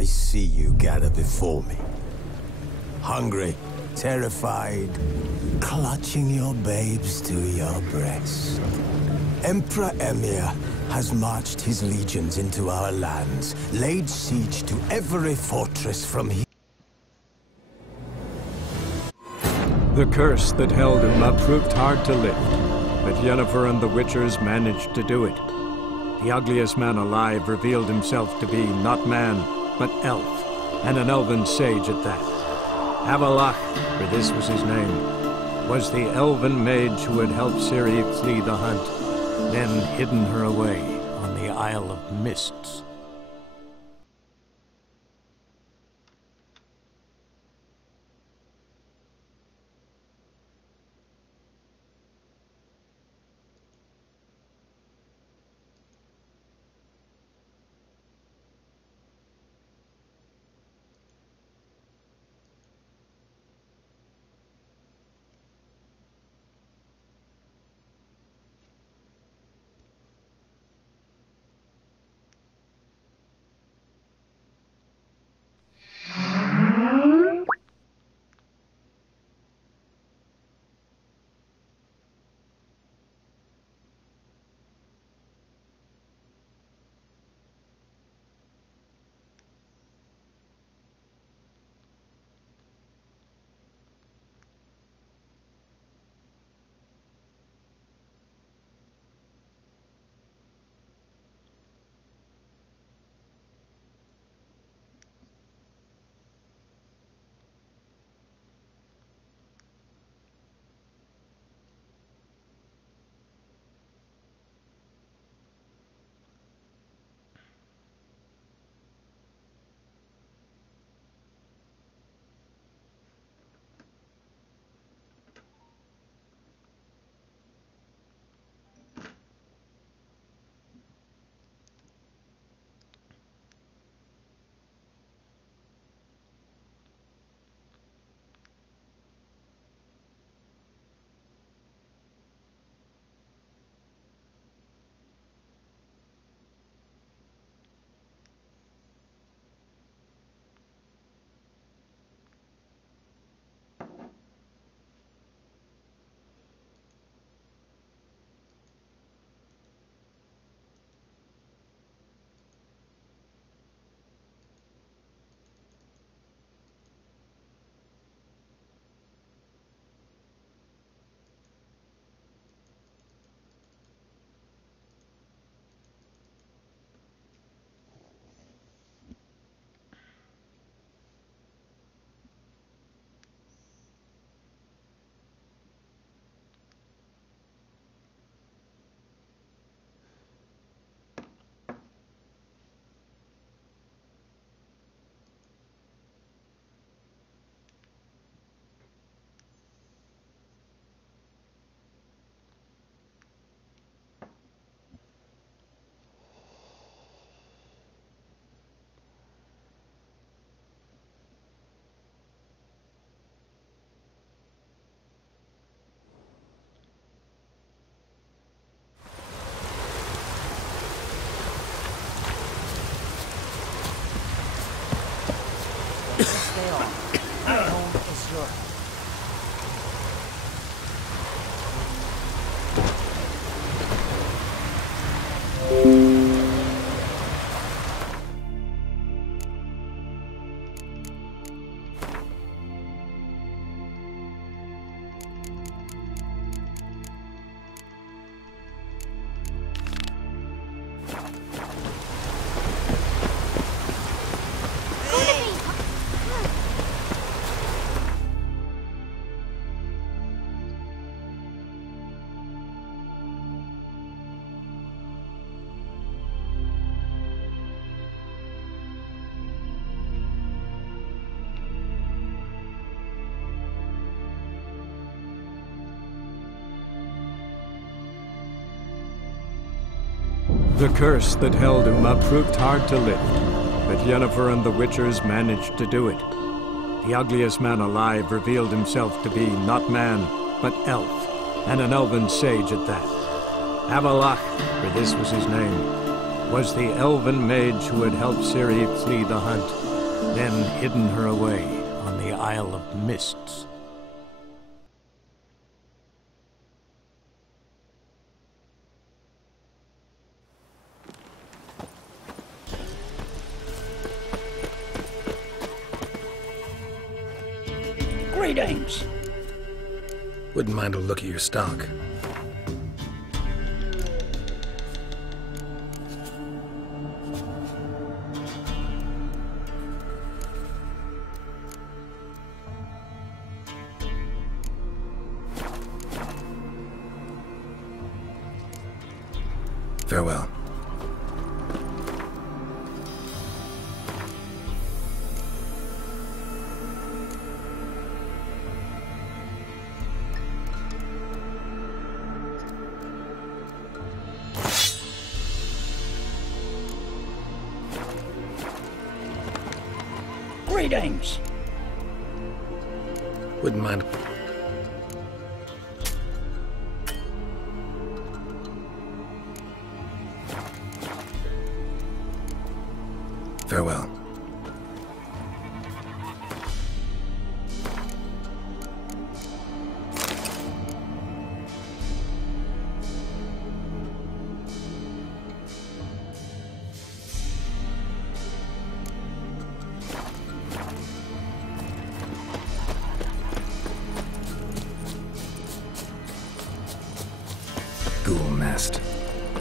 I see you gather before me. Hungry, terrified, clutching your babes to your breast. Emperor Emir has marched his legions into our lands, laid siege to every fortress from here. The curse that held Uma proved hard to lift, but Yennefer and the Witchers managed to do it. The ugliest man alive revealed himself to be not man, but elf, and an elven sage at that. Avalach, for this was his name, was the elven mage who had helped Ciri flee the hunt, then hidden her away on the Isle of Mists. Stay on. My home is yours. The curse that held Uma proved hard to lift, but Yennefer and the Witchers managed to do it. The ugliest man alive revealed himself to be not man, but elf, and an elven sage at that. Avalach, for this was his name, was the elven mage who had helped Ciri flee the hunt, then hidden her away on the Isle of Mists. Greetings! Wouldn't mind a look at your stock. Farewell. Greetings! Wouldn't mind. Farewell. Ghoul nest.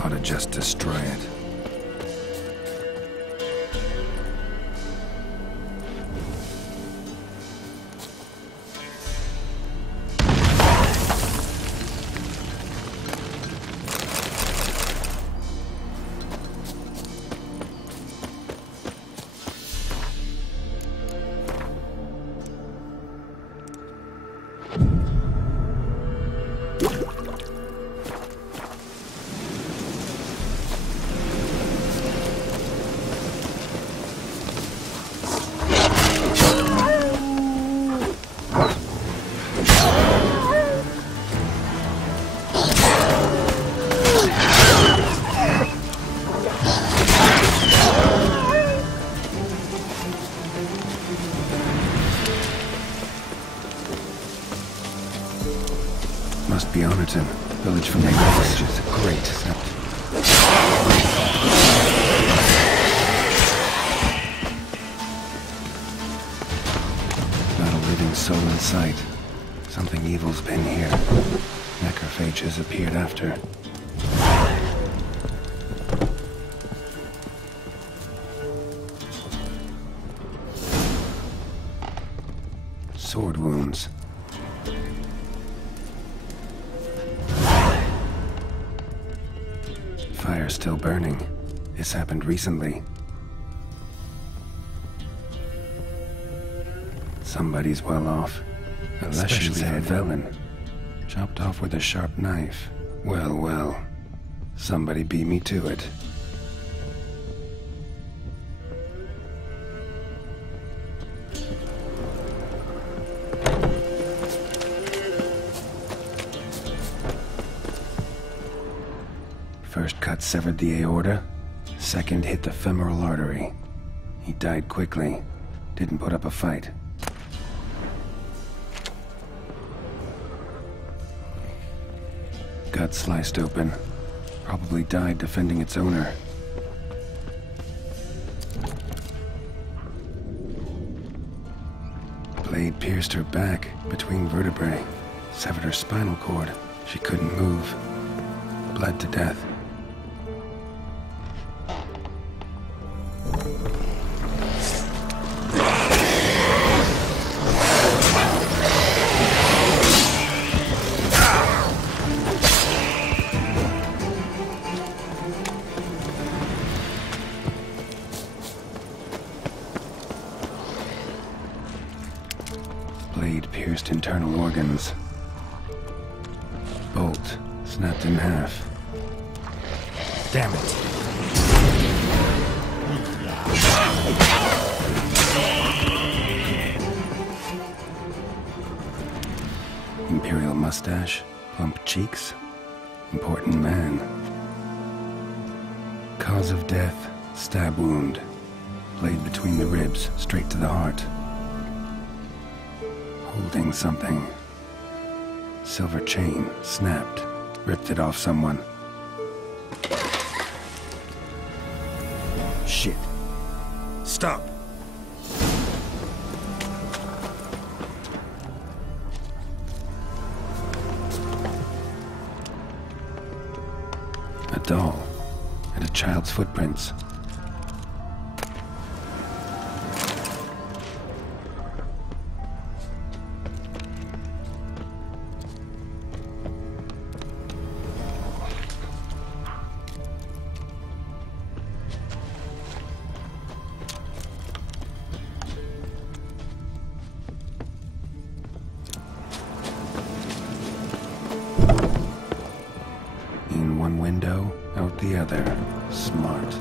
Ought to just destroy it. Must be Honorton, village from the villages. Great. Not a living soul in sight. Something evil's been here. Necrophages appeared after. Sword wounds. Fire's still burning. This happened recently. Somebody's well off. Especially a villain. Chopped off with a sharp knife. Well, well. Somebody beat me to it. First cut severed the aorta, second hit the femoral artery. He died quickly, didn't put up a fight. Gut sliced open, probably died defending its owner. Blade pierced her back between vertebrae, severed her spinal cord. She couldn't move, bled to death. Blade pierced internal organs. Bolt snapped in half. Damn it. Imperial mustache, plump cheeks. Important man. Cause of death, stab wound. blade between the ribs, straight to the heart. Holding something. Silver chain, snapped, ripped it off someone. Shit. Stop. A doll, and a child's footprints. In one window, out the other. Smart.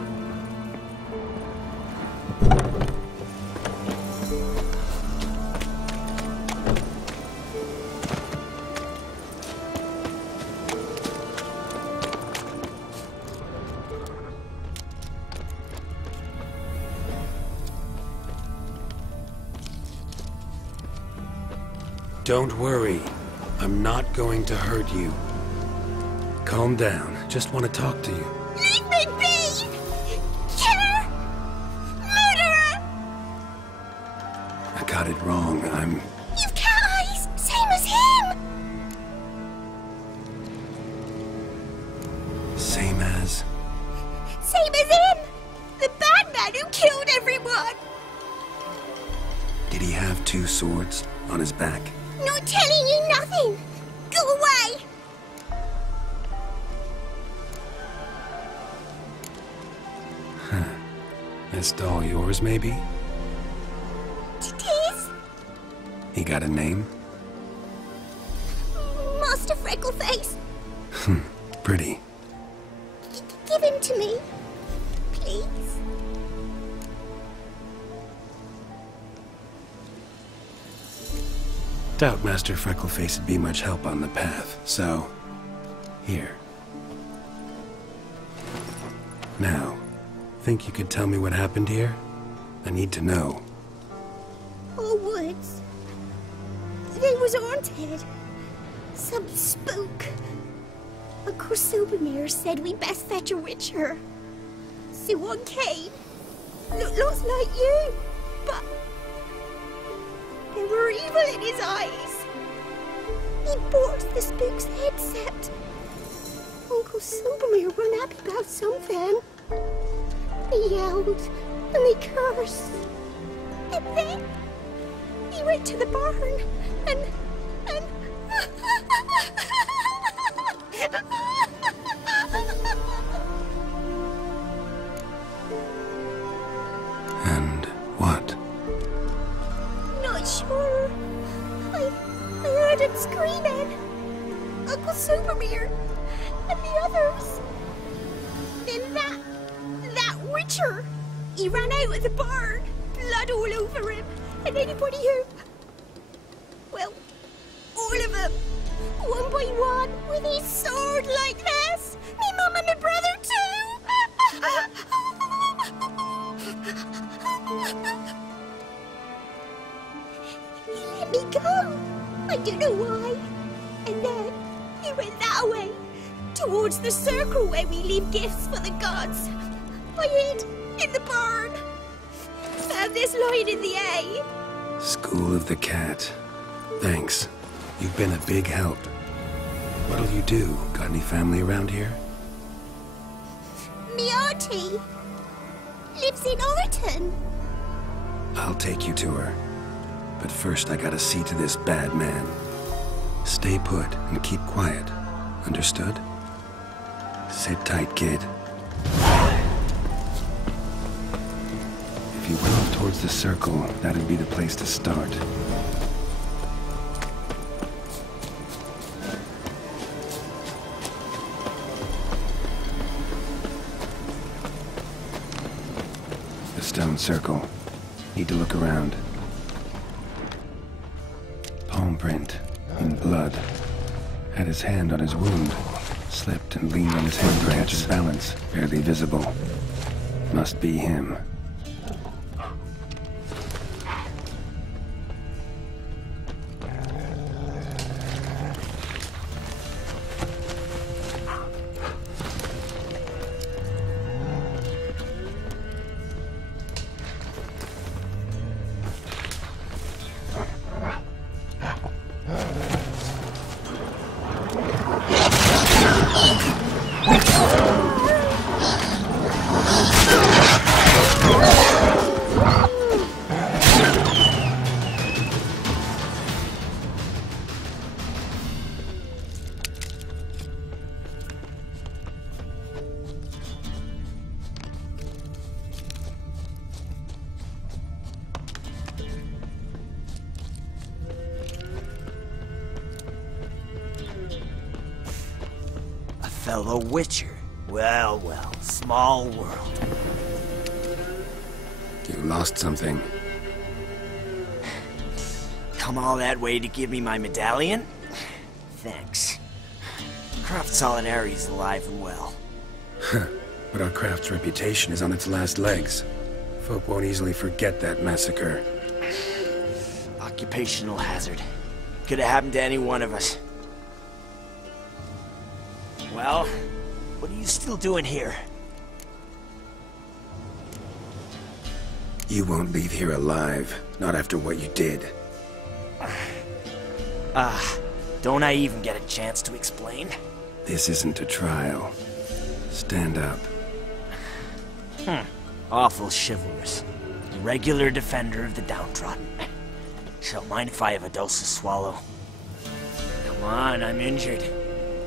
Don't worry. I'm not going to hurt you. Calm down. Just want to talk to you. Leave me be! Killer! Murderer! I got it wrong. You've cat eyes! Same as him! Same as... Same as him! The bad man who killed everyone! Did he have two swords on his back? Not telling you nothing! Go away! This doll yours, maybe? It is? He got a name? Master Freckleface. Pretty. Give him to me. Please. Doubt Master Freckleface would be much help on the path, so... Here. Now, think you could tell me what happened here? I need to know. All woods. They was haunted. Some spook. Uncle Silvermere said we best fetch a witcher. So one came. Looks like you, but there were evil in his eyes. He bought the spook's headset. Uncle Silvermere run happy about something. He yelled and he cursed. And then he went to the barn and And what? Not sure. I heard him screaming. Uncle Silvermere and the others. Then that witcher, he ran out of the barn, blood all over him, and anybody who, well, all of them, one by one, with his sword like this. Me mum and my brother too. He let me go. I don't know why. And then he went that way, towards the circle where we leave gifts for the gods. I hid in the barn. Found this line in the A. School of the Cat. Thanks. You've been a big help. What'll you do? Got any family around here? Me auntie lives in Orton. I'll take you to her. But first I gotta see to this bad man. Stay put and keep quiet. Understood? Sit tight, kid. If you went off towards the circle, that'd be the place to start. The stone circle. Need to look around. Palm print, in blood. Had his hand on his wound. Slipped and leaned on his hand to catch his balance. Barely visible. Must be him. fellow Witcher. Well, well, small world. You lost something. Come all that way to give me my medallion? Thanks. Craft Solidarity's alive and well. But our craft's reputation is on its last legs. Folk won't easily forget that massacre. Occupational hazard. Could have happened to any one of us. Well, what are you still doing here? You won't leave here alive, not after what you did. Don't I even get a chance to explain? This isn't a trial. Stand up. Awful chivalrous. A regular defender of the downtrodden. So mind if I have a dose to swallow? Come on, I'm injured.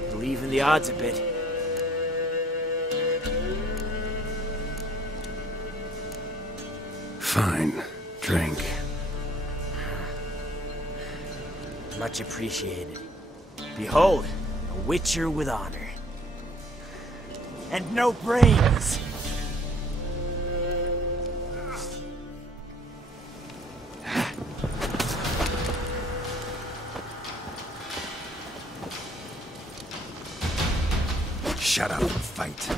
It'll even the odds a bit. Fine. Drink. Much appreciated. Behold, a Witcher with honor. And no brains! Shut up and fight.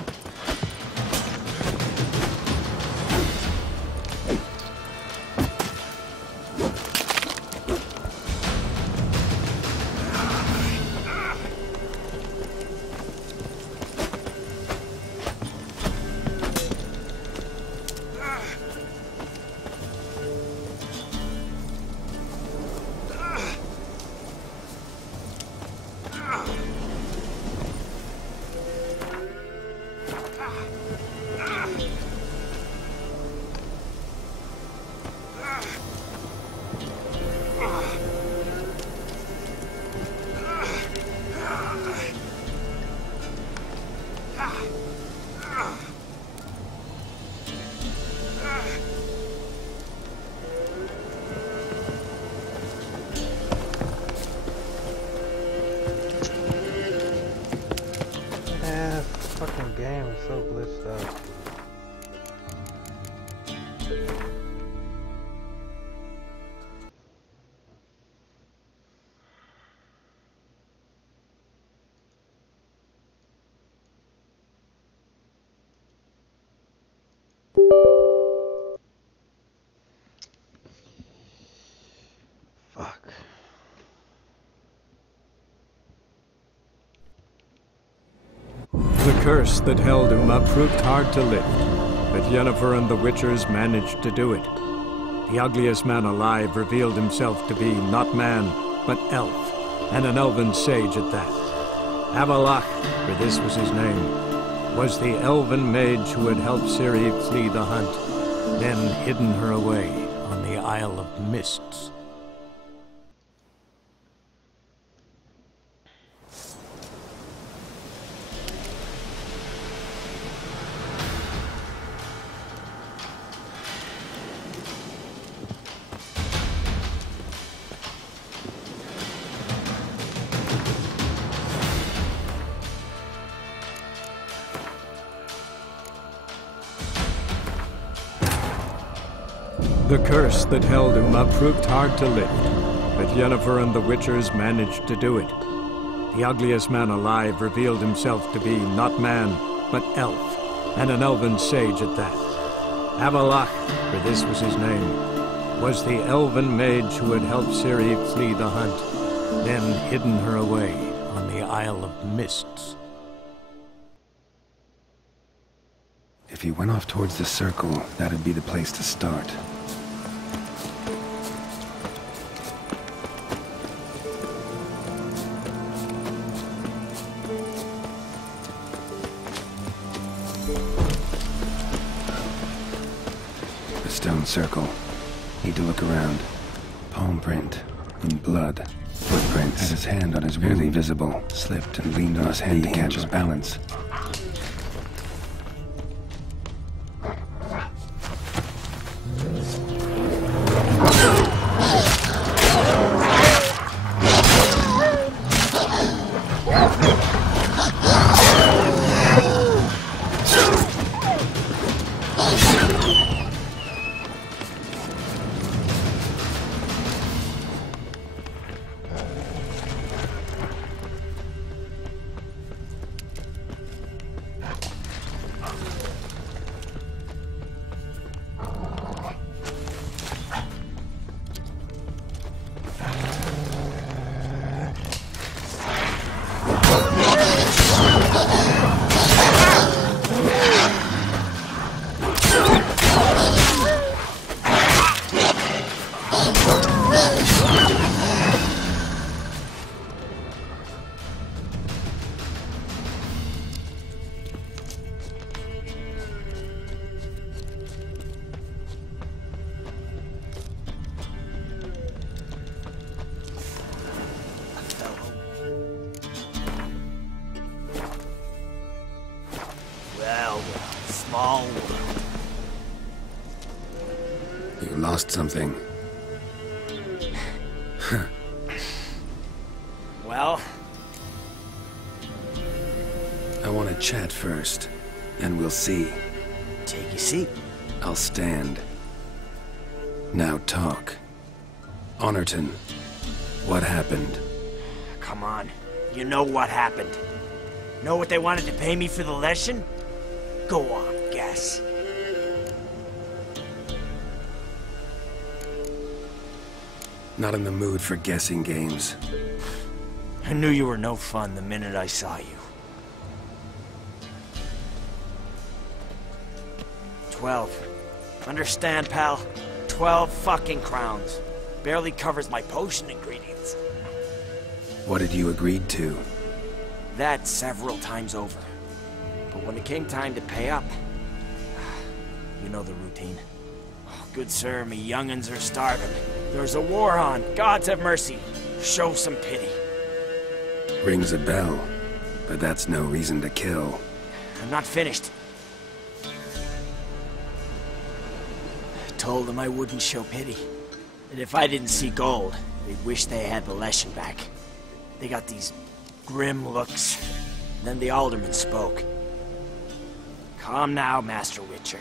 Fucking game is so glitched out. Fuck. The curse that held Uma proved hard to lift, but Yennefer and the Witchers managed to do it. The ugliest man alive revealed himself to be not man, but elf, and an elven sage at that. Avalach, for this was his name, was the elven mage who had helped Ciri flee the hunt, then hidden her away on the Isle of Mists. The curse that held Uma proved hard to lift, but Yennefer and the Witchers managed to do it. The ugliest man alive revealed himself to be not man, but elf, and an elven sage at that. Avalach, for this was his name, was the elven mage who had helped Ciri flee the hunt, then hidden her away on the Isle of Mists. If you went off towards the circle, that'd be the place to start. The stone circle. Need to look around. Palm print. In blood. Footprints. Had his hand on his wound. Barely visible. Slipped and leaned on his hand to catch his balance. You lost something. Well? I want to chat first, and we'll see. Take your seat. I'll stand. Now talk. Honorton, what happened? Come on. You know what happened. Know what they wanted to pay me for the lesson? Go on, guess. Not in the mood for guessing games. I knew you were no fun the minute I saw you. 12. Understand, pal? 12 fucking crowns. Barely covers my potion ingredients. What had you agreed to? That several times over. But when it came time to pay up, you know the routine. Oh, good sir, me young'uns are starving. There's a war on. Gods have mercy. Show some pity. Rings a bell, but that's no reason to kill. I'm not finished. I told them I wouldn't show pity. And if I didn't see gold, they'd wish they had the lesson back. They got these grim looks. Then the alderman spoke. Calm now, Master Witcher.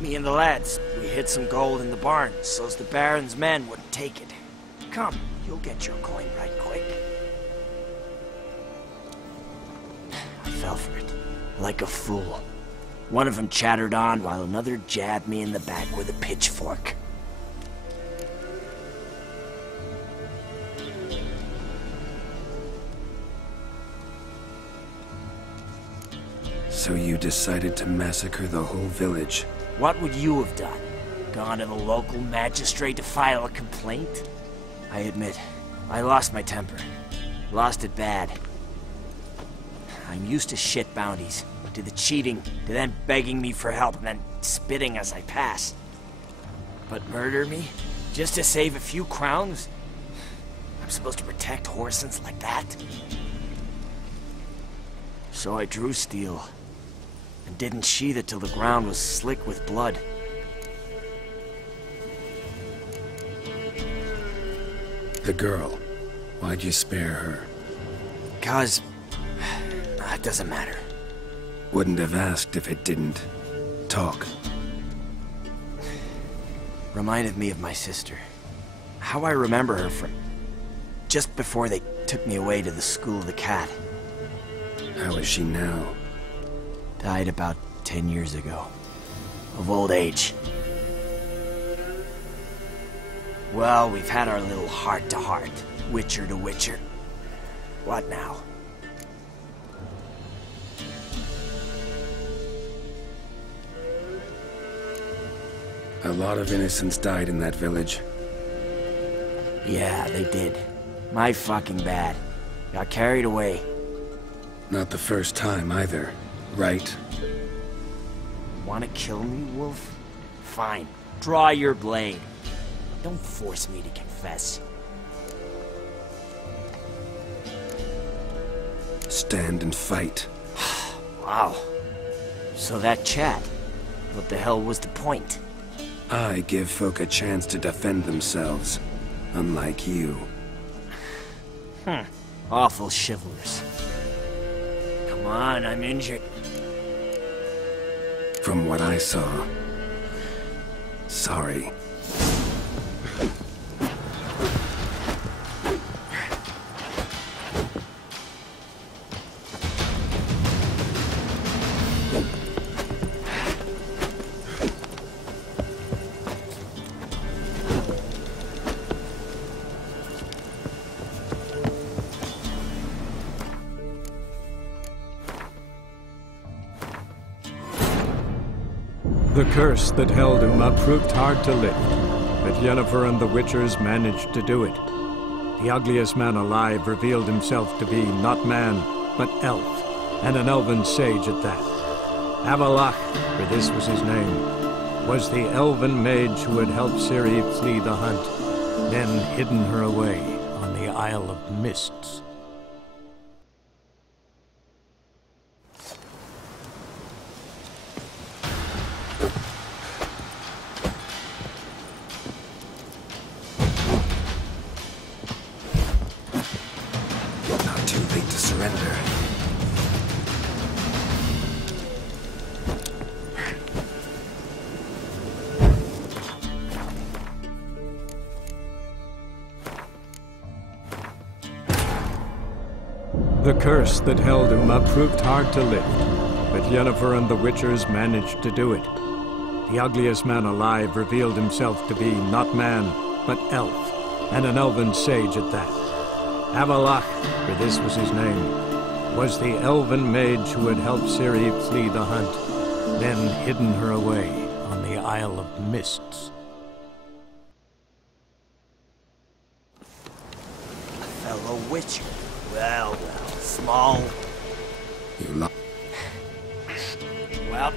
Me and the lads, we hid some gold in the barn, so's the Baron's men wouldn't take it. Come, you'll get your coin right quick. I fell for it, like a fool. One of them chattered on while another jabbed me in the back with a pitchfork. So you decided to massacre the whole village? What would you have done? Gone to the local magistrate to file a complaint? I admit, I lost my temper. Lost it bad. I'm used to shit bounties, to the cheating, to them begging me for help and then spitting as I pass. But murder me? Just to save a few crowns? I'm supposed to protect Horsens like that? So I drew steel, and didn't sheathe it till the ground was slick with blood. The girl, why'd you spare her? 'Cause... it doesn't matter. Wouldn't have asked if it didn't. Talk. Reminded me of my sister. How I remember her from... just before they took me away to the School of the Cat. How is she now? Died about 10 years ago. Of old age. Well, we've had our little heart-to-heart. Witcher to Witcher. What now? A lot of innocents died in that village. Yeah, they did. My fucking bad. Got carried away. Not the first time either, right? Wanna kill me, Wolf? Fine. Draw your blade. Don't force me to confess. Stand and fight. Wow. So that chat, what the hell was the point? I give folk a chance to defend themselves, unlike you. Awful chivalrous. Come on, I'm injured. From what I saw. Sorry. The curse that held Uma proved hard to lift, but Yennefer and the Witchers managed to do it. The ugliest man alive revealed himself to be not man, but elf, and an elven sage at that. Avalach, for this was his name, was the elven mage who had helped Ciri flee the hunt, then hidden her away on the Isle of Mists. surrender. The curse that held him up proved hard to lift, but Yennefer and the Witchers managed to do it. The ugliest man alive revealed himself to be not man, but elf, and an elven sage at that. Avalach, for this was his name, was the elven mage who had helped Ciri flee the hunt, then hidden her away on the Isle of Mists. A fellow witcher. Well, small. You lo- Well.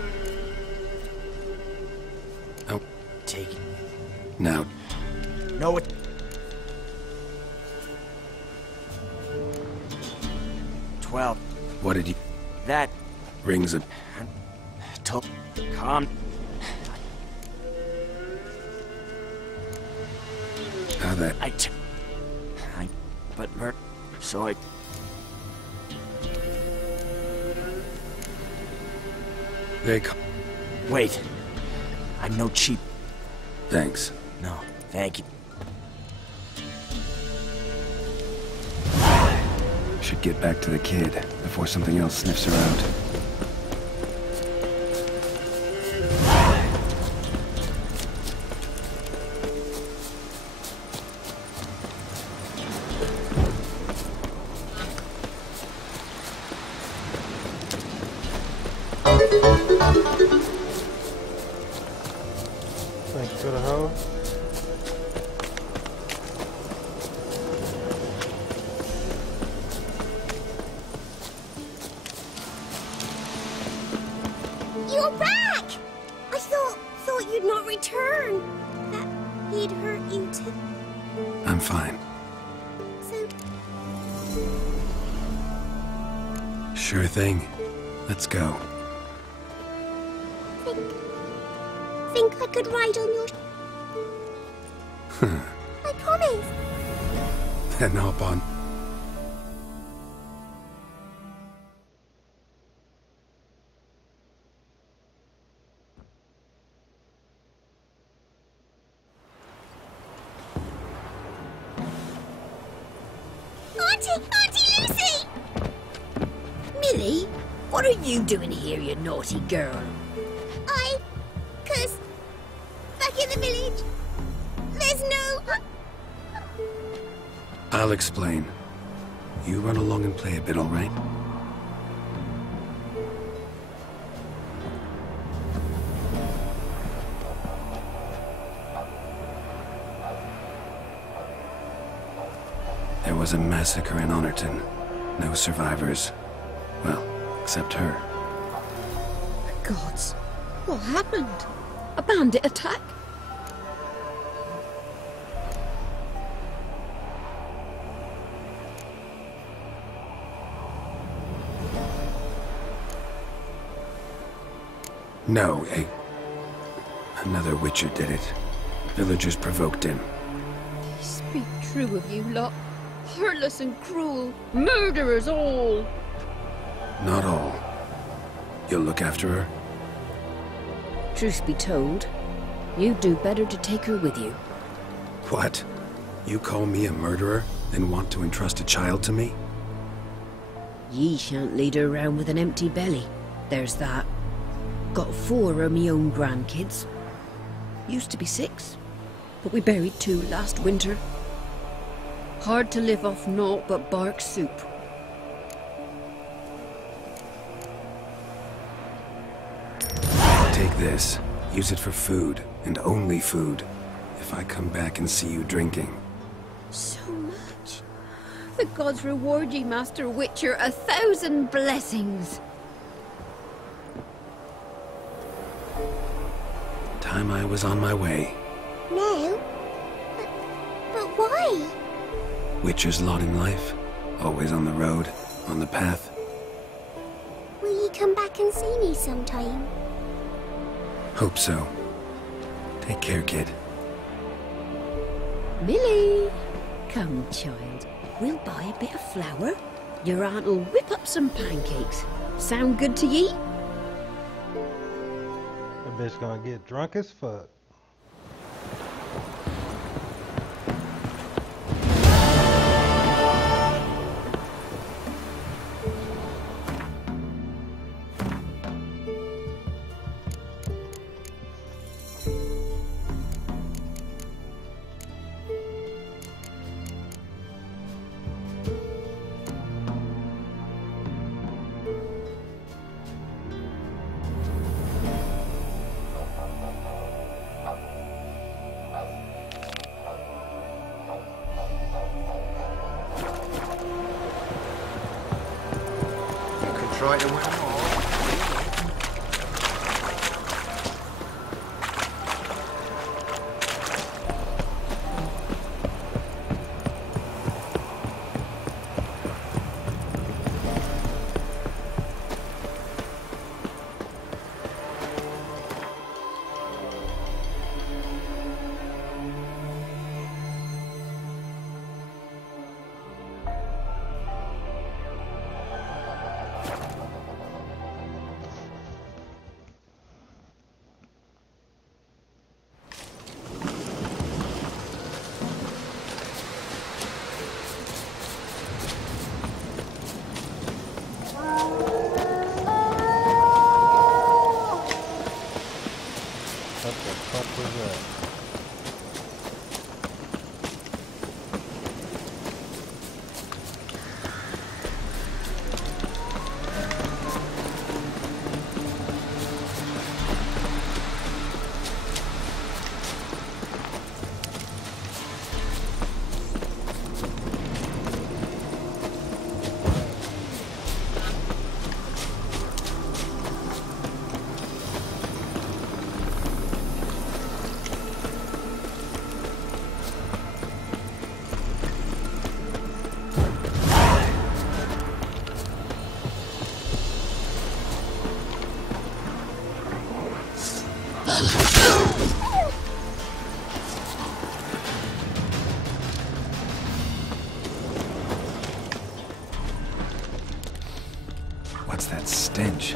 Oh. Take it. Now, No, it. Well, what did you... that Rings a... took. Calm. How that... But so I. They... Wait. I'm no cheap. Thanks. No, thank you. Should get back to the kid before something else sniffs her out. Thank you for the hoe. You're back! I thought you'd not return. That he'd hurt you too. I'm fine. So, Sure thing. Let's go. think I could ride on your... I promise. Then hop on. Auntie Lucy! Millie, what are you doing here, you naughty girl? Cause back in the village, there's no... I'll explain. You run along and play a bit, all right? There was a massacre in Honorton. No survivors. Well, except her. Gods, what happened? A bandit attack? No, another Witcher did it. Villagers provoked him. Speak true of you lot. Heartless and cruel. Murderers all. Not all. You'll look after her? Truth be told, you'd do better to take her with you. What? You call me a murderer, then want to entrust a child to me? Ye shan't lead her around with an empty belly. There's that. Got 4 of me own grandkids. Used to be 6, but we buried 2 last winter. Hard to live off naught but bark soup. Take this. Use it for food, and only food. If I come back and see you drinking. So much. The gods reward ye, Master Witcher, 1,000 blessings. Time I was on my way. No? But why? Witcher's lot in life. Always on the road, on the path. Will you come back and see me sometime? Hope so. Take care, kid. Millie! Come, child. We'll buy a bit of flour. Your aunt'll whip up some pancakes. Sound good to ye? That bitch gonna get drunk as fuck. Try to win them all. What the fuck was that? What's that stench?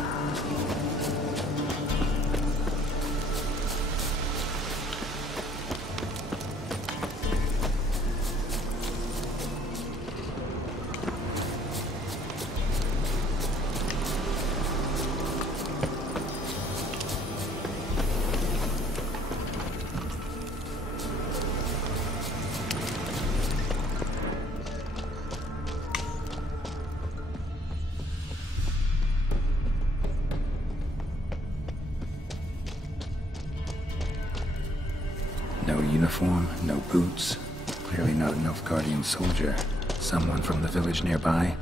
No uniform, no boots. Clearly not a Nilfgaardian soldier. Someone from the village nearby.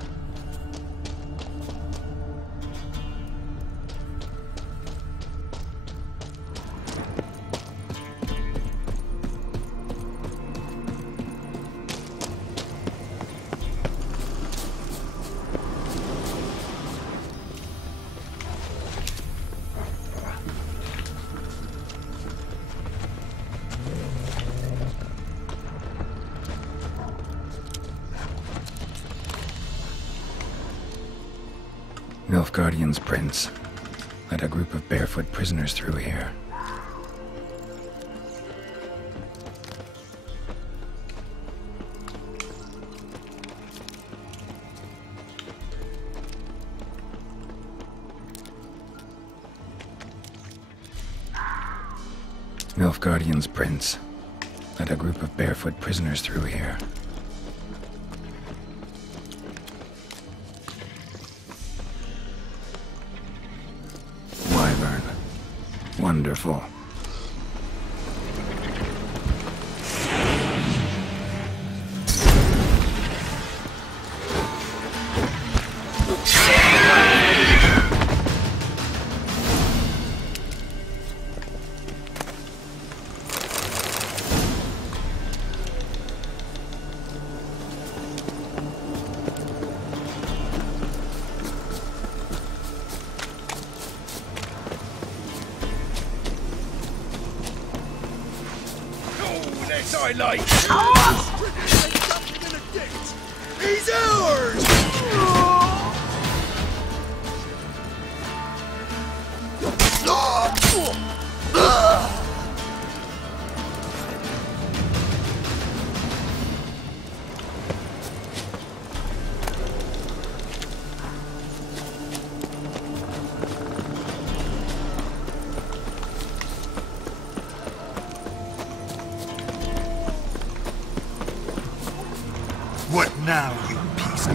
Nilfgaardian's prince led a group of barefoot prisoners through here. Nilfgaardian's prince led a group of barefoot prisoners through here. Wyvern. Wonderful. I like. He's ours! What now, you piece of...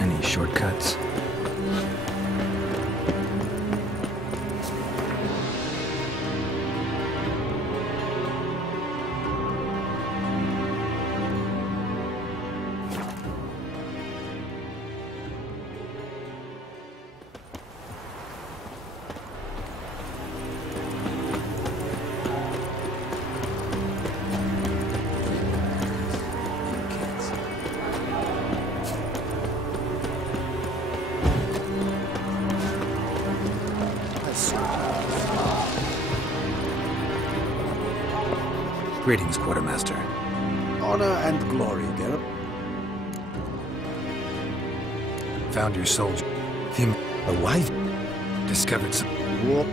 Any shortcuts? Greetings, Quartermaster. Honor and glory, Garrett. Found your soldier. A wife? Discovered some... War.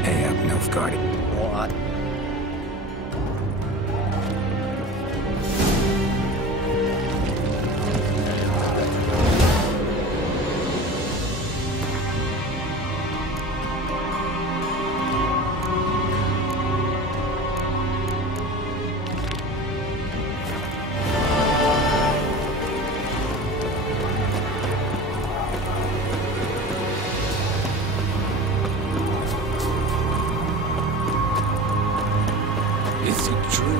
Ahab Nilfgaard. What? Is it true?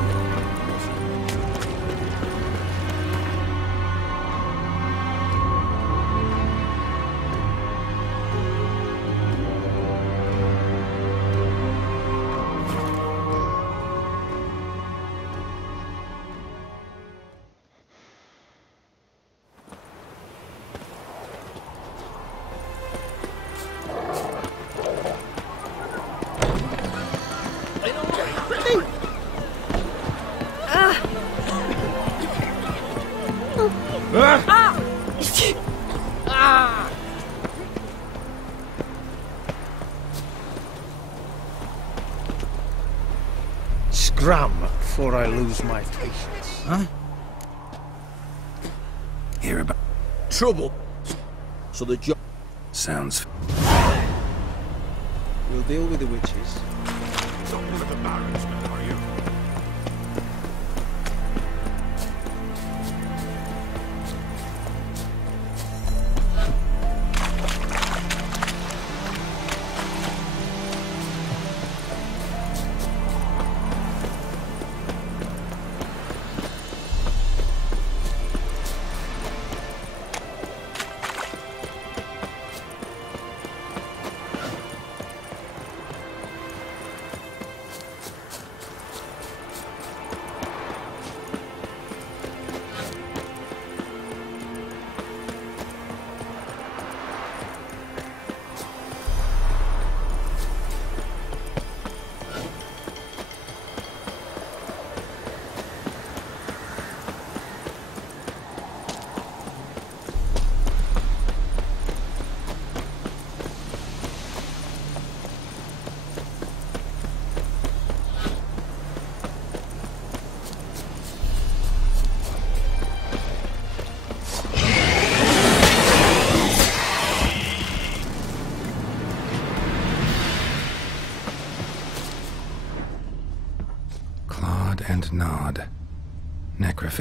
Scram before I lose my patience. Huh? Hear about... Trouble. So the job... Sounds... We'll deal with the witches. Don't live at the barracks, man, are you?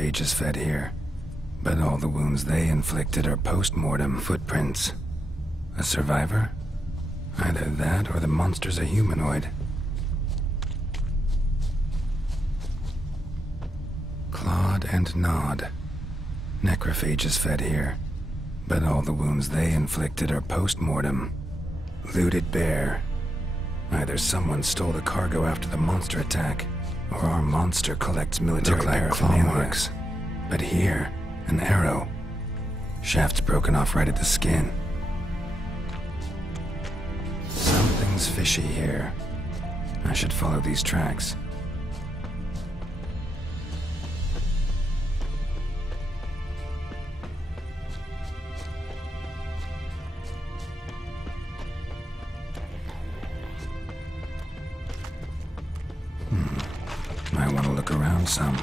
Necrophages fed here, but all the wounds they inflicted are post-mortem footprints. A survivor? Either that or the monster's a humanoid. Clawed and gnawed. Necrophages fed here, but all the wounds they inflicted are post-mortem. Looted bare. Either someone stole the cargo after the monster attack, or our monster collects military paraphernalia. Claw marks. But here, an arrow. Shaft's broken off right at the skin. Something's fishy here. I should follow these tracks. Might want to look around some.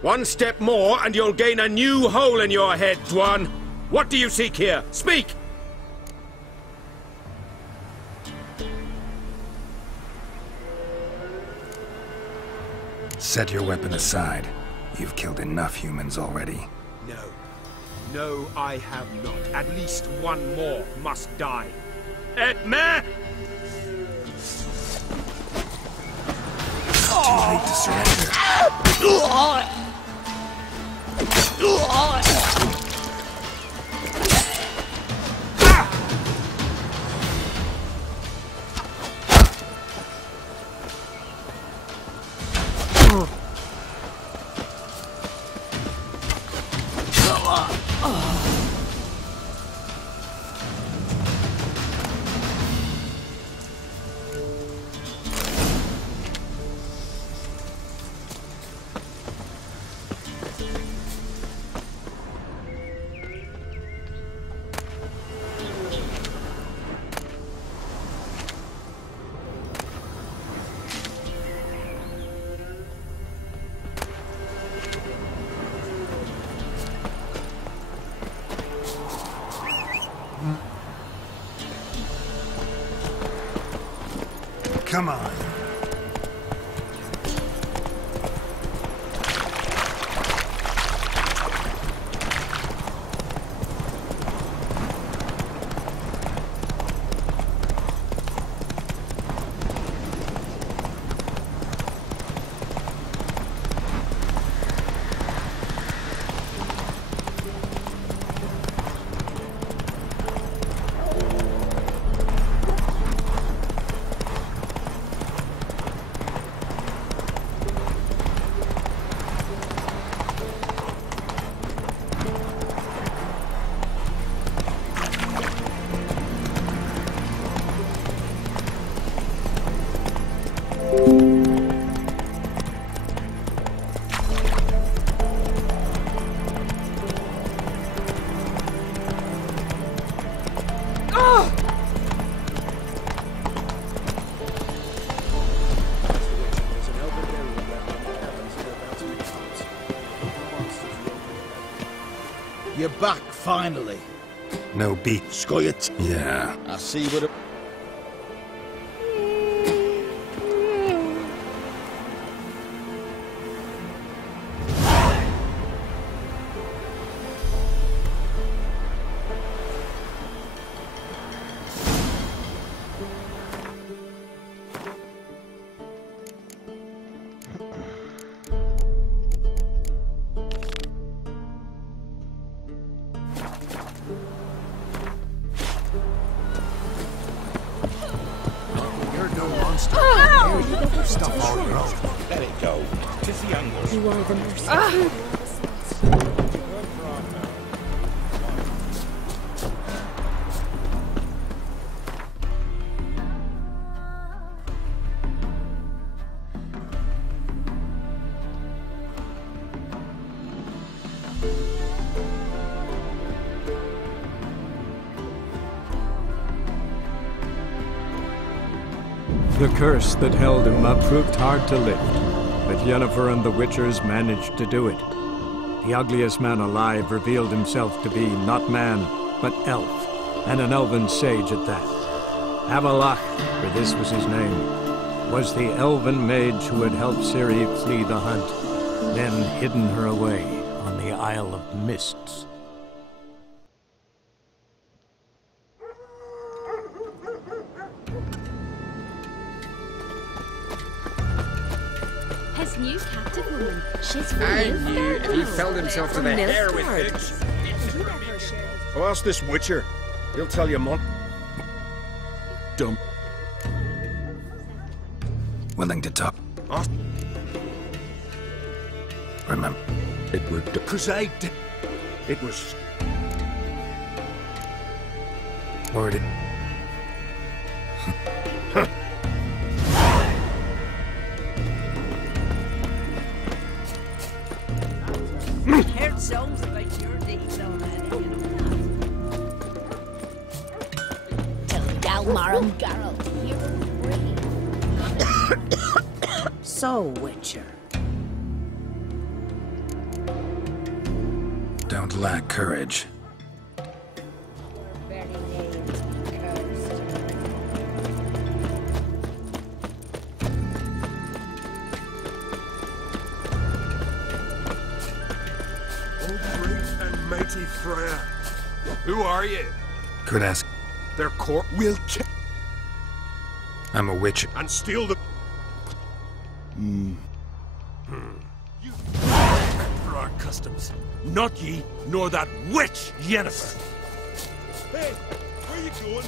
One step more and you'll gain a new hole in your head, Dwan. What do you seek here? Speak! Set your weapon aside. You've killed enough humans already. No. No, I have not. At least one more must die. Etme! Too late to surrender. Come on. You're back, finally. No beat. Scoyet. Yeah. I see what... Stuff all grown. Let it go. Tis the young one. You are the mercy. The curse that held Uma proved hard to lift, but Yennefer and the Witchers managed to do it. The ugliest man alive revealed himself to be not man, but elf, and an elven sage at that. Avalach, for this was his name, was the elven mage who had helped Ciri flee the hunt, then hidden her away on the Isle of Mists. His new captive woman, she's I from knew he felled himself to the hair with it. Well, ask this Witcher. He'll tell you more. Dumb. Willing to talk. Remember, It were the crusade. It was. already. Heard songs about your deeds already, you know. Till Dalmar and Geralt hear So, Witcher. Don't lack courage. Very name cursed. Oh, great and mighty Freya. Who are you? Could ask. Their court will kill I'm a witcher. and steal the. For our customs. Not ye, nor that witch, Yennefer. Hey, where you going?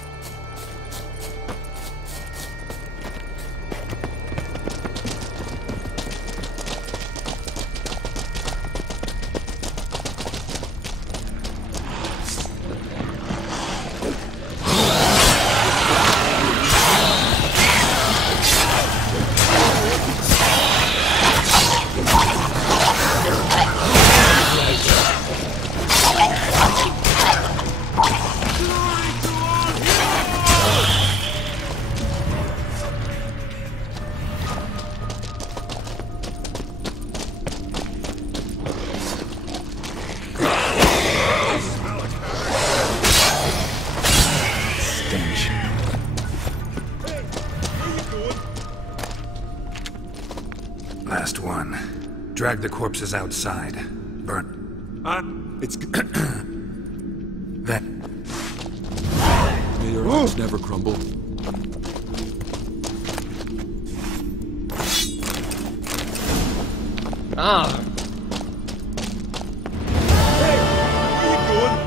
Stench. Last one. Drag the corpses outside. Burn. It's. That. May your hearts never crumble. Ah, Hey, where you going?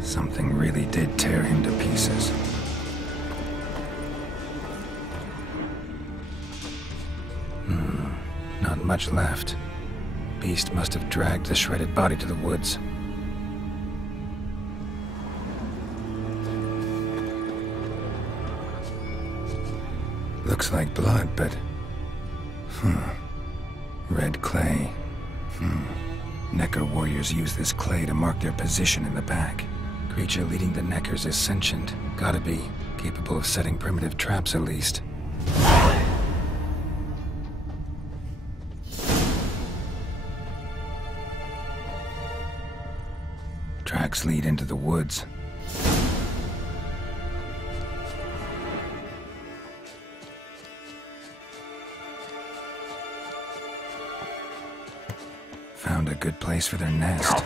Something really did tear him to pieces. Not much left. Beast must have dragged the shredded body to the woods. Looks like blood, but... Red clay. Necker warriors use this clay to mark their position in the pack. Creature leading the Neckers is sentient. Gotta be. Capable of setting primitive traps, at least. Tracks lead into the woods. Found a good place for their nest.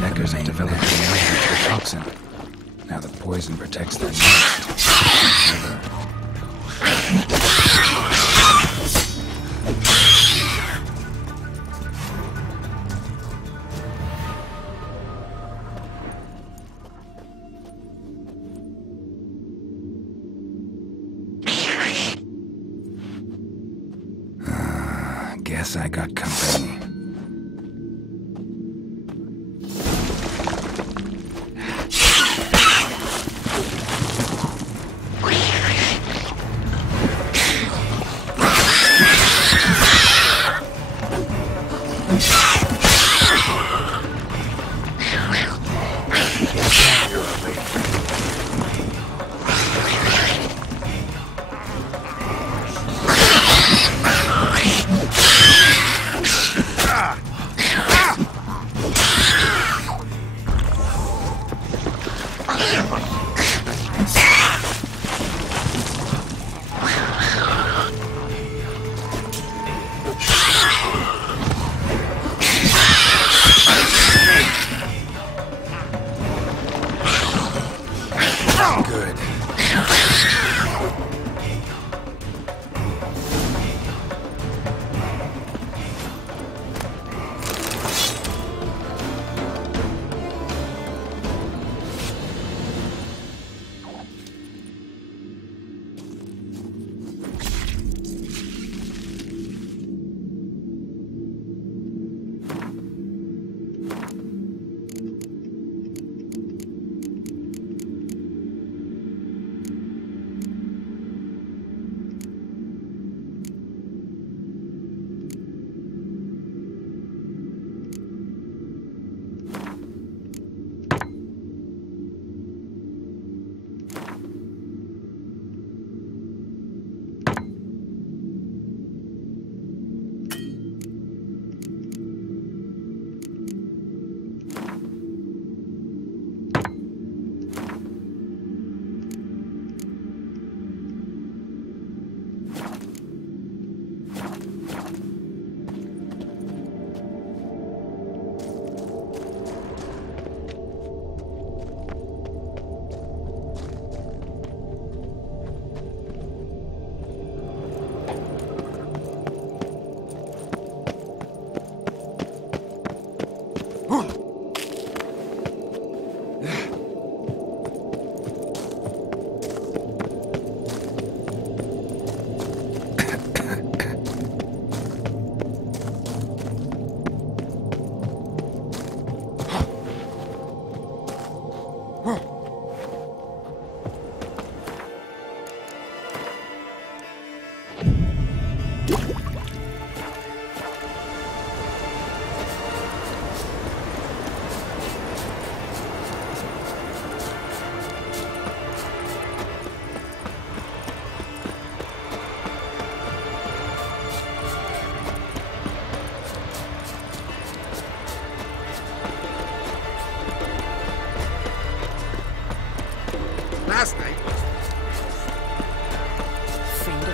Neckers have developed an allergy to the toxin. Now the poison protects their nest. Guess I got company.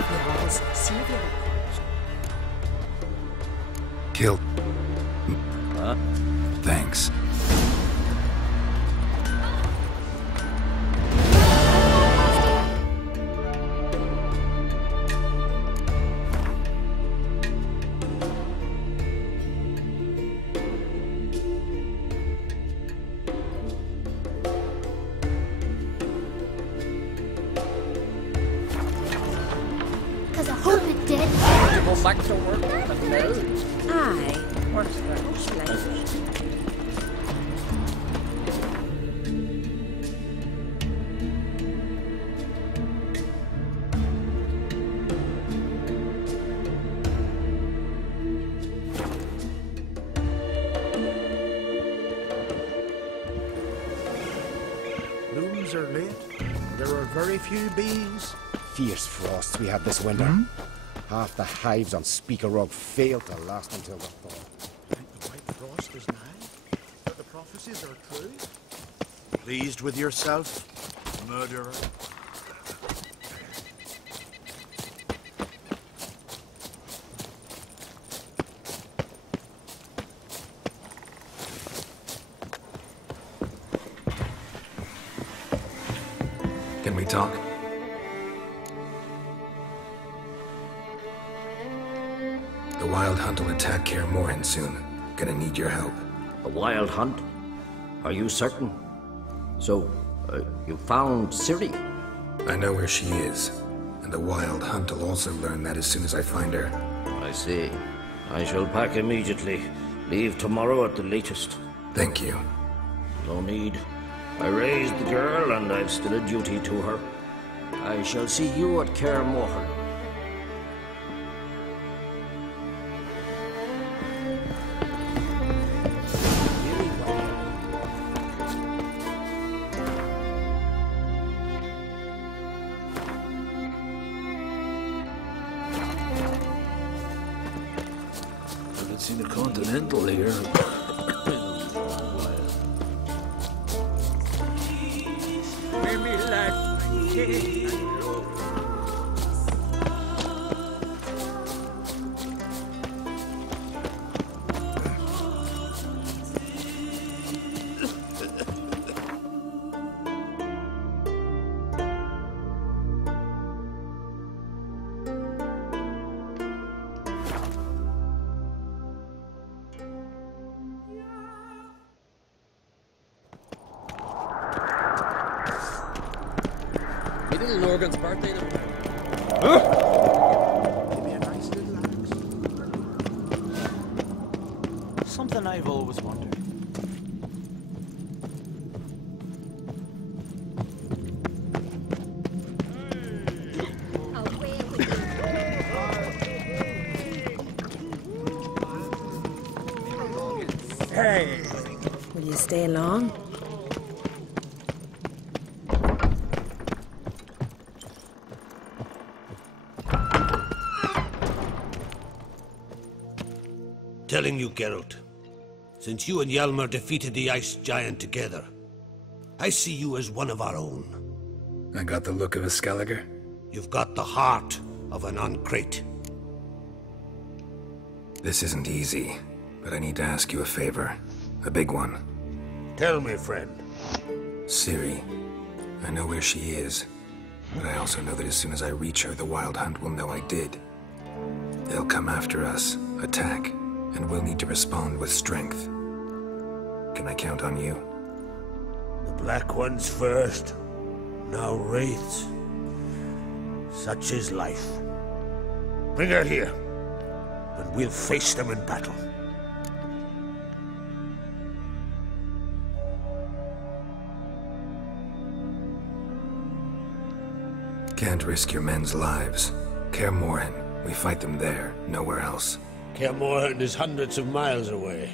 Jarls, Savior. Kill. Thanks. Cause I hope it did. To go back to work, but no. Aye. Works very slowly. Looms are late. There are very few bees. Fierce frosts we had this winter. Half the hives on Speaker Rock failed to last until the thaw. Think the white frost is nigh? That the prophecies are true? Pleased with yourself, murderer? Can we talk? The Wild Hunt will attack Kaer Morhen soon. Gonna need your help. A wild hunt? Are you certain? So, you found Ciri? I know where she is, and the Wild Hunt will also learn that as soon as I find her. I see. I shall pack immediately. Leave tomorrow at the latest. Thank you. No need. I raised the girl, and I've still a duty to her. I shall see you at Kaer Morhen. Haven't seen a Continental here. Maybe lad, take and look. Little Lorgan's birthday tomorrow. Give me a nice little axe. Something I've always wondered. Hey! Will you stay long? Telling you, Geralt, since you and Hjalmar defeated the Ice Giant together, I see you as one of our own. I got the look of a Skelliger. You've got the heart of an Uncrate. This isn't easy, but I need to ask you a favor. A big one. Tell me, friend. Ciri. I know where she is, but I also know that as soon as I reach her, the Wild Hunt will know I did. They'll come after us, attack, and we'll need to respond with strength. Can I count on you? The Black Ones first, now Wraiths. Such is life. Bring her here, and we'll face them in battle. Can't risk your men's lives. Kaer Morhen, we fight them there, nowhere else. Kaer Morhen is hundreds of miles away.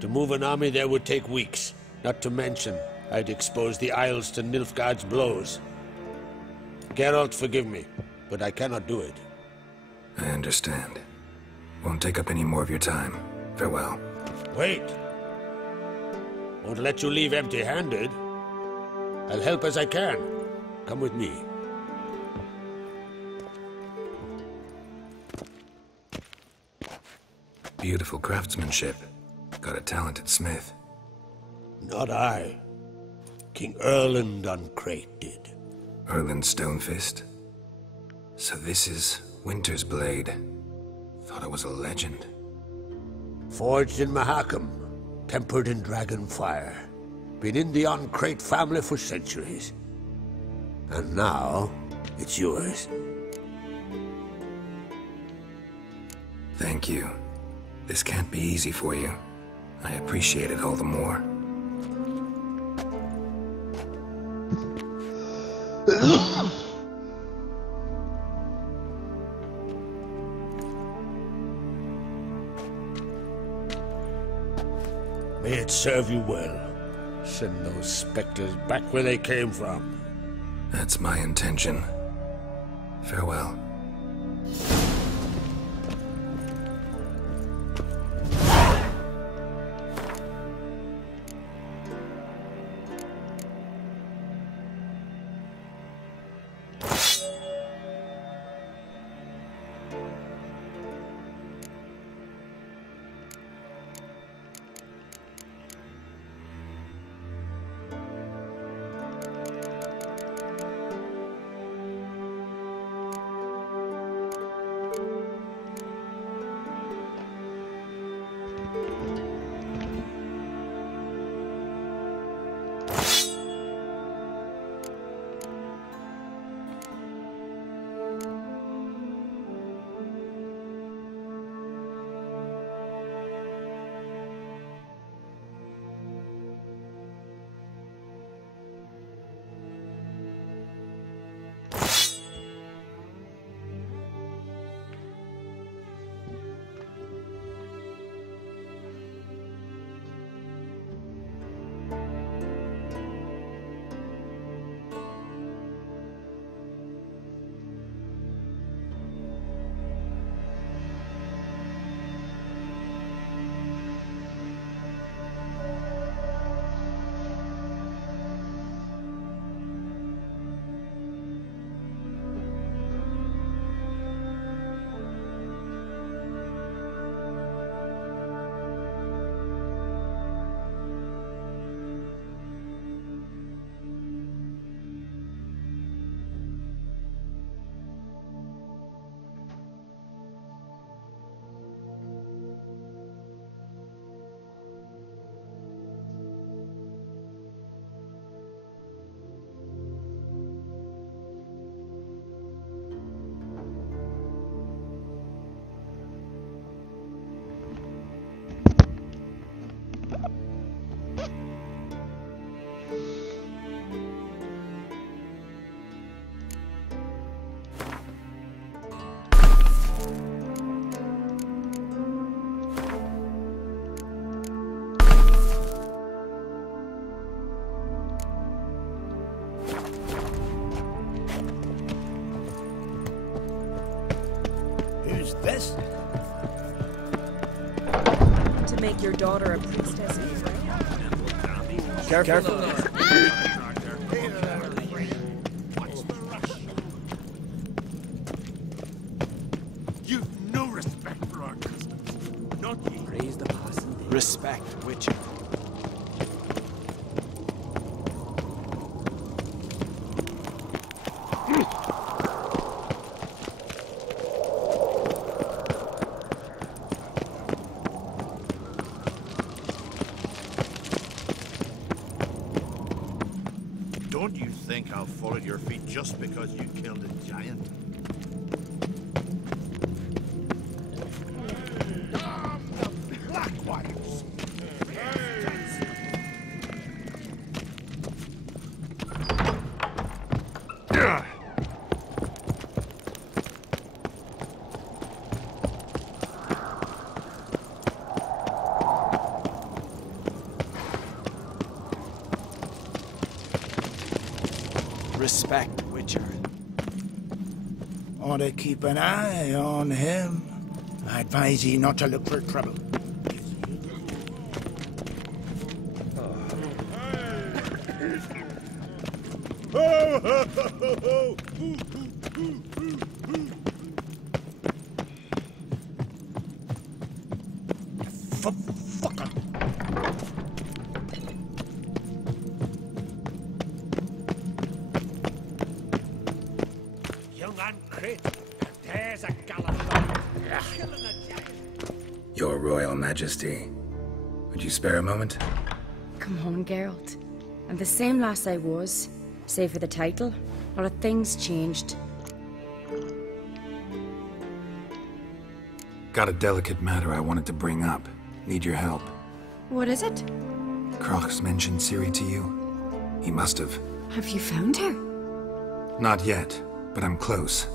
To move an army there would take weeks, not to mention I'd expose the Isles to Nilfgaard's blows. Geralt, forgive me, but I cannot do it. I understand. Won't take up any more of your time. Farewell. Wait! Won't let you leave empty-handed. I'll help as I can. Come with me. beautiful craftsmanship. Got a talented smith. Not I. King Erland Uncrate did. Erland Stonefist? So this is Winter's blade. Thought it was a legend. Forged in Mahakam, tempered in dragon fire. Been in the Uncrate family for centuries. And now, it's yours. Thank you. This can't be easy for you. I appreciate it all the more. May it serve you well. Send those specters back where they came from. That's my intention. Farewell. This? To make your daughter a priestess of Freya? Careful. You've no respect for our customs. Not ye. Praise the possum. Respect, Witcher. Don't you think I'll fall at your feet just because you killed a giant? Blackwires! Respect, Witcher. Ought to keep an eye on him. I advise ye not to look for trouble. for fucker. Young and crit. There's a gallant. Your Royal Majesty. Would you spare a moment? Come on, Geralt. I'm the same lass I was, save for the title. A lot of things changed. Got a delicate matter I wanted to bring up. Need your help. What is it? Croc's mentioned Ciri to you? He must have. Have you found her? Not yet, but I'm close.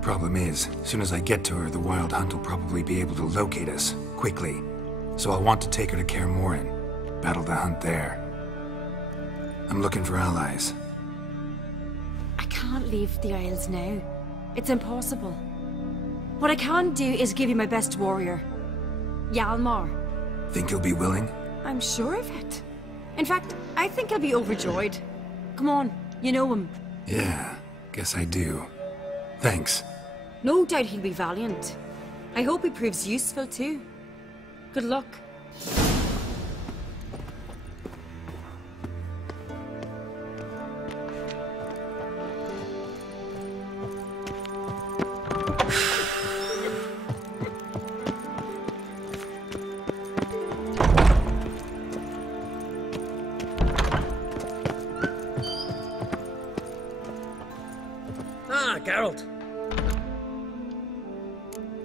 Problem is, as soon as I get to her, the Wild Hunt will probably be able to locate us, quickly. So I'll want to take her to Kaer Morhen. Battle the hunt there. I'm looking for allies. I can't leave the Isles now. It's impossible. What I can do is give you my best warrior. Hjalmar. Think you'll be willing? I'm sure of it. In fact, I think he'll be overjoyed. Come on, you know him. Yeah, guess I do. Thanks. No doubt he'll be valiant. I hope he proves useful too. Good luck. Ah, Geralt.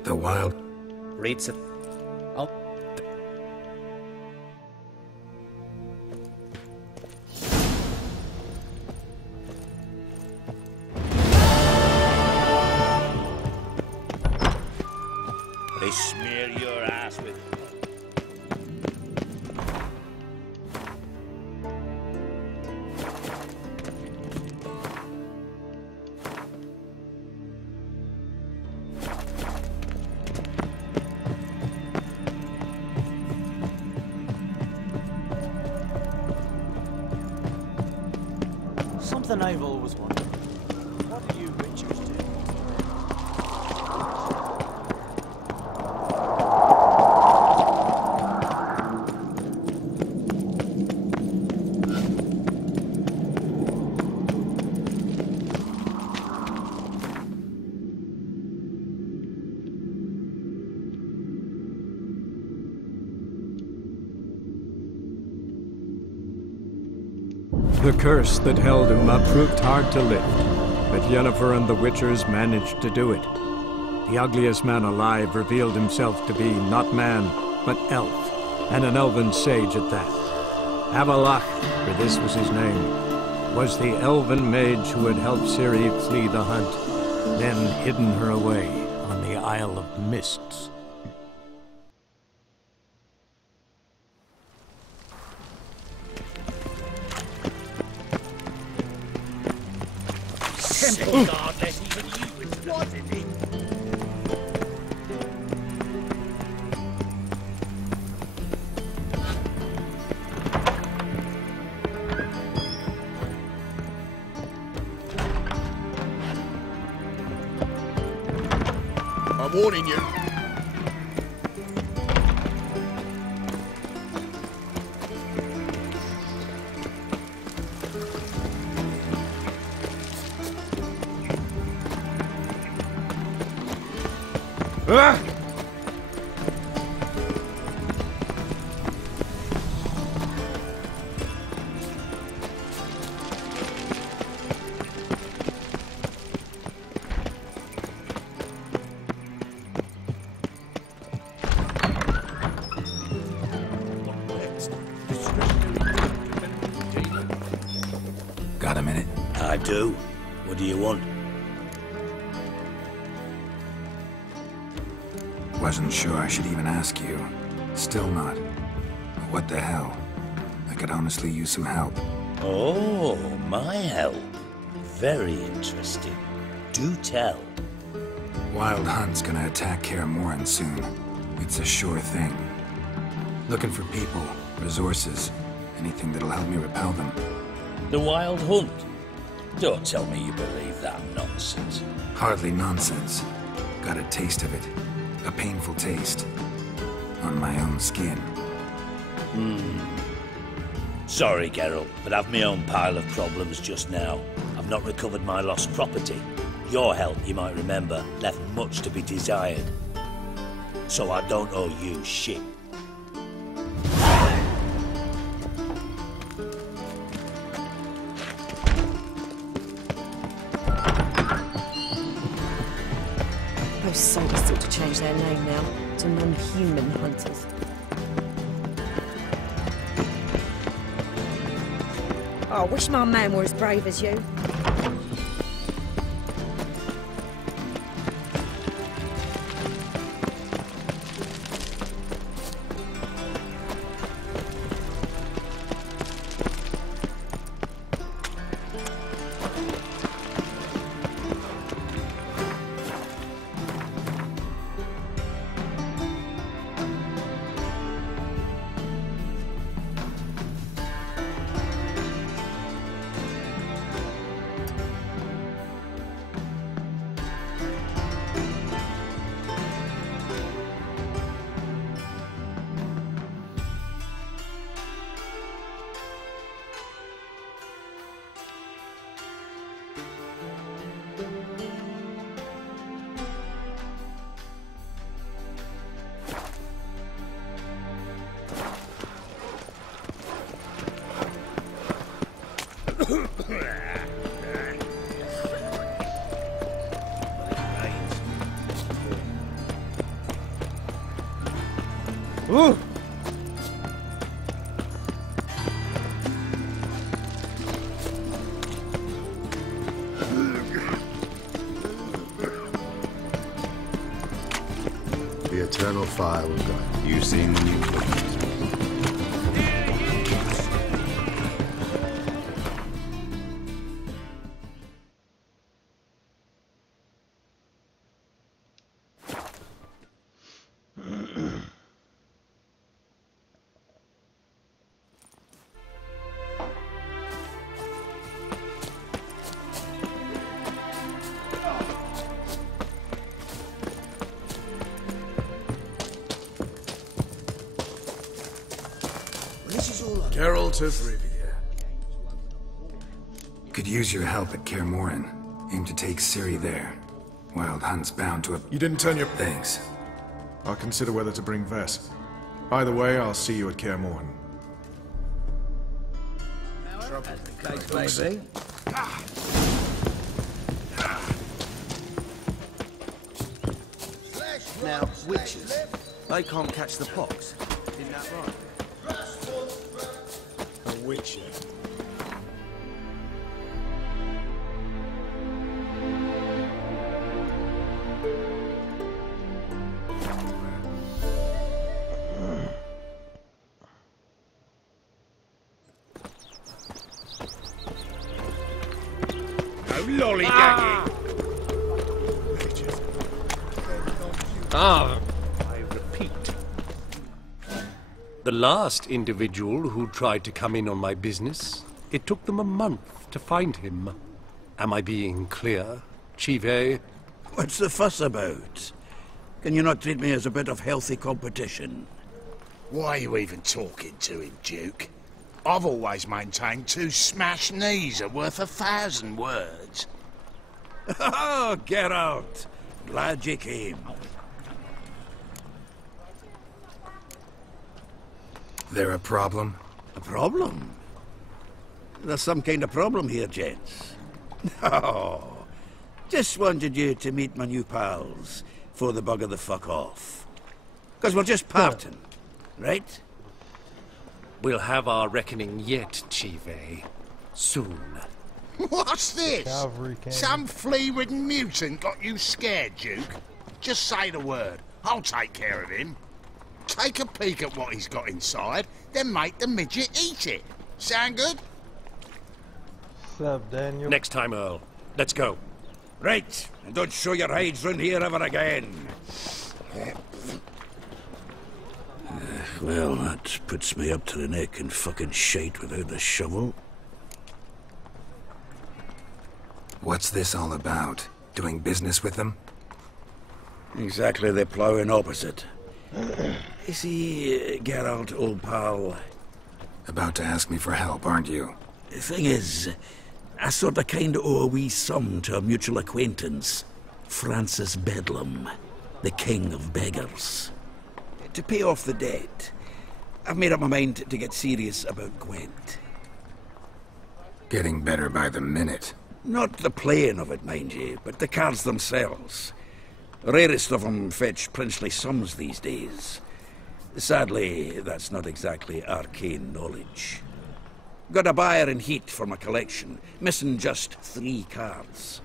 The Wild... Reads it. Oh. They smear your ass with... Something I've always wondered. What do you Richards do? The curse that held Uma proved hard to lift, but Yennefer and the Witchers managed to do it. The ugliest man alive revealed himself to be not man, but elf, and an elven sage at that. Avalach, for this was his name, was the elven mage who had helped Ciri flee the hunt, then hidden her away on the Isle of Mists. Temple guard let even you into the city. I'm warning you. Ah! Got a minute? I do. What do you want? Wasn't sure I should even ask you. Still not. But what the hell? I could honestly use some help. Oh, my help. Very interesting. Do tell. Wild Hunt's gonna attack Kaer Morhen soon. It's a sure thing. Looking for people, resources, anything that'll help me repel them. The Wild Hunt? Don't tell me you believe that nonsense. Hardly nonsense. Got a taste of it. A painful taste. on my own skin. Sorry, Geralt, but I've my own pile of problems just now. I've not recovered my lost property. Your help, you might remember, left much to be desired. So I don't owe you shit. Those soldiers ought to change their name now to non-human hunters. Oh, I wish my man were as brave as you. Ooh! The eternal fire will guide. You've seen the new pictures. Geralt of Rivia. Could use your help at Kaer Morhen. Aim to take Ciri there. Wild Hunt's bound to a... You didn't turn your... Thanks. I'll consider whether to bring Vess. Either way, I'll see you at Kaer Morhen. As the case may be. Now, witches, they can't catch the pox. Isn't that right? A witcher. Lollygaggy! I repeat. The last individual who tried to come in on my business, it took them a month to find him. Am I being clear, Chive? What's the fuss about? Can you not treat me as a bit of healthy competition? Why are you even talking to him, Duke? I've always maintained 2 smashed knees are worth 1,000 words. Oh, get out! Glad you came. There a problem? A problem? There's some kind of problem here, gents. No. Just wanted you to meet my new pals before they bugger the fuck off. Because we're just parting, right? We'll have our reckoning yet, Chive. Soon. What's this? Some flea-ridden mutant got you scared, Duke? Just say the word. I'll take care of him. Take a peek at what he's got inside, then make the midget eat it. Sound good? What's up, Daniel? Next time, Earl. Let's go. Right, and don't show your hides round here ever again. Well, that puts me up to the neck in fucking shite without the shovel. What's this all about? Doing business with them? Exactly the ploughing opposite. You see, Geralt, old pal... About to ask me for help, aren't you? The thing is, I sort of kind of owe a wee sum to a mutual acquaintance. Francis Bedlam, the king of beggars. To pay off the debt, I've made up my mind to get serious about Gwent. Getting better by the minute. Not the playing of it, mind you, but the cards themselves. The rarest of them fetch princely sums these days. Sadly, that's not exactly arcane knowledge. Got a buyer in heat for my collection, missing just 3 cards.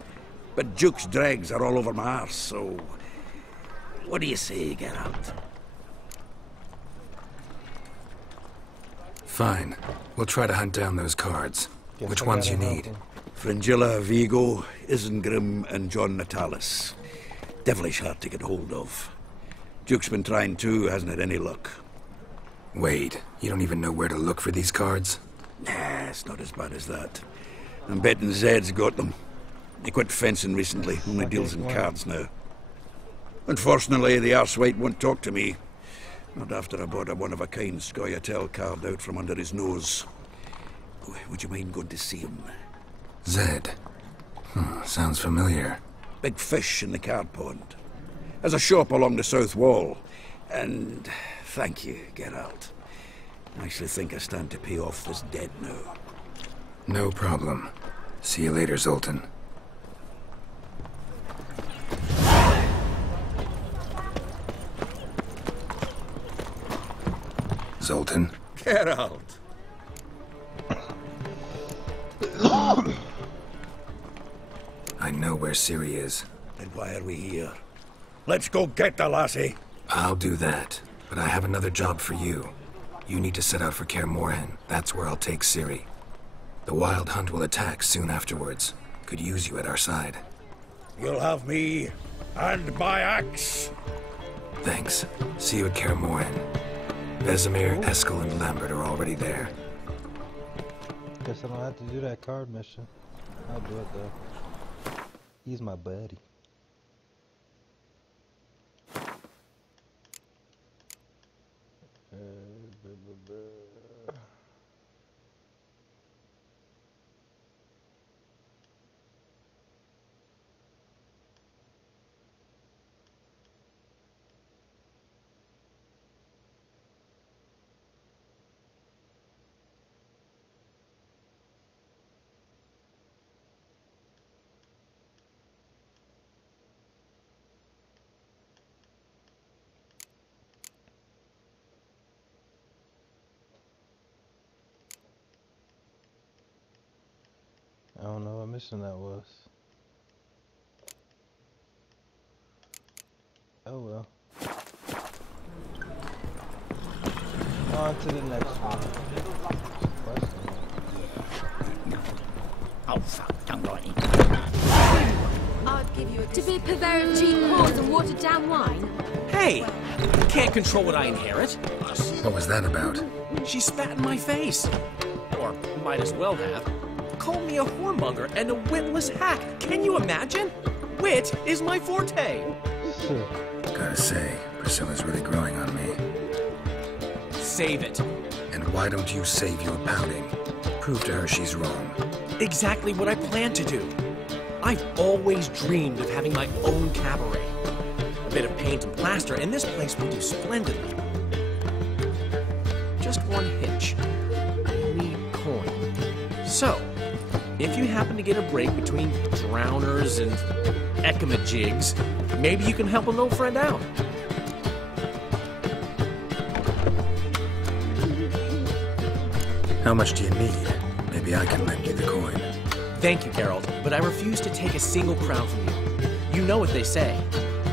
But Duke's dregs are all over my arse, so... What do you say, Geralt? Fine. We'll try to hunt down those cards. Which ones you need? Fringilla, Vigo, Isengrim, and John Natalis. Devilish hard to get hold of. Duke's been trying too, hasn't had any luck. Wait, you don't even know where to look for these cards? Nah, it's not as bad as that. I'm betting Zed's got them. He quit fencing recently, only deals in cards now. Unfortunately, the arsewite won't talk to me. Not after I bought a one-of-a-kind Scoia'tael card out from under his nose. Would you mind going to see him? Zed. Sounds familiar. Big fish in the card pond. Has a shop along the south wall. And thank you, Geralt. I actually think I stand to pay off this debt now. No problem. See you later, Zoltan. Zoltan? Geralt! I know where Ciri is. Then why are we here? Let's go get the lassie! I'll do that, but I have another job for you. You need to set out for Kaer Morhen. That's where I'll take Ciri. The Wild Hunt will attack soon afterwards. Could use you at our side. You'll have me, and my axe! Thanks. See you at Kaer Morhen. Vesemir, Eskel, and Lambert are already there. Guess I don't have to do that card mission. I'll do it though. He's my buddy. I don't know what mission that was. Oh well. On to the next one. Oh fuck, don't write it. I'd give you to be purveying cheap whores and watered down wine. Hey! Can't control what I inherit. What was that about? She spat in my face. Or might as well have. Called me a whoremonger and a witless hack. Can you imagine? Wit is my forte. Gotta say, Priscilla's really growing on me. Save it. And why don't you save your pouting? Prove to her she's wrong. Exactly what I plan to do. I've always dreamed of having my own cabaret. A bit of paint and plaster, and this place will do splendidly. Just one hitch. I need coin. So, if you happen to get a break between drowners and ekamajigs, maybe you can help an old friend out. How much do you need? Maybe I can lend you the coin. Thank you, Geralt, but I refuse to take a single crown from you. You know what they say.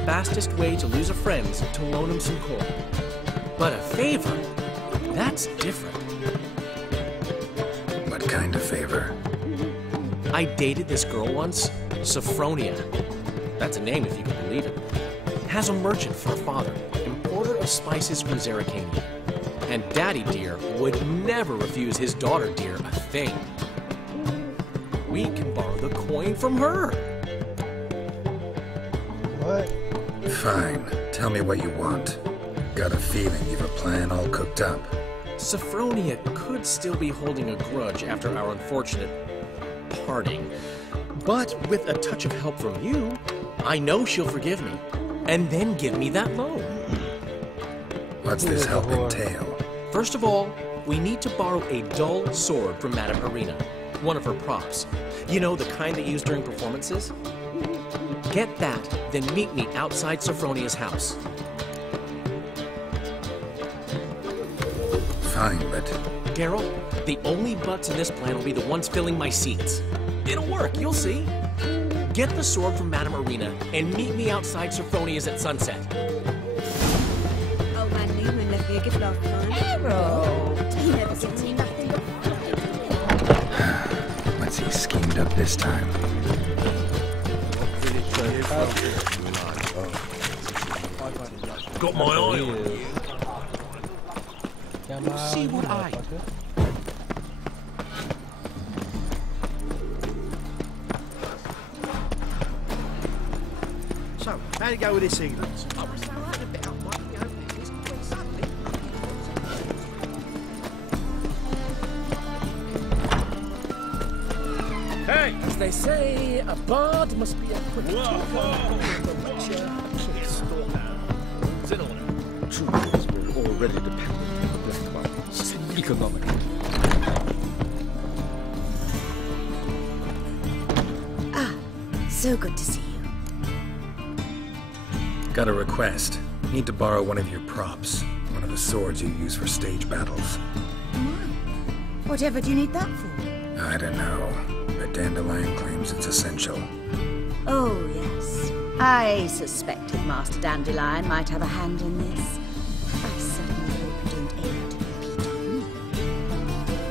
Fastest way to lose a friend's to loan him some coin. But a favor? That's different. What kind of favor? I dated this girl once, Sophronia. That's a name if you can believe it. Has a merchant for a father, importer of spices from Zerrikania. And Daddy Dear would never refuse his daughter Dear a thing. We can borrow the coin from her. What? Fine. Tell me what you want. got a feeling you've a plan all cooked up. Sophronia could still be holding a grudge after our unfortunate parting. But with a touch of help from you, I know she'll forgive me. And then give me that loan. What's this help entail? First of all, we need to borrow a dull sword from Madame Arena. One of her props. You know, the kind they use during performances? Get that, then meet me outside Sophronia's house. Fine, but... Geralt, the only butts in this plan will be the ones filling my seats. It'll work, you'll see. Get the sword from Madame Arena and meet me outside Sophronia's at sunset. Oh man, Newman left me a gift last time. Harold! He never gives me nothing. What's he schemed up this time? Got my eye on you. See what I... So, how'd it go with this evening? Hey! As they say, a bard must be a quick Troopers were already dependent on the black markets, economically. Ah, so good to see you. Got a request. Need to borrow one of your props. One of the swords you use for stage battles. Whatever do you need that for? I don't know, but Dandelion claims it's essential. Oh, yes. I suspected Master Dandelion might have a hand in this. I certainly hope you don't aim to compete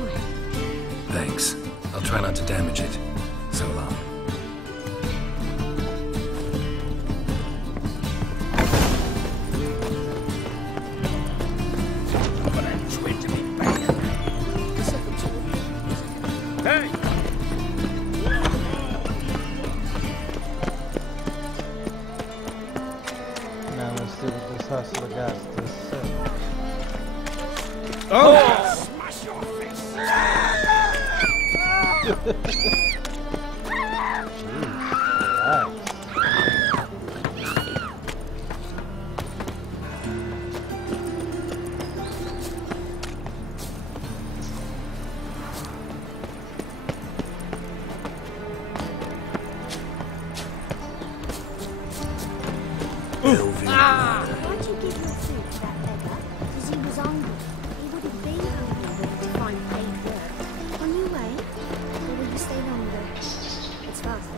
with me. Thanks. I'll try not to damage it. So long. Hey! Now let's see what this hustler got to say. Oh! Smash your face! Why'd you give your suit to that beggar? Because he was hungry. He would have been hungry to find paid work. On your way? Or will you stay longer? It's fast.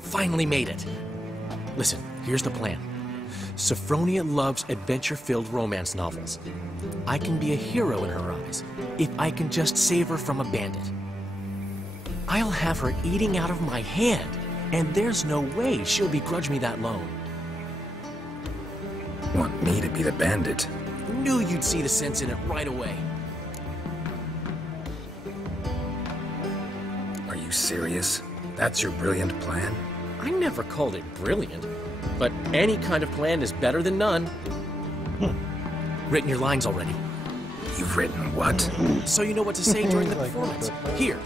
Finally made it. Listen, here's the plan. Sophronia loves adventure-filled romance novels. I can be a hero in her eyes if I can just save her from a bandit. I'll have her eating out of my hand, and there's no way she'll begrudge me that loan. Want me to be the bandit? Knew you'd see the sense in it right away. Are you serious? That's your brilliant plan? I never called it brilliant, but any kind of plan is better than none. Written your lines already. You've written what? So you know what to say during the performance. Here,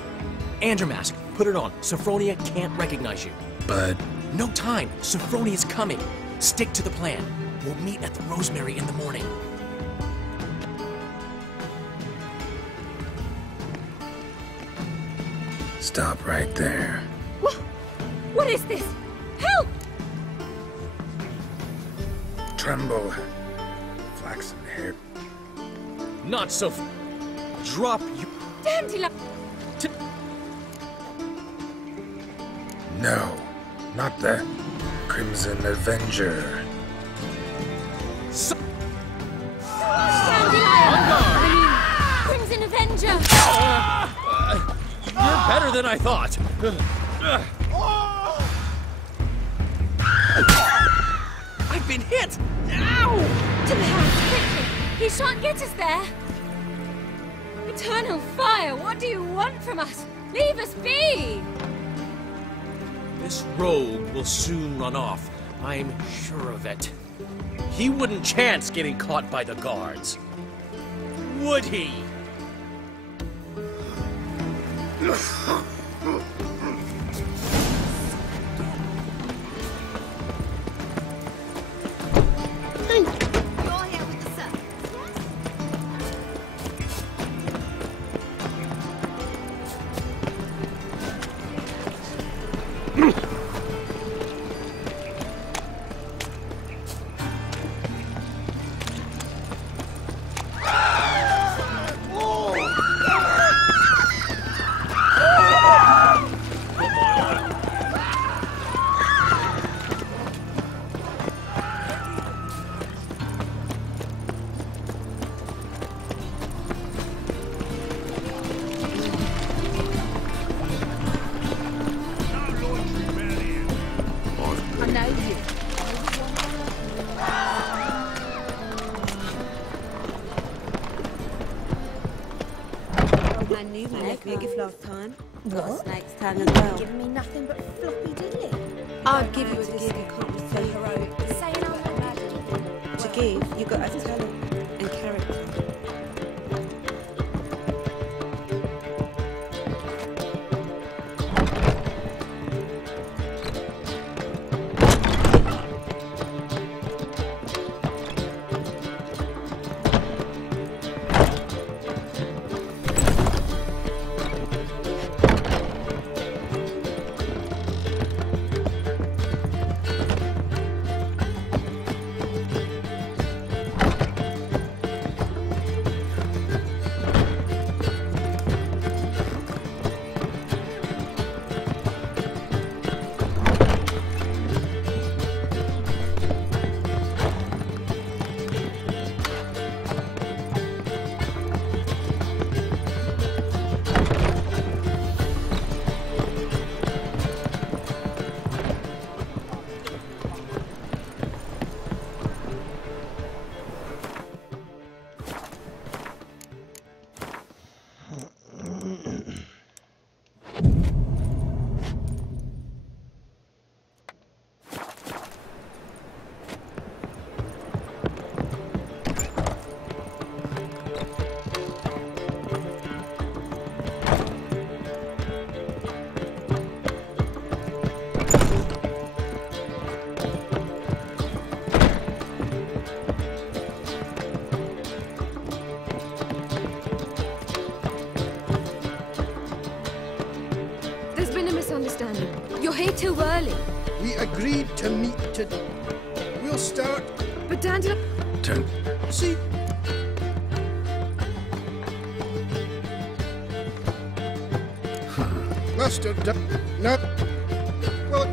Andromask, put it on. Sophronia can't recognize you. But... No time. Sophronia's coming. Stick to the plan. We'll meet at the Rosemary in the morning. Stop right there. What is this? Help! Tremble. Flaxen hair. Not so... Drop you... Dandelion! No. Not the Crimson Avenger. Crimson Avenger! You're better than I thought. I've been hit! Ow! To the house, quickly! He shan't get us there! Eternal fire, what do you want from us? Leave us be! This rogue will soon run off. I'm sure of it. He wouldn't chance getting caught by the guards. Would he? Last time. What? Got a snake's tongue as well. Giving me nothing but floppy dilly. I'd give you a discount for heroic. Saying I'm not bad. To give, you got to have talent and character. You're here too early. We agreed to meet to... We'll start... But Dandy... Turn. See? Master... No. Well...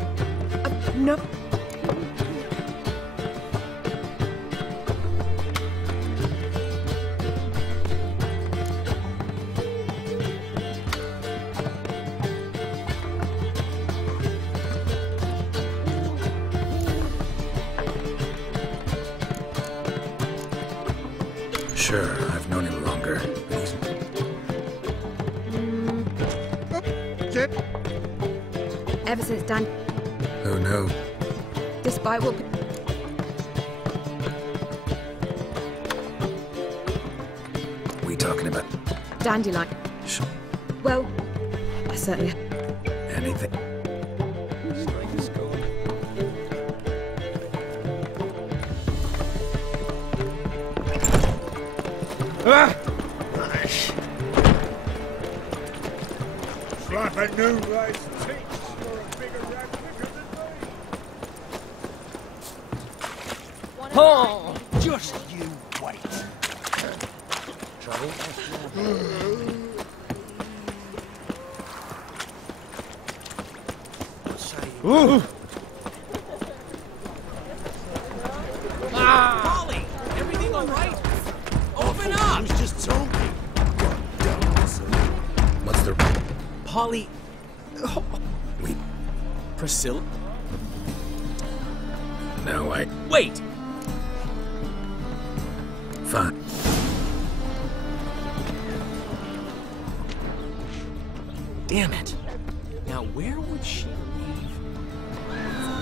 no. Sure, I've known him longer. Ever since Dan... Oh no. Despite what... We talking about... Dandelion. Well, I certainly... Anything? Ah! Nice. Slap a new rice cheeks for a bigger rat quicker than me. Oh, just you wait. Trouble? Ooh. Polly, everything all right? Open up! I was just talking. What's the... Polly... Oh. We... Priscilla? No, Wait! Fine. Damn it. Now where would she leave?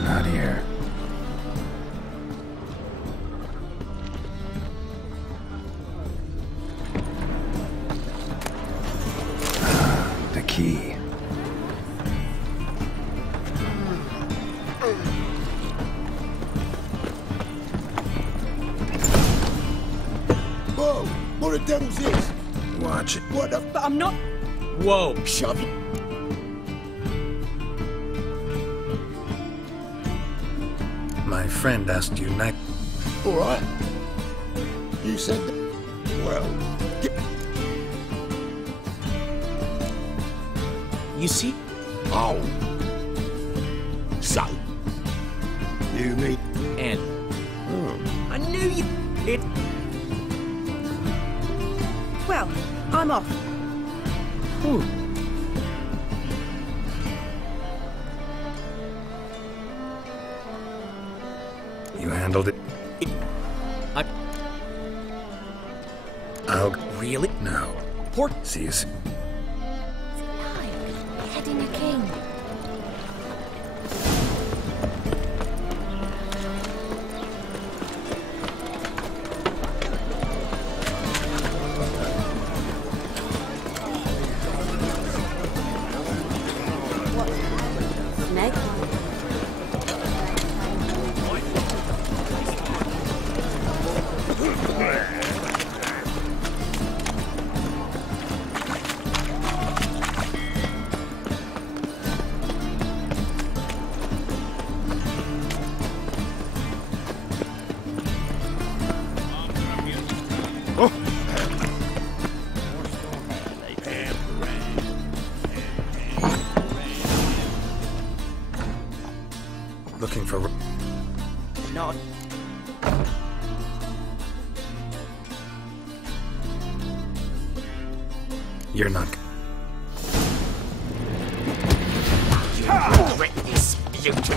Not here. The key. Whoa! What the devil's this? Watch it. What the? But I'm not. Whoa! Shove it. My friend asked you next. All right. You said that. Well, You see? oh. So, you mean? And I knew you. It. Well, I'm off. Whew. You handled it. I'll... Really? No. Port. See you soon. Heading a king. Snake. Looking for... No. You're not... Regret this, you two.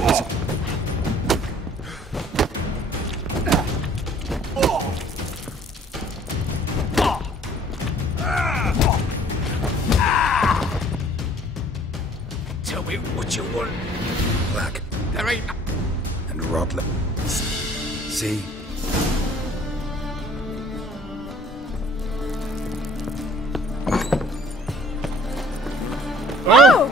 Tell me what you want. Black. There ain't. And Rotlet. See? Oh!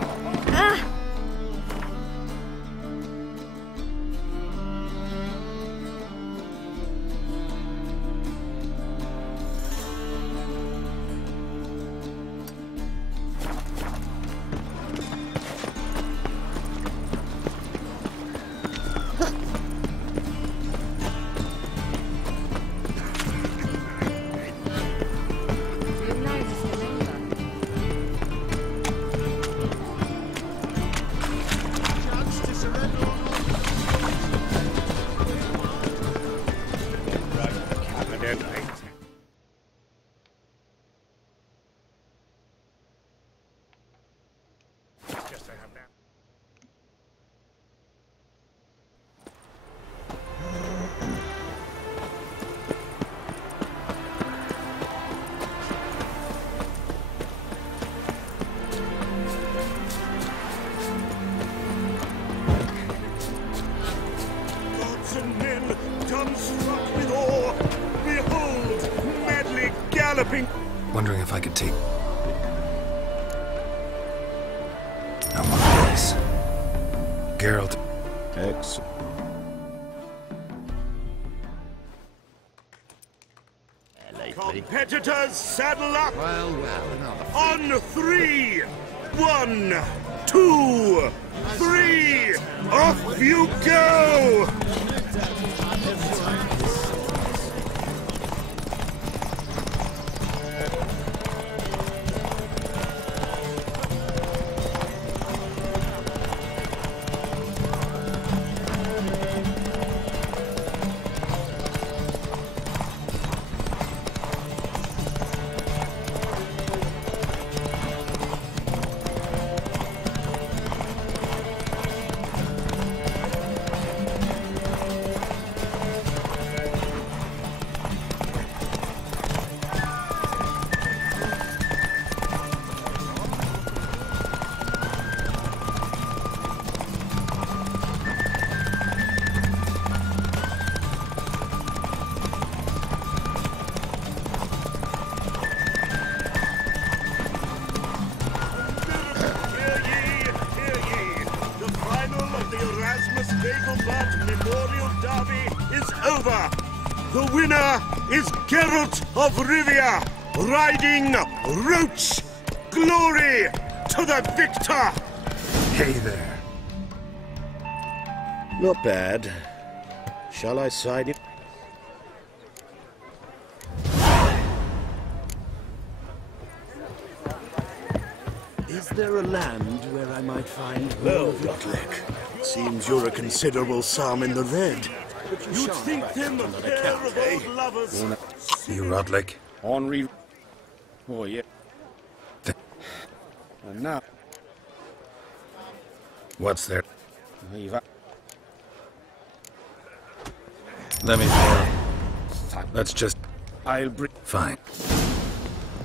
Gods and men, dumbstruck with awe, behold, madly galloping. Wondering if I could take... I want this. Geralt. X. Competitors, saddle up! Well, another. On 3! 1, 2, 3! Off you go! over. The winner is Geralt of Rivia, riding Roach. Glory to the victor! Hey there. Not bad. Shall I side it? Is there a land where I might find... Well, Rotlick, seems you're a considerable psalm in the red. You'd think them a pair of old lovers. You, Rotlick? Henri... Oh, yeah. And now... What's there? Let me... Let's just... I'll bring... Fine.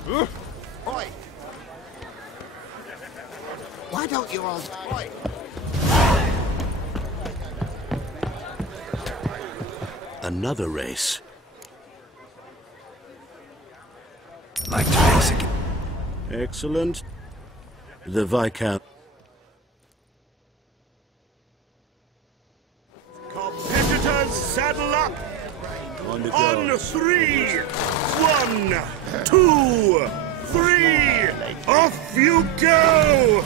Oi! Why don't you all... Oi! Another race. Like to race again. Excellent. The Viscount. Competitors, saddle up! On the On go. 3! 1, 2, 3! Off you go!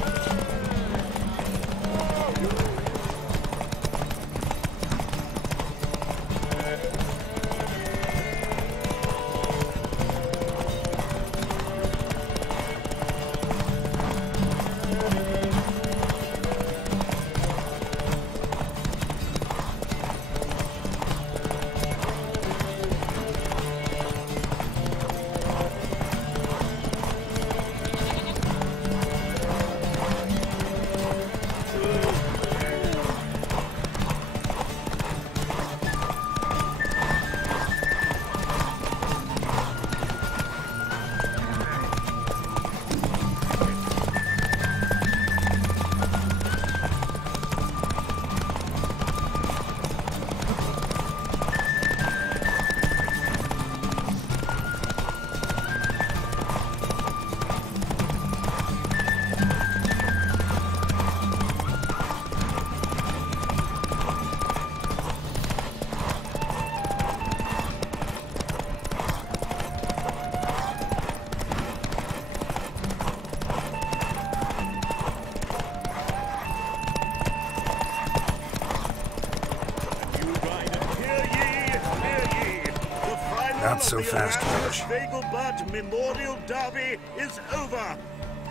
Not so fast, Roach. Vegelbud Memorial Derby is over.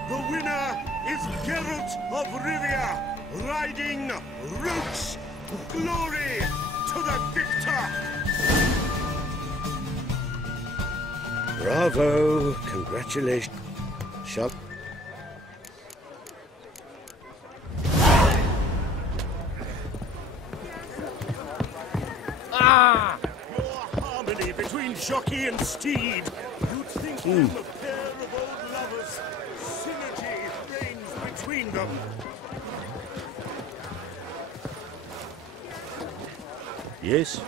The winner is Geralt of Rivia, riding Roach. Glory to the victor! Bravo! Congratulations. Shall... Ah! More harmony between jockey and steed. You'd think them a pair of old lovers. Synergy reigns between them. Yes?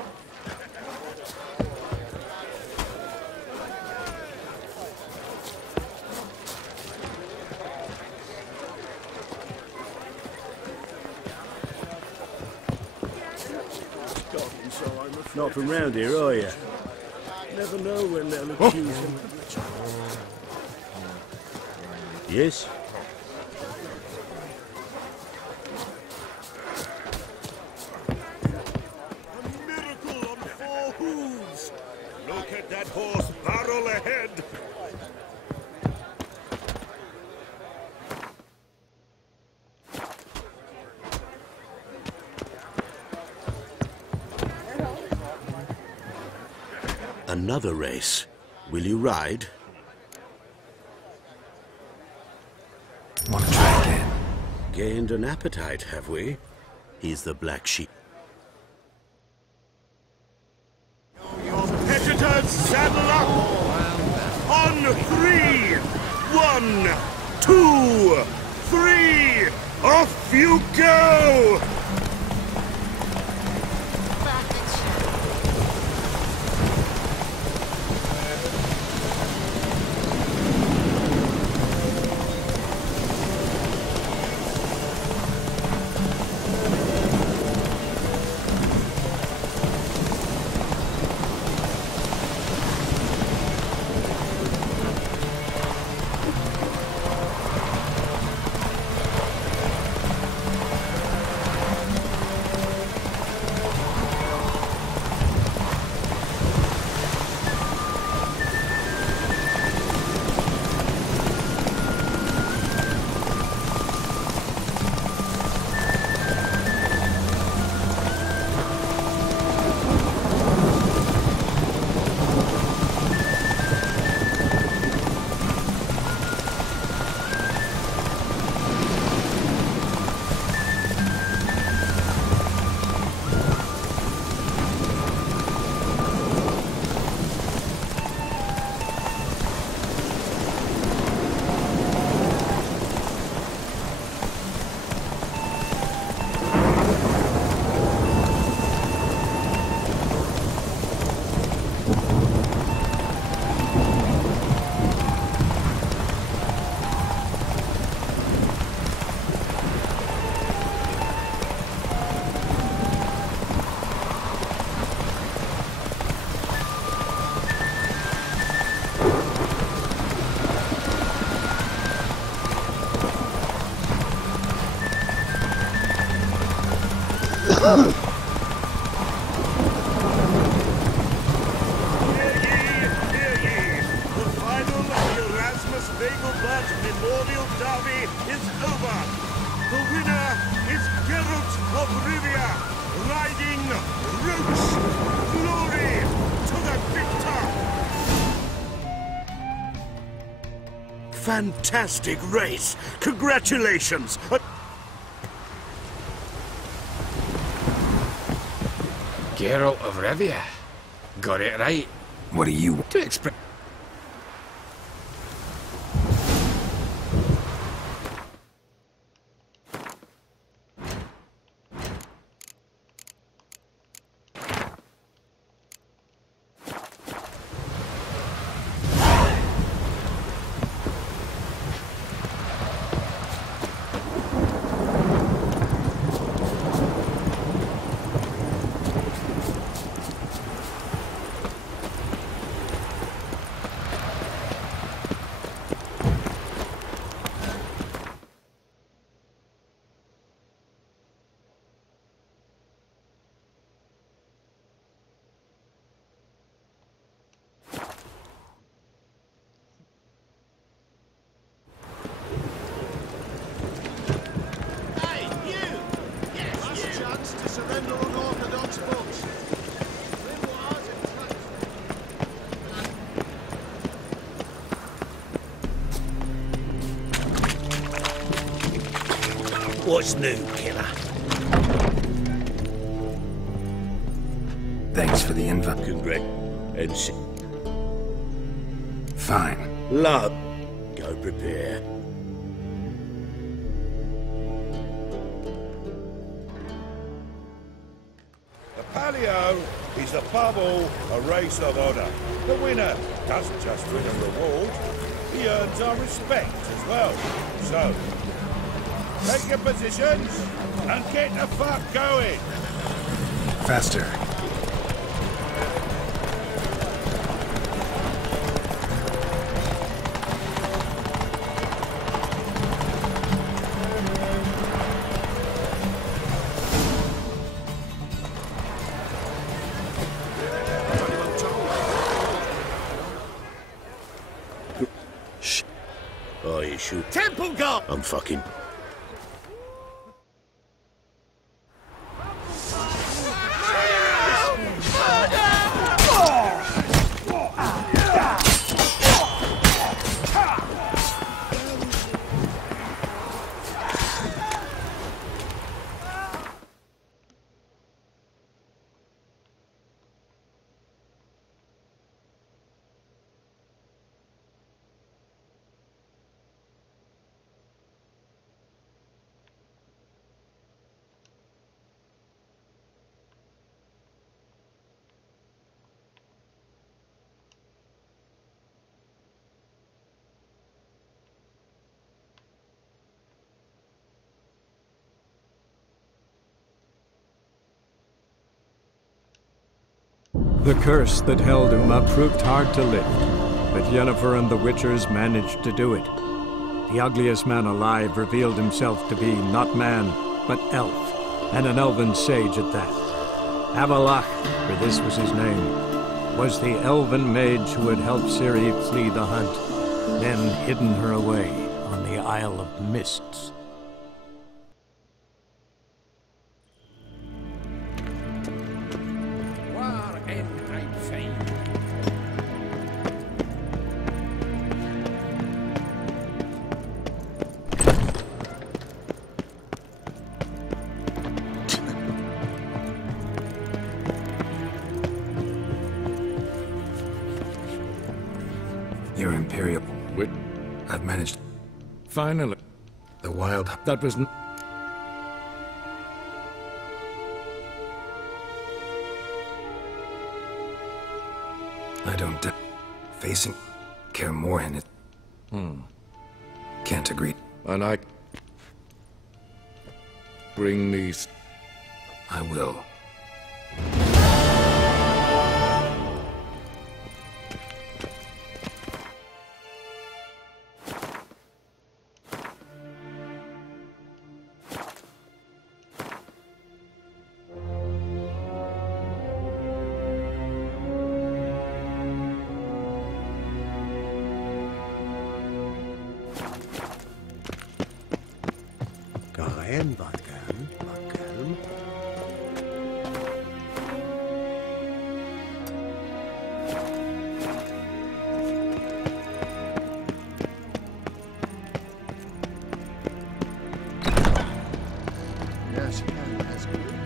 Not from round here, are you? Never know when they'll accuse him. Yes? A miracle on 4 hooves. Look at that horse barrel ahead. Another race. Will you ride? Want to try again? Gained an appetite, have we? He's the black sheep. Competitors, saddle up! On 3! 1, 2, 3! Off you go! Memorial Derby is over. The winner is Geralt of Rivia, riding Roots. Glory to the victor! Fantastic race! Congratulations! Geralt of Rivia. Got it right. What do you... To express... What's new, killer? Thanks for the invite. Congrats. And Fine. Love. Go prepare. The Palio is above all a race of honour. The winner doesn't just win a reward, he earns our respect as well. So, take your positions and get the fuck going. Faster. Shh. Oh, you shoot. Temple Guard! I'm fucking... The curse that held Uma proved hard to lift, but Yennefer and the Witchers managed to do it. The ugliest man alive revealed himself to be not man, but elf, and an elven sage at that. Avalach, for this was his name, was the elven mage who had helped Ciri flee the hunt, then hidden her away on the Isle of Mists. Your Imperial... Wait. I've managed... Finally. The wild... That was... I don't... Facing... Kaer Morhen it... Can't agree. And I... Bring these... I will. again, Vatkan. Vatkan. Yes, that's good.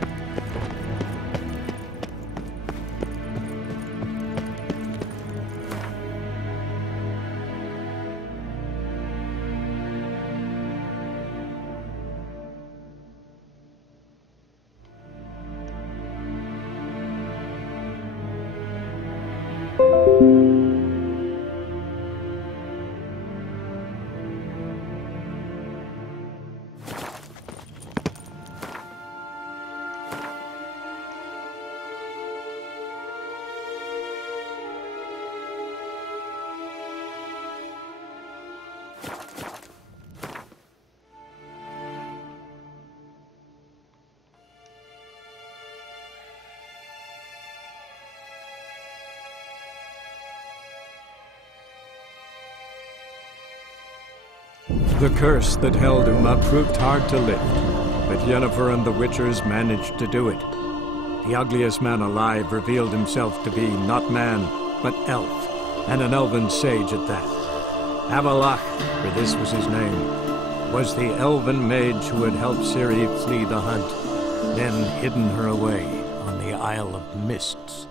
The curse that held Uma proved hard to lift, but Yennefer and the Witchers managed to do it. The ugliest man alive revealed himself to be not man, but elf, and an elven sage at that. Avalach, for this was his name, was the elven mage who had helped Ciri flee the hunt, then hidden her away on the Isle of Mists.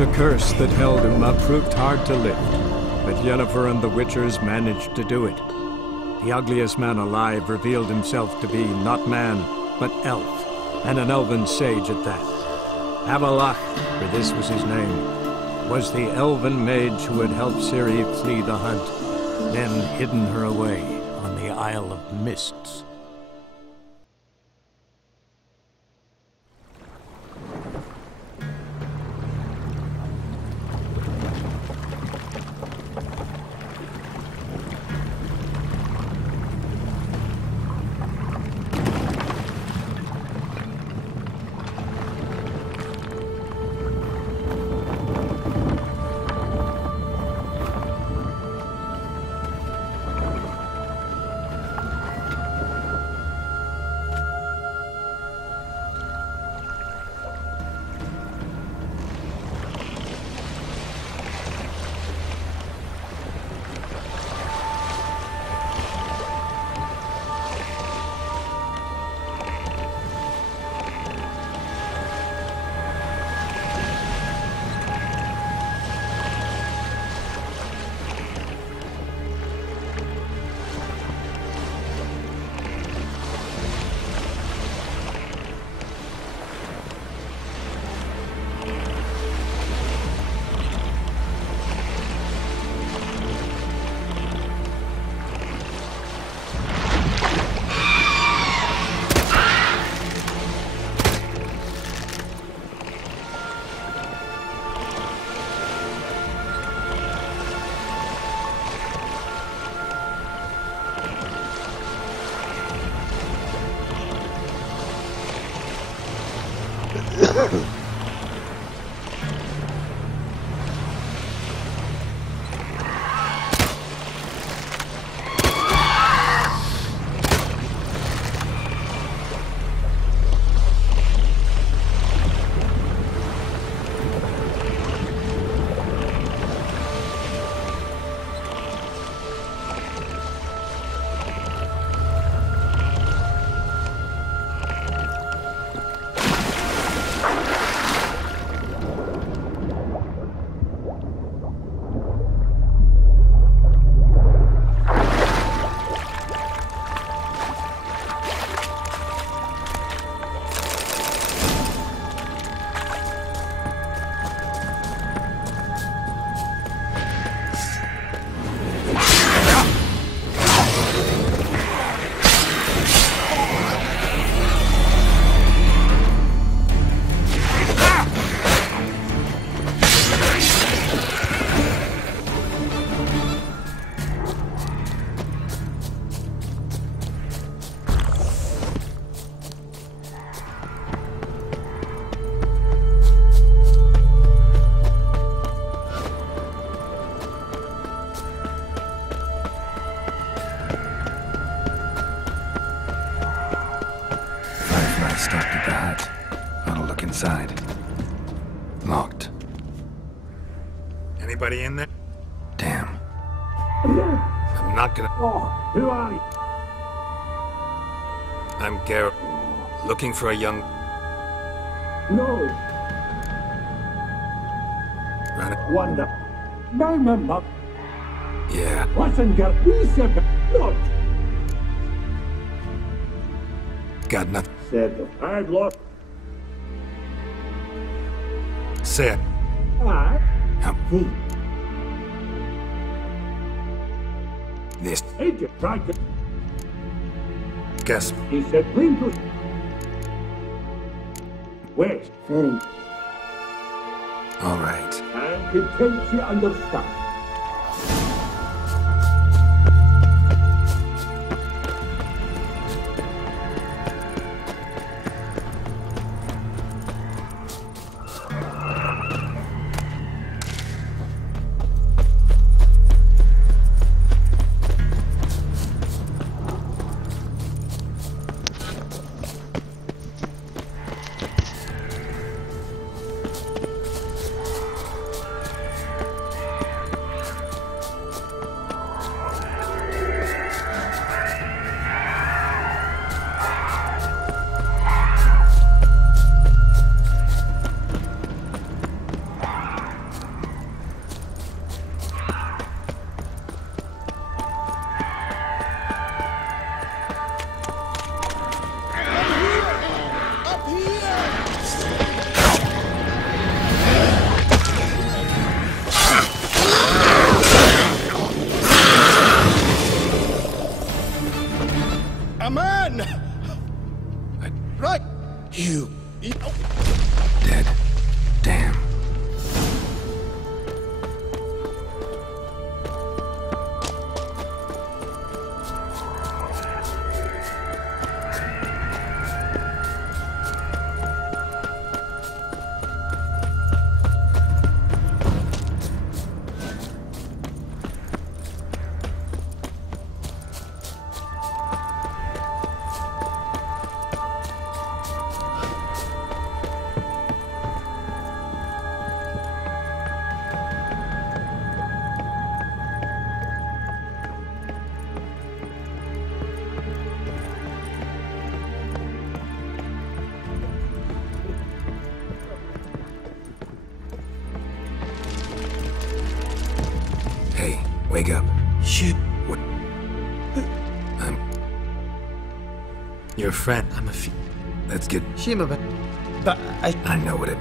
The curse that held Uma proved hard to lift, but Yennefer and the Witchers managed to do it. The ugliest man alive revealed himself to be not man, but elf, and an elven sage at that. Avalach, for this was his name, was the elven mage who had helped Ciri flee the hunt, then hidden her away on the Isle of Mists. Stopped at the hut. I'll look inside. Locked. Anybody in there? Damn. I'm not gonna... Oh, who are you? I'm Garrett. Looking for a young... No. Run it. Wonder. No. Yeah. Listen, Garrett, we said not. Got nothing. Said I've lost. Say it. I. This. Agent tried to. Guess. He said, please do. Wait. All right. And content you understand. A man! Right! You... Dead. Damn. Wake up. Shit. What? I'm... Your friend. I'm a That's good. Shima, but I know what it...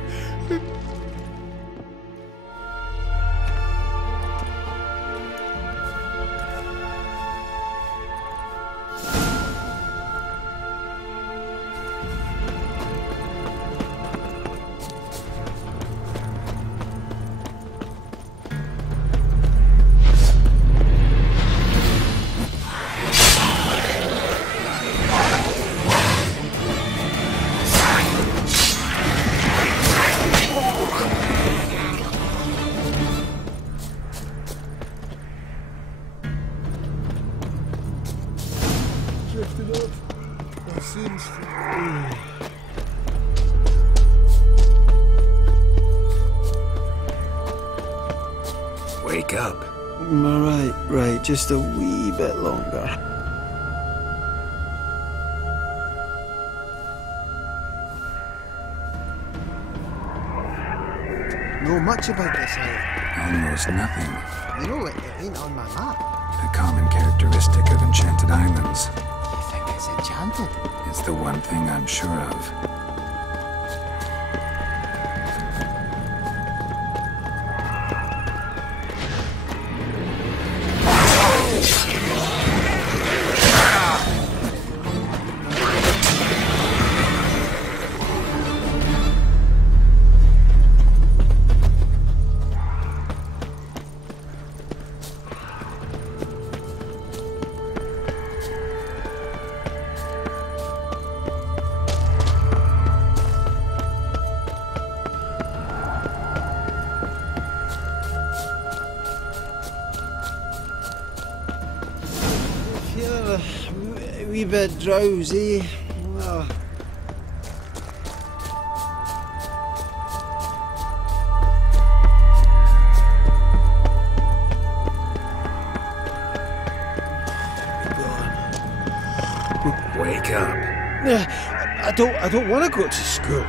Wake up. Right, just a wee bit longer. Know much about this island? Almost nothing. You know, it ain't on my map. A common characteristic of enchanted islands. You think it's enchanted? It's the one thing I'm sure of. A wee bit drowsy. Oh. Wake up. I don't want to go to school.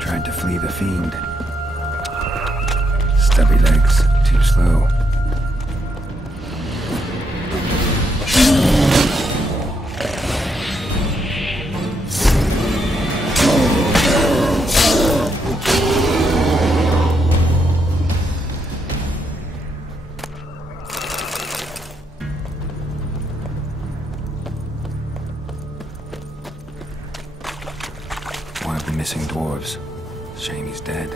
Tried to flee the fiend. Stubby legs, too slow. missing dwarves. Shame he's dead.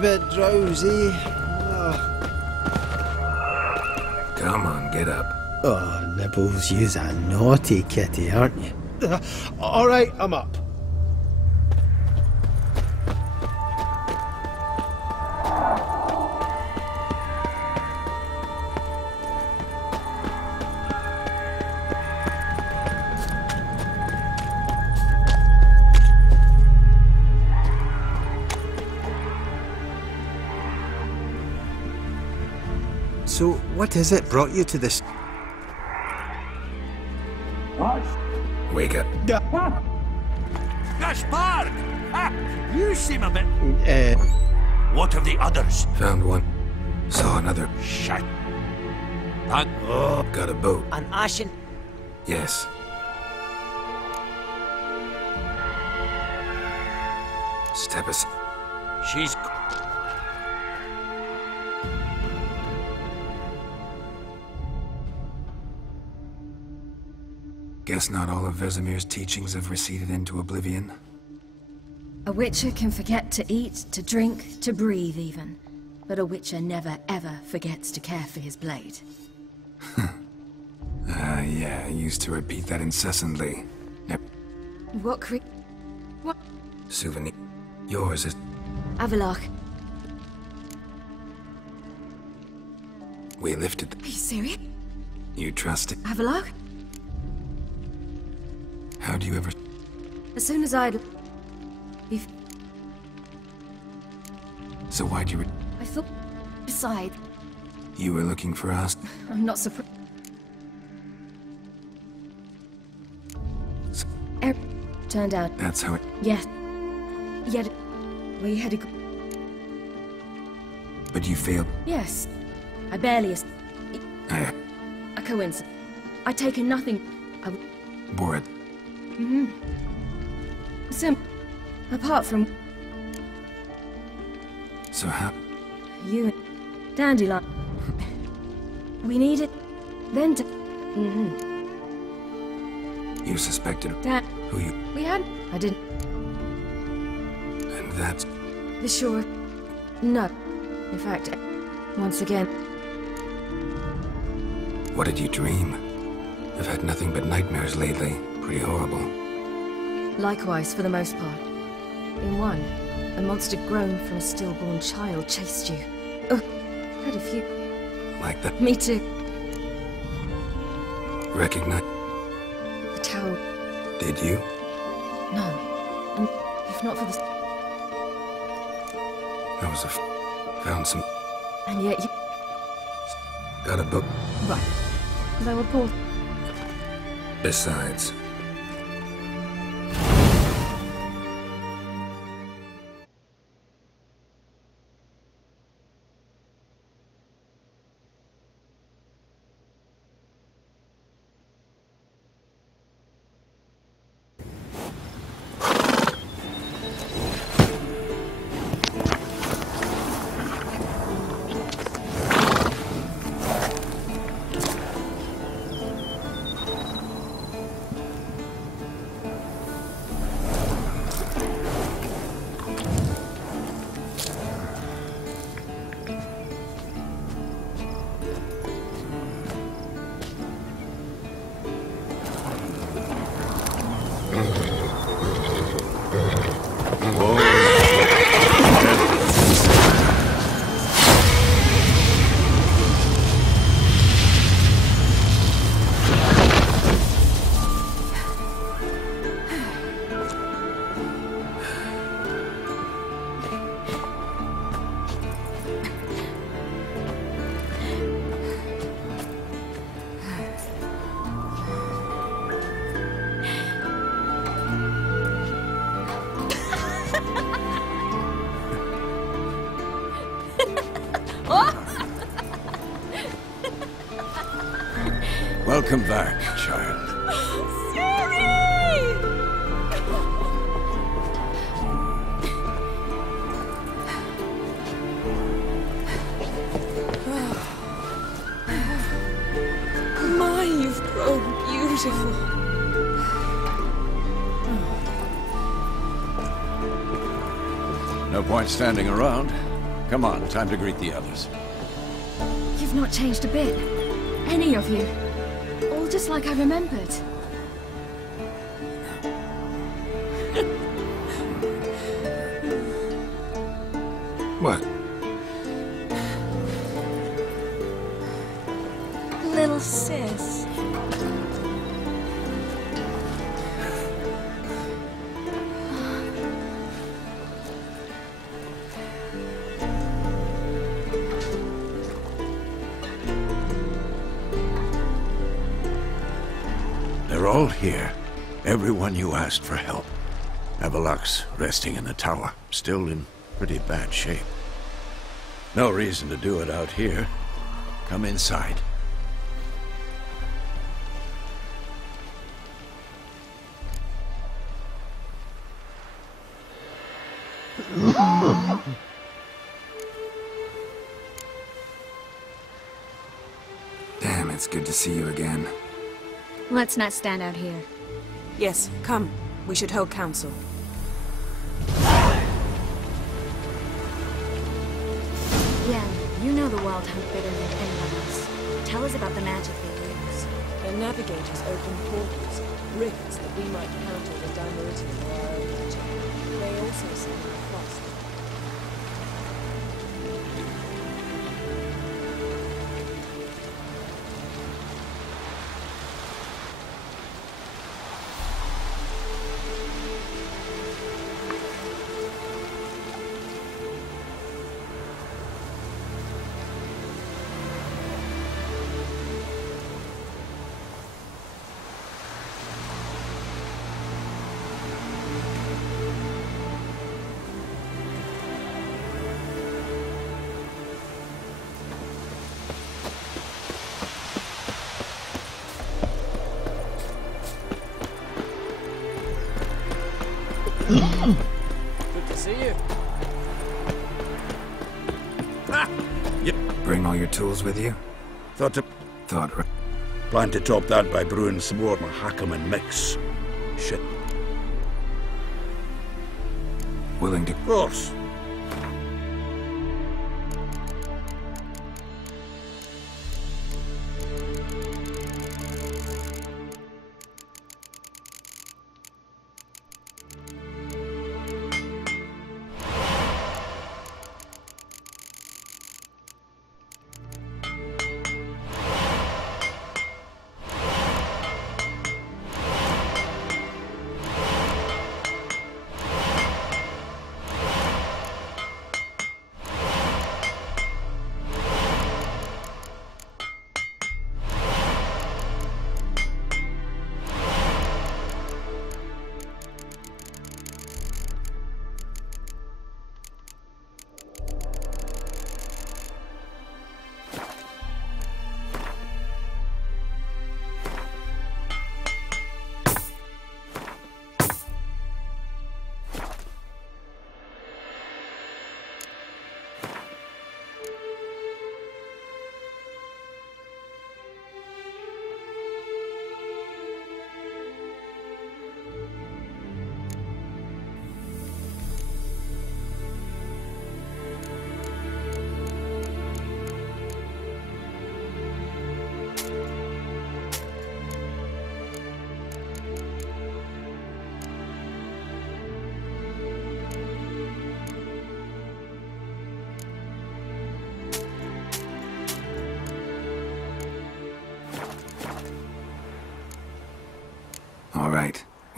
Bit drowsy. Come on, get up. Oh, Nibbles, you's a naughty kitty, aren't you? All right, I'm up. So, what is it brought you to this? What? Wake up. Gaspard! Ah, you seem a bit... What of the others? Found one. Saw another. Shit. Got a boat. An Ashen? Yes. Step aside. She's... Guess not all of Vesemir's teachings have receded into oblivion. A witcher can forget to eat, to drink, to breathe even. But a witcher never ever forgets to care for his blade. Yeah, I used to repeat that incessantly. What What? Souvenir. Yours is... Avalok. We lifted... Are you serious? You trust it? Avalok? How do you ever... As soon as I'd... So why'd you... I thought... Besides... You were looking for us? I'm not surprised. Turned out... That's how it... Yes. Yet... We had a... But you failed. Yes. I barely... A coincidence. I'd taken nothing... Bored. Apart from... So how... You and Dandelion. We needed... Then to... You suspected... That... Who you... We had... I didn't... And that's... The sure... No. In fact, once again... What did you dream? I've had nothing but nightmares lately. Pretty horrible. Likewise, for the most part. In one, a monster grown from a stillborn child chased you. Had a few... Like that? Me too. Recognize... The tower... Did you? No. And if not for the... I was found some... And yet you... Got a book. Right. They were poor. Besides... Welcome back, child. My, you've grown beautiful. No point standing around. Come on, time to greet the others. You've not changed a bit. Any of you. All just like I remembered. What? Little sis. They're all here. Everyone you asked for help. Avalok's resting in the tower, still in pretty bad shape. No reason to do it out here. Come inside. Damn, it's good to see you again. Let's not stand out here. Yes, come. We should hold council. Yeah, you know the Wild Hunt better than anyone else. Tell us about the magic they use. The navigators open portals, rifts that we might counter the Dimeridian or our own magic. They also send across. Good to see you. Bring all your tools with you? Thought Plan to top that by brewing some more Mahakam and mix. Shit. Willing to... Of course.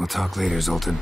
We'll talk later, Zoltan.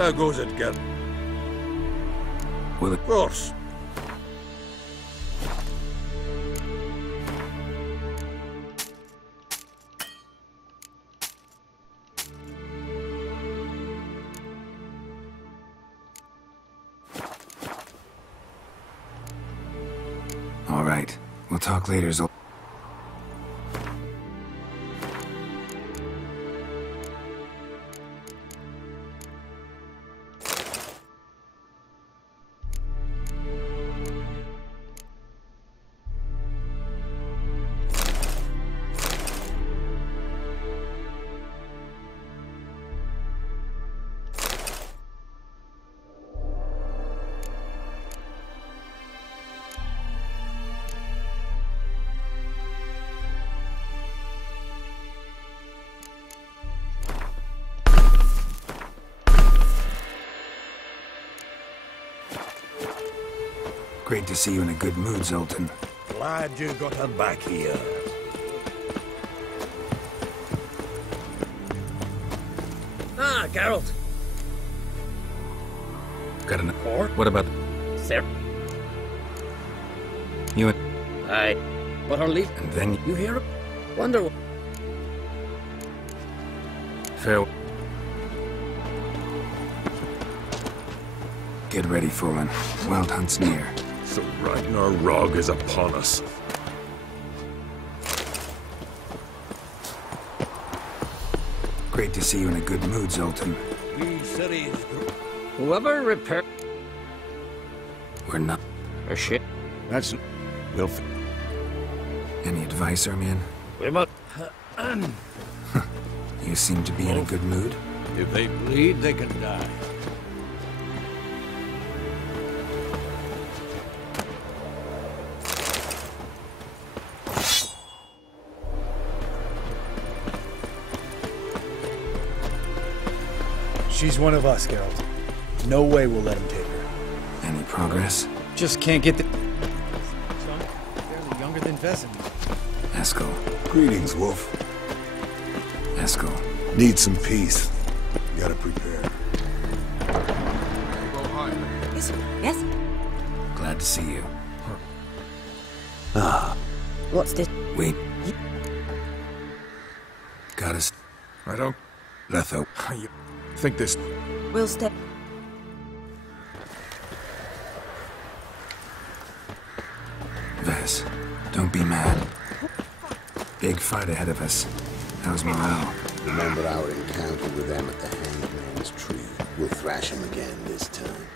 How goes it, Gert? Well, of course. all right. We'll talk later, Zoltan. Great to see you in a good mood, Zoltan. Glad you got her back here. Ah, Geralt. Got an Or? What about Sir. you? Aye. But her leave. And then You hear it? Wonder what. Farewell. Get ready, Fullen. Wild Hunt's near. So Ragnarok is upon us. Great to see you in a good mood, Zoltan. These cities. Whoever repair. We're not. Or shit. That's. We'll. Any advice, Ermion? We must. You seem to be in a good mood. If they bleed, they can die. She's one of us, Geralt. No way we'll let him take her. Any progress? Just can't get the... Son, barely younger than Vesemir. Eskel. Greetings, Wolf. Eskel. Need some peace. Gotta prepare. Yes? Glad to see you. Ah. What's this? Wait. Got us. I don't Letho. think this... We'll stay. Vess, don't be mad. Big fight ahead of us. How's morale? Remember our encounter with them at the Hangman's Tree. We'll thrash him again this time.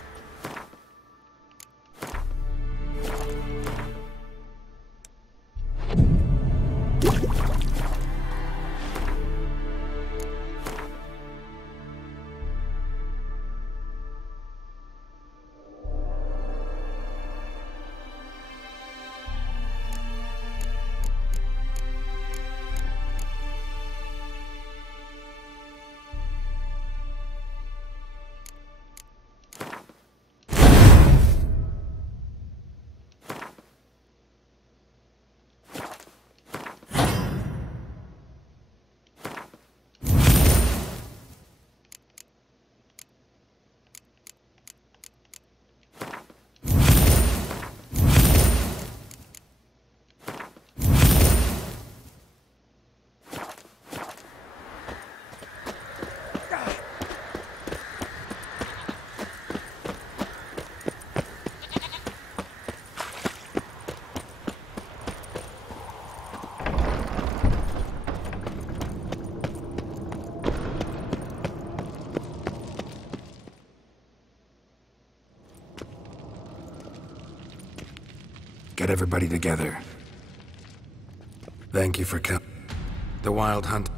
Get everybody together. Thank you for coming. The Wild Hunt.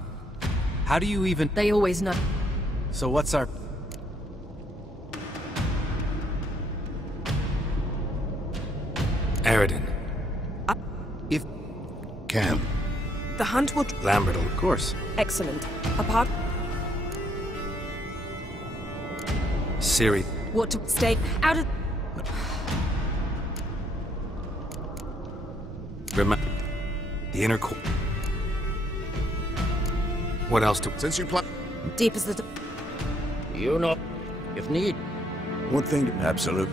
How do you even... They always know. So what's our... Aridin. If... Cam. The hunt will... Lambert, Of course. Excellent. Apart... Siri. What to stay out of... Remember. The inner core. What else to... Since you play... Deep as the... You know, if need. One thing... Absolute.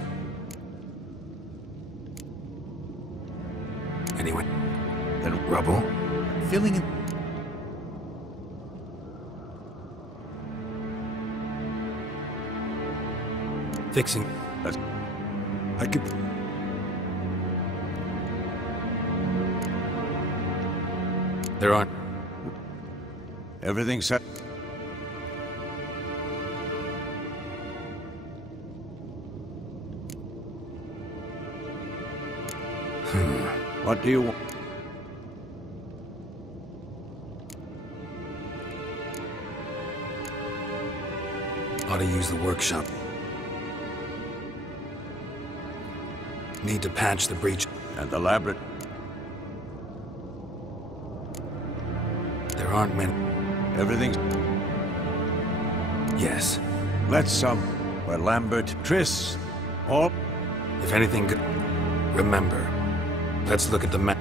Anyway. Then rubble. Filling in... Fixing. I could... There aren't. Everything's set. What do you want? Ought to use the workshop. Need to patch the breach. And the labyrinth. There aren't many. Everything's... Yes. Let's where Lambert, Triss, all... If anything good... Remember. Let's look at the map.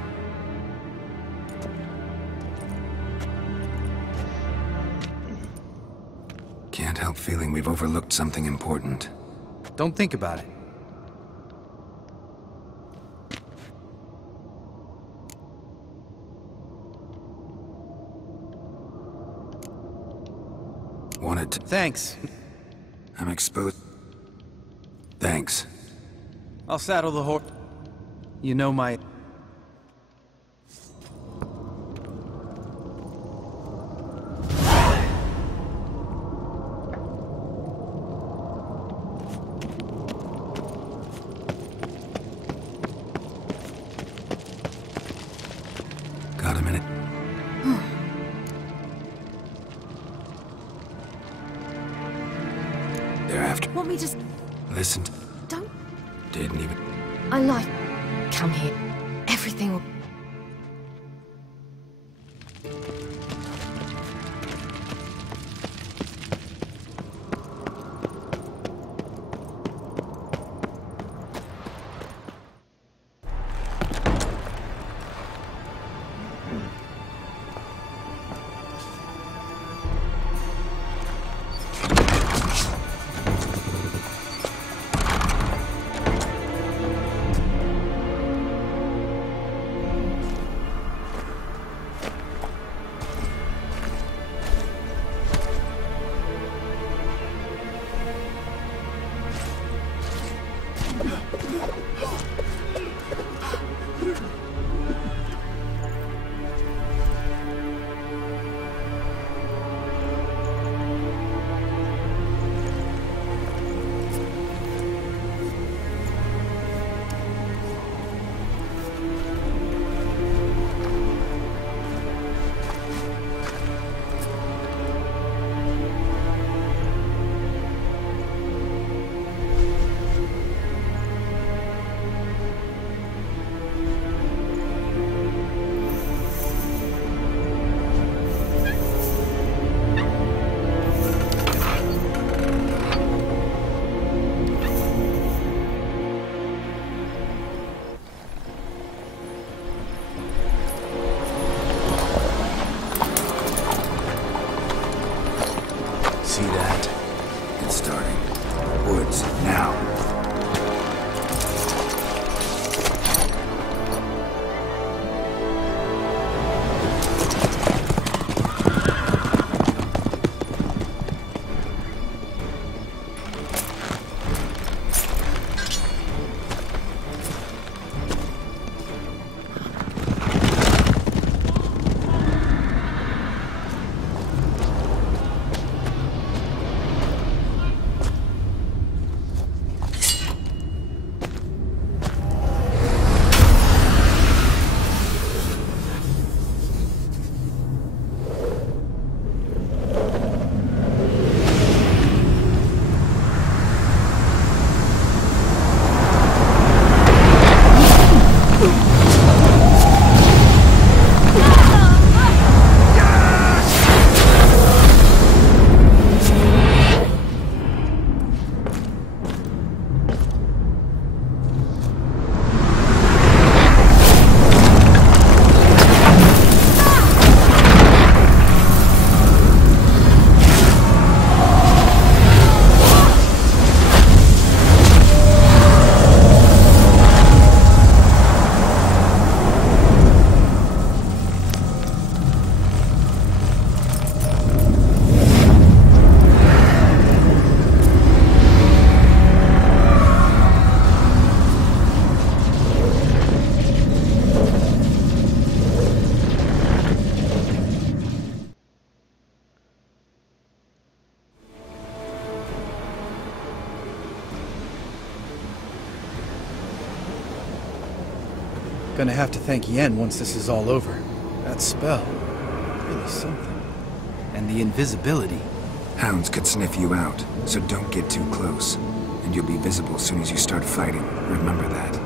Can't help feeling we've overlooked something important. Don't think about it. Wanted to... Thanks. I'm exposed. Thanks. I'll saddle the horse. You know my... Got a minute. Thereafter. Want me to... Listened. Don't... Didn't even... I like... Come here. Everything will... See that? It's starting. Woods, now. Gonna have to thank Yen once this is all over. That spell, really something. And the invisibility. Hounds could sniff you out, so don't get too close. And you'll be visible as soon as you start fighting. Remember that.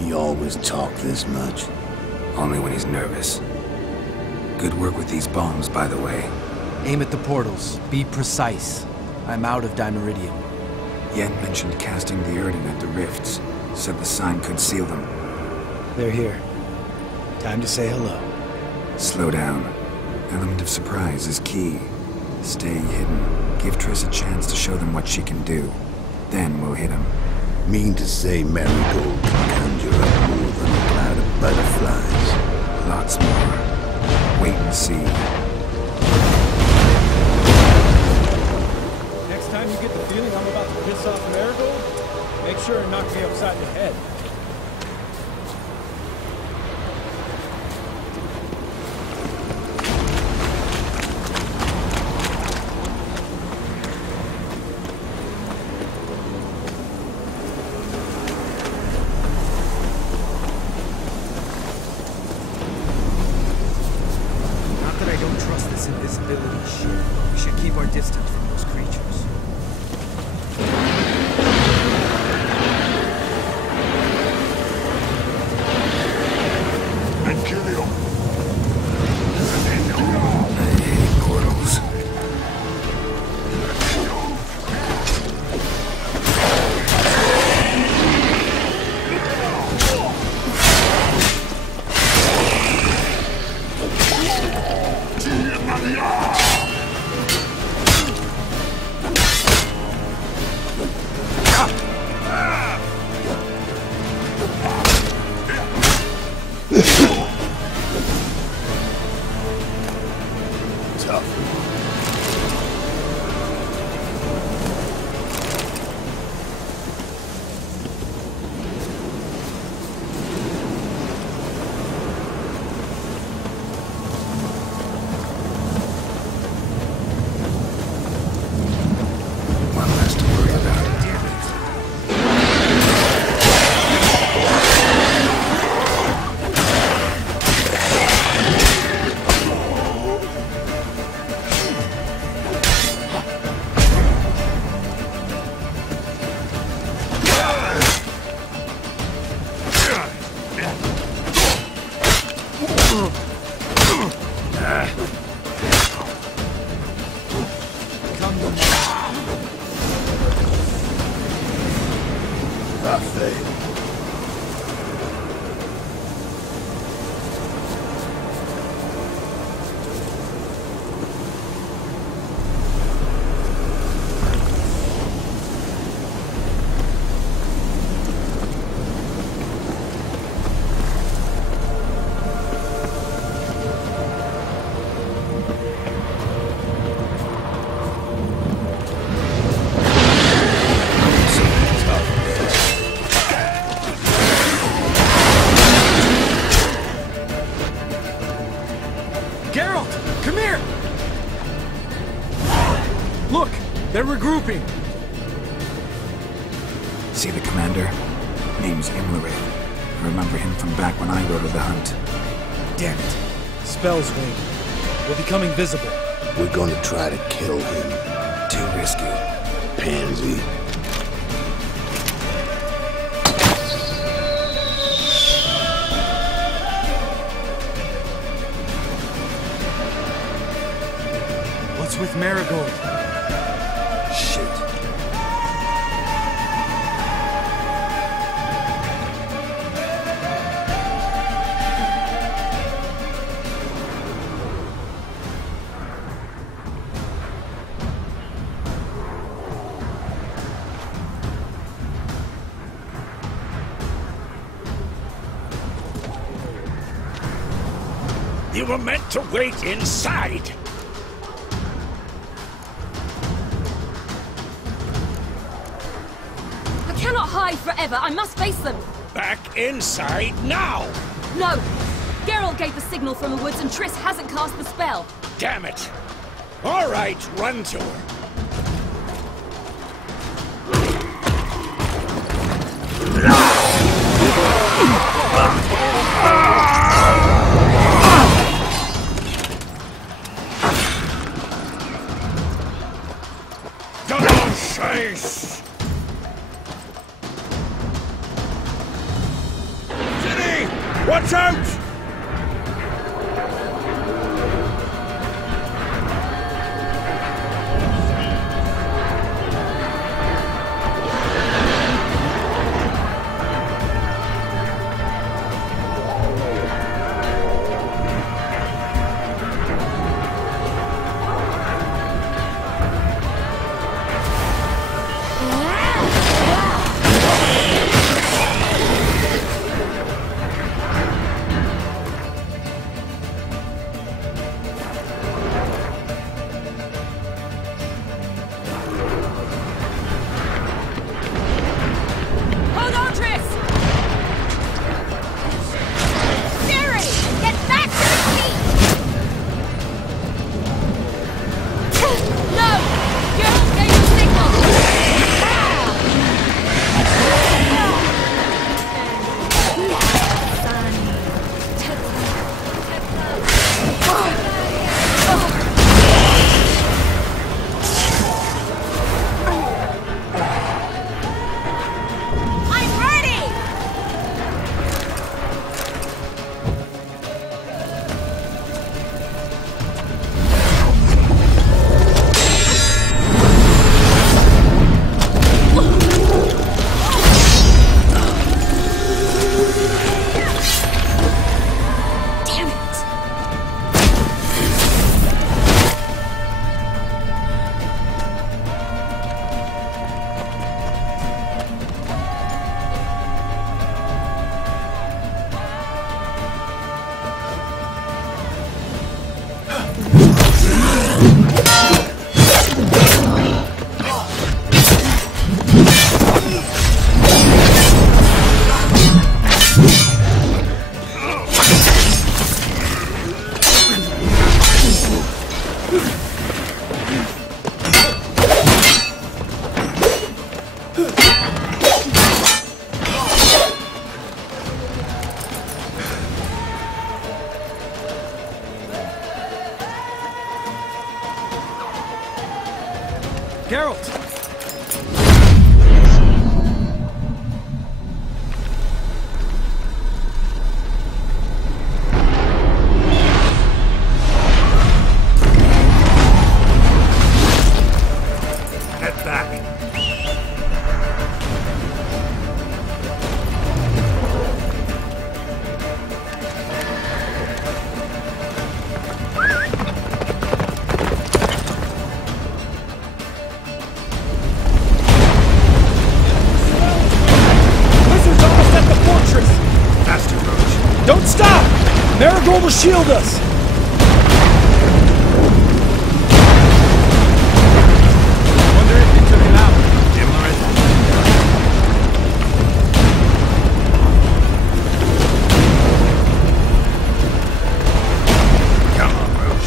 He always talk this much? Only when he's nervous. Good work with these bombs, by the way. Aim at the portals. Be precise. I'm out of Dimeridium. Yen mentioned casting the Erden at the rifts. Said the sign could seal them. They're here. Time to say hello. Slow down. Element of surprise is key. Stay hidden. Give Triss a chance to show them what she can do. Then we'll hit them. Mean to say Marigold can conjure up more than a cloud of butterflies? Lots more. Wait and see. Next time you get the feeling I'm about to piss off Marigold, make sure and knock me upside the head. They're regrouping. See the commander? Name's Imlerith. I remember him from back when I rode the hunt. Damn it. Spell's wing. We're becoming visible. We're gonna try to kill him. Too risky. Pansy. What's with Marigold? Shit. You were meant to wait inside. I cannot hide forever. I must face them. Back inside now! No! Geralt gave the signal from the woods and Triss hasn't cast the spell. Damn it! All right, run to her. Double chase! City! Watch out! Geralt! Get back! Don't stop! Marigold will shield us! Wonder if he took it out. Come on, Roach.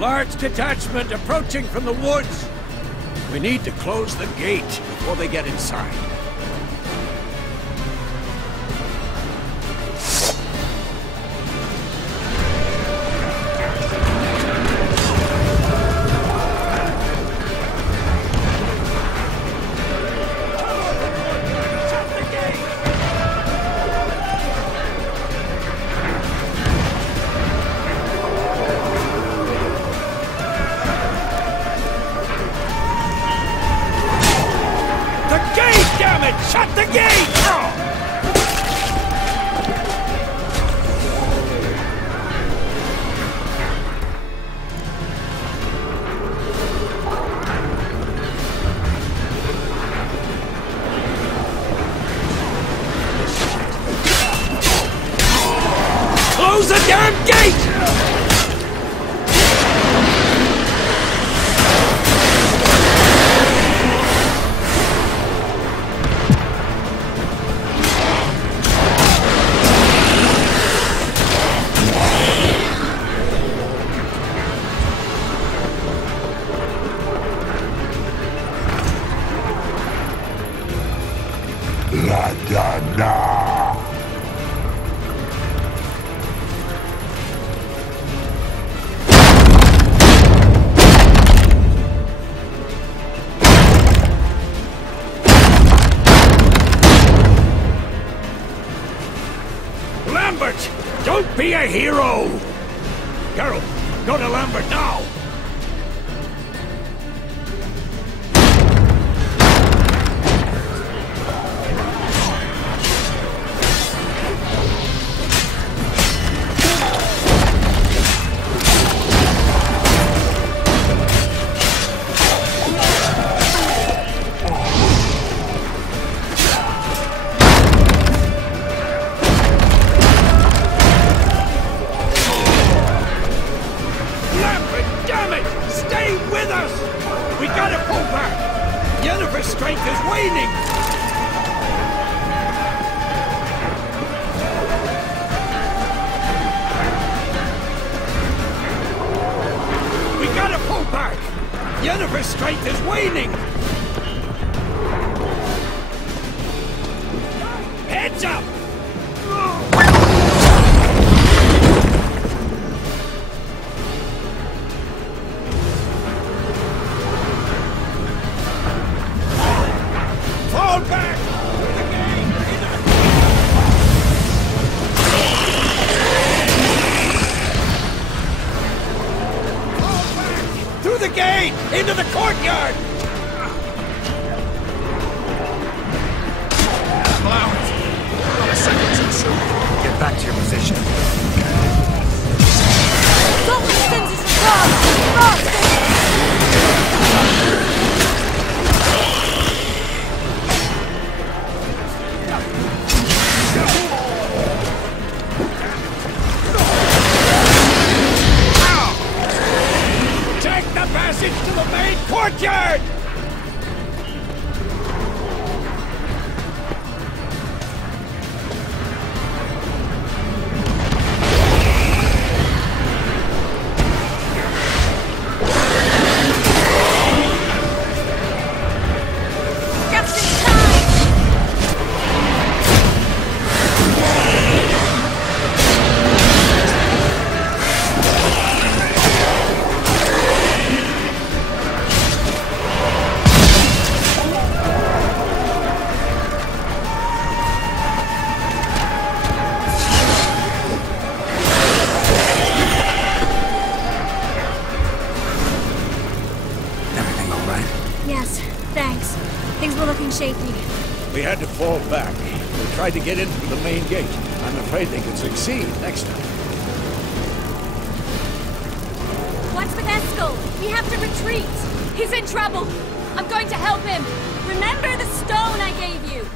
Large detachment approaching from the woods. We need to close the gate before they get inside. Shut the gate! Close the damn gate! Don't be a hero! Geralt, go to Lambert now! Yennefer's strength is waning! Heads up! Fall back! Through the gate! Into the courtyard! Allow it. Not a second too soon. Get back to your position. Don't listen to Strahd! Passage to the main courtyard! We had to fall back. We tried to get in through the main gate. I'm afraid they could succeed next time. What's with Eskel? We have to retreat. He's in trouble. I'm going to help him. Remember the stone I gave you.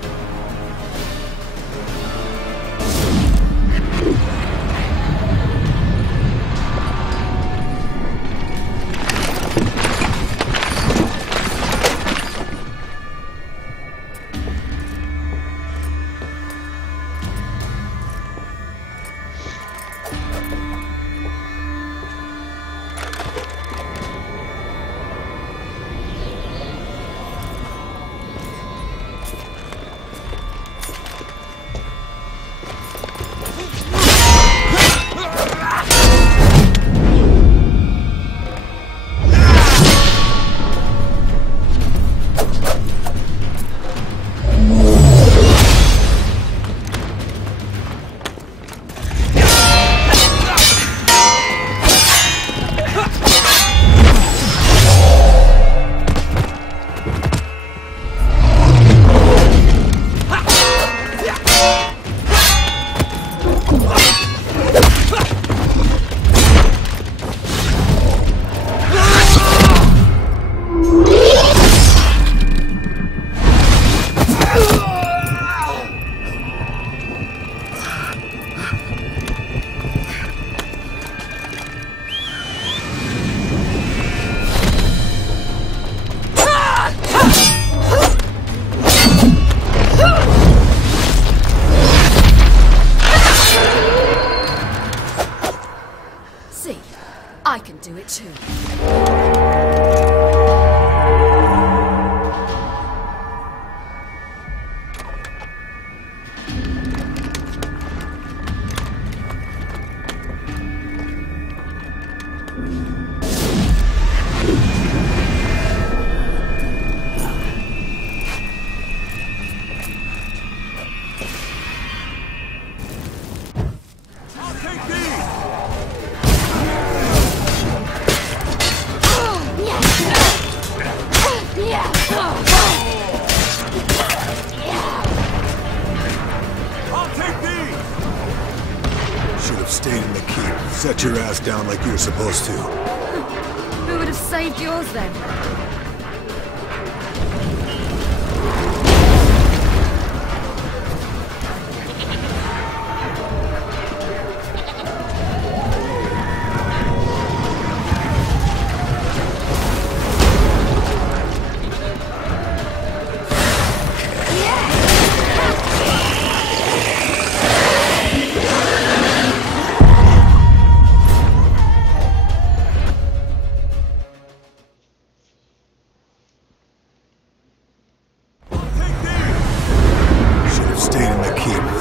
have stayed in the keep. Set your ass down like you were supposed to. Who would have saved yours then?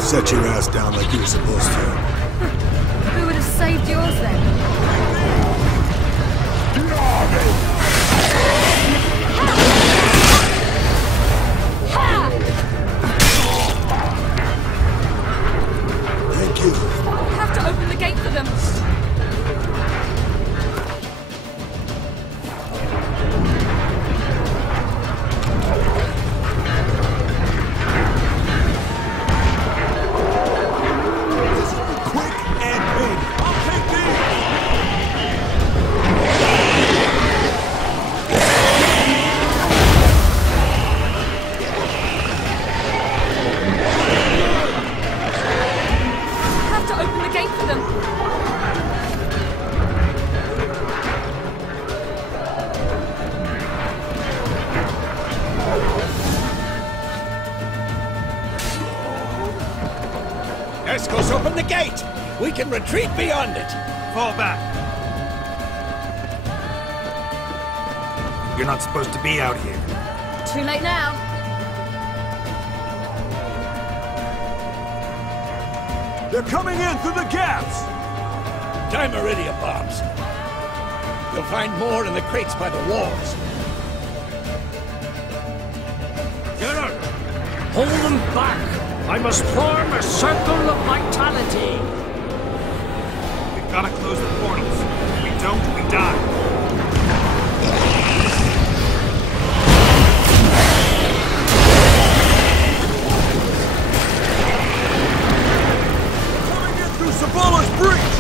Set your ass down like you were supposed to. Who would have saved yours then? Thank you. We have to open the gate for them. Escos, open the gate! We can retreat beyond it! Fall back. You're not supposed to be out here. Too late now. They're coming in through the gaps! Dimeridium bombs. You'll find more in the crates by the walls. Get out! Hold them back! I must form a circle of vitality! We've gotta close the portals. If we don't, we die. Coming in through Sabala's breach!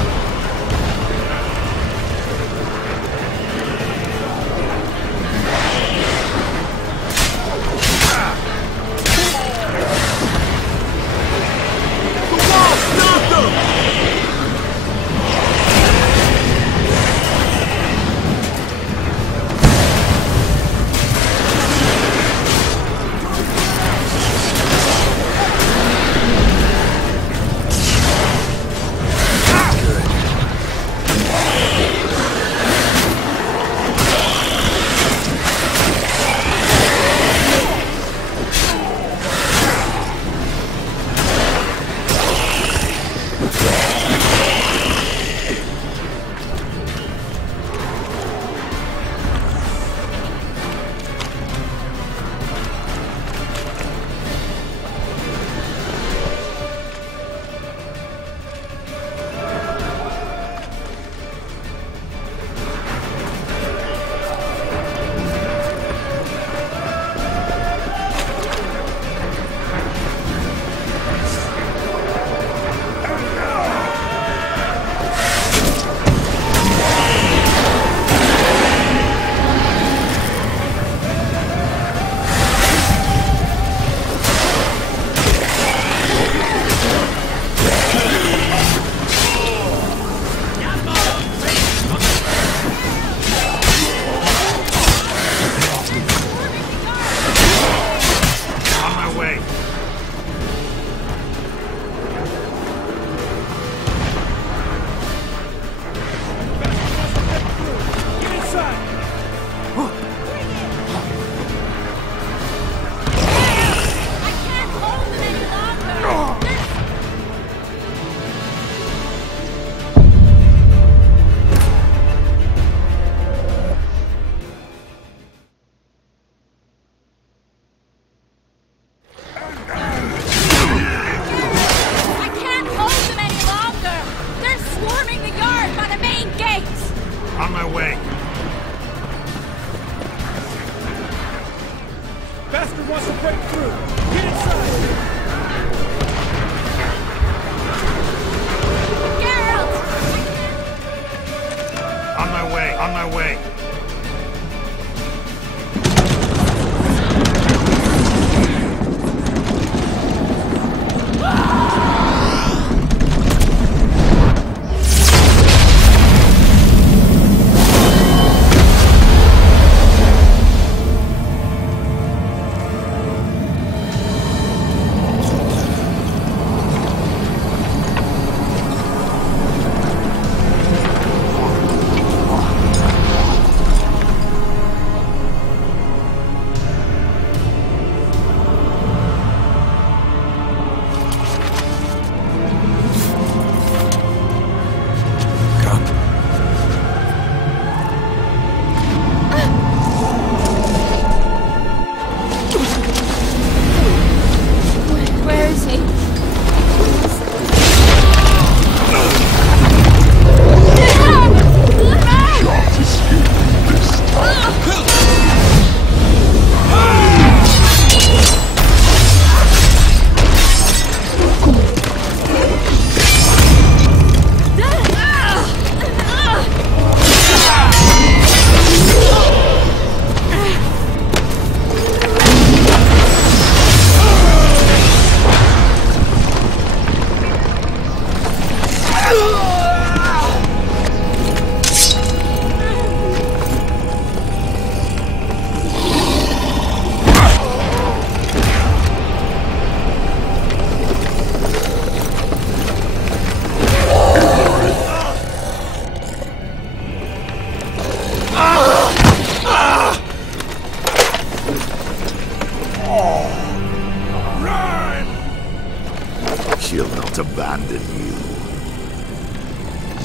She'll not abandon you.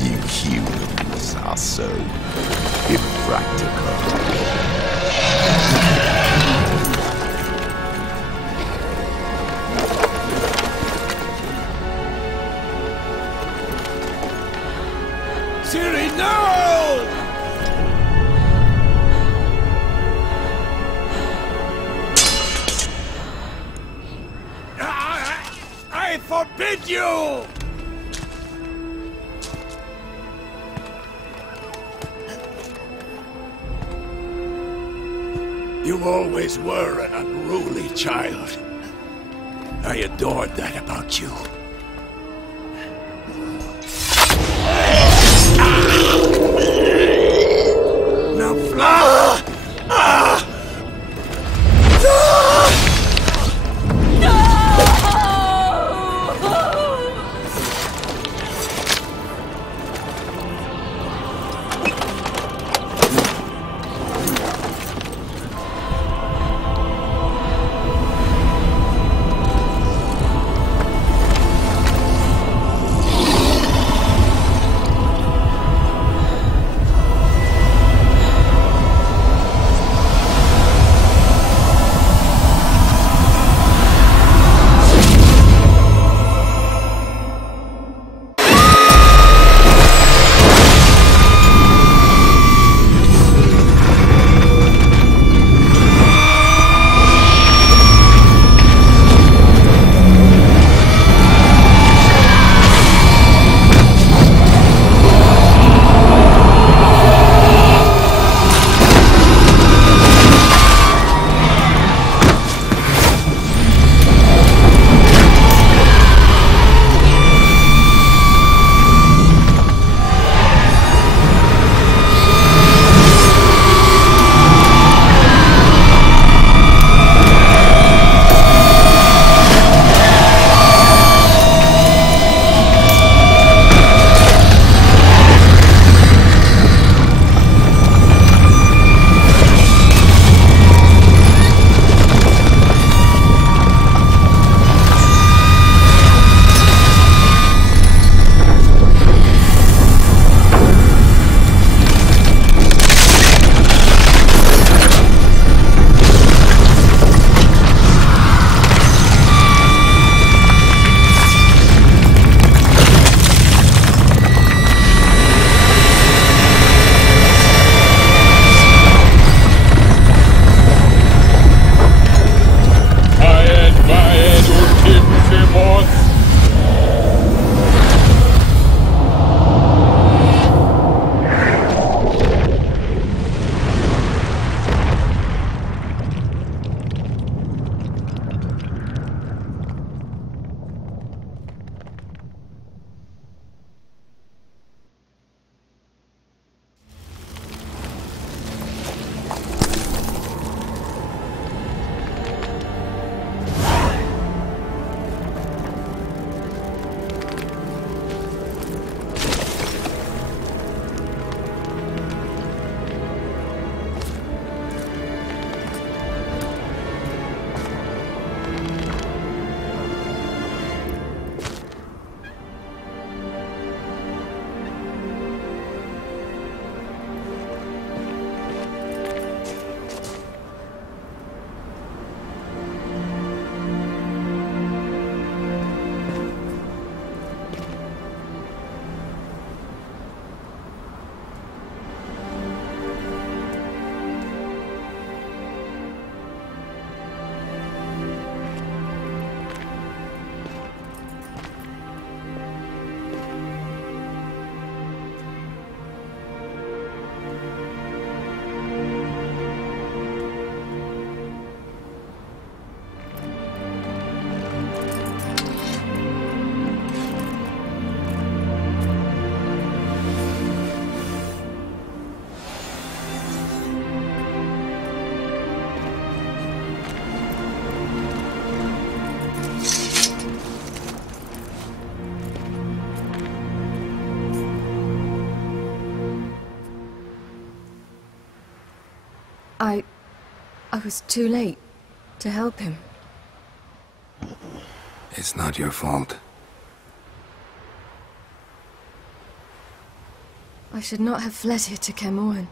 You humans are so impractical. Siri, no! I forbid you! You always were an unruly child. I adored that about you. Now fly! I was too late to help him. It's not your fault. I should not have fled here to Caermorhen.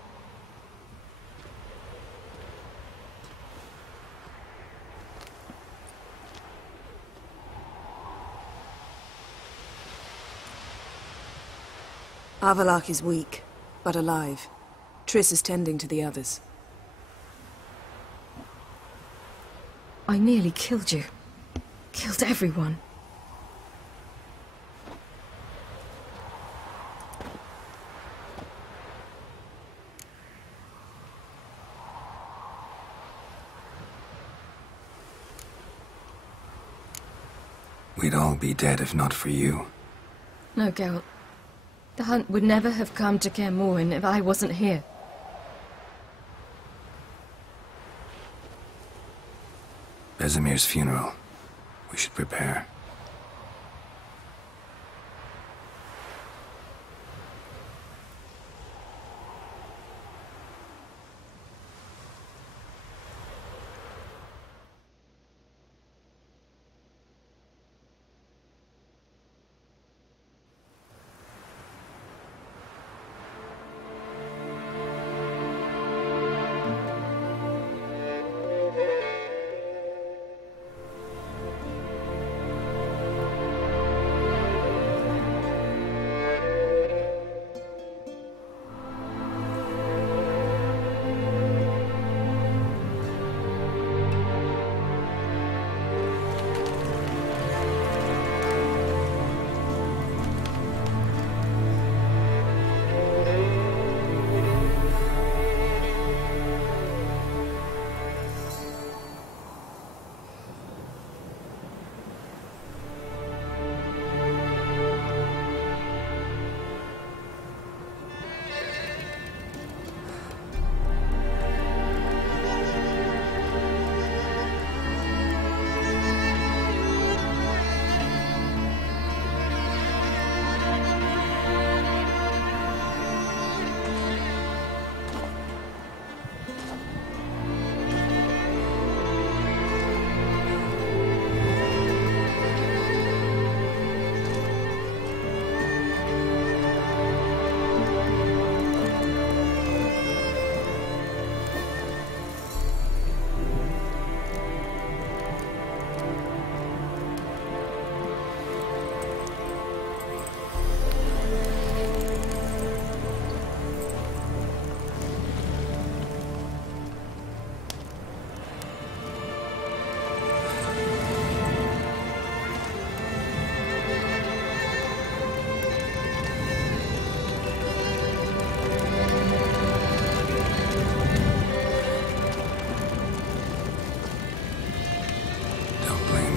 Avalak is weak, but alive. Triss is tending to the others. I nearly killed you. Killed everyone. We'd all be dead if not for you. No, Geralt. The hunt would never have come to Caermorhen if I wasn't here. Vesemir's funeral. We should prepare.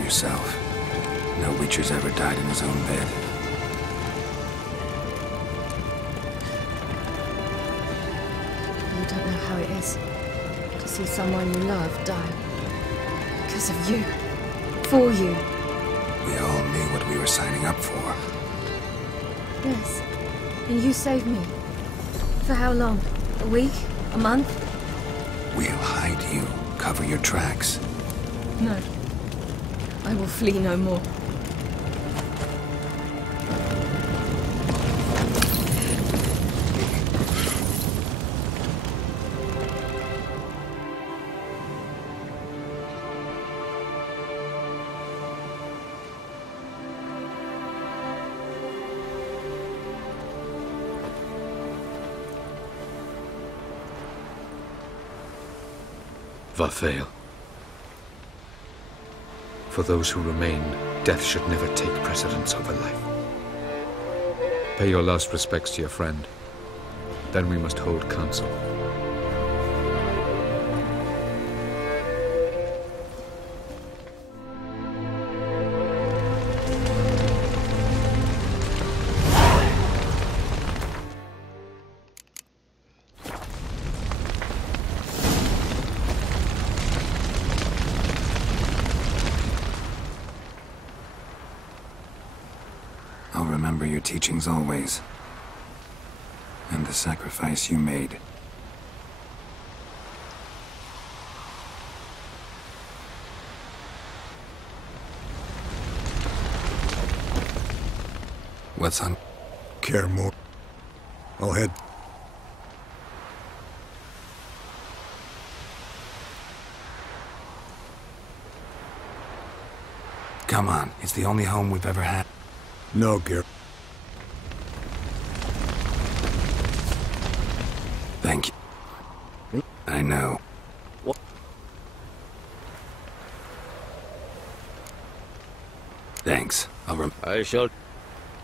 Yourself. No Witcher's ever died in his own bed. You don't know how it is to see someone you love die. Because of you. For you. We all knew what we were signing up for. Yes. And you saved me. For how long? A week? A month? We'll hide you. Cover your tracks. No. I will flee no more. Varthael. For those who remain, death should never take precedence over life. Pay your last respects to your friend. Then we must hold council. I'll remember your teachings always. And the sacrifice you made. What's on? Caermorhen. I'll head. Come on, it's the only home we've ever had. No, Garrett. Thank you. I know. What? Thanks. I shall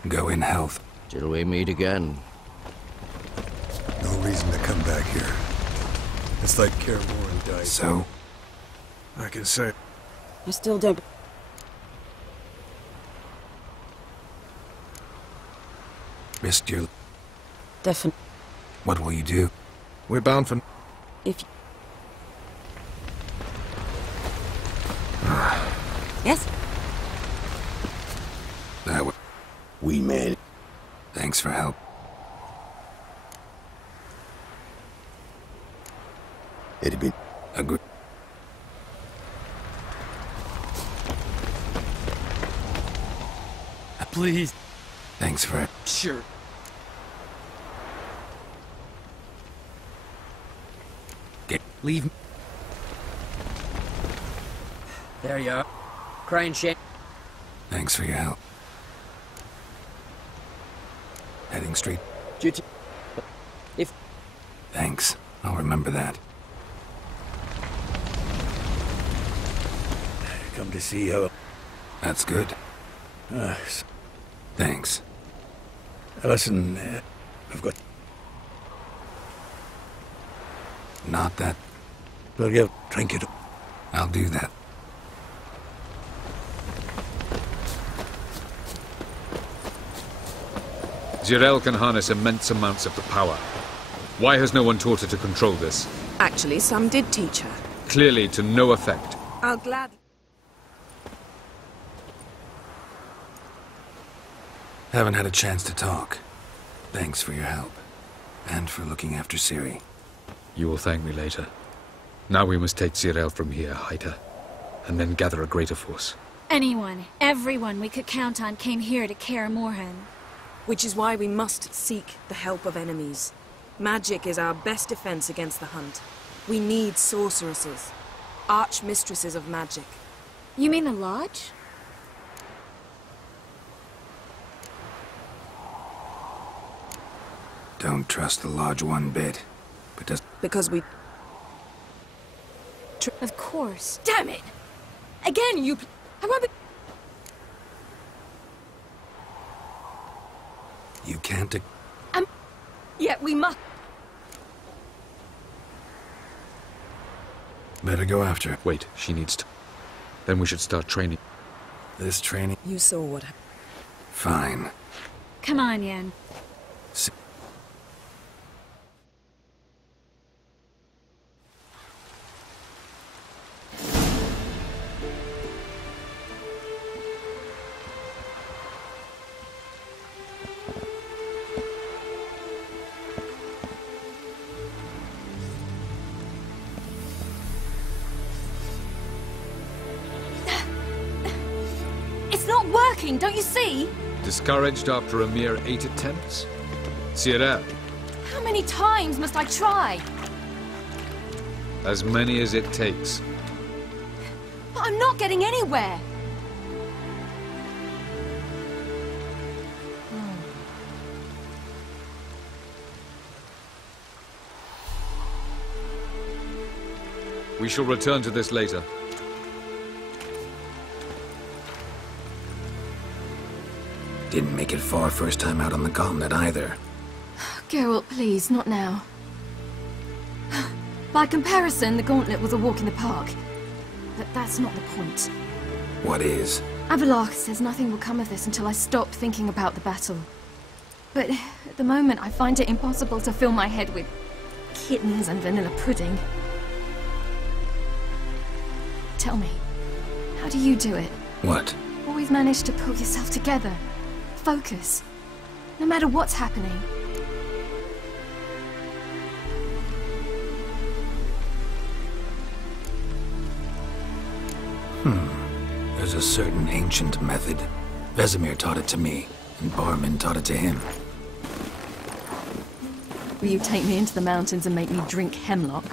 go in health. Till we meet again. No reason to come back here. It's like Kaer Morhen died. So? I can say. I still don't. Risked your... Definitely. What will you do? We're bound for... If... Yes? We made it. Thanks for help. It'd be... a good... Please. Thanks for it. Sure. Leave me. There you are. Crying shame. Thanks for your help. Heading straight. Duty. If... Thanks. I'll remember that. Come to see how... That's good. Thanks. Listen, I've got... Not that... We'll give trinket. I'll do that. Zirel can harness immense amounts of the power. Why has no one taught her to control this? Actually, some did teach her. Clearly to no effect. I'll gladly... Haven't had a chance to talk. Thanks for your help. And for looking after Ciri. You will thank me later. Now we must take Zirel from here, hide her, and then gather a greater force. Anyone, everyone we could count on came here to Kaer Morhen. Which is why we must seek the help of enemies. Magic is our best defense against the hunt. We need sorceresses. Archmistresses of magic. You mean the Lodge? Don't trust the Lodge one bit. But does... Because we... Of course. Damn it! Again, you... I won't be... You can't... Yet we must... Better go after her. Wait, she needs to... Then we should start training. This training... You saw what happened. Fine. Come on, Yen. Don't you see? Discouraged after a mere 8 attempts? Zirel. How many times must I try? As many as it takes. But I'm not getting anywhere. We shall return to this later. Didn't make it far first time out on the continent either. Geralt, please, not now. By comparison, the Gauntlet was a walk in the park. But that's not the point. What is? Abelard says nothing will come of this until I stop thinking about the battle. But at the moment, I find it impossible to fill my head with kittens and vanilla pudding. Tell me, how do you do it? What? Always manage to pull yourself together. Focus. No matter what's happening. There's a certain ancient method. Vesemir taught it to me, and Barman taught it to him. Will you take me into the mountains and make me drink hemlock?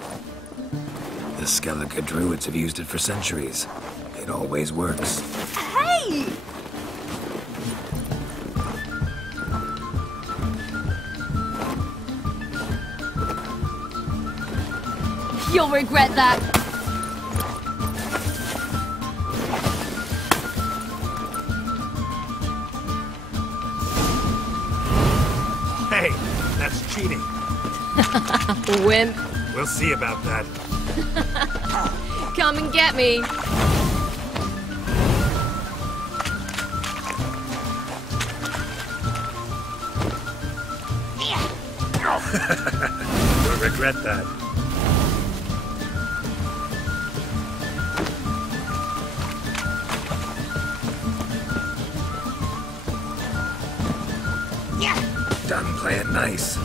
The Skellige druids have used it for centuries. It always works. Hey! You'll regret that. Hey, that's cheating. Wimp. We'll see about that. Come and get me. You'll regret that. Done playing nice.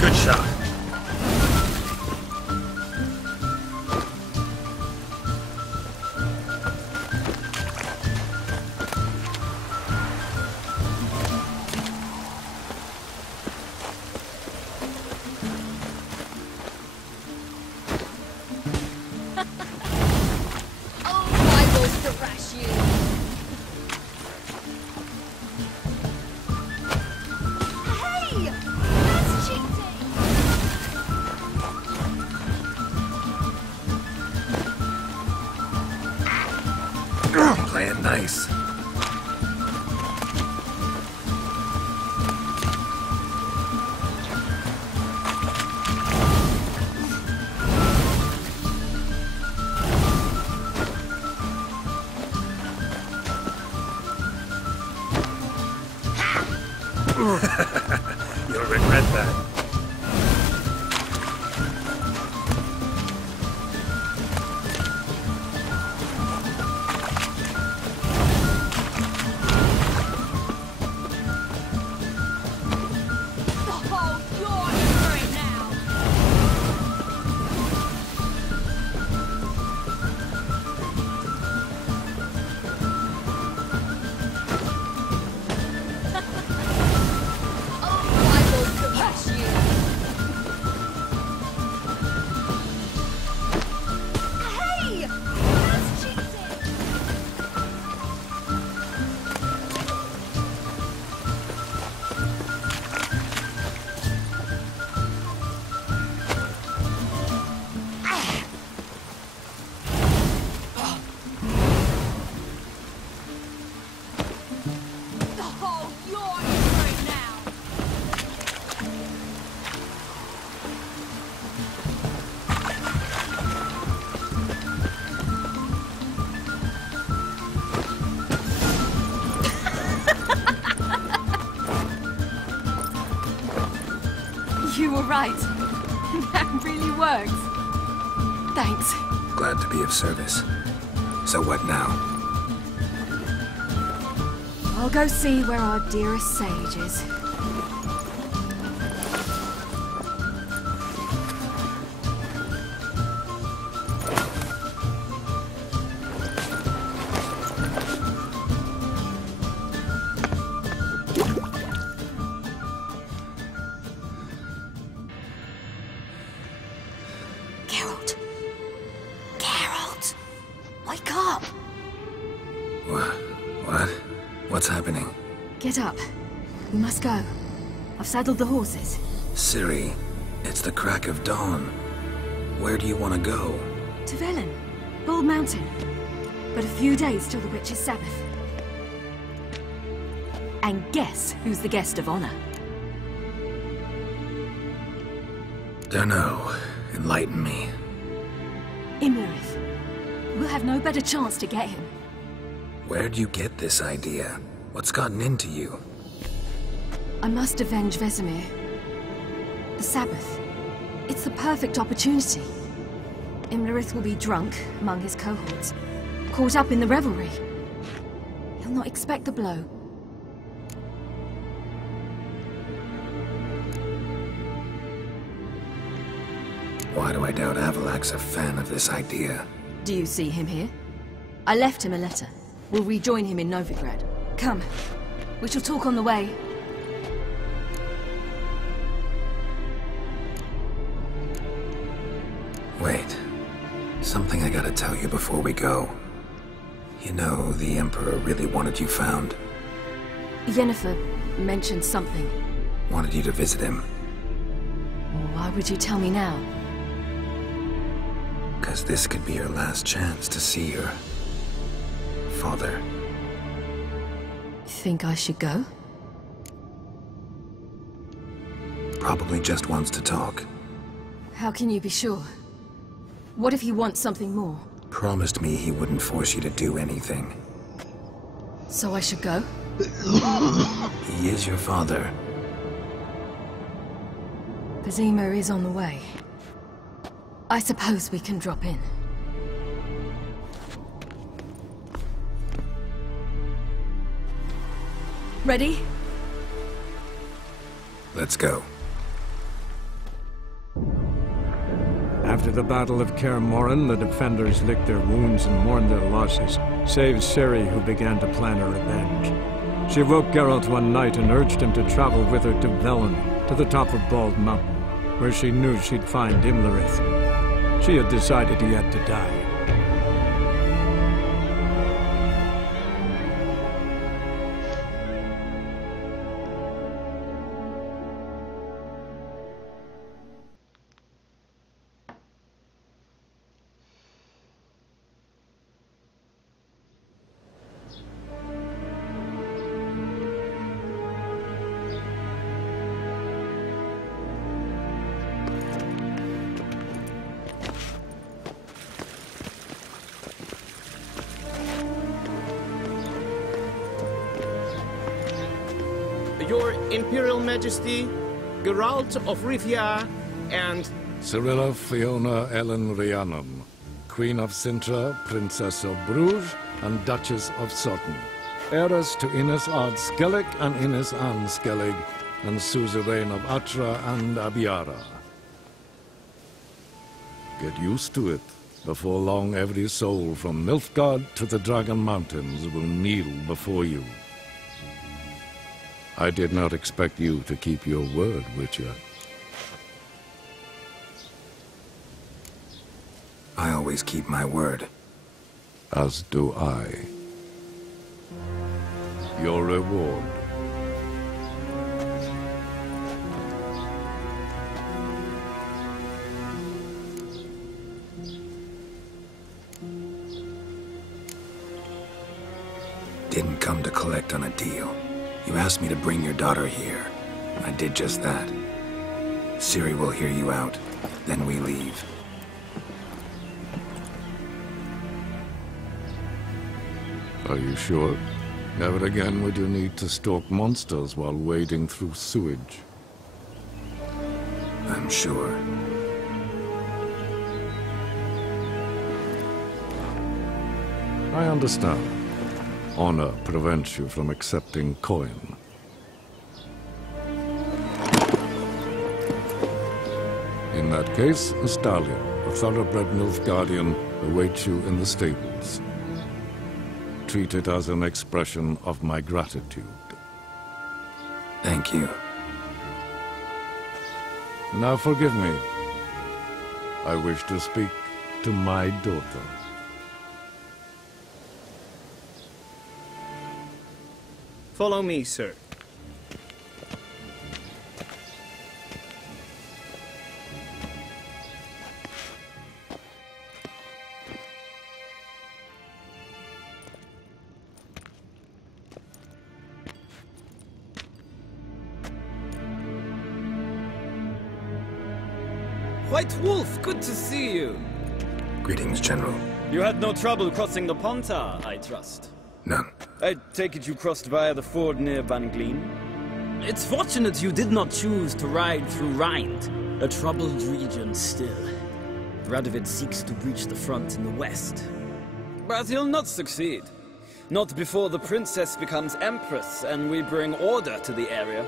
Good shot. Playing nice. You'll regret that. You were right. That really works. Thanks. Glad to be of service. So what now? I'll go see where our dearest sage is. Wake up! What? What's happening? Get up. We must go. I've saddled the horses. Ciri, it's the crack of dawn. Where do you want to go? To Velen. Bald Mountain. But a few days till the Witch's Sabbath. And guess who's the guest of honor? Dunno. Enlighten me. Imlerith. We'll have no better chance to get him. Where'd you get this idea? What's gotten into you? I must avenge Vesemir. The Sabbath. It's the perfect opportunity. Imlerith will be drunk among his cohorts, caught up in the revelry. He'll He'll not expect the blow. Why do I doubt Avalak's a fan of this idea? Do you see him here? I left him a letter. We'll rejoin him in Novigrad. Come. We shall talk on the way. Wait. Something I gotta tell you before we go. You know, the Emperor really wanted you found. Yennefer mentioned something. Wanted you to visit him. Why would you tell me now? 'Cause this could be your last chance to see your father. Think I should go? Probably just wants to talk. How can you be sure? What if he wants something more? Promised me he wouldn't force you to do anything. So I should go? He is your father. Vizima is on the way. I suppose we can drop in. Ready? Let's go. After the Battle of Kaer Morhen, the defenders licked their wounds and mourned their losses, save Ciri, who began to plan her revenge. She woke Geralt one night and urged him to travel with her to Velen, to the top of Bald Mountain, where she knew she'd find Imlerith. She had decided he had to die. Your Imperial Majesty, Geralt of Rivia, and... Cirilla Fiona Ellen Rhiannon, Queen of Sintra, Princess of Bruges, and Duchess of Sutton. Heiress to Innes Ard Skellig and Innes Anne Skellig, and suzerain of Atra and Abiara. Get used to it. Before long, every soul from Nilfgaard to the Dragon Mountains will kneel before you. I did not expect you to keep your word, Witcher. I always keep my word. As do I. Your reward. Didn't come to collect on a deal. You asked me to bring your daughter here. I did just that. Ciri will hear you out, then we leave. Are you sure? Never again would you need to stalk monsters while wading through sewage. I'm sure. I understand. Honor prevents you from accepting coin. In that case, a stallion, a thoroughbred Nilfgaardian, awaits you in the stables. Treat it as an expression of my gratitude. Thank you. Now forgive me. I wish to speak to my daughter. Follow me, sir. White Wolf, good to see you. Greetings, General. You had no trouble crossing the Pontar, I trust. None. I take it you crossed via the ford near Van Gleen? It's fortunate you did not choose to ride through Rind, a troubled region still. Radovid seeks to breach the front in the west. But he'll not succeed. Not before the princess becomes empress and we bring order to the area.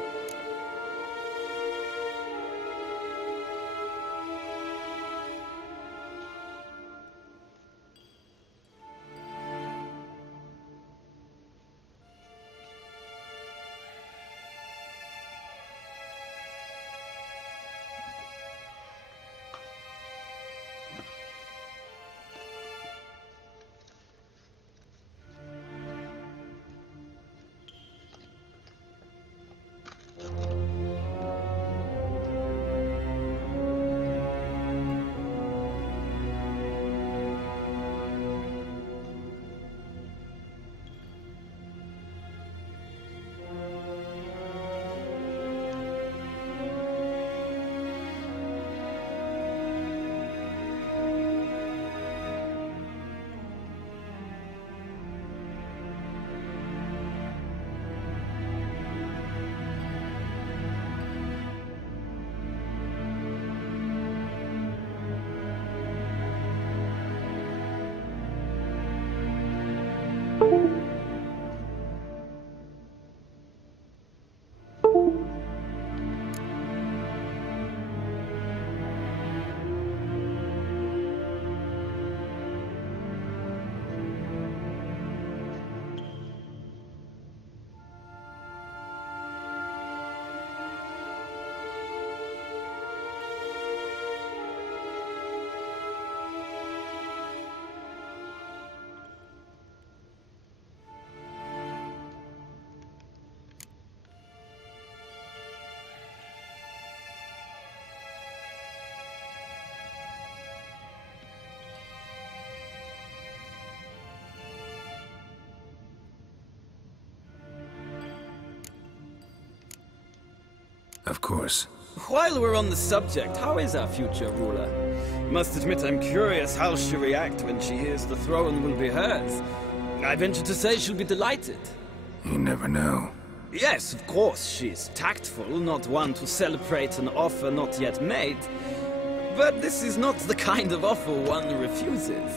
Of course. While we're on the subject, how is our future ruler? Must admit I'm curious how she'll react when she hears the throne will be hers. I venture to say she'll be delighted. You never know. Yes, of course, she's tactful, not one to celebrate an offer not yet made. But this is not the kind of offer one refuses.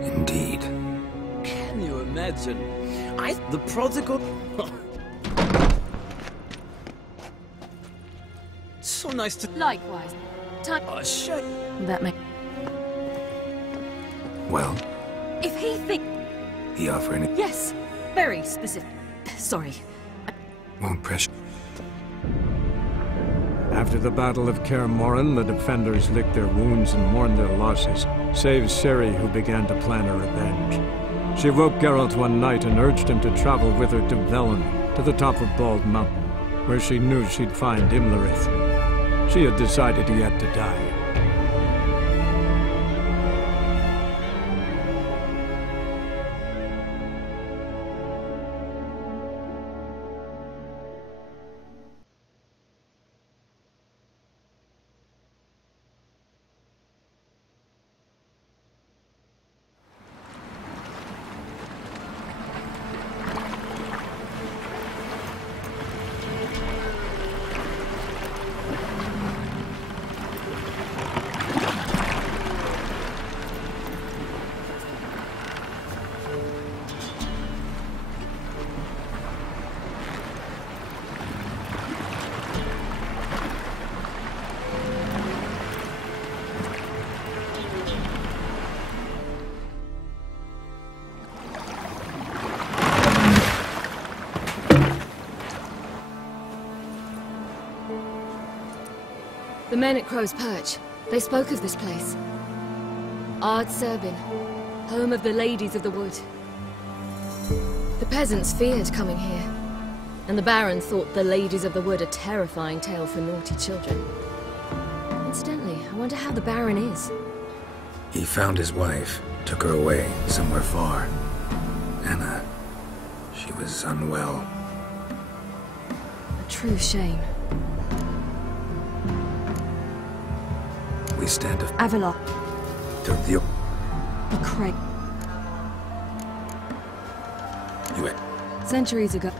Indeed. Can you imagine? The prodigal... So nice to... Likewise. Time... Oh, shit. That may... Well, If he think... he offer any... Yes. Very specific. Sorry. Won't pressure. After the Battle of Kaer Morhen, the defenders licked their wounds and mourned their losses, save Ciri, who began to plan a revenge. She woke Geralt one night and urged him to travel with her to Velen, to the top of Bald Mountain, where she knew she'd find Imlerith. She had decided he had to die. men at Crow's Perch, they spoke of this place. Ard Serbin, home of the Ladies of the Wood. The peasants feared coming here, and the Baron thought the Ladies of the Wood a terrifying tale for naughty children. Incidentally, I wonder how the Baron is. He found his wife, took her away, somewhere far. Anna, she was unwell. A true shame. We stand of Avalok. To the... Craig. You... Centuries ago,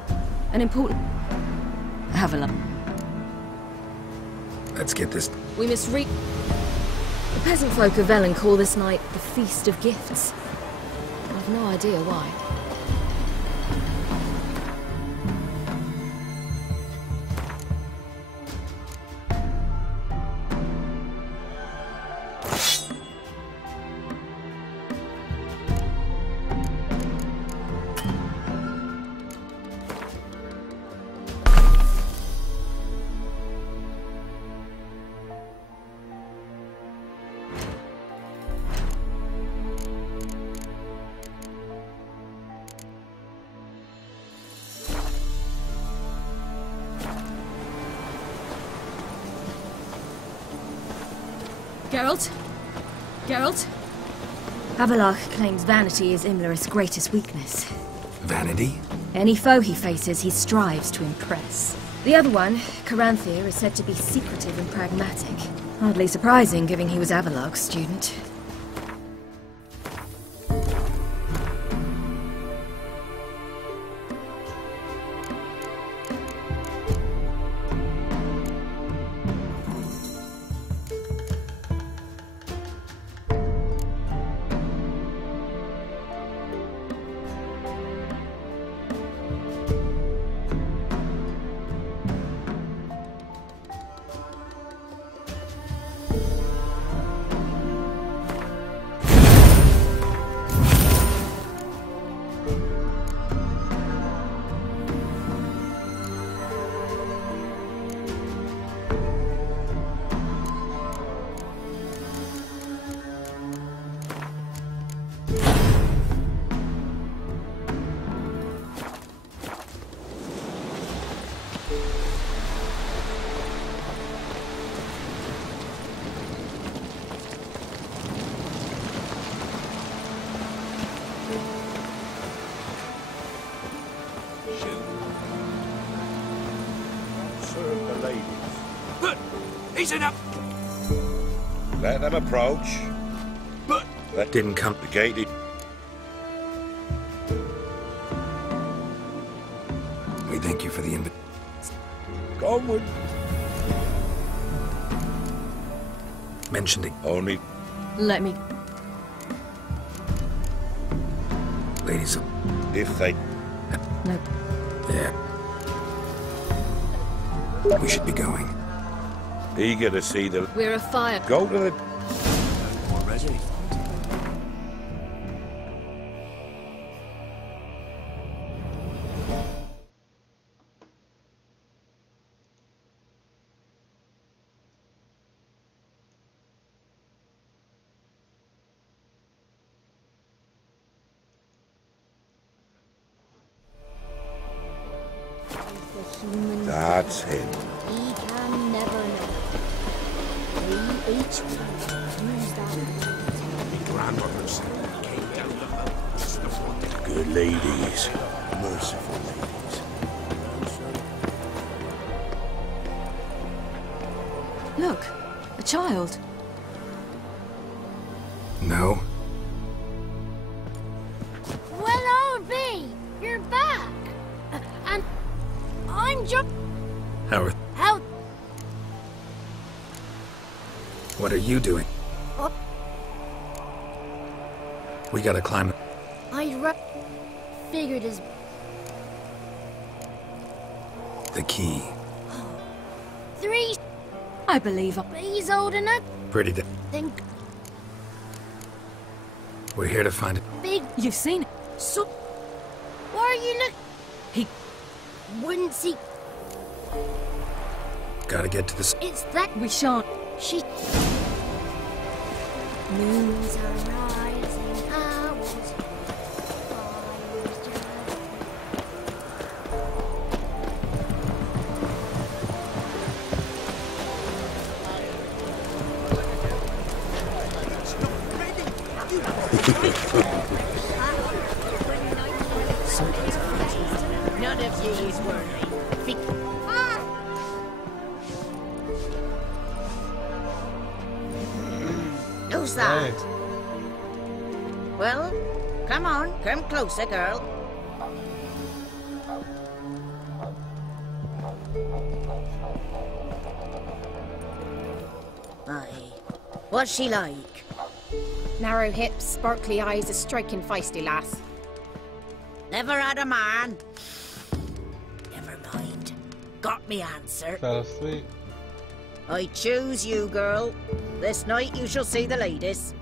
an important... Avalok. Let's get this... We must reach... The peasant folk of Velen call this night the Feast of Gifts. I've no idea why. Geralt? Geralt? Avalok claims vanity is Imlerith's greatest weakness. Vanity? Any foe he faces, he strives to impress. The other one, Caranthir, is said to be secretive and pragmatic. Hardly surprising, given he was Avalok's student. He's in up. Let them approach. But that didn't come. The gate. We thank you for the invitation. Onward. Mentioned it. Only. Let me. Ladies of... If they... No. Yeah. We should be going. Eager to see the... We're a fire. Go to the... Already. That's him. He can never know. We each use that. My grandmothers came down the mountains before death. Good ladies. Merciful ladies. Look, a child. No. Well, old B, you're back. And I'm just... Howard, How... what are you doing? Oh, We gotta climb. figured as... The key. 3... I believe him. He's old enough. Pretty Think We're here to find it. big... You've seen it. So... Why are you look... He... Wouldn't see... Gotta get to the... It's that... We shan't. She... Moons are rising, I was here. None of ye is worthy. Who's that? Well, come on, come closer, girl. Aye. What's she like? Narrow hips, sparkly eyes, a striking feisty lass. Never had a man. Never mind. Got me answer. Fell asleep. I choose you, girl. This night you shall see the ladies.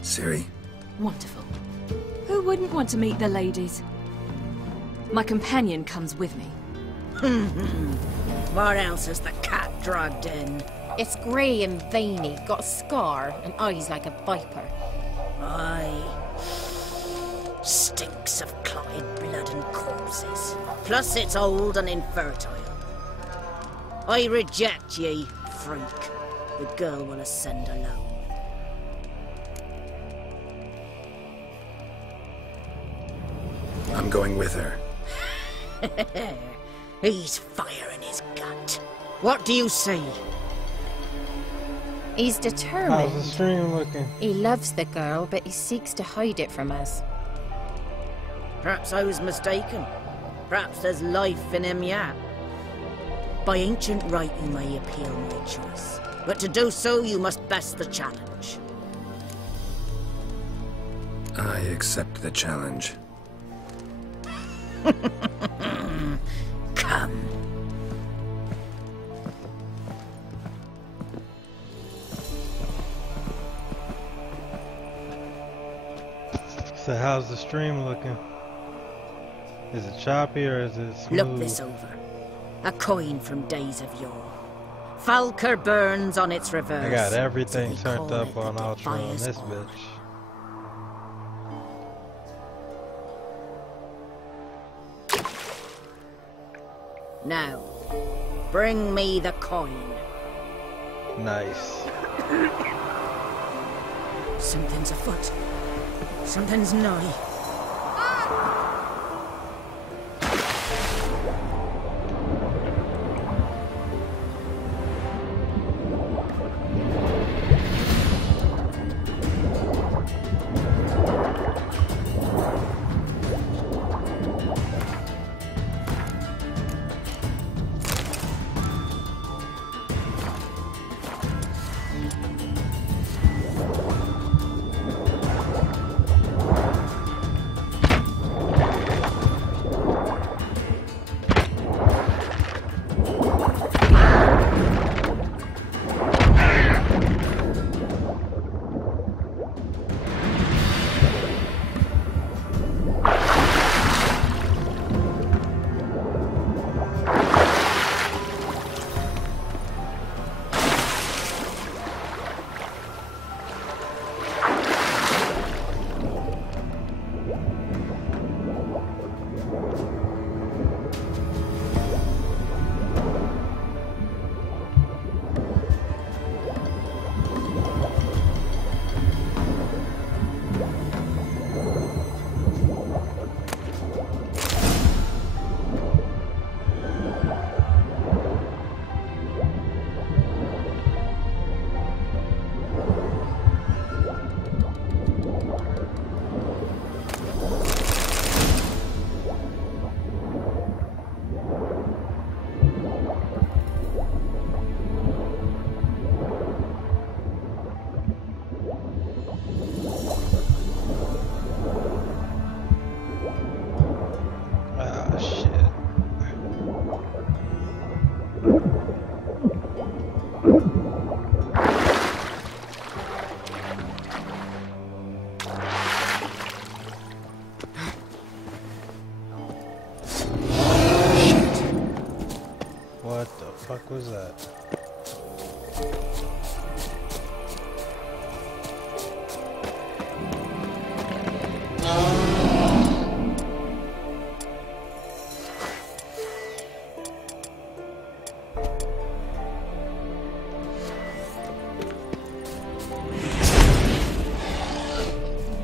Ciri? Wonderful. Who wouldn't want to meet the ladies? My companion comes with me. What else has the cat dragged in? It's grey and veiny, got a scar, and eyes like a viper. Aye. Stinks of clotted blood and corpses. Plus it's old and infertile. I reject ye, freak. The girl will ascend alone. I'm going with her. He's fire in his gut. What do you see? He's determined. How's the stream looking? He loves the girl, but he seeks to hide it from us. Perhaps I was mistaken. Perhaps there's life in him yet. By ancient right you may appeal my choice, but to do so you must best the challenge. I accept the challenge. Come. So how's the stream looking? Is it choppy or is it smooth? Look this over. A coin from days of yore. Falker burns on its reverse. I got everything so turned up on ultra on this bitch. Now, bring me the coin. Nice. Something's afoot. Something's nigh.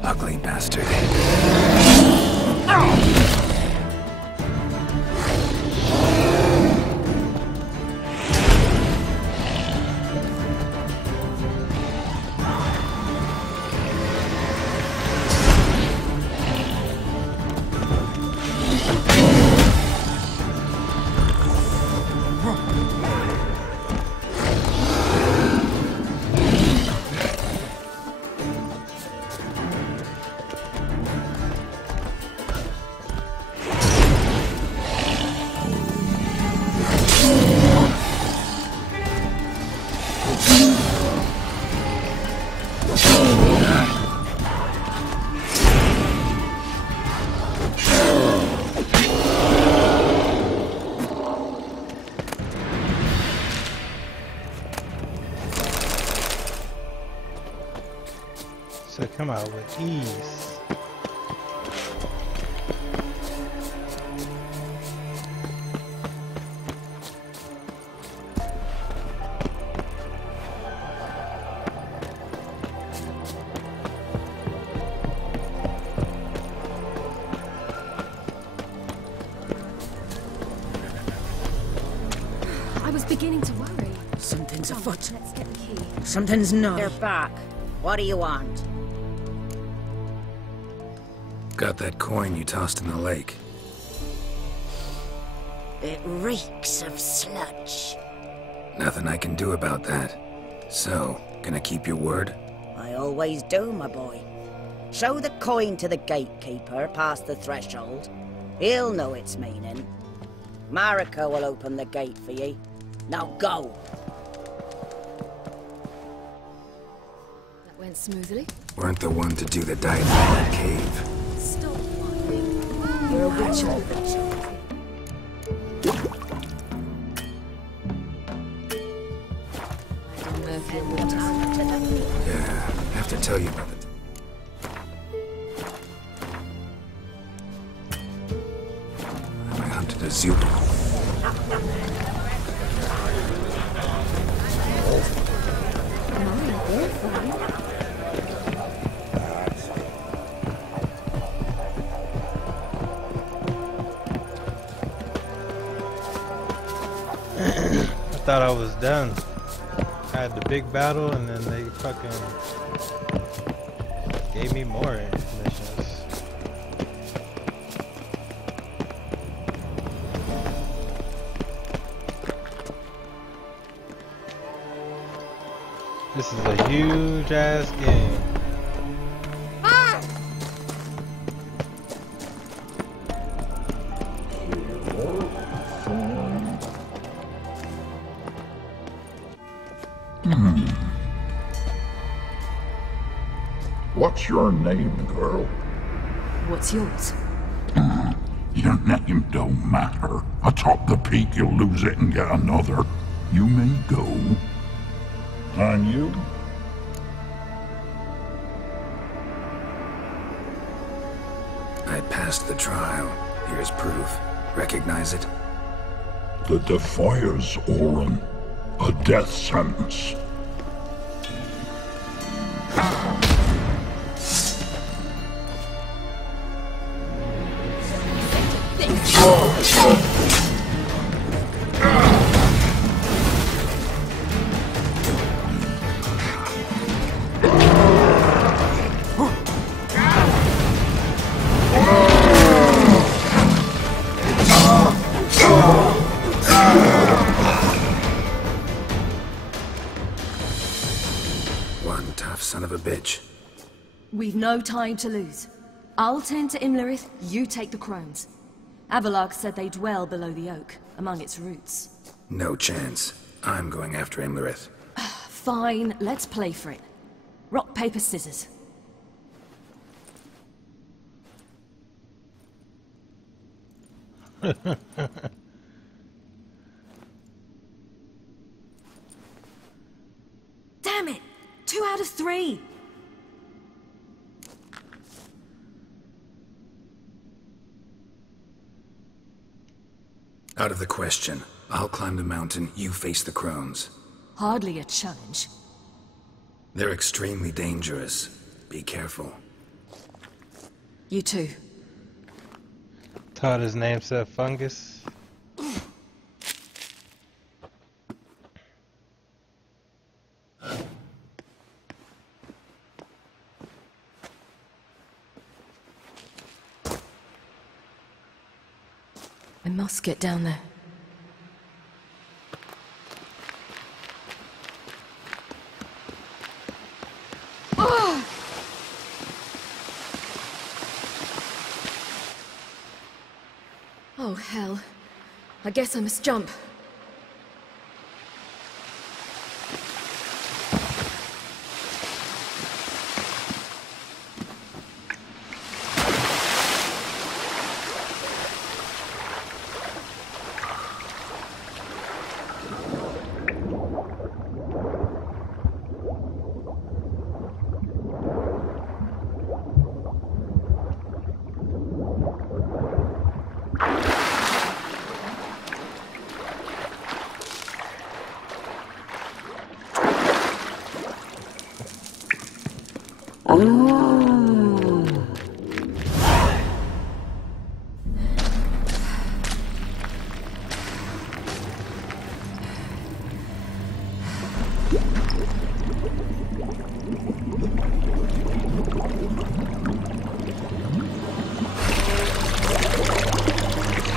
Ugly bastard. So come out with ease. I was beginning to worry. Something's afoot. Let's get the key. Something's not. They're back. What do you want? Got that coin you tossed in the lake. It reeks of sludge. Nothing I can do about that. So, gonna keep your word? I always do, my boy. Show the coin to the gatekeeper past the threshold. He'll know its meaning. Marika will open the gate for ye. Now go! That went smoothly. Weren't the one to do the diving in that cave. Stop whining. You're a witcher. Yeah, I have to tell you about it. I hunted a zoo. I thought I was done. I had the big battle and then they fucking gave me more missions. This is a huge ass game. What's your name, girl? What's yours? Your name don't matter. Atop the peak, you'll lose it and get another. You may go. And you? I passed the trial. Here's proof. Recognize it? The Defier's Orin. A death sentence. One tough son of a bitch. We've no time to lose. I'll tend to Imlerith, you take the crones. Avalok said they dwell below the oak, among its roots. No chance. I'm going after Imlerith. Fine, let's play for it. Rock, paper, scissors. out of 3. Out of the question. I'll climb the mountain, you face the crones. Hardly a challenge. They're extremely dangerous. Be careful. You too. Thought his name said fungus. I must get down there. Oh, hell. I guess I must jump.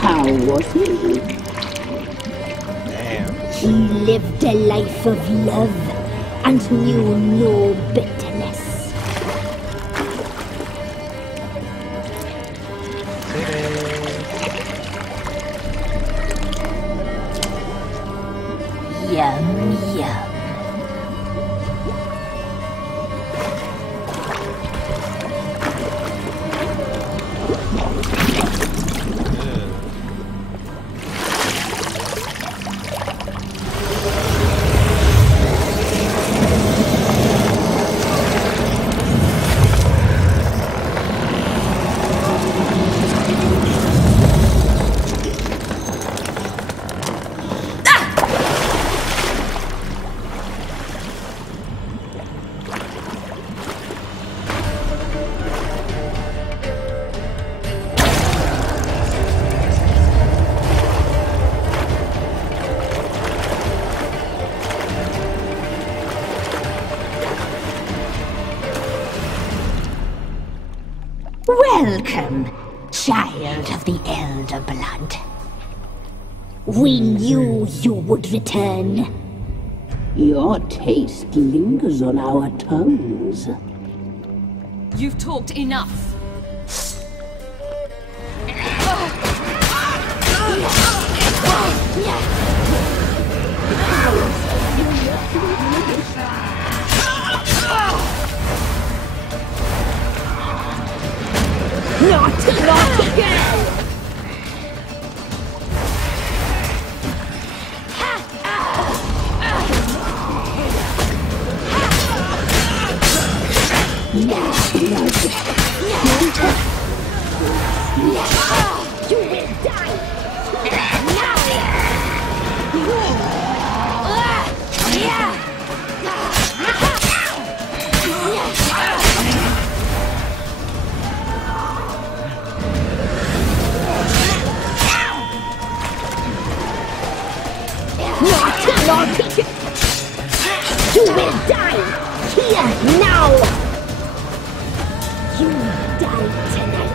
How was he? He lived a life of love and knew no bitterness. Yum, yum. Welcome, child of the Elder Blood. We knew you would return. Your taste lingers on our tongues. You've talked enough. Not again! You will die! You will die here now! You will die tonight.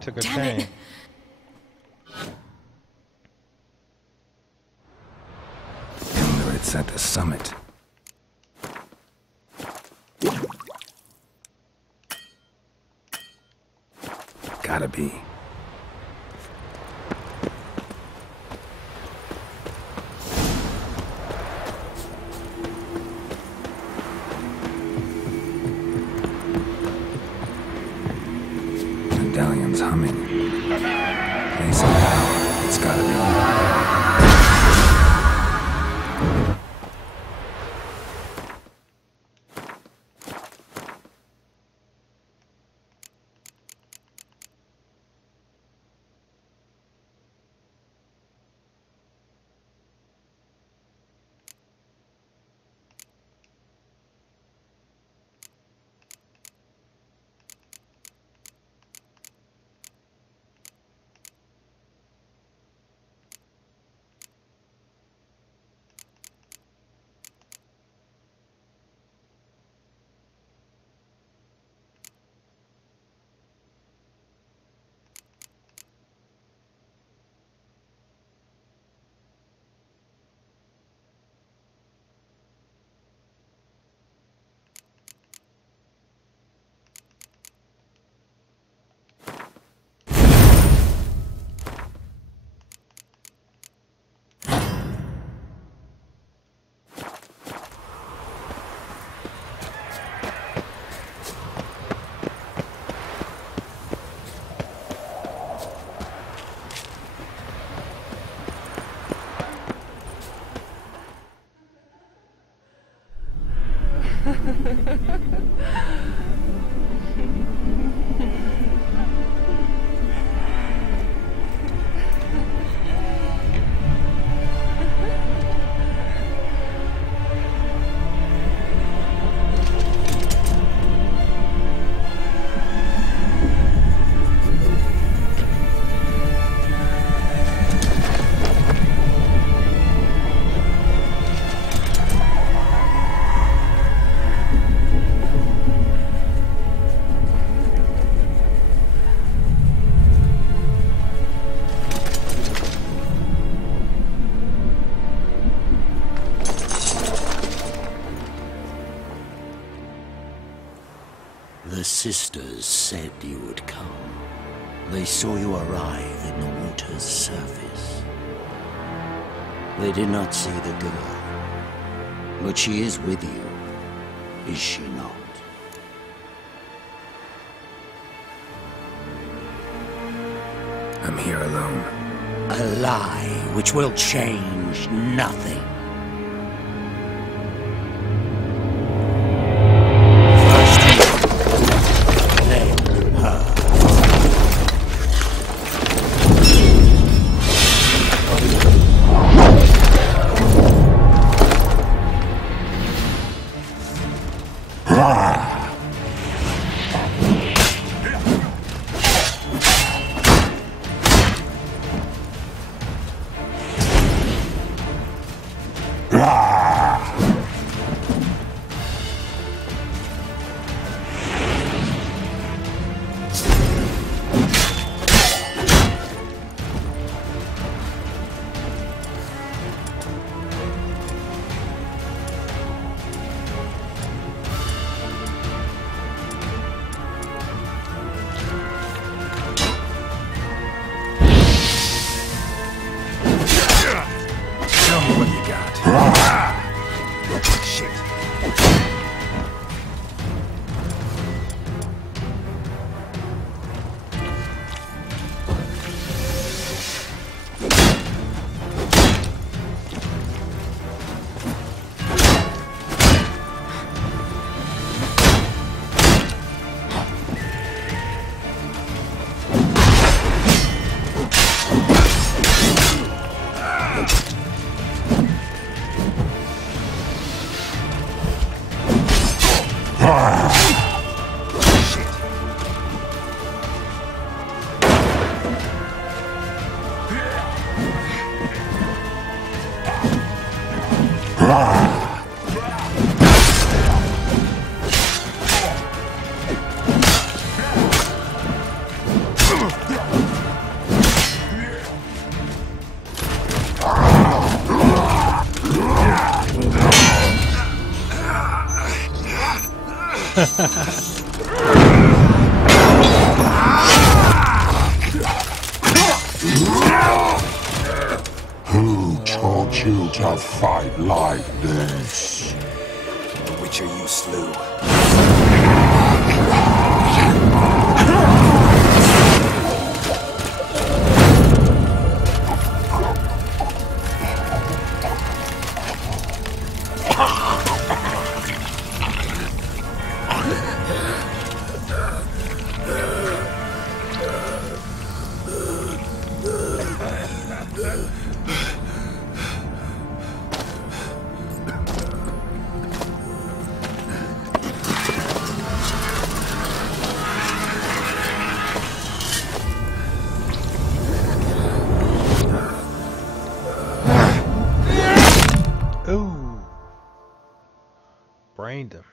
just took a Damn chain. it. Wonder it's at the summit. Gotta be. Medallion's humming. Place of power. It's gotta be. The sisters said you would come. They saw you arrive in the water's surface. They did not see the girl. But she is with you, is she not? I'm here alone. A lie which will change nothing. Who taught you to fight like this? The Witcher you slew. Brained him.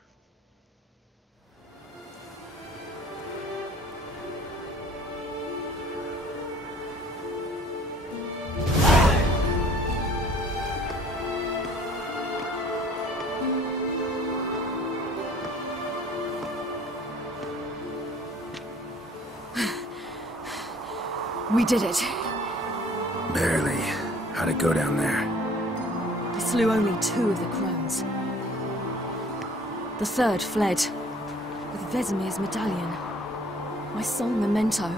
We did it. Barely. How'd it go down there? I slew only 2 of the crones. The 3rd fled, with Vesemir's medallion. My sole memento.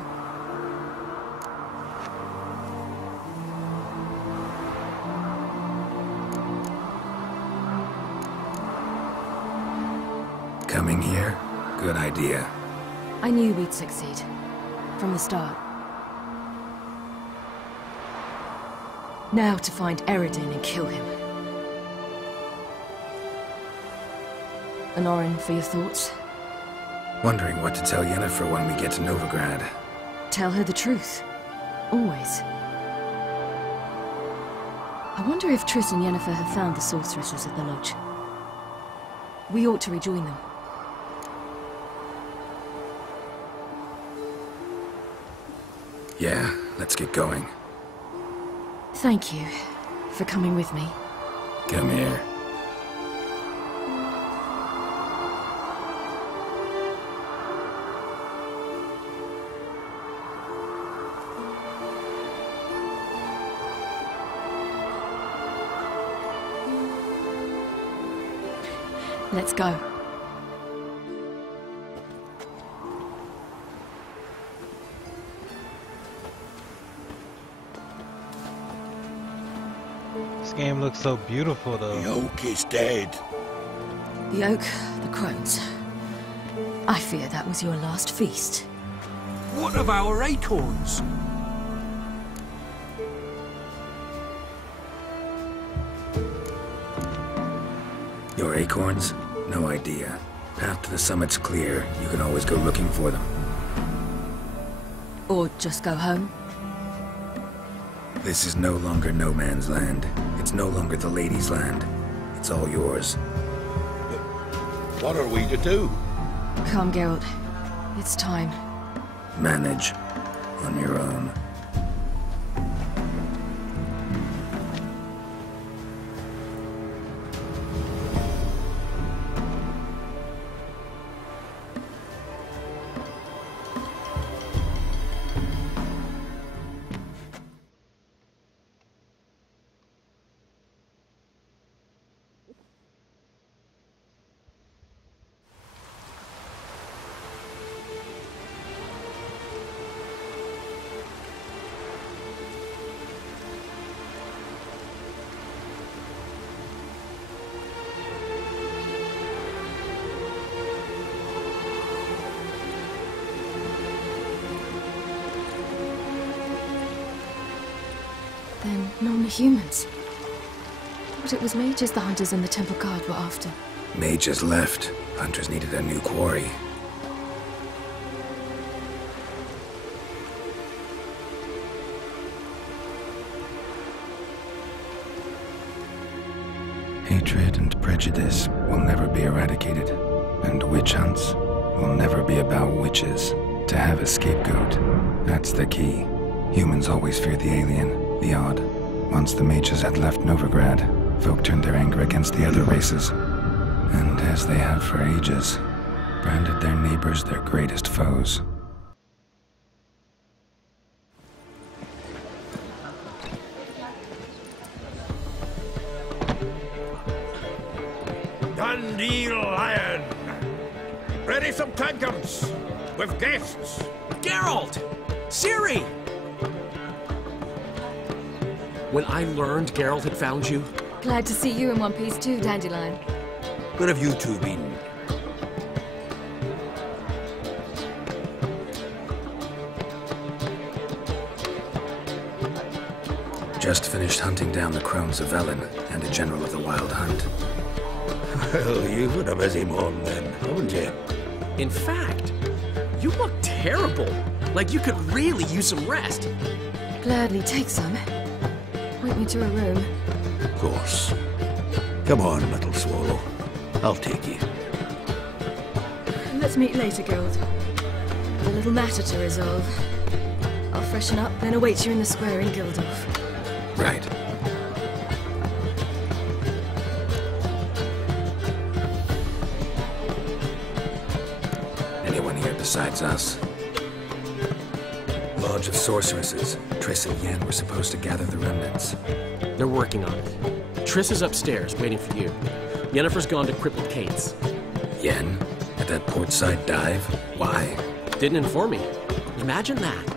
Coming here? Good idea. I knew we'd succeed. From the start. Now to find Eredin and kill him. Anorin, for your thoughts? Wondering what to tell Yennefer when we get to Novigrad. Tell her the truth. Always. I wonder if Triss and Yennefer have found the sorceresses at the lodge. We ought to rejoin them. Yeah, let's get going. Thank you for coming with me. Come here. Let's go. This game looks so beautiful, though. The oak is dead. The oak, the crones. I fear that was your last feast. What of our acorns? Your acorns? No idea. Path to the summit's clear. You can always go looking for them. Or just go home. This is no longer no man's land. It's no longer the lady's land. It's all yours. What are we to do? Come, Geralt. It's time. Manage. On your own. Then none the humans. Thought it was mages the hunters and the temple guard were after. Mages left. Hunters needed a new quarry. Hatred and prejudice will never be eradicated. And witch hunts will never be about witches. To have a scapegoat, that's the key. Humans always fear the alien. The odd. Once the mages had left Novigrad, folk turned their anger against the other races. And as they have for ages, branded their neighbors their greatest foes. Dundee Lion! Ready some tankards! With guests! Geralt! Ciri! When I learned Geralt had found you... Glad to see you in one piece too, Dandelion. Where have you two been? Just finished hunting down the crones of Velen and a general of the Wild Hunt. Well, you've had a busy morning then, haven't you? In fact, you look terrible. Like you could really use some rest. Gladly take some. Point me to a room. Of course. Come on, little swallow. I'll take you. Let's meet later, Geralt. A little matter to resolve. I'll freshen up, then await you in the square in Gildorf. Right. Anyone here besides us? Lodge of Sorceresses. Triss and Yen were supposed to gather the remnants. They're working on it. Triss is upstairs, waiting for you. Yennefer's gone to Crippled Kate's. Yen? At that portside dive? Why? Didn't inform me. Imagine that.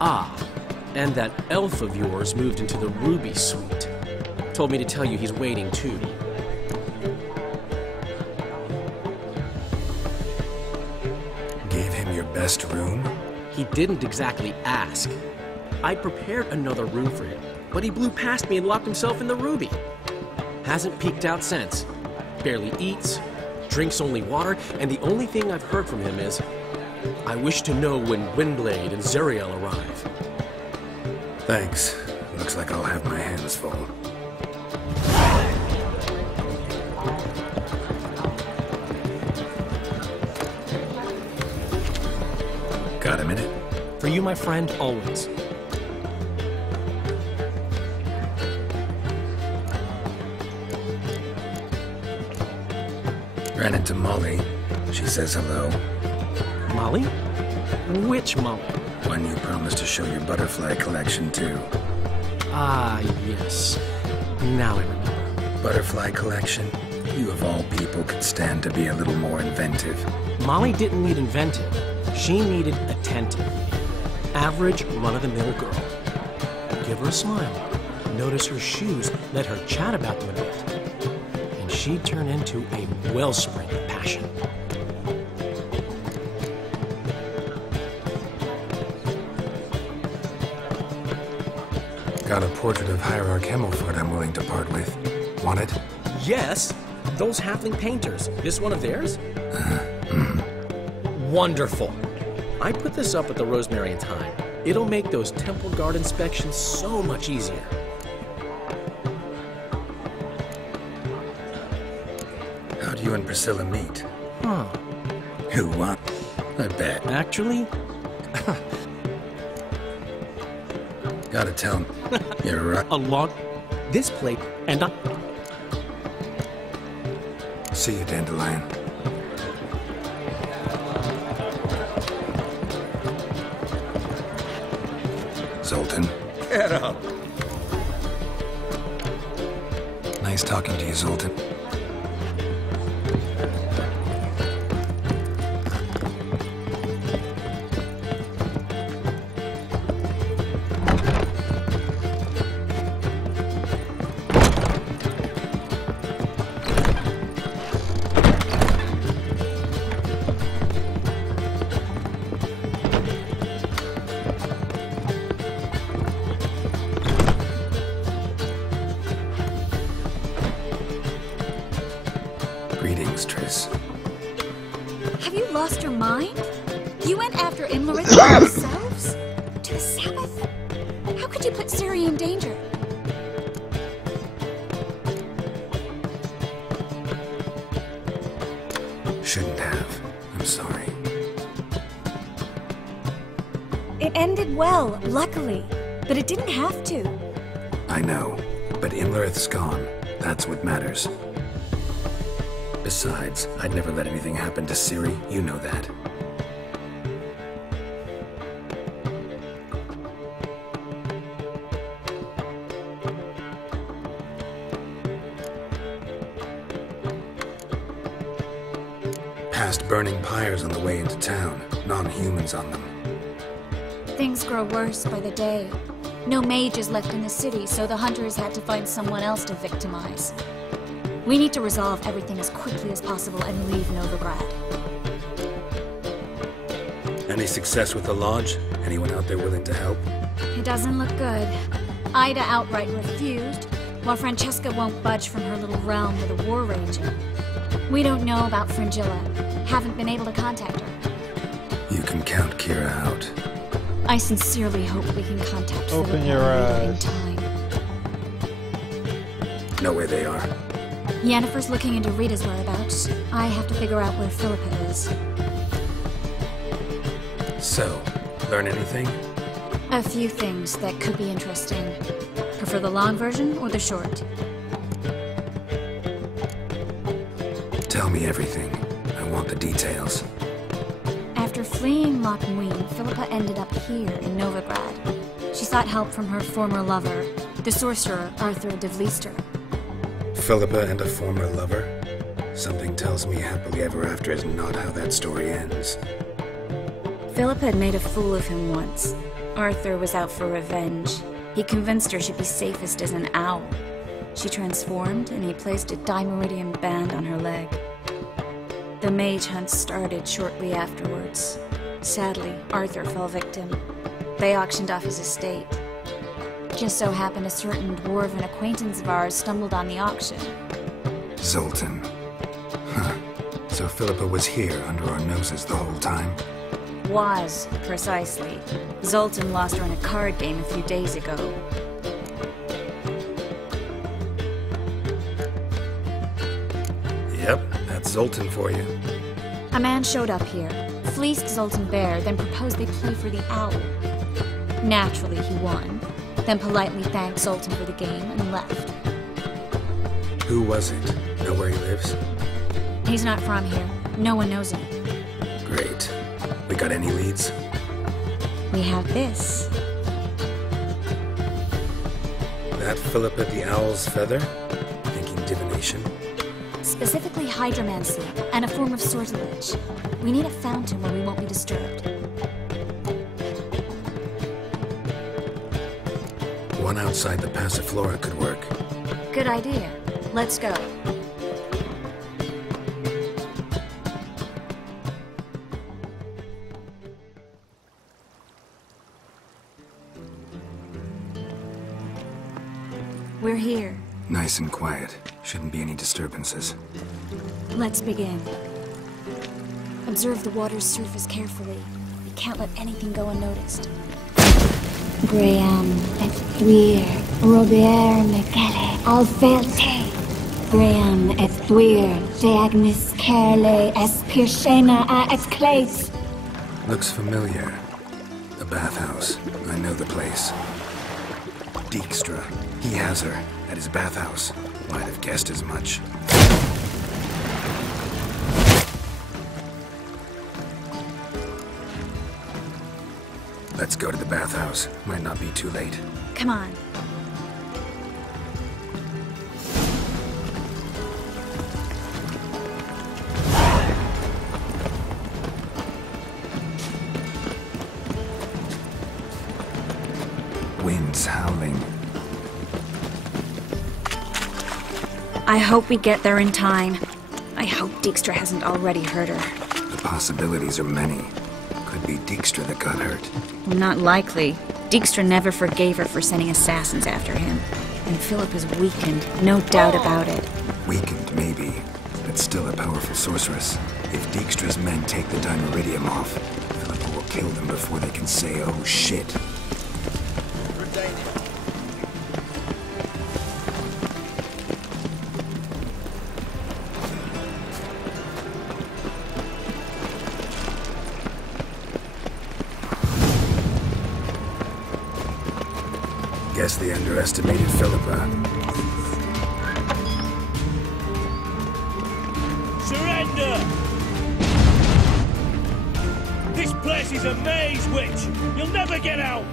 Ah, and that elf of yours moved into the Ruby Suite. Told me to tell you he's waiting, too. Gave him your best room? He didn't exactly ask. I prepared another room for him, but he blew past me and locked himself in the Ruby. Hasn't peeked out since. Barely eats, drinks only water, and the only thing I've heard from him is, I wish to know when Windblade and Zariel arrive. Thanks. Looks like I'll have my hands full. Got a minute? For you, my friend, always. Ran into Molly. She says hello. Molly? Which Molly? One you promised to show your butterfly collection to. Ah, yes. Now I remember. Butterfly collection? You of all people could stand to be a little more inventive. Molly didn't need inventive. She needed attentive. Average, run-of-the-mill girl. Give her a smile. Notice her shoes. Let her chat about them a bit. And she'd turn into a wellspring of passion. Got a portrait of Hierarch Himmelfoot I'm willing to part with. Want it? Yes! Those halfling painters. This one of theirs? Wonderful. I put this up at the Rosemary and Thyme. It'll make those temple guard inspections so much easier. How'd you and Priscilla meet? Huh. Who won? I bet. Actually? Gotta tell him. You're right. A log. This plate, and I... See you, Dandelion. Zoltan. Get up. Nice talking to you, Zoltan. Greetings, Triss. Have you lost your mind? You went after Imlerith by yourselves? To the Sabbath? How could you put Ciri in danger? Shouldn't have. I'm sorry. It ended well, luckily. But it didn't have to. I know, but Imlerith's gone. That's what matters. Besides, I'd never let anything happen to Ciri. You know that. Past burning pyres on the way into town. Non-humans on them. Things grow worse by the day. No mages left in the city, so the hunters had to find someone else to victimize. We need to resolve everything as quickly as possible and leave Novigrad. Any success with the lodge? Anyone out there willing to help? It doesn't look good. Ida outright refused, while Francesca won't budge from her little realm with a war raging. We don't know about Fringilla. Haven't been able to contact her. You can count Kira out. I sincerely hope we can contact Open Philippa your in eyes. time. Know where they are. Yennefer's looking into Rita's whereabouts. I have to figure out where Philippa is. So, learn anything? A few things that could be interesting. Prefer the long version or the short? Tell me everything. I want the details. After fleeing Loch Muin, Philippa ended up here in Novigrad. She sought help from her former lover, the sorcerer Arthur de Vlister. Philippa and a former lover? Something tells me happily ever after is not how that story ends. Philippa had made a fool of him once. Arthur was out for revenge. He convinced her she'd be safest as an owl. She transformed, and he placed a Dimeridian band on her leg. The mage hunt started shortly afterwards. Sadly, Arthur fell victim. They auctioned off his estate. Just so happened a certain dwarven acquaintance of ours stumbled on the auction. Zoltan. Huh. So Philippa was here under our noses the whole time? Was, precisely. Zoltan lost her in a card game a few days ago. Yep, that's Zoltan for you. A man showed up here, fleeced Zoltan bare, then proposed they play for the owl. Naturally, he won, then politely thanked Zoltan for the game and left. Who was it? Know where he lives? He's not from here. No one knows him. Great. We got any leads? We have this. That Philippa the Owl's feather? Thinking divination? Specifically hydromancy, and a form of sortilege. We need a fountain where we won't be disturbed. One outside the Passiflora could work. Good idea. Let's go. We're here. Nice and quiet. Shouldn't be any disturbances. Let's begin. Observe the water's surface carefully. We can't let anything go unnoticed. Graham, et thuir, Robert Mcgelle, Alvelte. Graham, et thuir, Deagnis Kerle, es Pirshena a et Claes. Looks familiar. The bathhouse. I know the place. Dijkstra. He has her at his bathhouse. Might have guessed as much. Let's go to the bathhouse. Might not be too late. Come on. Wind's howling. I hope we get there in time. I hope Dijkstra hasn't already hurt her. The possibilities are many. Could be Dijkstra that got hurt. Not likely. Dijkstra never forgave her for sending assassins after him. And Philip is weakened, no doubt about it. Weakened, maybe, but still a powerful sorceress. If Dijkstra's men take the Dimeridium off, Philippa will kill them before they can say, oh shit. Guess they underestimated Philippa. Order! This place is a maze, witch! You'll never get out!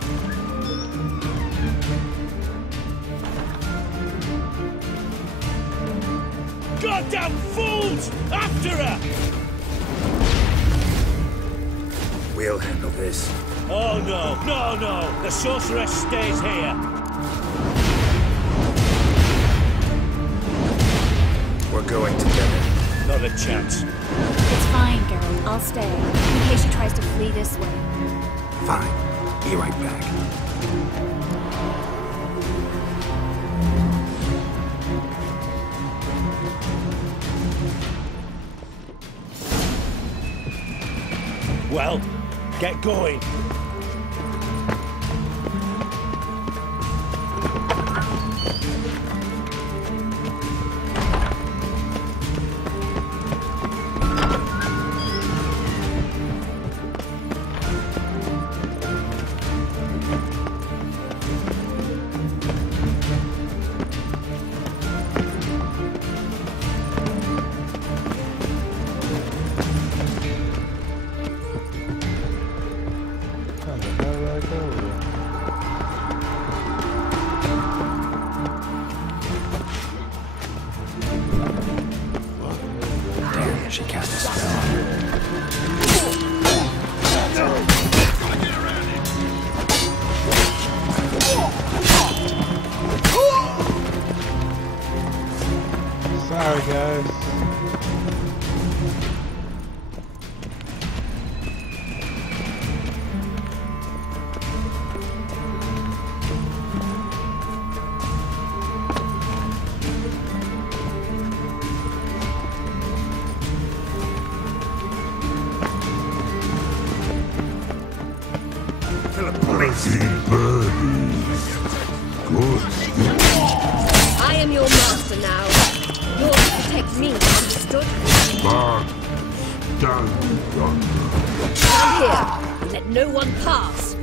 Goddamn fools! After her! We'll handle this. Oh no, no, no! The sorceress stays here! We're going together. Not a chance. It's fine, Geralt. I'll stay, in case she tries to flee this way. Fine. Be right back. Well, get going. She cast a spell on her. Sorry, guys. I am your master now. Yours to protect me, understood? Stand here and let no one pass.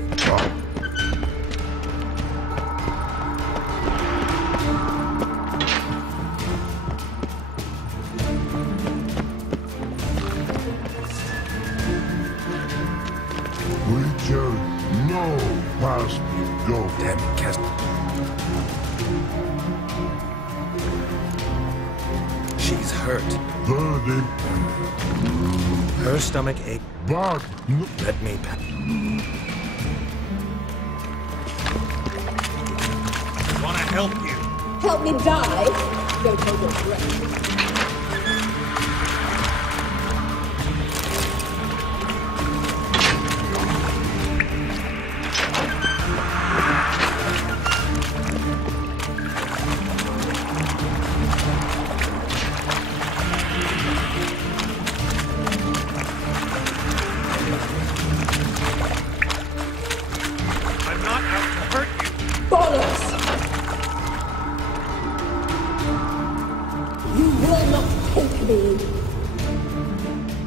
Witcher, no past go. Damn it, cast. She's hurt. Her stomach ache. But let me pat. Wanna help you? Help me die? Don't hold your breath.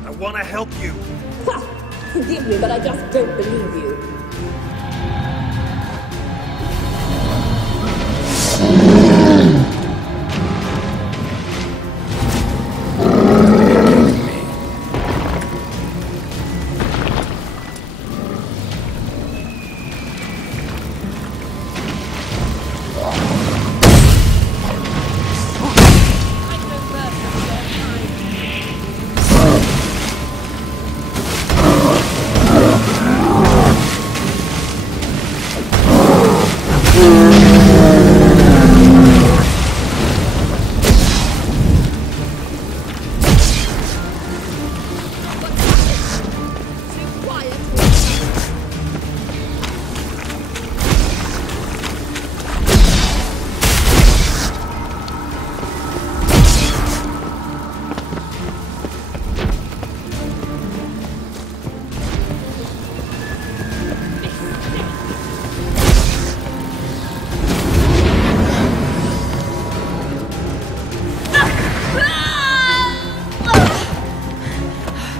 I want to help you. Ha! Forgive me, but I just don't believe you.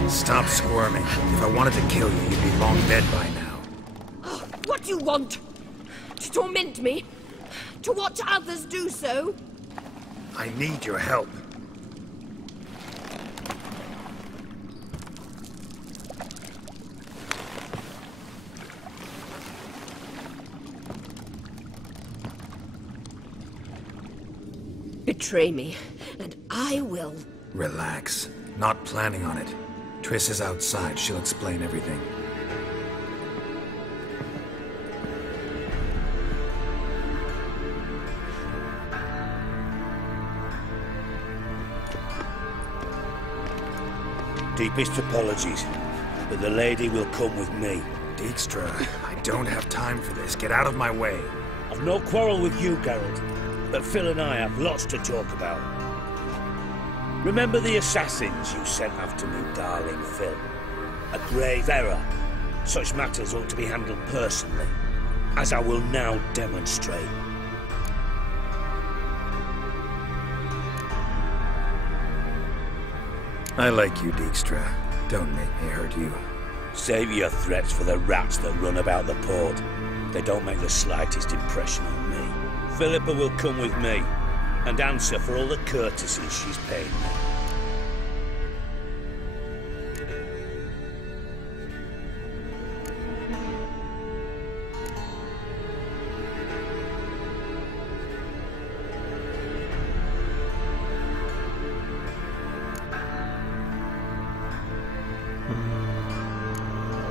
Stop squirming. If I wanted to kill you, you'd be long dead by now. Oh, what do you want? To torment me? To watch others do so? I need your help. betray me, and I will. Relax. Not planning on it. Triss is outside. She'll explain everything. Deepest apologies, but the lady will come with me. Dijkstra, I don't have time for this. Get out of my way. I've no quarrel with you, Geralt, but Phil and I have lots to talk about. Remember the assassins you sent after me, darling Phil? A grave error. Such matters ought to be handled personally, as I will now demonstrate. I like you, Dijkstra. Don't make me hurt you. Save your threats for the rats that run about the port. They don't make the slightest impression on me. Philippa will come with me, and answer for all the courtesies she's paid me.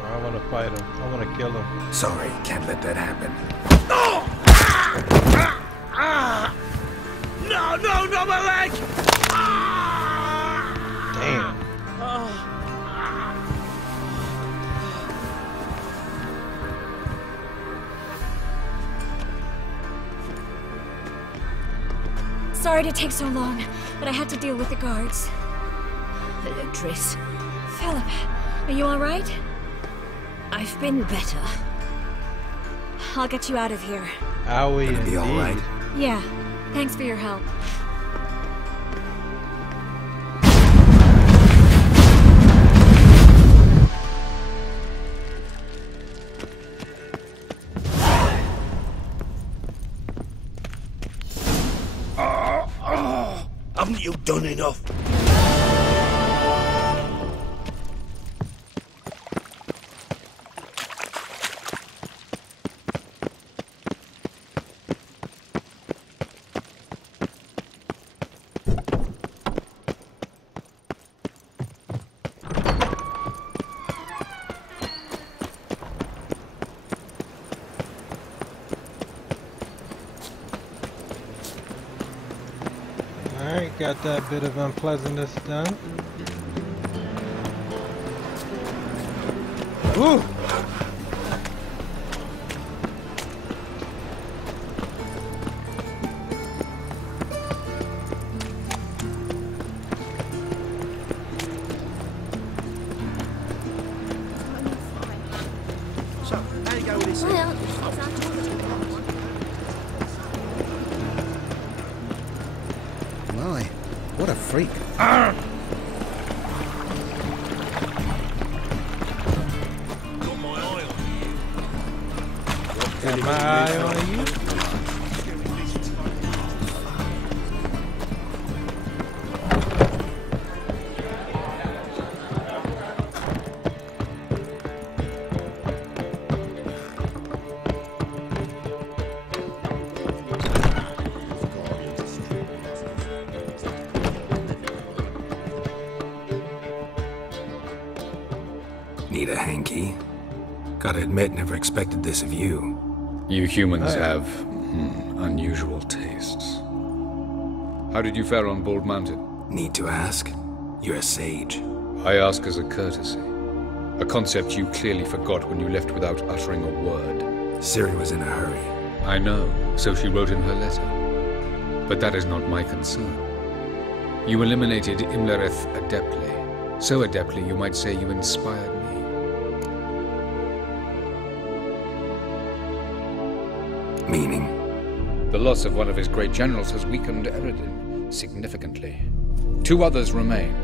I want to fight him. I want to kill him. Sorry, can't let that happen. No, no, no, my leg! Damn. Sorry to take so long, but I had to deal with the guards. Hello, Triss. Philip, are you all right? I've been better. I'll get you out of here. Are we Gonna be all right? Yeah, thanks for your help. Haven't you done enough? Alright, got that bit of unpleasantness done. Woo! So, how you go with this? Well, My, what a freak. Got my eye on you. Need a hanky? Gotta admit, never expected this of you. You humans have unusual tastes. How did you fare on Bald Mountain? Need to ask? You're a sage. I ask as a courtesy. A concept you clearly forgot when you left without uttering a word. Ciri was in a hurry. I know, so she wrote in her letter. But that is not my concern. You eliminated Imlerith adeptly. So adeptly you might say you inspired me. Meaning? The loss of one of his great generals has weakened Eredin significantly. 2 others remain.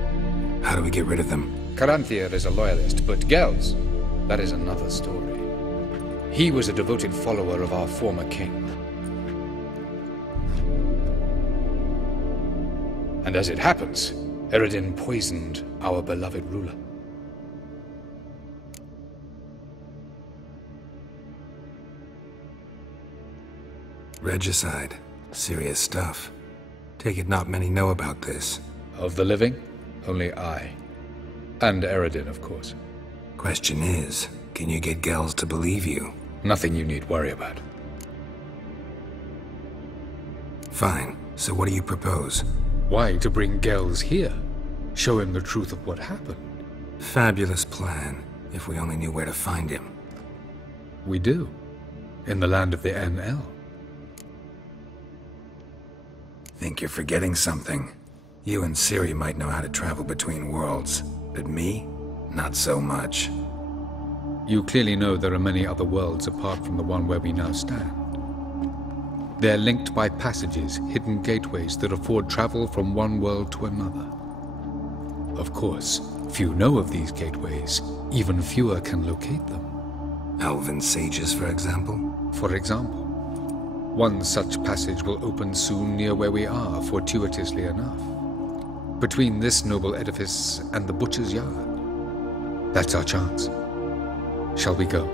How do we get rid of them? Caranthir is a loyalist, but Gels, that is another story. He was a devoted follower of our former king. And as it happens, Eredin poisoned our beloved ruler. Regicide. Serious stuff. Take it not many know about this. Of the living, only I. And Eredin, of course. Question is, can you get Gels to believe you? Nothing you need worry about. Fine. So what do you propose? Why to bring Gels here? Show him the truth of what happened. Fabulous plan, if we only knew where to find him. We do. In the land of the NL. Think you're forgetting something. You and Ciri might know how to travel between worlds, but me? Not so much. You clearly know there are many other worlds apart from the one where we now stand. They're linked by passages, hidden gateways that afford travel from one world to another. Of course, few know of these gateways, even fewer can locate them. Elven sages, for example? For example. One such passage will open soon near where we are, fortuitously enough. Between this noble edifice and the butcher's yard. That's our chance. Shall we go?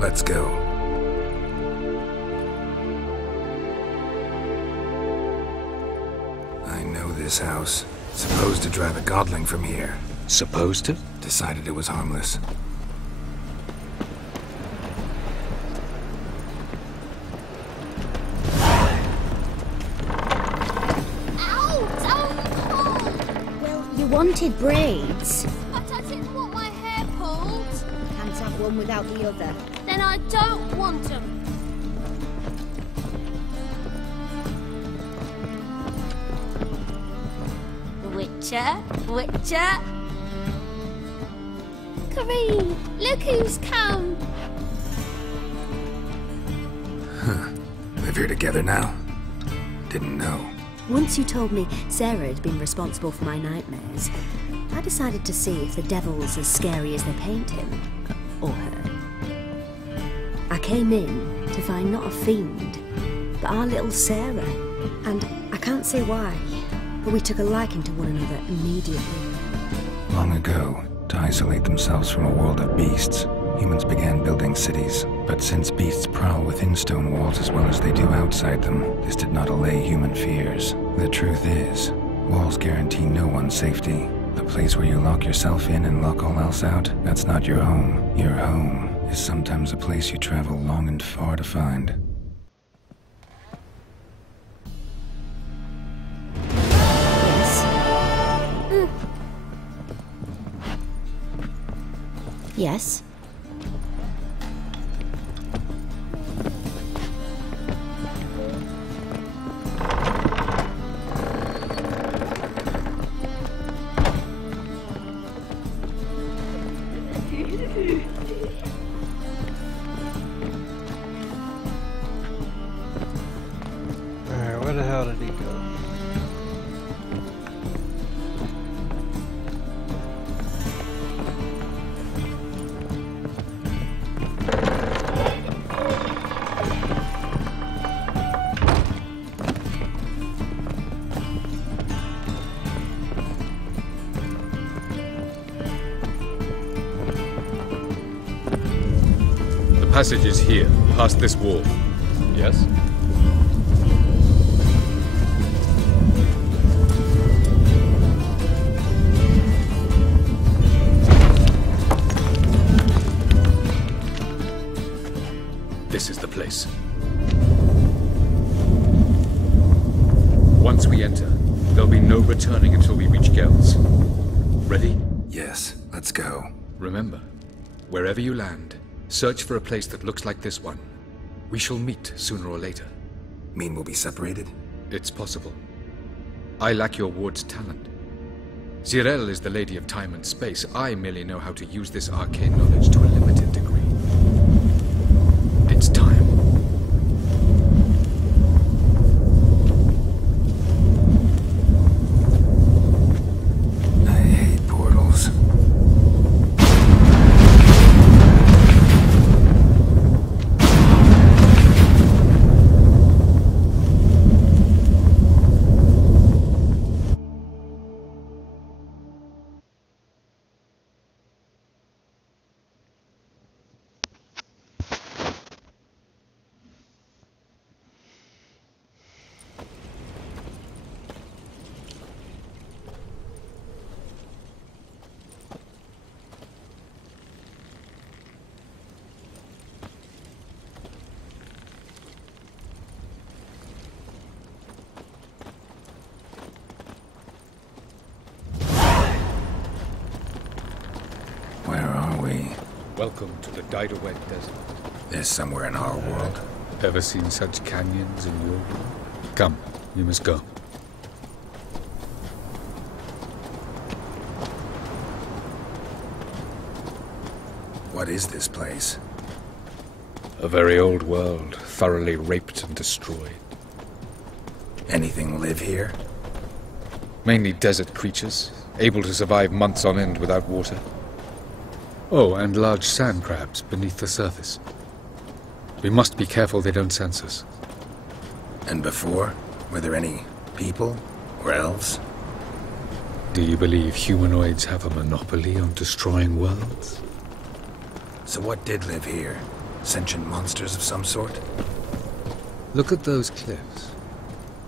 Let's go. I know this house. Supposed to drive a godling from here. Supposed to? Decided it was harmless. Wanted braids. But I didn't want my hair pulled. Can't have one without the other. Then I don't want them. Witcher, Witcher. Kareen, look who's come. Huh. Live here together now? Didn't know. Once you told me Sarah had been responsible for my nightmares, I decided to see if the devil's as scary as they paint him. Or her. I came in to find not a fiend, but our little Sarah. And I can't say why, but we took a liking to one another immediately. Long ago, to isolate themselves from a world of beasts, humans began building cities. But since beasts prowl within stone walls as well as they do outside them, this did not allay human fears. The truth is, walls guarantee no one's safety. A place where you lock yourself in and lock all else out, that's not your home. Your home is sometimes a place you travel long and far to find. Yes? Alright, where the hell did he go? The passage is here, past this wall. Yes? This is the place. Once we enter, there'll be no returning until we reach Gels. Ready? Yes, let's go. Remember, wherever you land, search for a place that looks like this one. We shall meet sooner or later. Mean we'll be separated? It's possible. I lack your ward's talent. Zirel is the lady of time and space. I merely know how to use this arcane knowledge to a limited degree. It's time. I hate portals. Welcome to the Diderwet Desert. This somewhere in our world? Ever seen such canyons in your world? Come, you must go. What is this place? A very old world, thoroughly raped and destroyed. Anything live here? Mainly desert creatures, able to survive months on end without water. Oh, and large sand crabs beneath the surface. We must be careful they don't sense us. And before? Were there any people or elves? Do you believe humanoids have a monopoly on destroying worlds? So what did live here? Sentient monsters of some sort? Look at those cliffs.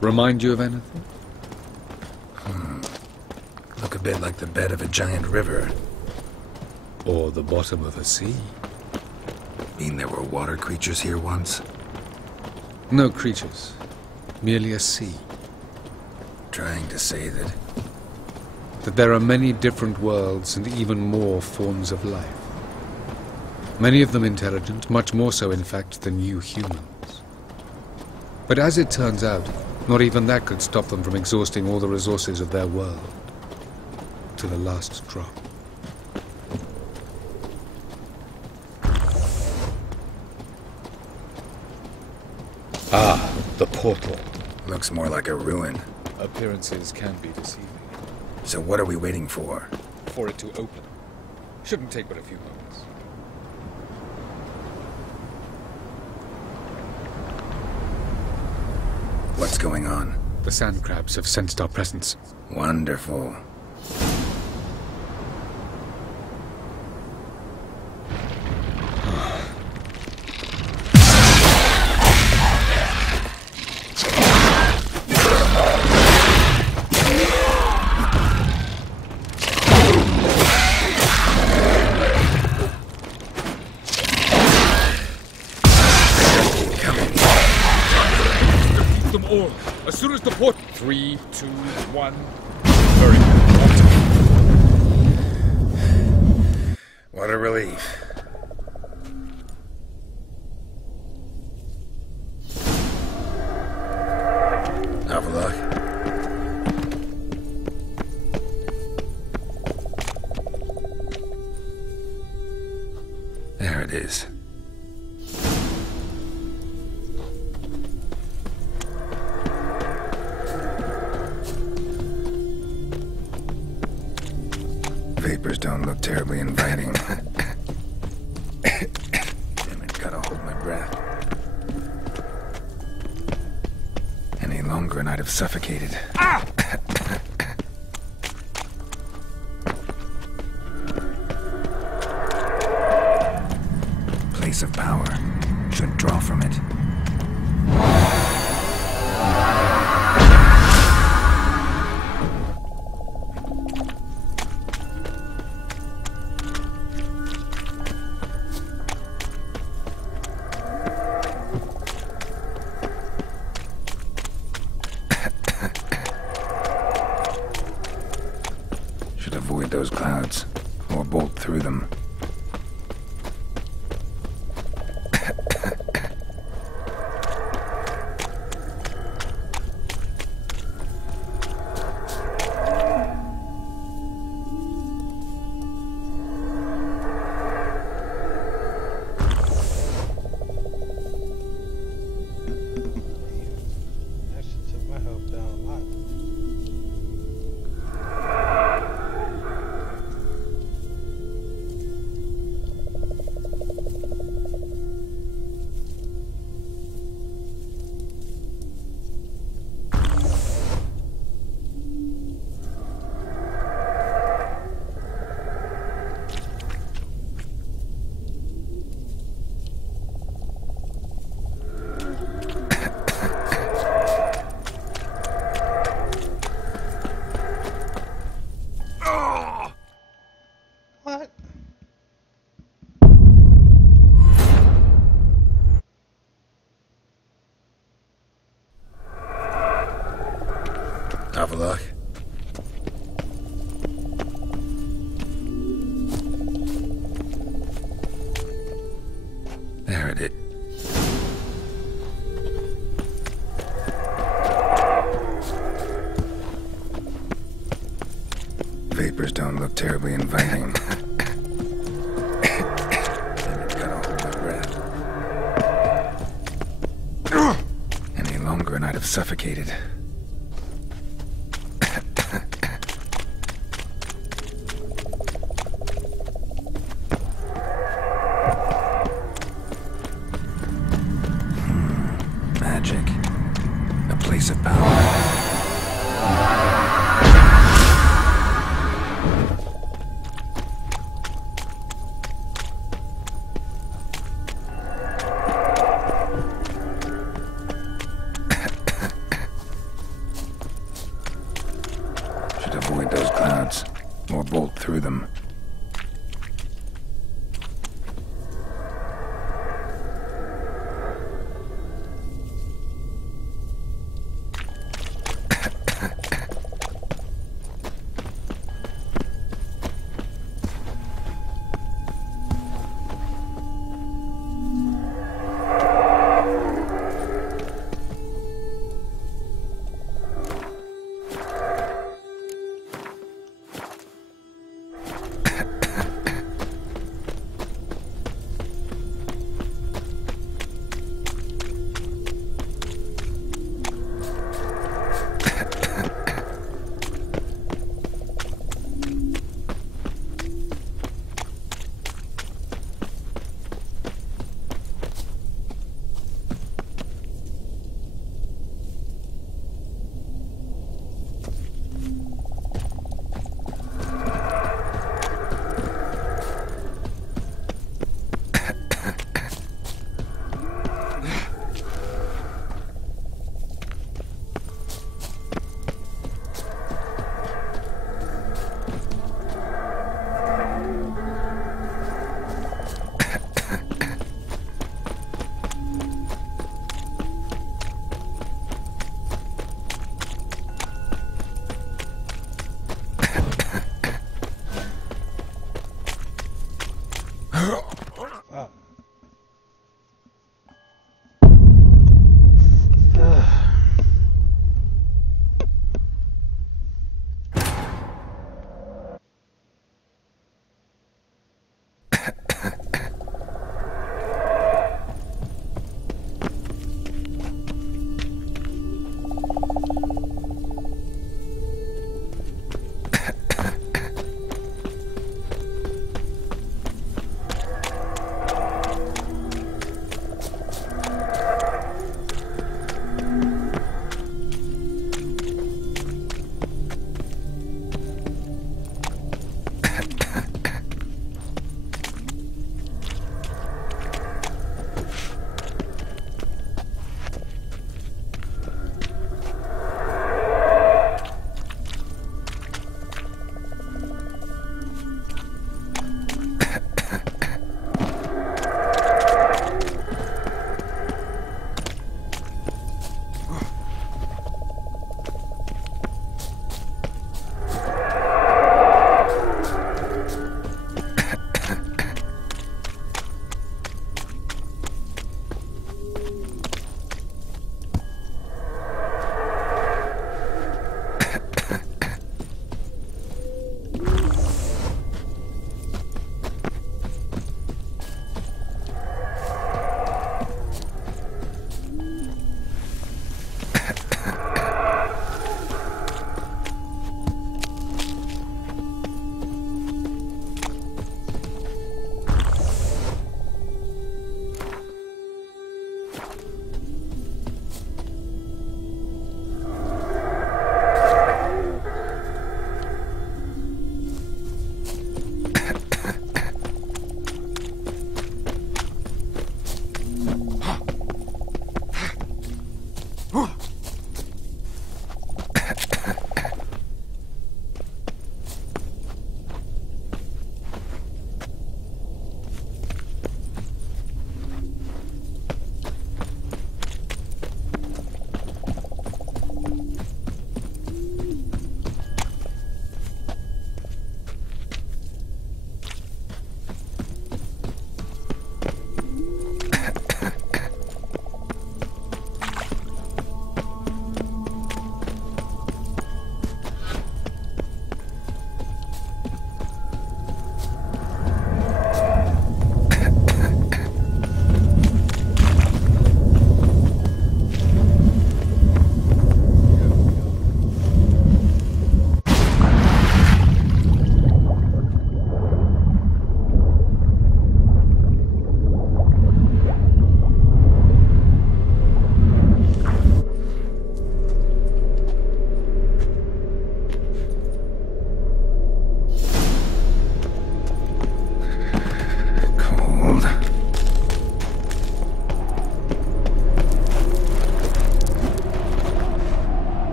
Remind you of anything? Look a bit like the bed of a giant river. Or the bottom of a sea. Mean there were water creatures here once? No creatures. Merely a sea. Trying to say that there are many different worlds and even more forms of life. Many of them intelligent, much more so in fact than you humans. But as it turns out, not even that could stop them from exhausting all the resources of their world. To the last drop. Ah, the portal. Looks more like a ruin. Appearances can be deceiving. So what are we waiting for? For it to open. Shouldn't take but a few moments. What's going on? The sand crabs have sensed our presence. Wonderful. As soon as the port... 3, 2, 1... Very good. What a relief. Have a look. There it is. Vapors don't look terribly inviting. Damn it, gotta hold my breath. Any longer and I'd have suffocated. Ah! Place of power. Should draw from it. Avoid those clouds, or bolt through them. vapors don't look terribly inviting. Cut off my breath. Any longer and I'd have suffocated. Magic. A place of power. Should avoid those clouds, or bolt through them.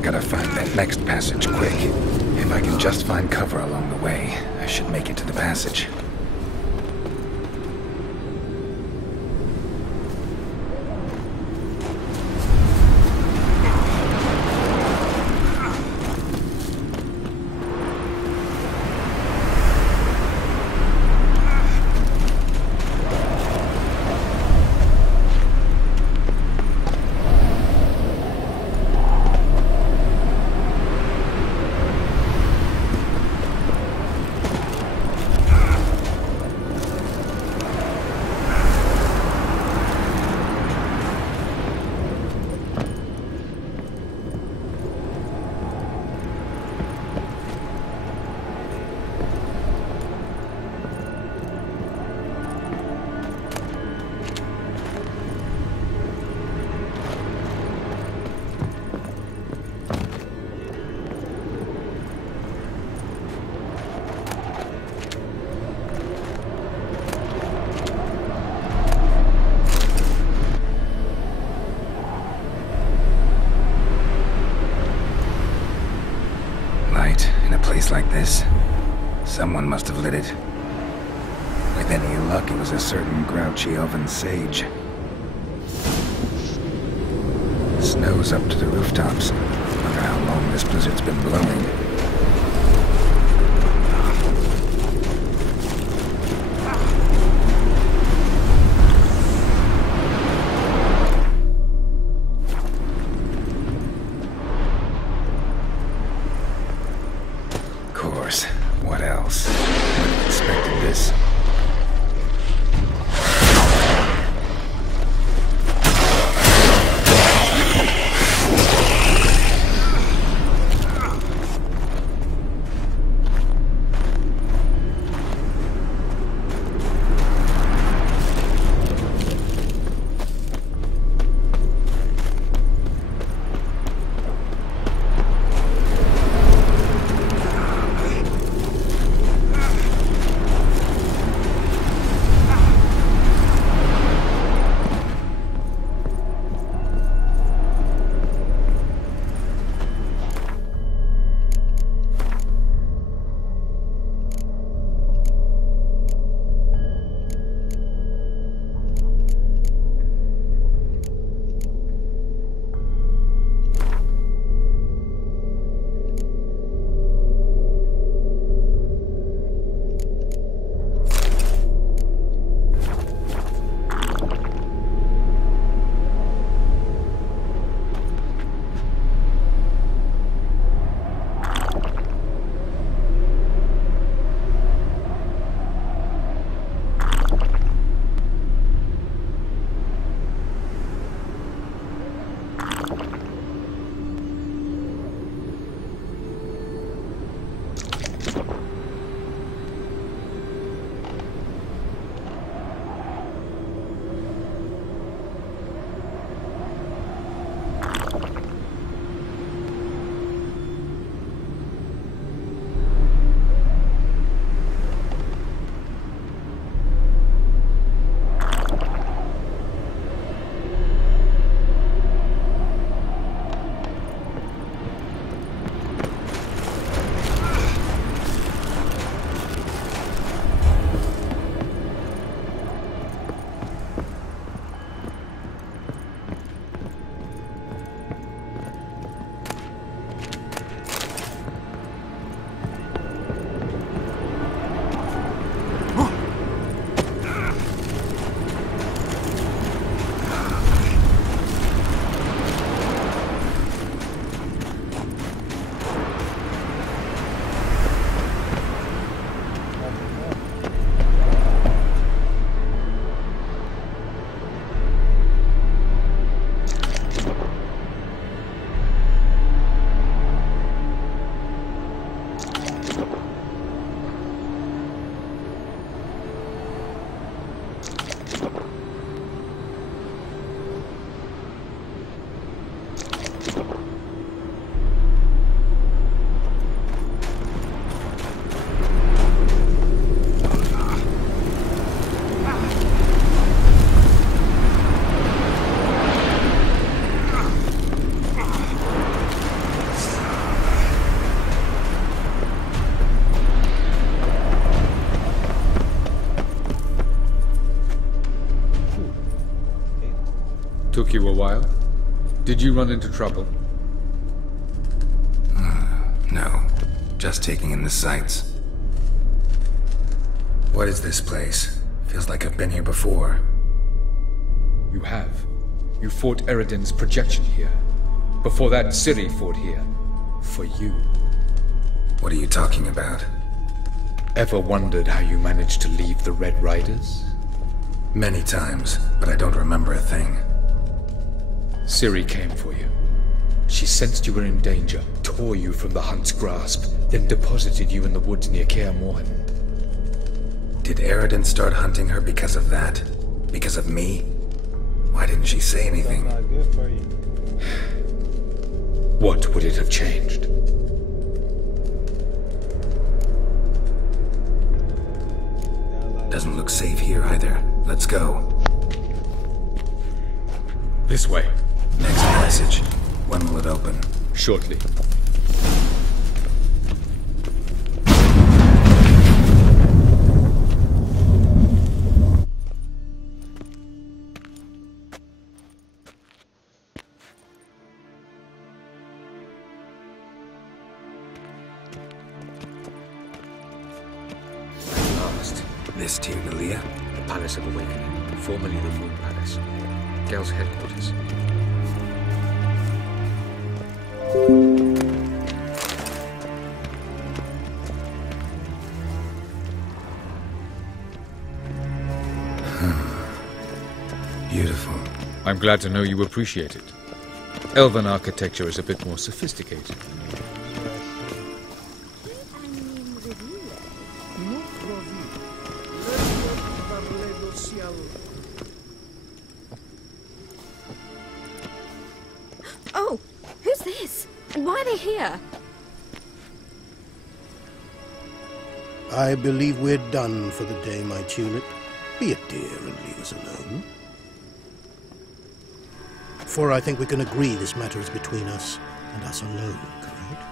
gotta find that next passage quick. If I can just find cover along the way, I should make it to the passage. Like this. Someone must have lit it. With any luck, it was a certain grouchy elven sage. Snow's up to the rooftops. Wonder how long this blizzard's been blowing. What else? Wouldn't have expected this. Took you a while? Did you run into trouble? No. Just taking in the sights. What is this place? Feels like I've been here before. You have. You fought Eredin's projection here. Before that, Ciri fought here. For you. What are you talking about? Ever wondered how you managed to leave the Red Riders? Many times, but I don't remember a thing. Ciri came for you. She sensed you were in danger, tore you from the Hunt's grasp, then deposited you in the woods near Kaer Morhen. Did Eredin start hunting her because of that? Because of me? Why didn't she say anything? That's not good for you. What would it have changed? Doesn't look safe here either. Let's go. This way. Next passage. When will it open? Shortly. This to Nalia? The Palace of Awakening, formerly the Moon Palace. Gel's headquarters. Beautiful. I'm glad to know you appreciate it. Elven architecture is a bit more sophisticated. Oh, who's this? And why are they here? I believe we're done for the day, my tulip. Be a dear and leave us alone. For I think we can agree this matter is between us and us alone, correct?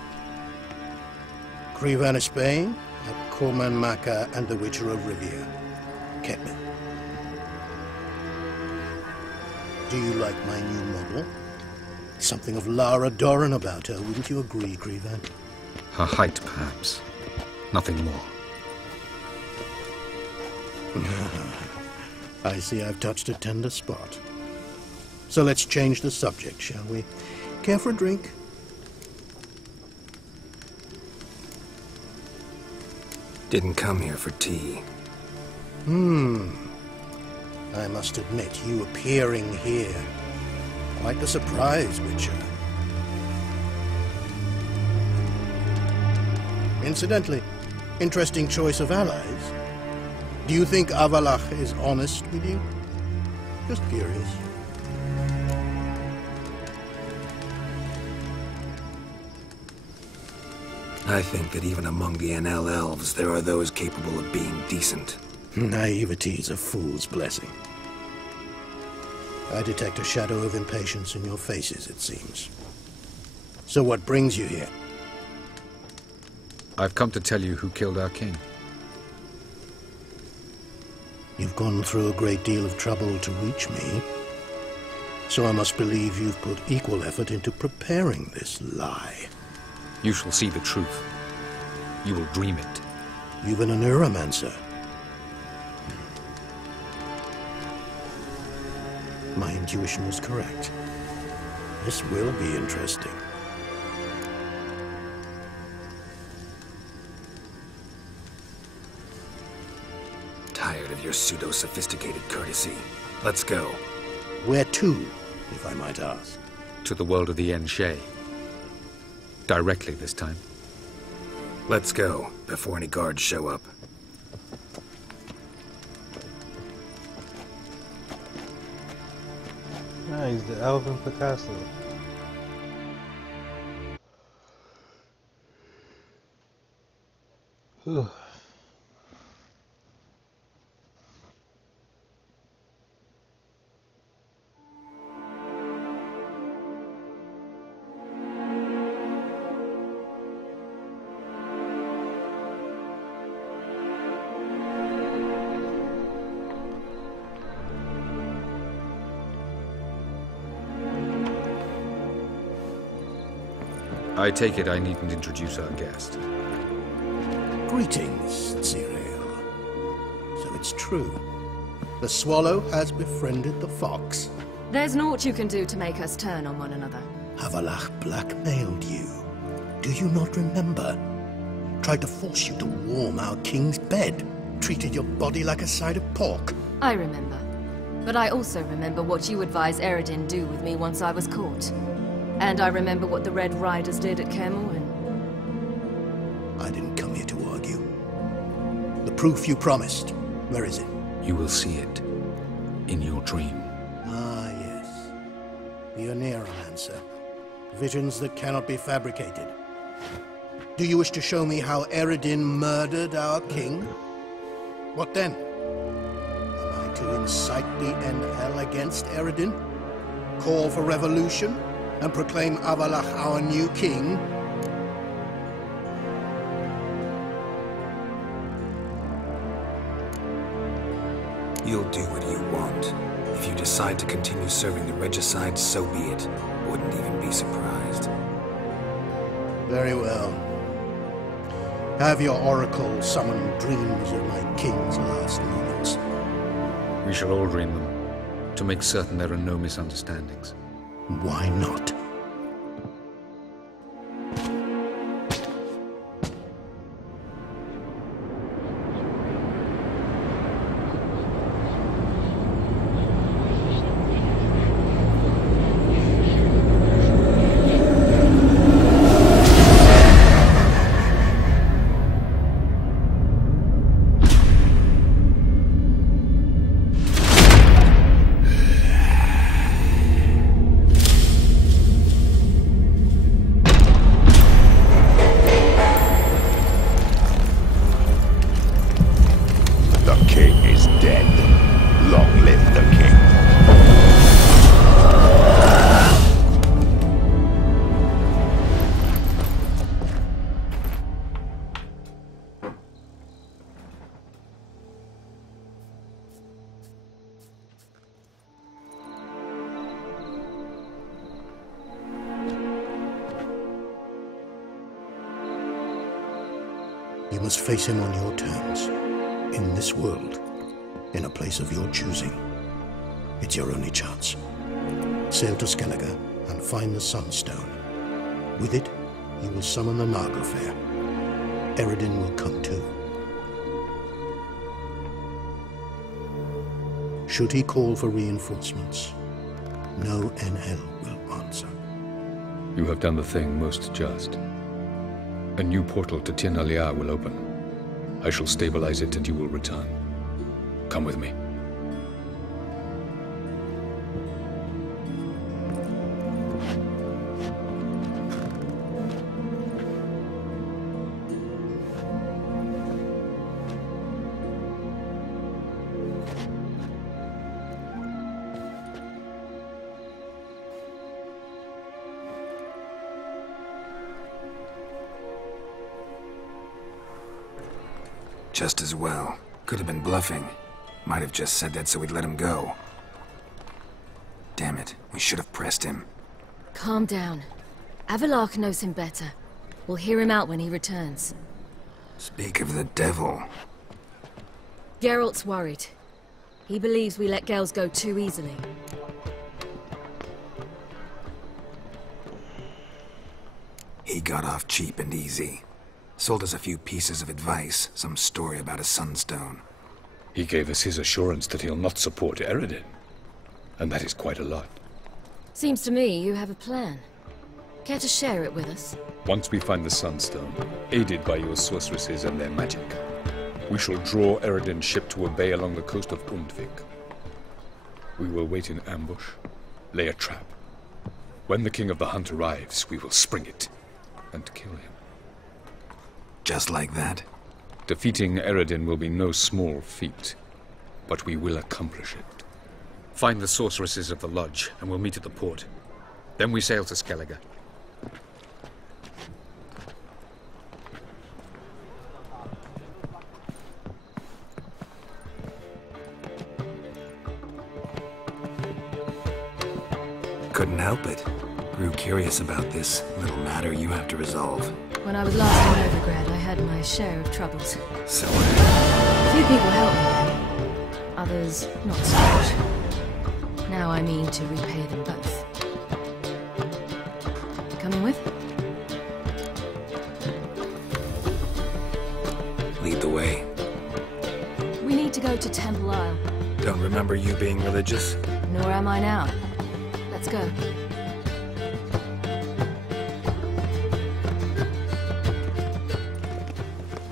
Crevan of Spain, at Corman Maca and the Witcher of Rivia. Ketman. Do you like my new model? Something of Lara Doran about her, wouldn't you agree, Crevan? Her height, perhaps. Nothing more. I see I've touched a tender spot. So let's change the subject, shall we? Care for a drink? Didn't come here for tea. I must admit, you appearing here, quite the surprise, Witcher. Incidentally, interesting choice of allies. Do you think Avalach is honest with you? Just curious. I think that even among the NL elves, there are those capable of being decent. Naivety is a fool's blessing. I detect a shadow of impatience in your faces, it seems. So what brings you here? I've come to tell you who killed our king. You've gone through a great deal of trouble to reach me. So I must believe you've put equal effort into preparing this lie. You shall see the truth. You will dream it. You've been a neuromancer. My intuition was correct. This will be interesting. Tired of your pseudo-sophisticated courtesy. Let's go. Where to, if I might ask? To the world of the Enshe. Directly this time. Let's go, before any guards show up. He's the Elven Picasso. Whew. I take it I needn't introduce our guest. Greetings, Cyril. So it's true. The swallow has befriended the fox. There's naught you can do to make us turn on one another. Havalach blackmailed you. Do you not remember? Tried to force you to warm our king's bed. Treated your body like a side of pork. I remember. But I also remember what you advised Eredin do with me once I was caught. And I remember what the Red Riders did at Kaer Morhen. I didn't come here to argue. The proof you promised, where is it? You will see it in your dream. Ah, yes. The Oneiromancer. Visions that cannot be fabricated. Do you wish to show me how Eredin murdered our king? What then? Am I to incite the NL against Eredin? Call for revolution? And proclaim Havalach our new king? You'll do what you want. If you decide to continue serving the regicide, so be it. Wouldn't even be surprised. Very well. Have your oracle summon dreams of my king's last moments. We shall all dream them, to make certain there are no misunderstandings. Why not? You must face him on your terms. In this world. In a place of your choosing. It's your only chance. Sail to Skellige and find the Sunstone. With it, you will summon the Nagelfair. Eredin will come too. Should he call for reinforcements, no NL will answer. You have done the thing most just. A new portal to Tir na Liar will open. I shall stabilize it and you will return. Come with me. Just as well. Could have been bluffing. Might have just said that so we'd let him go. Damn it, we should have pressed him. Calm down. Havalach knows him better. We'll hear him out when he returns. Speak of the devil. Geralt's worried. He believes we let girls go too easily. He got off cheap and easy. Sold us a few pieces of advice, some story about a sunstone. He gave us his assurance that he'll not support Eredin. And that is quite a lot. Seems to me you have a plan. Care to share it with us? Once we find the Sunstone, aided by your sorceresses and their magic, we shall draw Eredin's ship to a bay along the coast of Undvik. We will wait in ambush, lay a trap. When the King of the Hunt arrives, we will spring it and kill him. Just like that? Defeating Eredin will be no small feat, but we will accomplish it. Find the sorceresses of the lodge, and we'll meet at the port. Then we sail to Skellige. Couldn't help it. Grew curious about this little matter you have to resolve. When I was last in Novigrad, I had my share of troubles. So, A few people helped me then. Others, not so much. Now I mean to repay them both. Coming with? lead the way. We need to go to Temple Isle. Don't remember you being religious? Nor am I now. Let's go.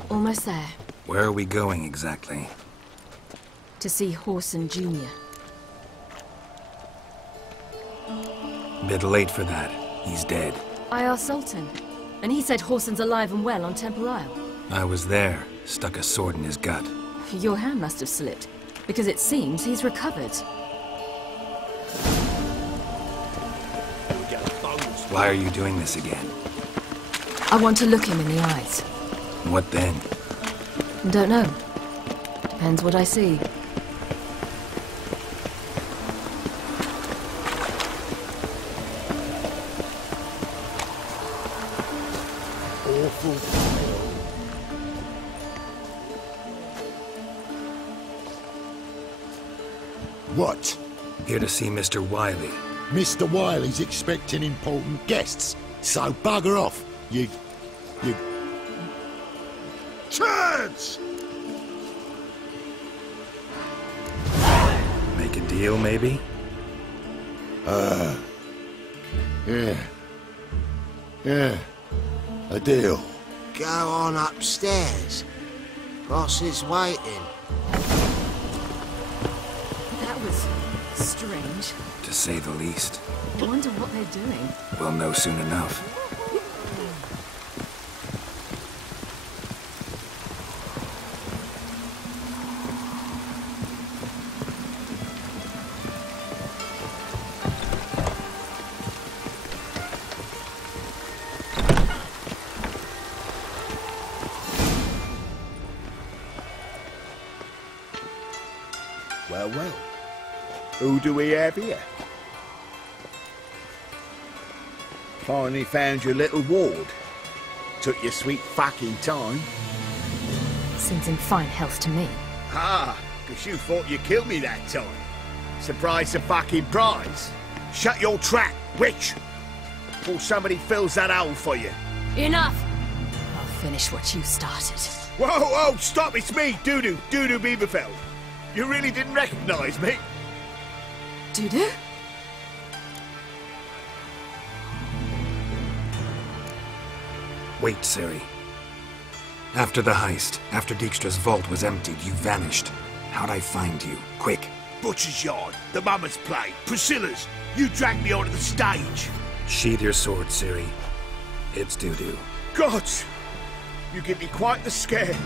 Almost there. Where are we going exactly? To see Horson Jr. Bit late for that. He's dead. I asked Sultan, and he said Horson's alive and well on Temple Isle. I was there. Stuck a sword in his gut. Your hand must have slipped, because it seems he's recovered. Why are you doing this again? I want to look him in the eyes. What then? Don't know. Depends what I see. What? Here to see Mr. Wiley. Mr. Wiley's expecting important guests, so bugger off, you... Turds! Make a deal, maybe? Yeah. A deal. Go on upstairs. Boss is waiting. That was strange. To say the least. I wonder what they're doing. We'll know soon enough. Well. Who do we have here? Finally found your little ward. Took your sweet fucking time. Seems in fine health to me. Ah, because you thought you killed me that time. Surprise the fucking prize. Shut your trap, witch! Before somebody fills that hole for you. Enough! I'll finish what you started. Whoa, stop, it's me, Dudu Bieberfeld. You really didn't recognize me? Dudu? Wait, Ciri. After the heist, after Dijkstra's vault was emptied, you vanished. How'd I find you? Quick. Butcher's Yard, the Mama's Play, Priscilla's. You dragged me onto the stage. Sheathe your sword, Ciri. It's Dudu. Gods! You give me quite the scare.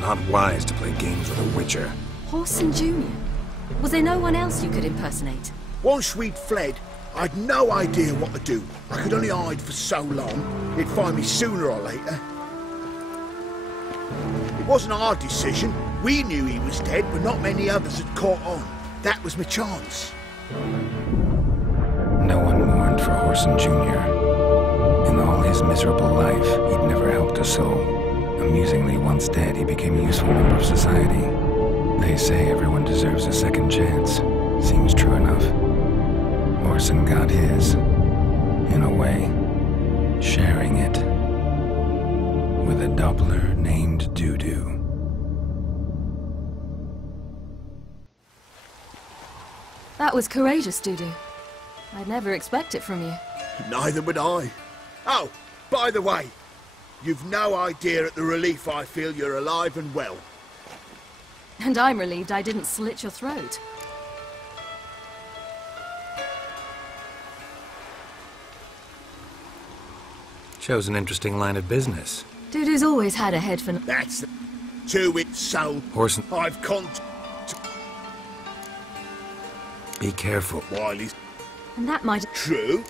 Not wise to play games with a witcher. Horson Jr.? Was there no one else you could impersonate? Once we'd fled, I'd no idea what to do. I could only hide for so long. He'd find me sooner or later. It wasn't our decision. We knew he was dead, but not many others had caught on. That was my chance. No one mourned for Horson Jr. In all his miserable life, he'd never helped a soul. Amusingly, once dead, he became a useful member of society. They say everyone deserves a second chance. Seems true enough. Horson got his, in a way, sharing it with a Doppler named Dudu. That was courageous, Dudu. I'd never expect it from you. Neither would I. Oh, by the way, you've no idea at the relief I feel you're alive and well. And I'm relieved I didn't slit your throat. Shows an interesting line of business. Dudu's always had a head for... That's to its soul. Horson... I've Be careful. Wiley's... And that might... True.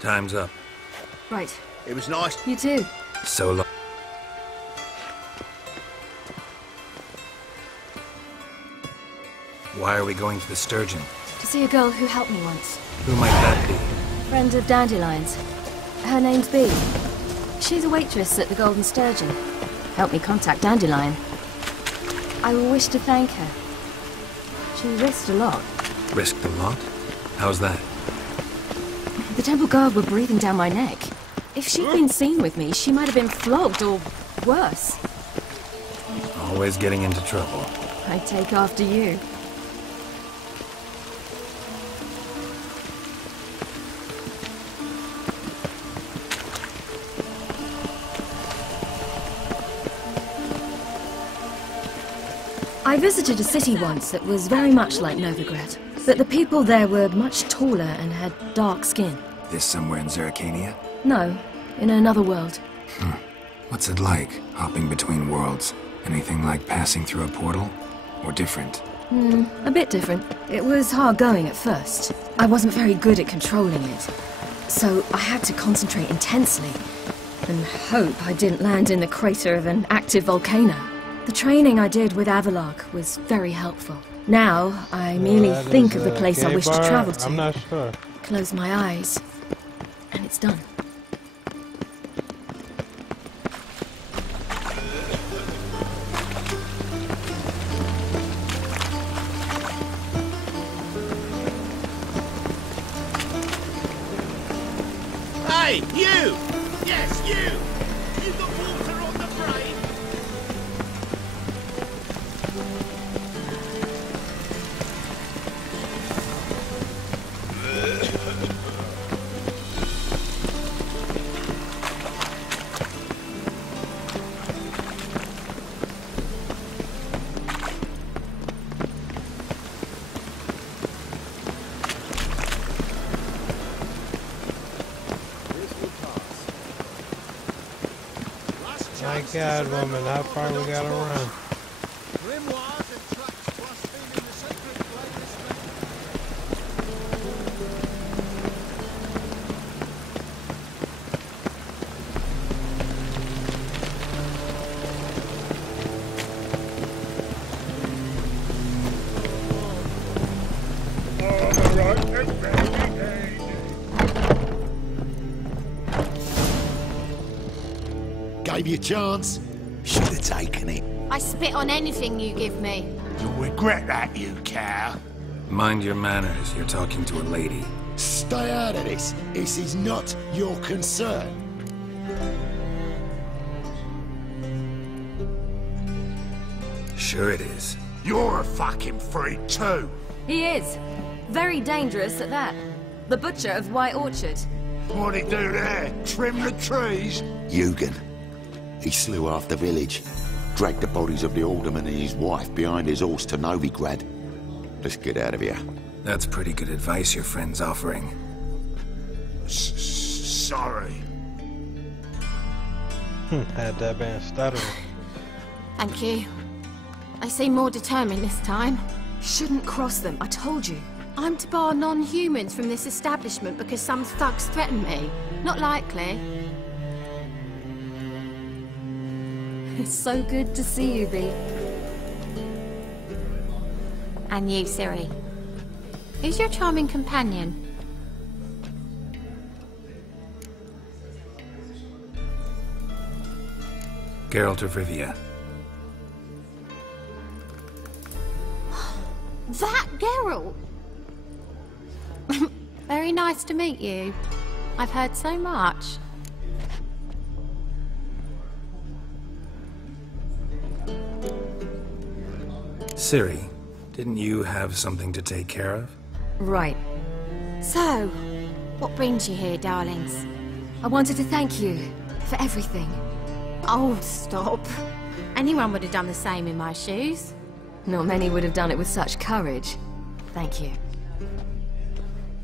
Time's up. Right. It was nice. You too. So long. Why are we going to the Sturgeon? To see a girl who helped me once. Who might that be? Friend of Dandelion's. Her name's Bee. She's a waitress at the Golden Sturgeon. Helped me contact Dandelion. I will wish to thank her. She risked a lot. Risked a lot? How's that? The Temple Guard were breathing down my neck. If she'd been seen with me, she might have been flogged or worse. Always getting into trouble. I'd take after you. I visited a city once that was very much like Novigrad, but the people there were much taller and had dark skin. This somewhere in Zeracania? No, in another world. What's it like, hopping between worlds? Anything like passing through a portal? Or different? A bit different. It was hard going at first. I wasn't very good at controlling it. So I had to concentrate intensely and hope I didn't land in the crater of an active volcano. The training I did with Avalark was very helpful. Now, I merely think of the place I wish to travel to. I'm not sure. Close my eyes, and it's done. Hey, you! Yes, you! You got water on the brain? My God, woman, how far we gotta run? Gave you a chance. Should have taken it. I spit on anything you give me. You'll regret that, you cow. Mind your manners, you're talking to a lady. Stay out of this. This is not your concern. Sure it is. You're a fucking freak too. He is. Very dangerous at that. The butcher of White Orchard. What'd he do there? Trim the trees? Eugen. He slew half the village. Dragged the bodies of the alderman and his wife behind his horse to Novigrad. Let's get out of here. That's pretty good advice your friend's offering. Sorry. Had that been stuttering. Thank you. They seem more determined this time. Shouldn't cross them, I told you. I'm to bar non-humans from this establishment because some thugs threaten me. Not likely. It's so good to see you, Bee. And you, Ciri. Who's your charming companion? Geralt of Rivia. That Geralt! Very nice to meet you. I've heard so much. Ciri, didn't you have something to take care of? Right. So, what brings you here, darlings? I wanted to thank you for everything. Oh, stop. Anyone would have done the same in my shoes. Not many would have done it with such courage. Thank you.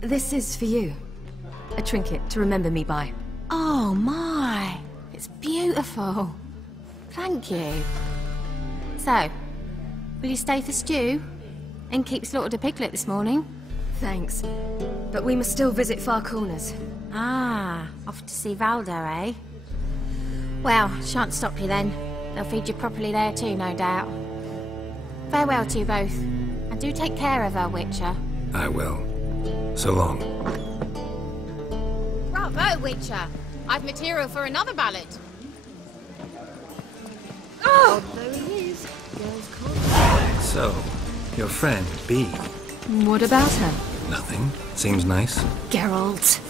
This is for you. A trinket to remember me by. Oh my, it's beautiful. Thank you. So, will you stay for stew? And keep slaughtered a piglet this morning? Thanks. But we must still visit Far Corners. Ah, off to see Valdo, eh? Well, shan't stop you then. They'll feed you properly there too, no doubt. Farewell to you both, and Do take care of her, Witcher. I will. So long. Bravo, Witcher! I've material for another ballad. Oh, there he is. Girls call. So, your friend, B. What about her? Nothing. Seems nice. Geralt.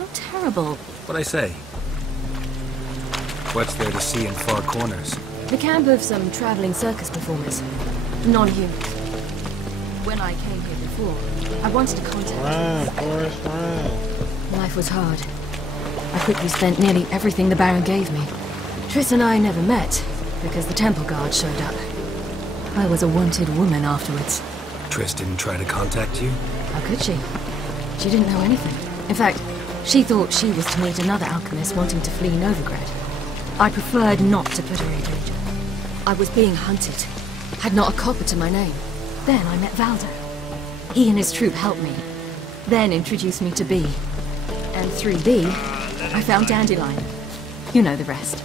Not terrible. What'd I say? What's there to see in far corners? The camp of some traveling circus performers. Non-humans. When I came here before, I wanted to contact you. Life was hard. I quickly spent nearly everything the Baron gave me. Triss and I never met, because the temple guard showed up. I was a wanted woman afterwards. Triss didn't try to contact you? How could she? She didn't know anything. In fact, she thought she was to meet another alchemist wanting to flee Novigrad. I preferred not to put her in danger. I was being hunted. Had not a copper to my name. Then I met Valdo. He and his troop helped me. Then introduced me to B. And through B, I found Dandelion. You know the rest.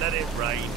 Let it rain.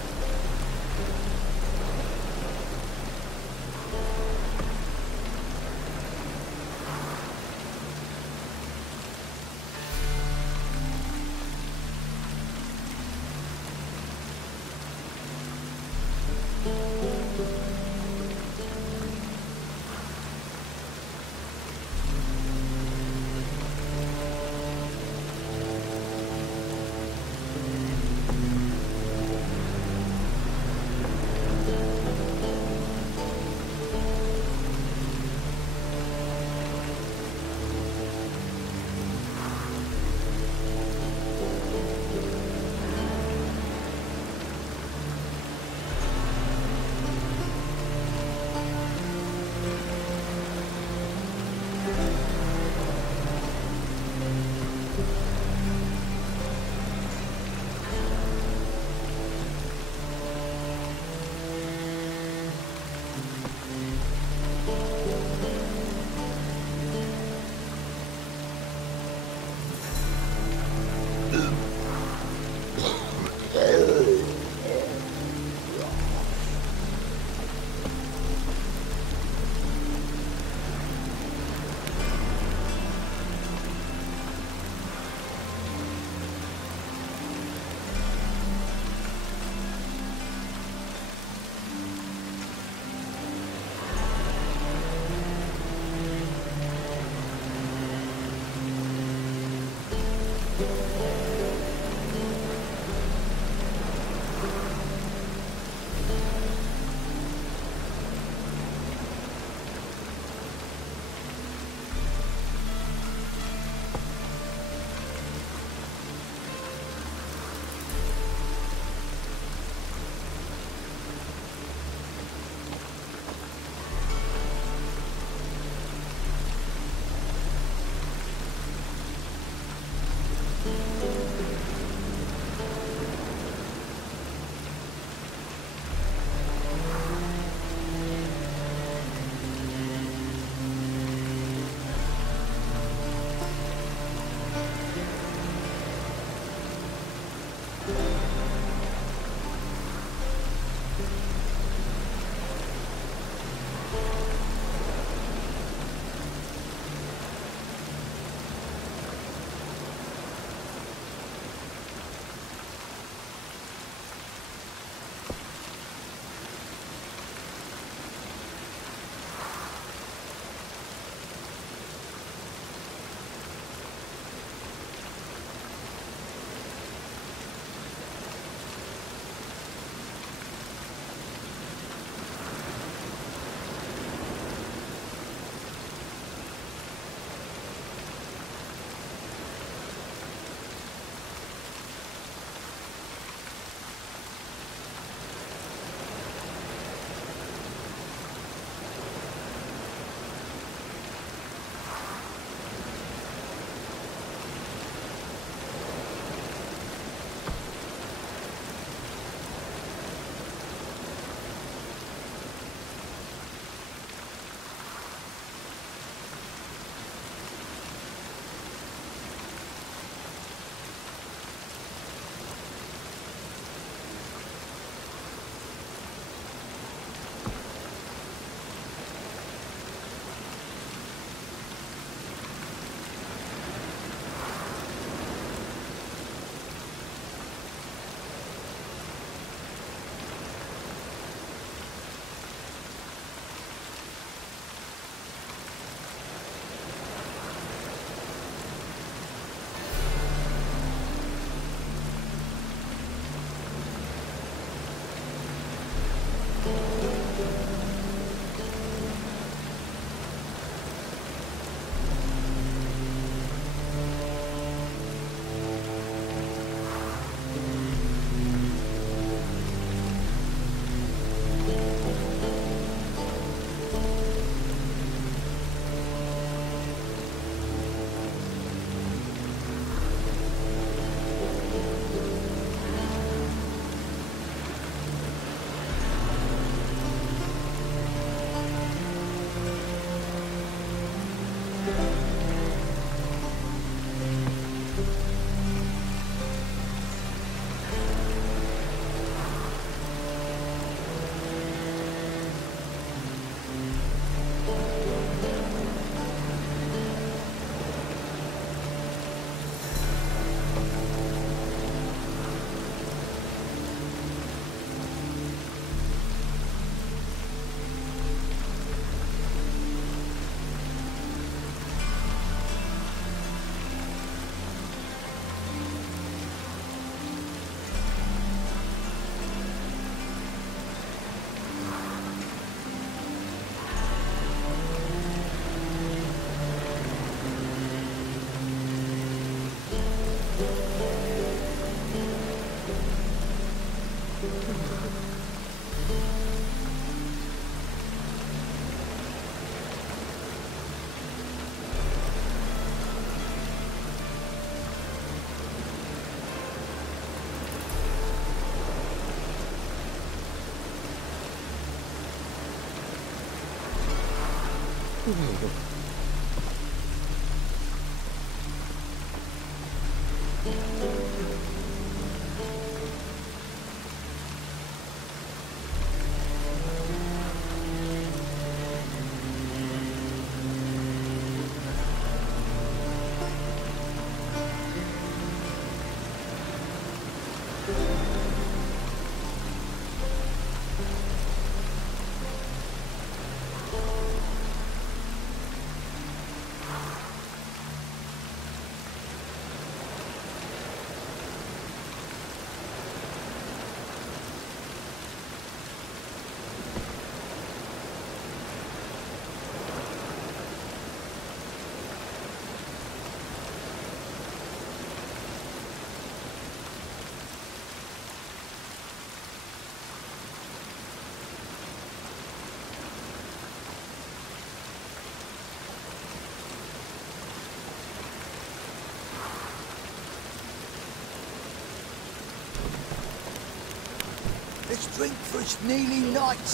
Let's drink for it's nearly night.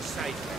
Safe.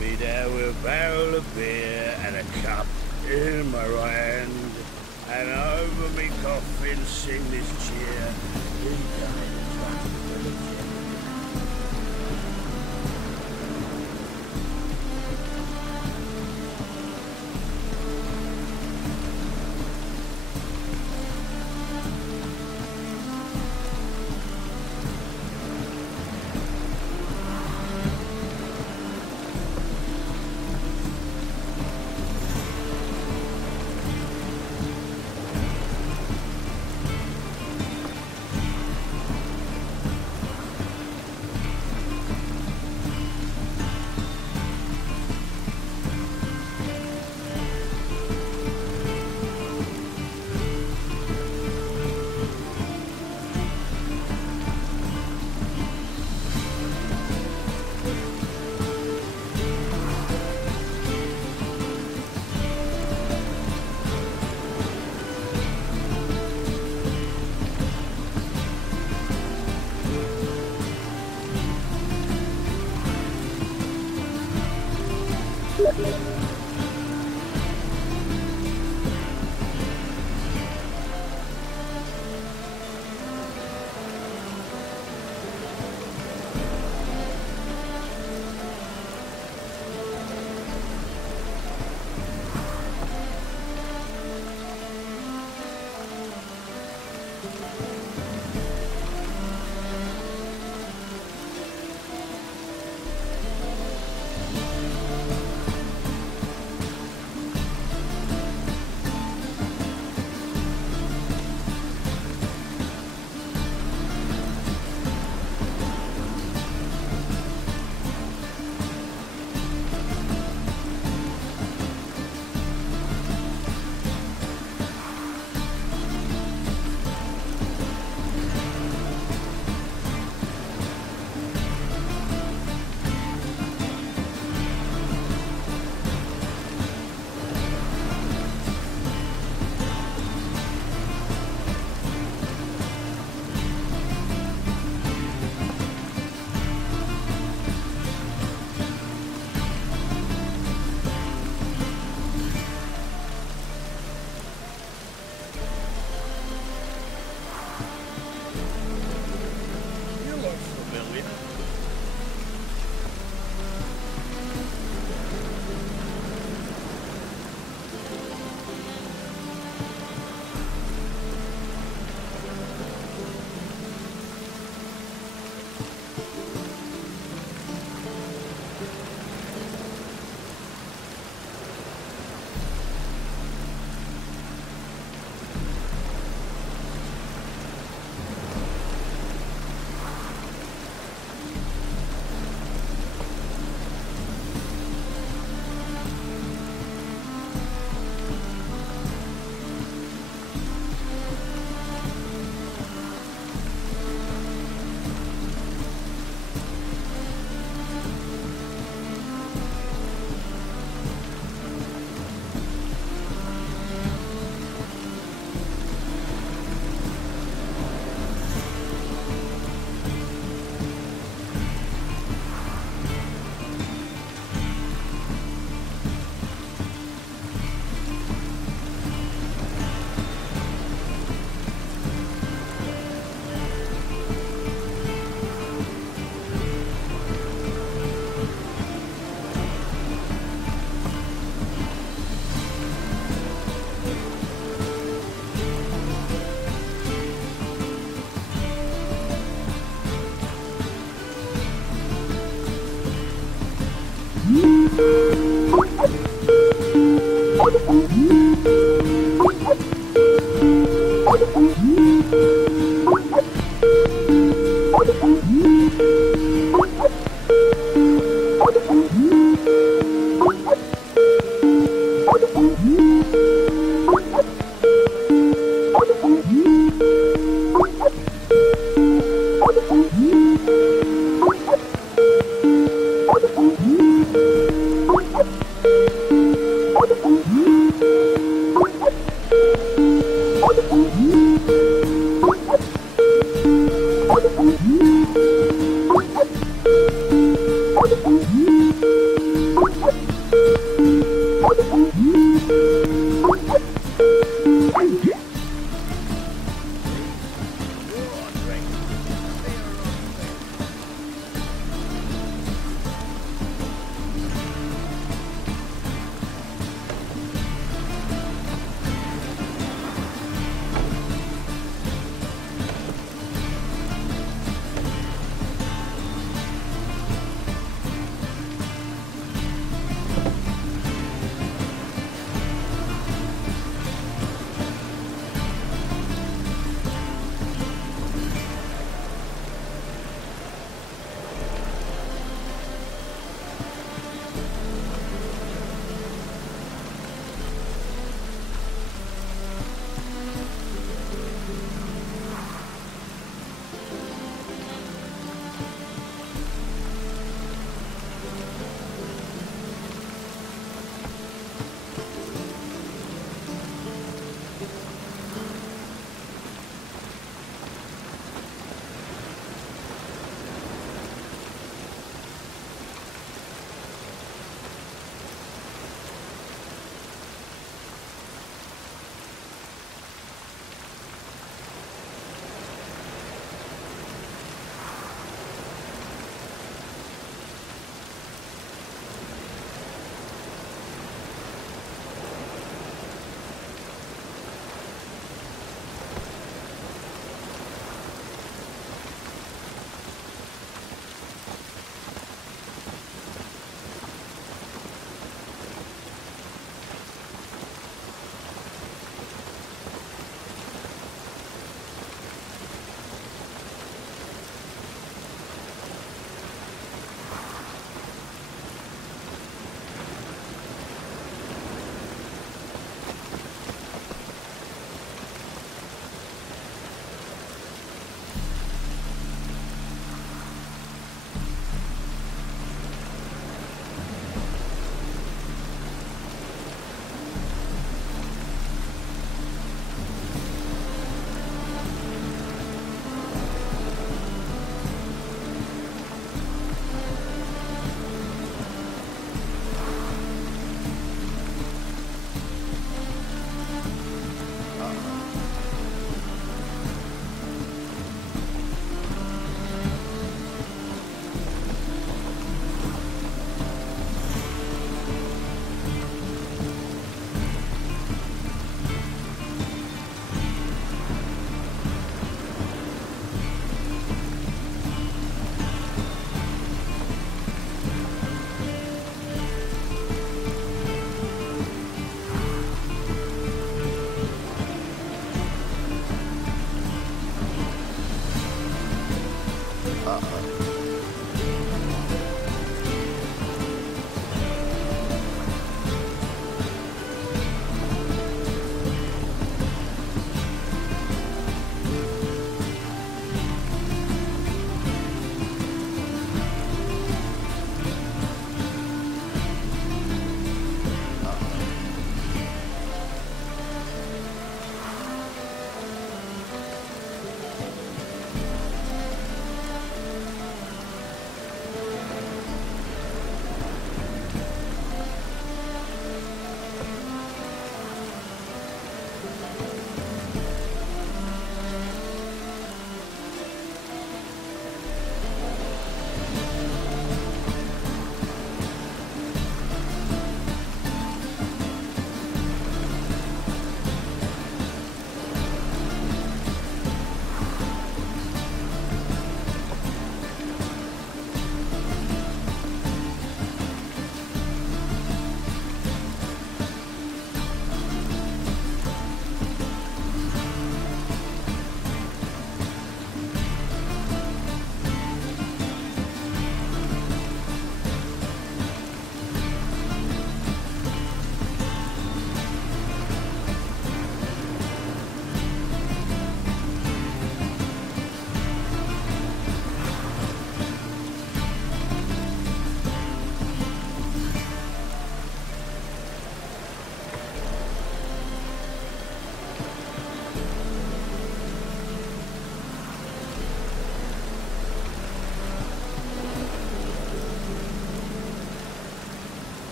me there with a barrel of beer and a cup in my right hand, and over me coffin sing this cheer. He died and trusted the legend.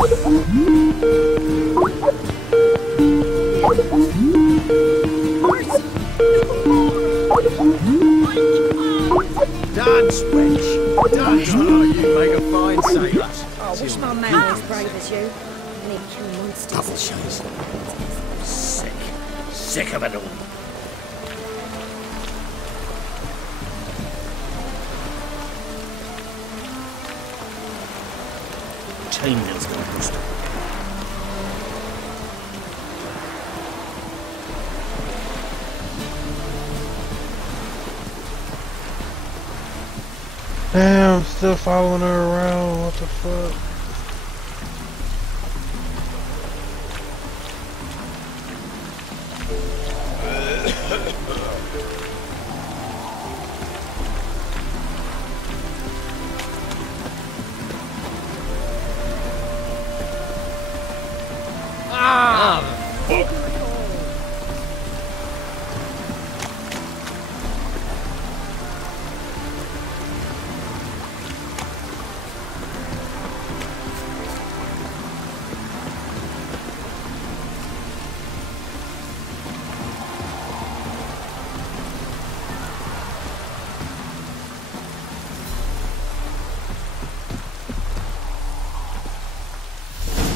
Dance, wench! Dance! Oh, you make a fine sailor. I wish my man was brave as you. And he'd kill monsters. Double shows. Sick. Sick of it all. Chainmail's closed. Damn, I'm still following her around. What the fuck?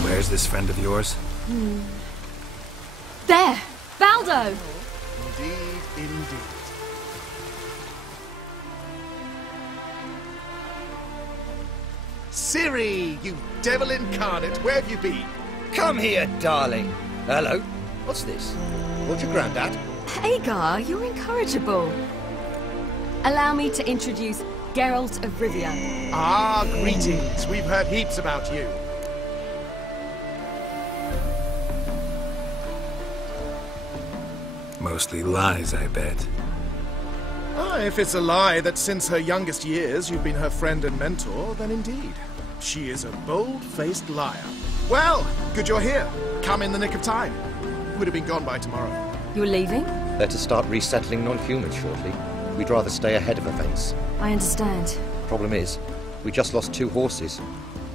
Where's this friend of yours? There! Baldo! Indeed, indeed. Ciri, you devil incarnate, where have you been? Come here, darling. Hello. What's this? What's your granddad? Hagar, you're incorrigible. Allow me to introduce Geralt of Rivia. Ah, greetings. We've heard heaps about you. Mostly lies, I bet. Ah, if it's a lie that since her youngest years you've been her friend and mentor, then indeed. She is a bold-faced liar. Well, good you're here. Come in the nick of time. Would have been gone by tomorrow. You're leaving? They're to start resettling non-humans shortly. We'd rather stay ahead of events. I understand. Problem is, we just lost 2 horses,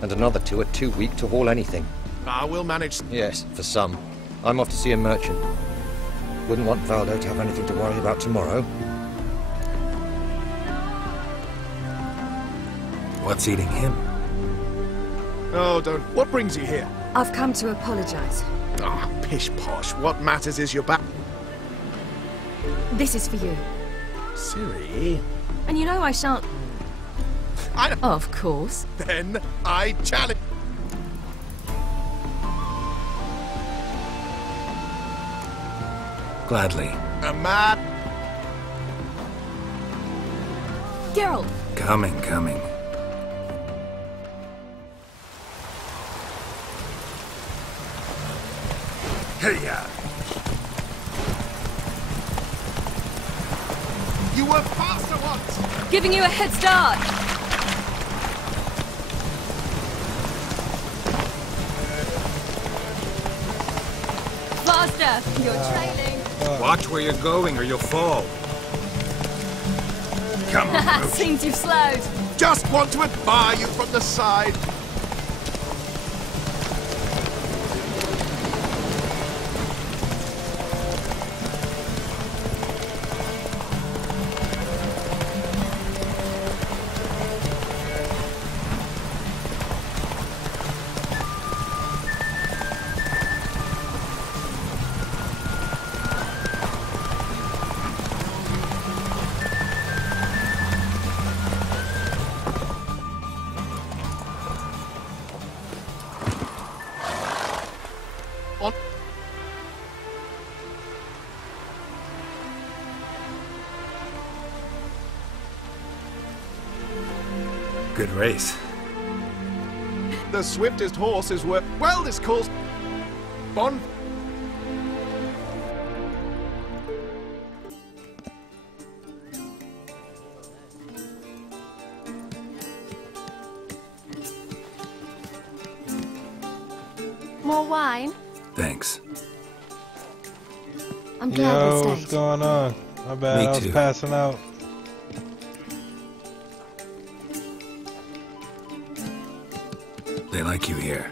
and another 2 are too weak to haul anything. Ah, we'll manage. Yes, for some. I'm off to see a merchant. Wouldn't want Valdo to have anything to worry about tomorrow. What's eating him? Oh, don't. What brings you here? I've come to apologize. Ah, pish-posh. What matters is you're back. This is for you. Ciri? And you know I shan't... I... Of course. Then I challenge... Gladly. A mad... Geralt! Coming, coming. Hey-ya! You were faster once! Giving you a head start! Faster! You're trailing! Watch where you're going or you'll fall. Come on, Roach. Seems you've slowed. Just want to admire you from the side. Good race. The swiftest horse is worth... Well, this calls... Bon... More wine? Thanks. I'm glad Yo, we what's stayed. going on? My bad, Me I was too. passing out. They like you here.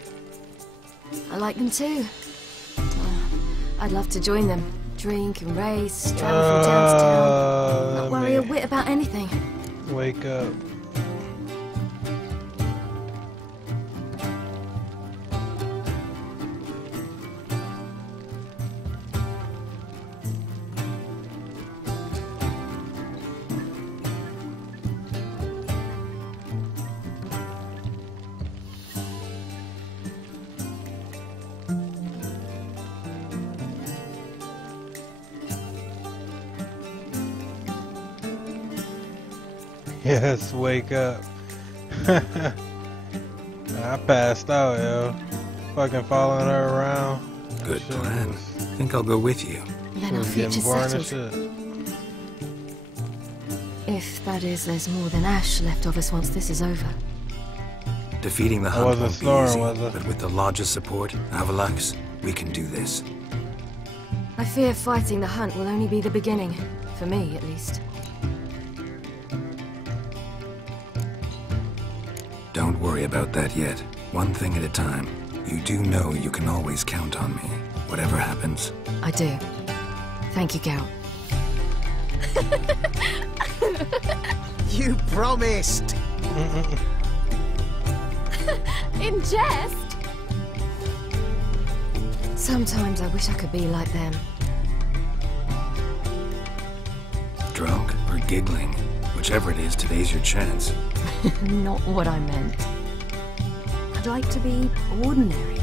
I like them too. I'd love to join them. Drink and race, travel from town to town. Not worry a whit about anything. Wake up. Yes, wake up. I passed out, yo. Fucking following her around. Good plan. Think I'll go with you. Then our future's settled. If that is, there's more than ash left of us once this is over. Defeating the hunt won't be easy, but with the Lodge's support, Avalax, we can do this. I fear fighting the hunt will only be the beginning. For me, at least. Don't worry about that yet. One thing at a time. You do know you can always count on me, whatever happens. I do. Thank you, Geralt. You promised! In jest? Sometimes I wish I could be like them. Drunk or giggling, whichever it is, today's your chance. Not what I meant. I'd like to be ordinary.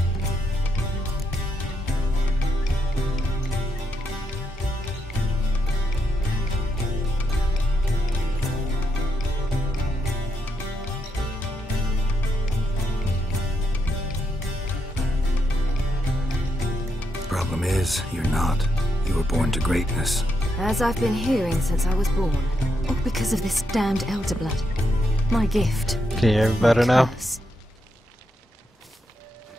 Problem is, you're not. You were born to greatness. As I've been hearing since I was born. All because of this damned elder blood. My gift. Can you hear me better now?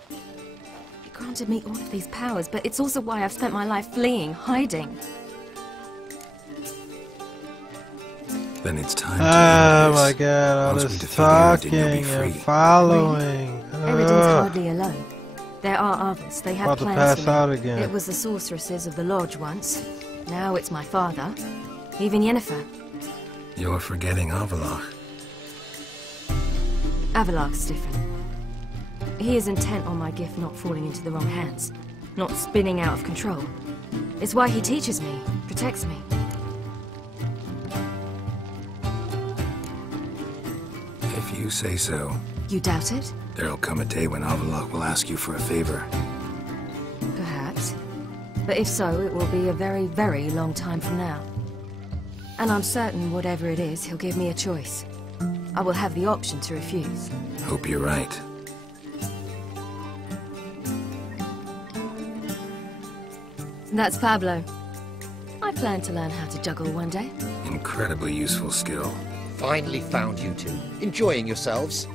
It granted me all of these powers, but it's also why I've spent my life fleeing, hiding. Then it's time to oh my god, all this talking and following. Eridan's hardly alone. There are others. They have About to plans pass for me. out again. It was the sorceresses of the lodge once. Now it's my father. Even Yennefer. You're forgetting Avalach. Avalach's different. He is intent on my gift not falling into the wrong hands. Not spinning out of control. It's why he teaches me, protects me. If you say so. You doubt it? There'll come a day when Avalach will ask you for a favor. Perhaps. But if so, it will be a very, very long time from now. And I'm certain whatever it is, he'll give me a choice. I will have the option to refuse. Hope you're right. That's Pablo. I plan to learn how to juggle one day. Incredibly useful skill. Finally found you two. Enjoying yourselves?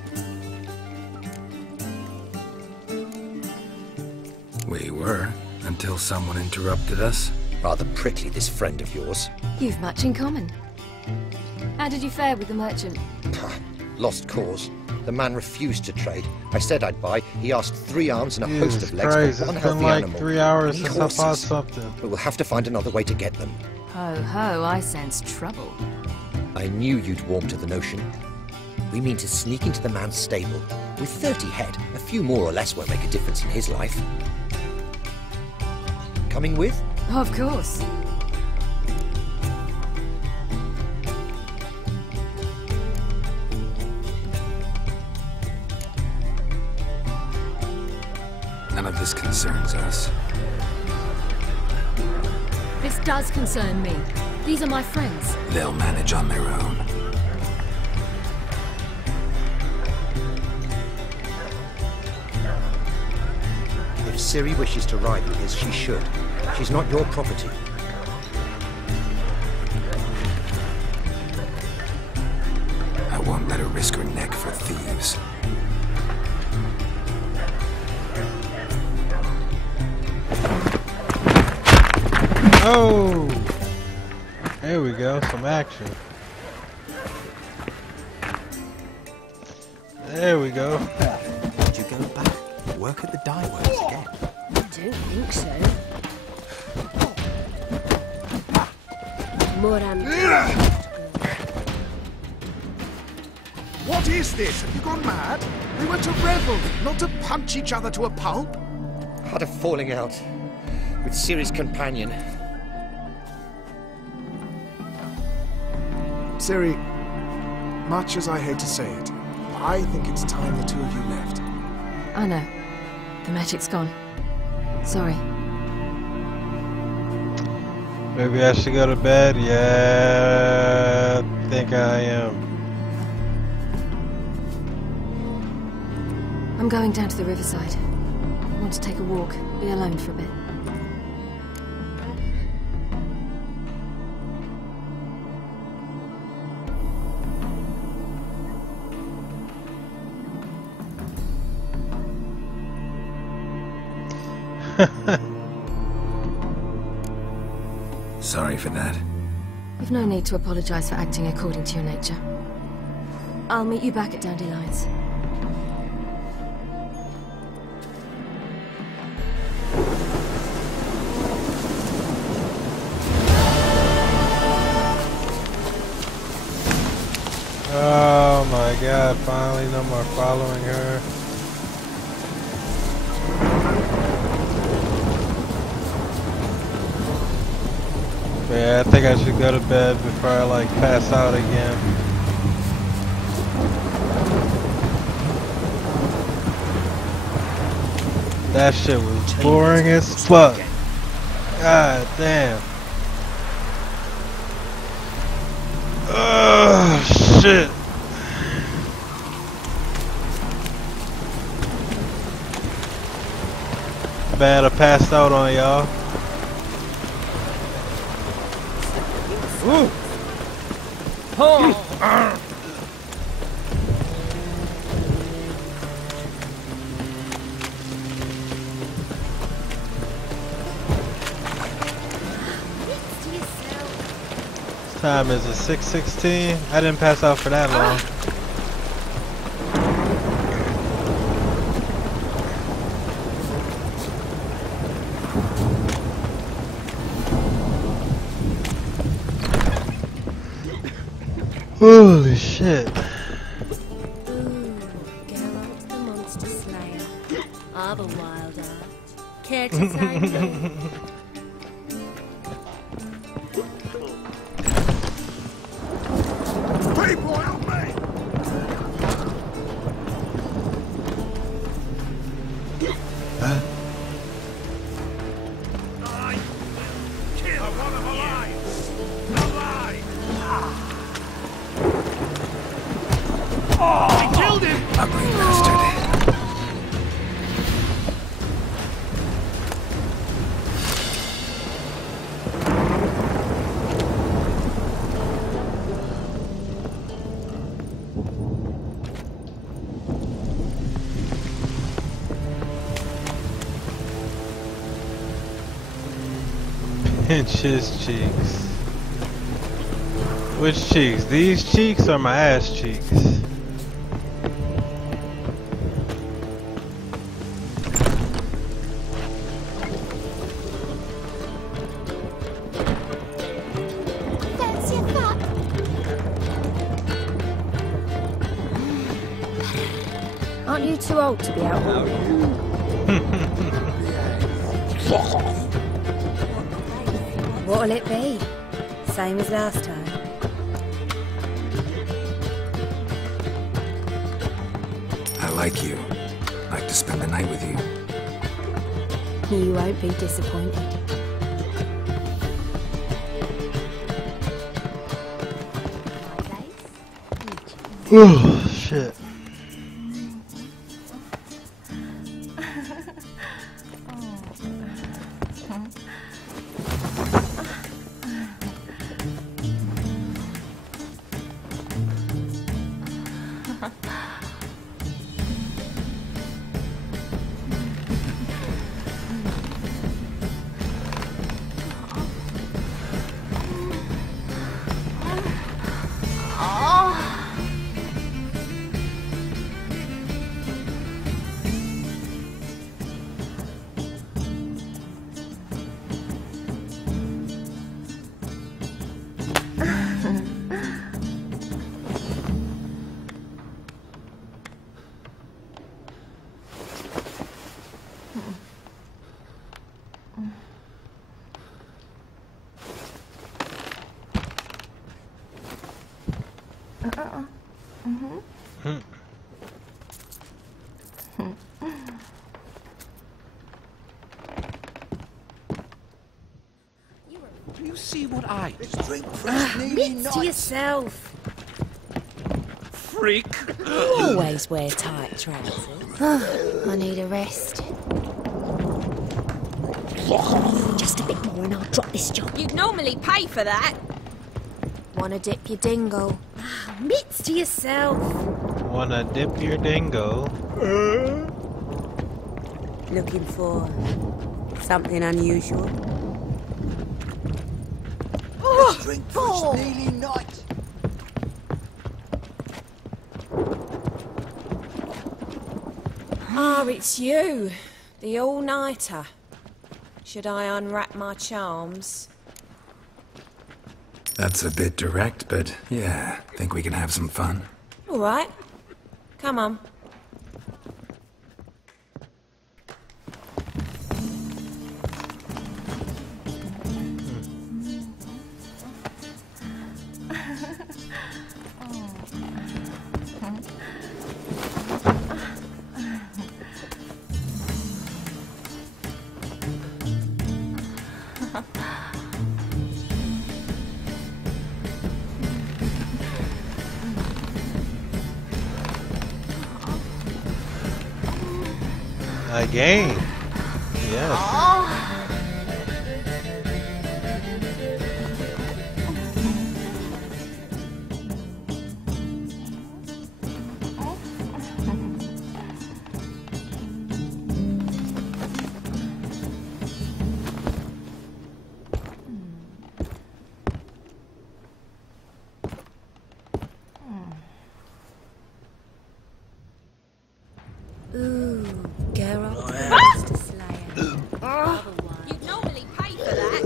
We were, until someone interrupted us. Rather prickly, this friend of yours. You've much in common. How did you fare with the merchant? Lost cause. The man refused to trade. I said I'd buy. He asked 3 arms and a host of legs Christ, for one it's been healthy like animal. 3 hours Need since I fought horses. something. But we'll have to find another way to get them. Ho ho, I sense trouble. I knew you'd warm to the notion. We mean to sneak into the man's stable. With 30 head, a few more or less won't make a difference in his life. Coming with? Of course. None of this concerns us. This does concern me. These are my friends. They'll manage on their own. If Ciri wishes to ride with us, she should. She's not your property. I won't let her risk her neck for thieves. Oh! There we go, some action. There we go. Did you go back? work at the dye works again. I don't think so. More What is this? Have you gone mad? We were to revel, not to punch each other to a pulp. Had a falling out with Ciri's companion. Ciri, much as I hate to say it, I think it's time the two of you left. I know. The magic's gone. Sorry. Maybe I should go to bed? Yeah, I think I am. I'm going down to the riverside. I want to take a walk, be alone for a bit. Sorry for that. You've no need to apologize for acting according to your nature. I'll meet you back at Dandelions. Oh my god, finally no more following her. Yeah, I think I should go to bed before I like pass out again. That shit was boring as fuck. God damn. Oh shit. Bad I passed out on y'all. Woo! Time is it 6:16? I didn't pass out for that long. Holy shit. Ooh, Geralt the Monster Slayer. Of a wild art. Care to say no? People, help me! Huh? I will kill one of alive! Alive! I killed him! Ugly bastard. Pinch his cheeks. Which cheeks? These cheeks or my ass cheeks? Fancy a fuck? Aren't you too old to be out? What'll it be? Same as last time. I like you. Like to spend the night with you. You won't be disappointed. Oh shit. you see what I... Let's drink fresh Neely Bits to yourself. Freak! You always wear tight trousers. I need a rest. Just a bit more and I'll drop this job. You'd normally pay for that. Wanna dip your dingle? Mitts to yourself. Wanna dip your dingo? Looking for something unusual? Let's drink fresh Neely night. Ah, it's you. The all-nighter. Should I unwrap my charms? That's a bit direct, but yeah, think we can have some fun. All right. Come on. Again. Yes. Ooh, Geralt. You'd normally pay for that.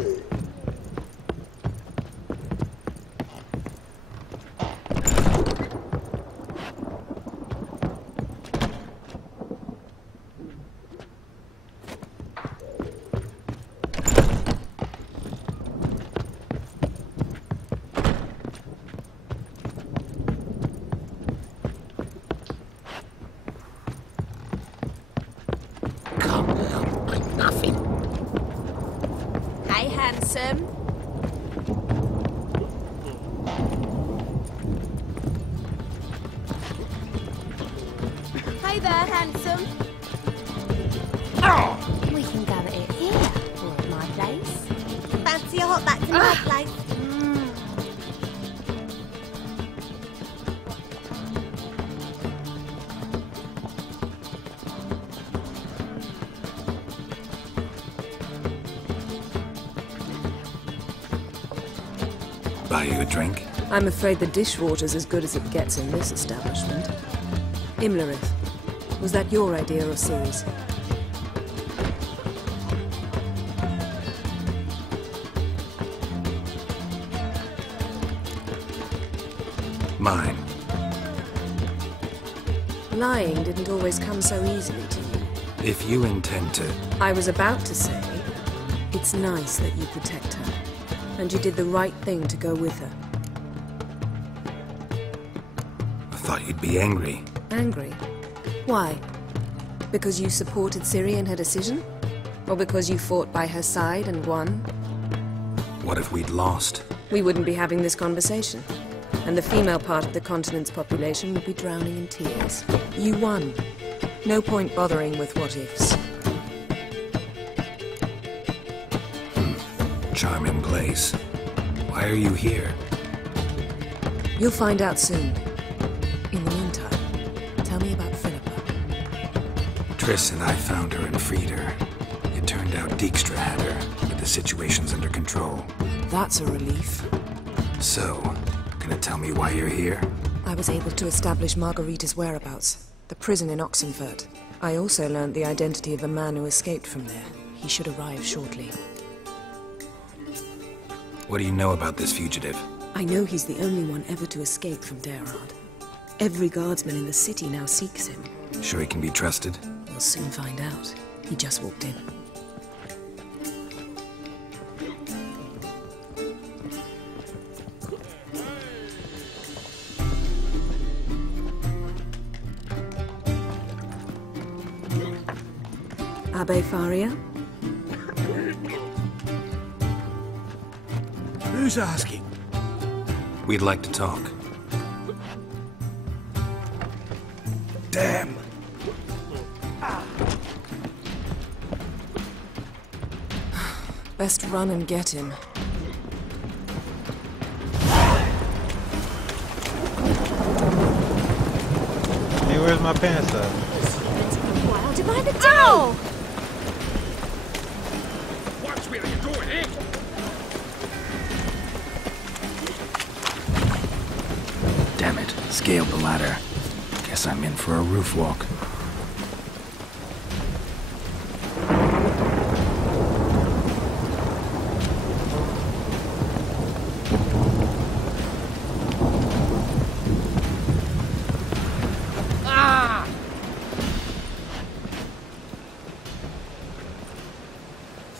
Hey, handsome. Hey there, handsome. We can go at it here, or at my place. Fancy a hot back to my place. Buy you a drink? I'm afraid the dishwater's as good as it gets in this establishment. Imlerith, was that your idea or Ciri's? Mine. Lying didn't always come so easily to you. If you intend to... I was about to say, it's nice that you protect her. And you did the right thing to go with her. I thought you'd be angry. Angry? Why? Because you supported Ciri in her decision? Or because you fought by her side and won? What if we'd lost? We wouldn't be having this conversation. And the female part of the continent's population would be drowning in tears. You won. No point bothering with what-ifs. Charming place. Why are you here? You'll find out soon. In the meantime, tell me about Philippa. Triss and I found her and freed her. It turned out Dijkstra had her, but the situation's under control. That's a relief. So, gonna tell me why you're here? I was able to establish Margarita's whereabouts, the prison in Oxenfurt. I also learned the identity of a man who escaped from there. He should arrive shortly. What do you know about this fugitive? I know he's the only one ever to escape from Derard. Every guardsman in the city now seeks him. Sure he can be trusted? We'll soon find out. He just walked in. Abbe Faria? Who's asking? We'd like to talk. Damn. Best run and get him. Hey, where's my pants at? Wild to buy the doll! Watch where you're going, eh? Damn it, scaled the ladder. Guess I'm in for a roof walk.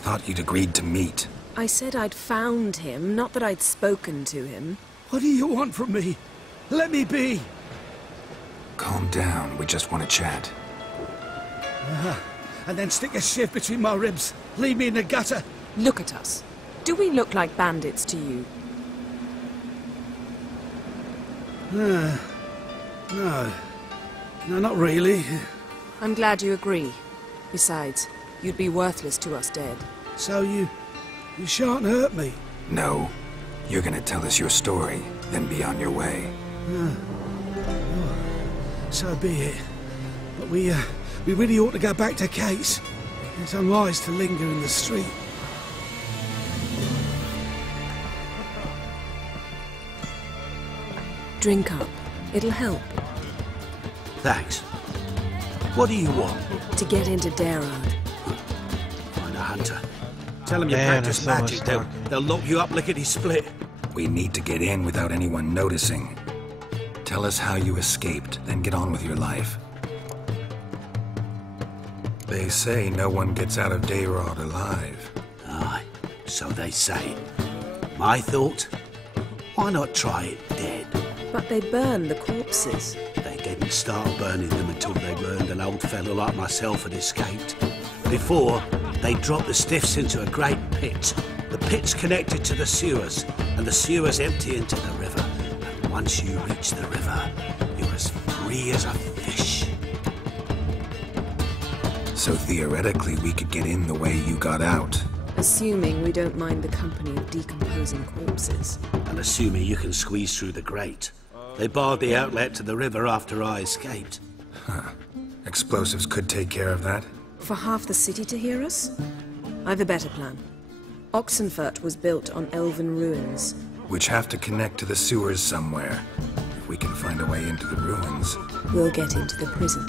Thought you'd agreed to meet. I said I'd found him, not that I'd spoken to him. What do you want from me? Let me be. Calm down, we just want to chat. And then stick a shiv between my ribs. Leave me in the gutter. Look at us. Do we look like bandits to you? No. No, not really. I'm glad you agree. Besides, you'd be worthless to us dead. So you shan't hurt me. No. You're gonna tell us your story, then be on your way. So be it. But we really ought to go back to Kate's. It's unwise to linger in the street. Drink up. It'll help. Thanks. What do you want? To get into Darod. Find a hunter. Tell them you Man, practice there's so much magic. They'll lock you up lickety-split. We need to get in without anyone noticing. Tell us how you escaped, then get on with your life. They say no one gets out of Darod alive. Aye, so they say. My thought? Why not try it dead? But they burn the corpses. They didn't start burning them until they learned an old fellow like myself had escaped. Before, they dropped the stiffs into a great pit. The pit's connected to the sewers, and the sewers empty into the river. And once you reach the river, you're as free as a fish. So theoretically, we could get in the way you got out. Assuming we don't mind the company of decomposing corpses. And assuming you can squeeze through the grate. They barred the outlet to the river after I escaped. Huh. Explosives could take care of that? For half the city to hear us? I've a better plan. Oxenfurt was built on elven ruins. Which have to connect to the sewers somewhere. If we can find a way into the ruins. We'll get into the prison.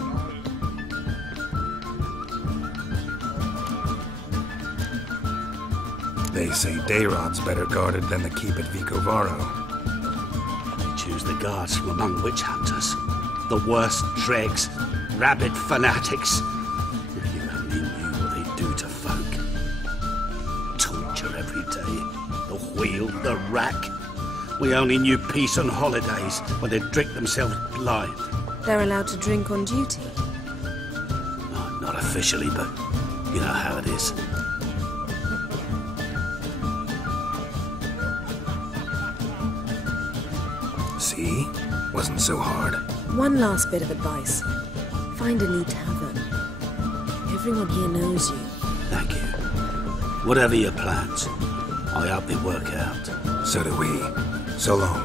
They say Darod's better guarded than the keep at Vicovaro. They choose the guards from among witch hunters. The worst dregs, rabid fanatics. If you only knew what they do to folk. Torture every day. The wheel, the rack. We only knew peace on holidays when they'd drink themselves blind. They're allowed to drink on duty? Oh, not officially, but you know how it is. See? Wasn't so hard. One last bit of advice. Find a new tavern. Everyone here knows you. Thank you. Whatever your plans, I hope they work out. So do we. So long.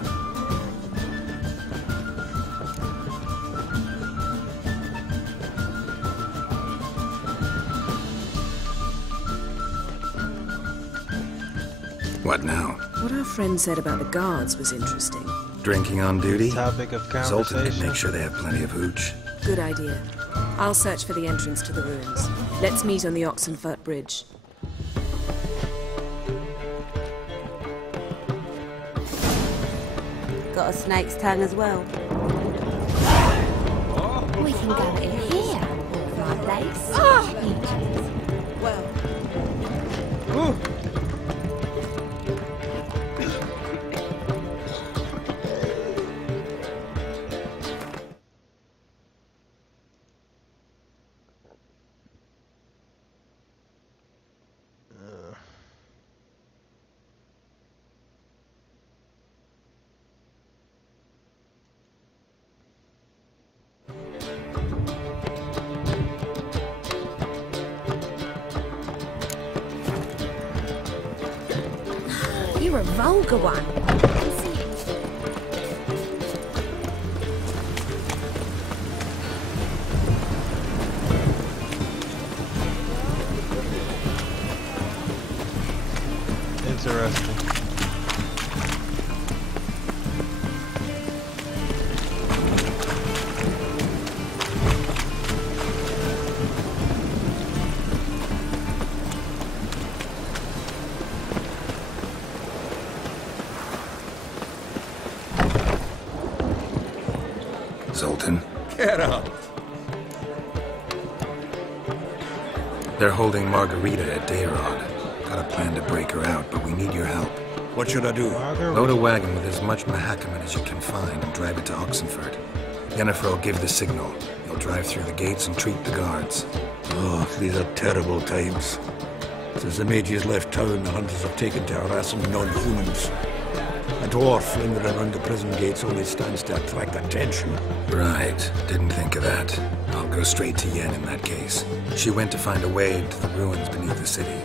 What now? What our friend said about the guards was interesting. Drinking on duty? Topic of Zoltan conversation. can make sure they have plenty of hooch. Good idea. I'll search for the entrance to the ruins. Let's meet on the Oxenfurt Bridge. Got a snake's tongue as well. We can go in here. My place. Well. You're a vulgar one. Interesting. Zoltan. Get up. They're holding Margarita at Dayrod. Got a plan to break her out, but we need your help. What should I do? Load a wagon with as much Mahakaman as you can find and drive it to Oxenford. Yennefer will give the signal. You'll drive through the gates and treat the guards. Oh, these are terrible times. Since the mages left town, the hunters have taken to harassing non-humans. A dwarf lingering around the prison gates only stands to attract attention. Right. Didn't think of that. I'll go straight to Yen in that case. She went to find a way into the ruins beneath the city.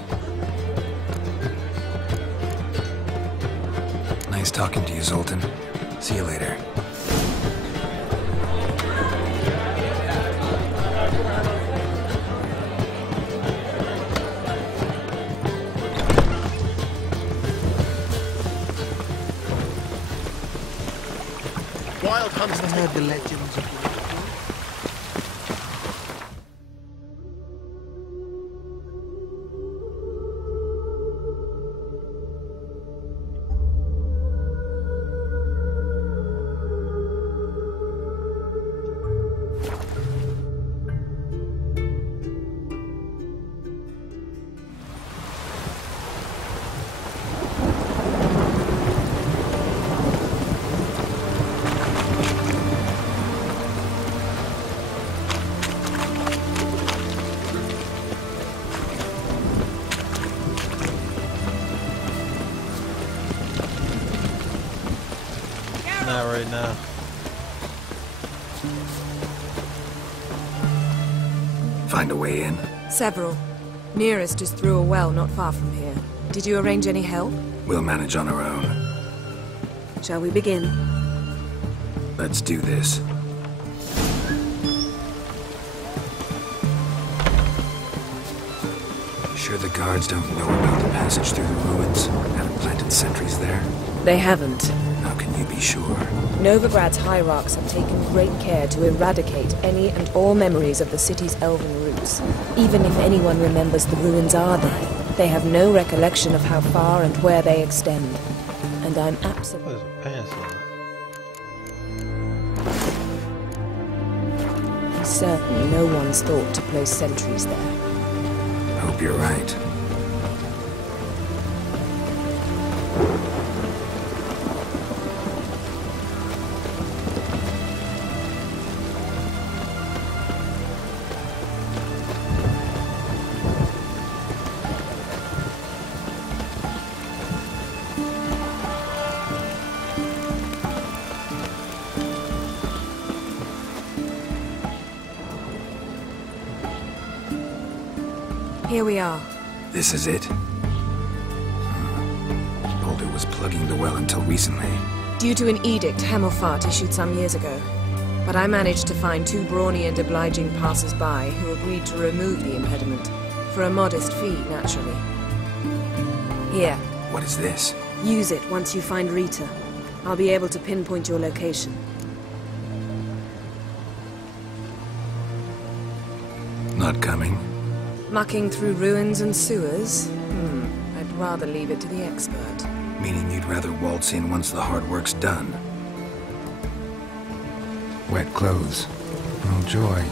Nice talking to you, Zoltan. See you later. Wild hunters heard the legends of Not right now. Find a way in? Several. Nearest is through a well not far from here. Did you arrange any help? We'll manage on our own. Shall we begin? Let's do this. Sure the guards don't know about the passage through the ruins? Haven't planted sentries there? They haven't. How can you be sure? Novigrad's hierarchs have taken great care to eradicate any and all memories of the city's elven roots. Even if anyone remembers the ruins are there, they have no recollection of how far and where they extend. And I'm absolutely certain no one's thought to place sentries there. Hope you're right. Here we are. This is it? Boulder was plugging the well until recently. Due to an edict Hemmelfart issued some years ago. But I managed to find two brawny and obliging passers-by who agreed to remove the impediment. For a modest fee, naturally. Here. What is this? Use it once you find Rita. I'll be able to pinpoint your location. Not coming? Mucking through ruins and sewers? I'd rather leave it to the expert. Meaning you'd rather waltz in once the hard work's done? Wet clothes. Oh, joy.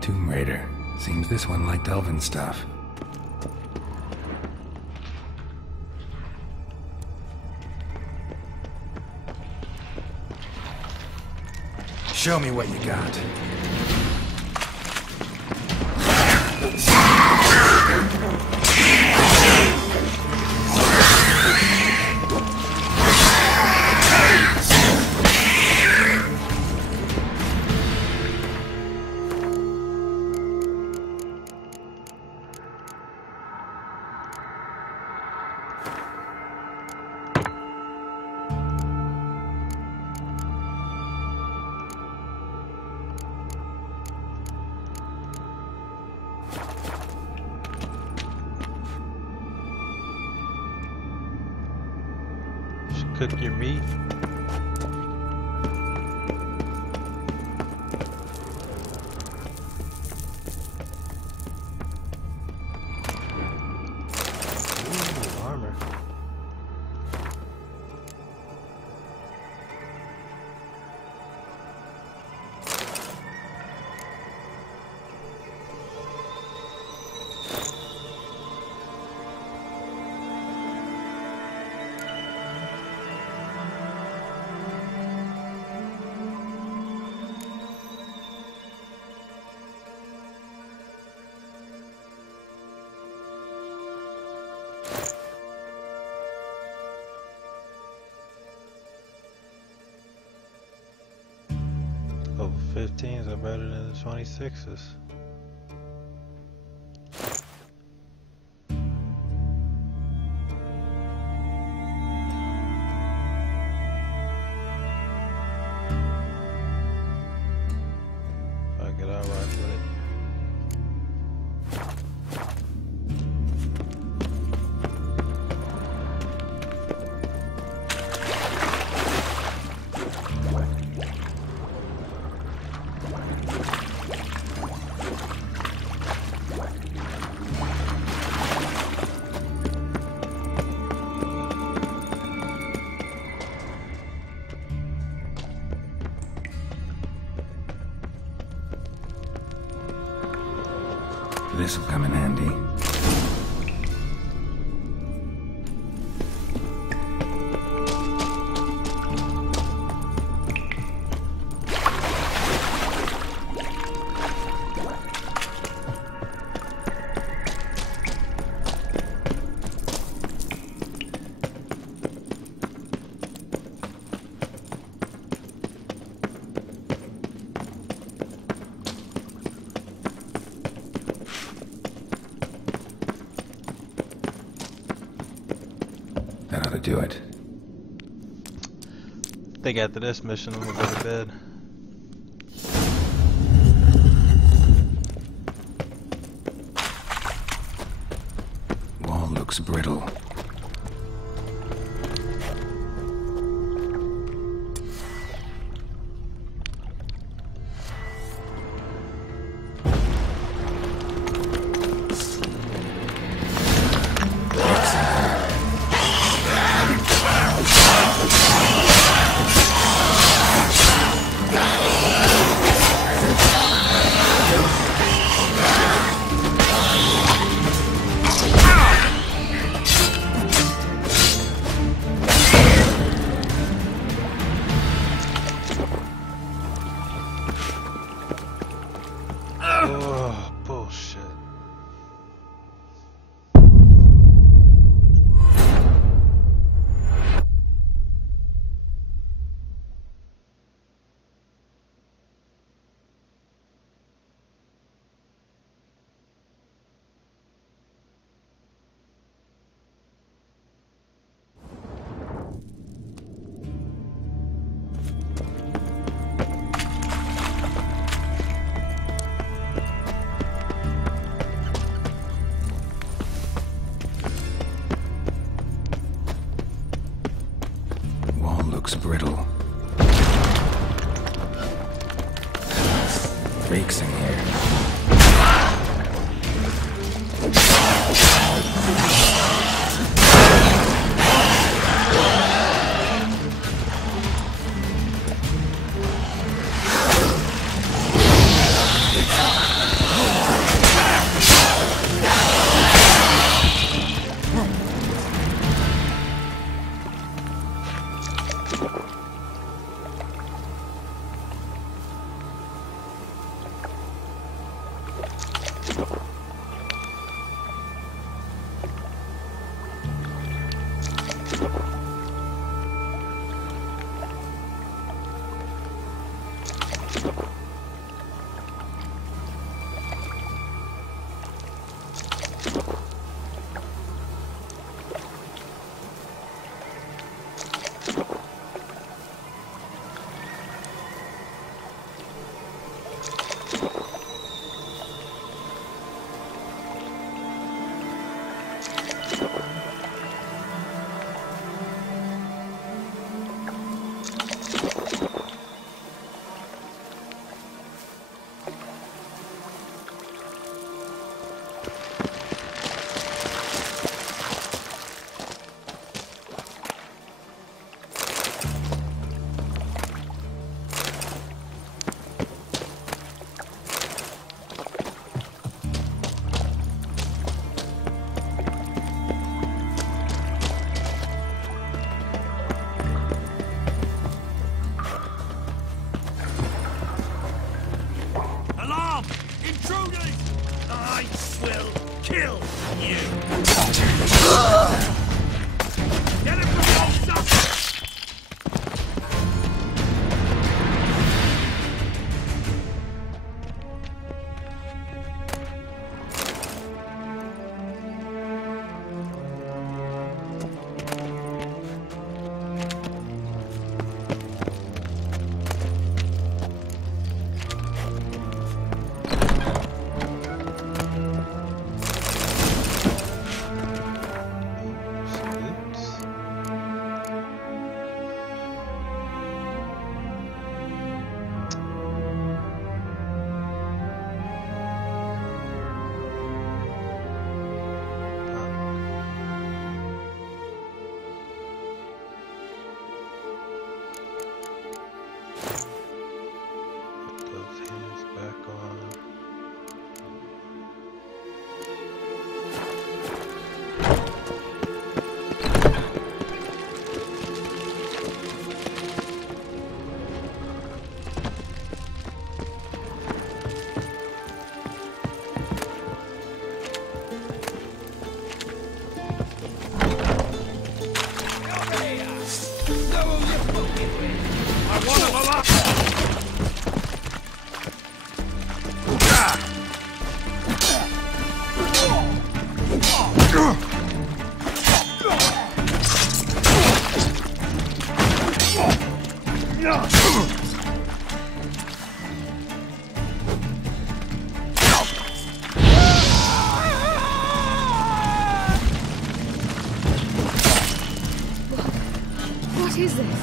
Tomb Raider. Seems this one liked elven stuff. Show me what you got. Cook your meat. Ooh, armor. Over 15s are better than the 26s. Fuck it, I'll rock with it. This'll come in handy. That ought to do it. I think after this mission, I'm gonna go to bed. Wall looks brittle. Oh, bullshit. Looks brittle. Freaks in here. What is this?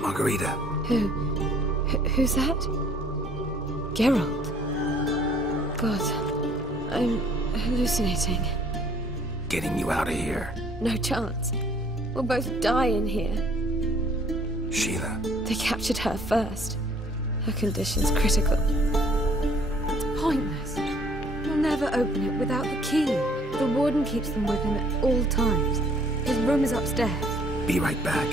Margarita. Who's that? Geralt. God, I'm hallucinating. Getting you out of here. No chance. We'll both die in here. Sheila. They captured her first. Her condition's critical. It's pointless. We'll never open it without the key. The warden keeps them with him at all times. His room is upstairs. Be right back.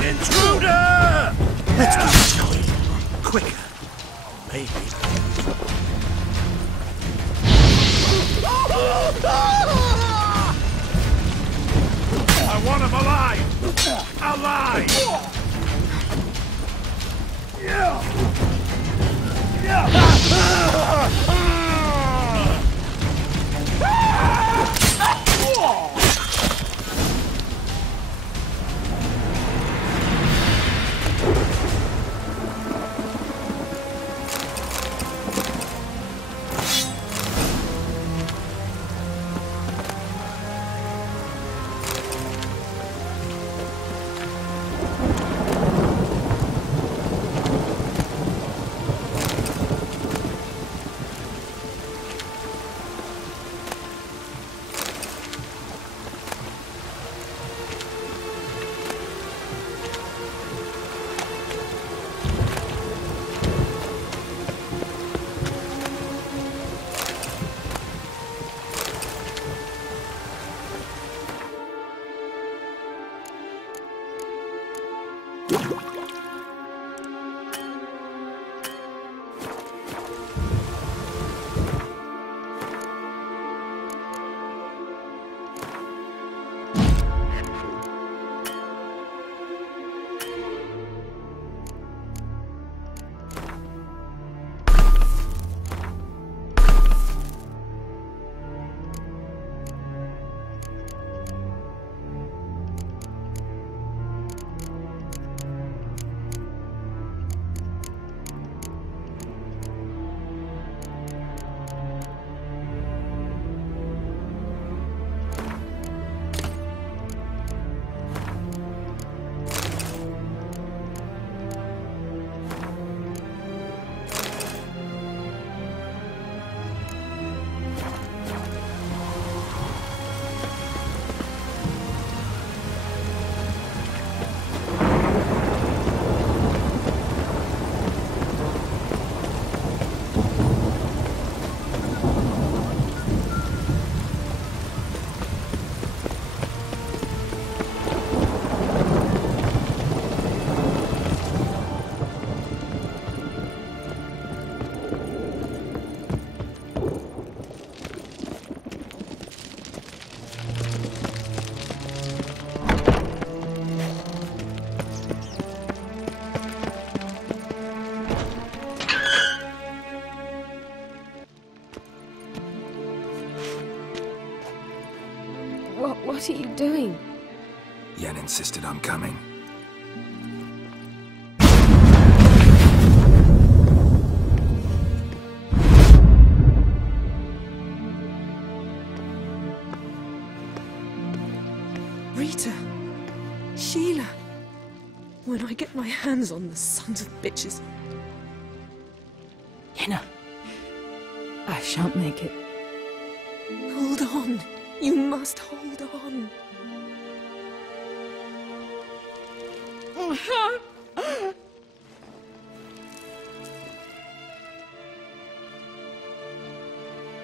Intruder! Let's go, shall we? Quicker. Maybe. I want him alive! Alive! What are you doing? Yen insisted on coming. Rita! Sheila! When I get my hands on the sons of bitches... Yenna, I shan't make it. Hold on! You must hold on!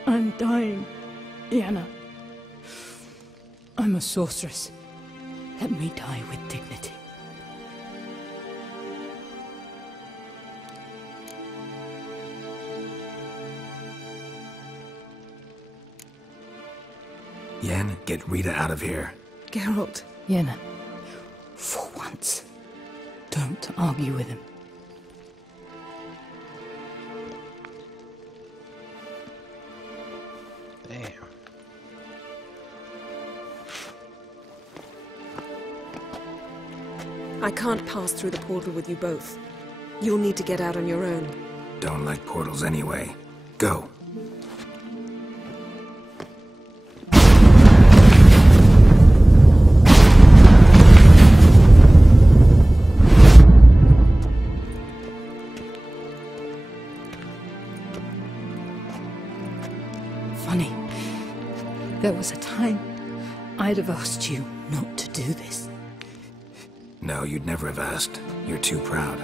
I'm dying, Yenna. I'm a sorceress. Let me die with dignity. Yen, get Rita out of here. Geralt. Yenna, for once, don't argue with him. Damn. I can't pass through the portal with you both. You'll need to get out on your own. Don't like portals anyway. Go. Funny. There was a time I'd have asked you not to do this. No, you'd never have asked. You're too proud.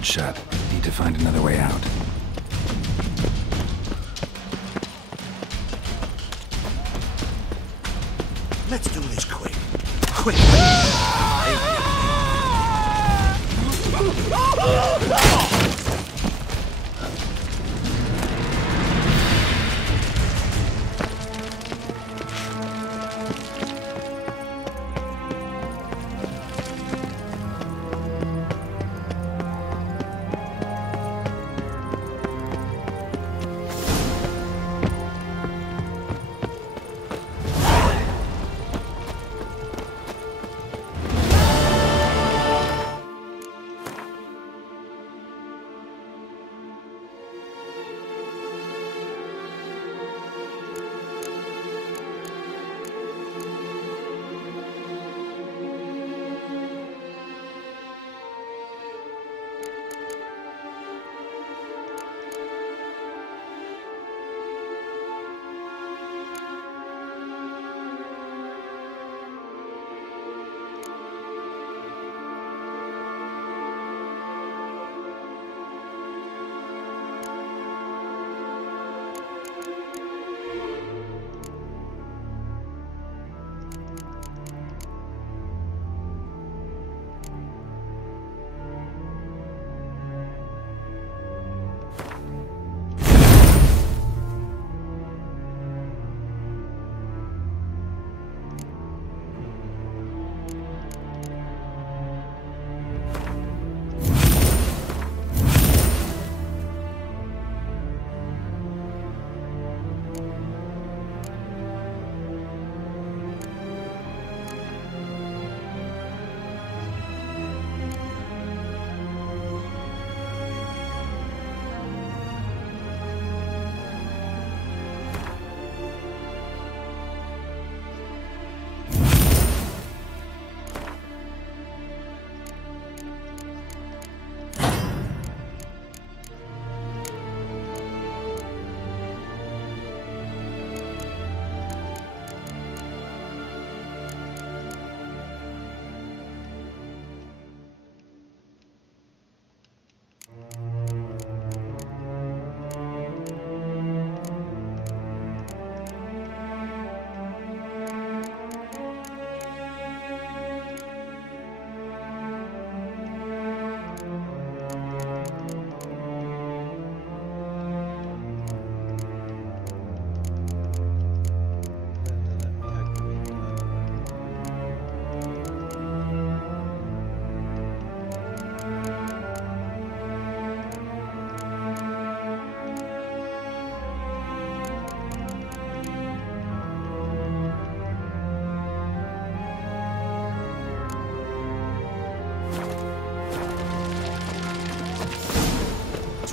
hard shut. Need to find another way out. Let's do this quick. Quick!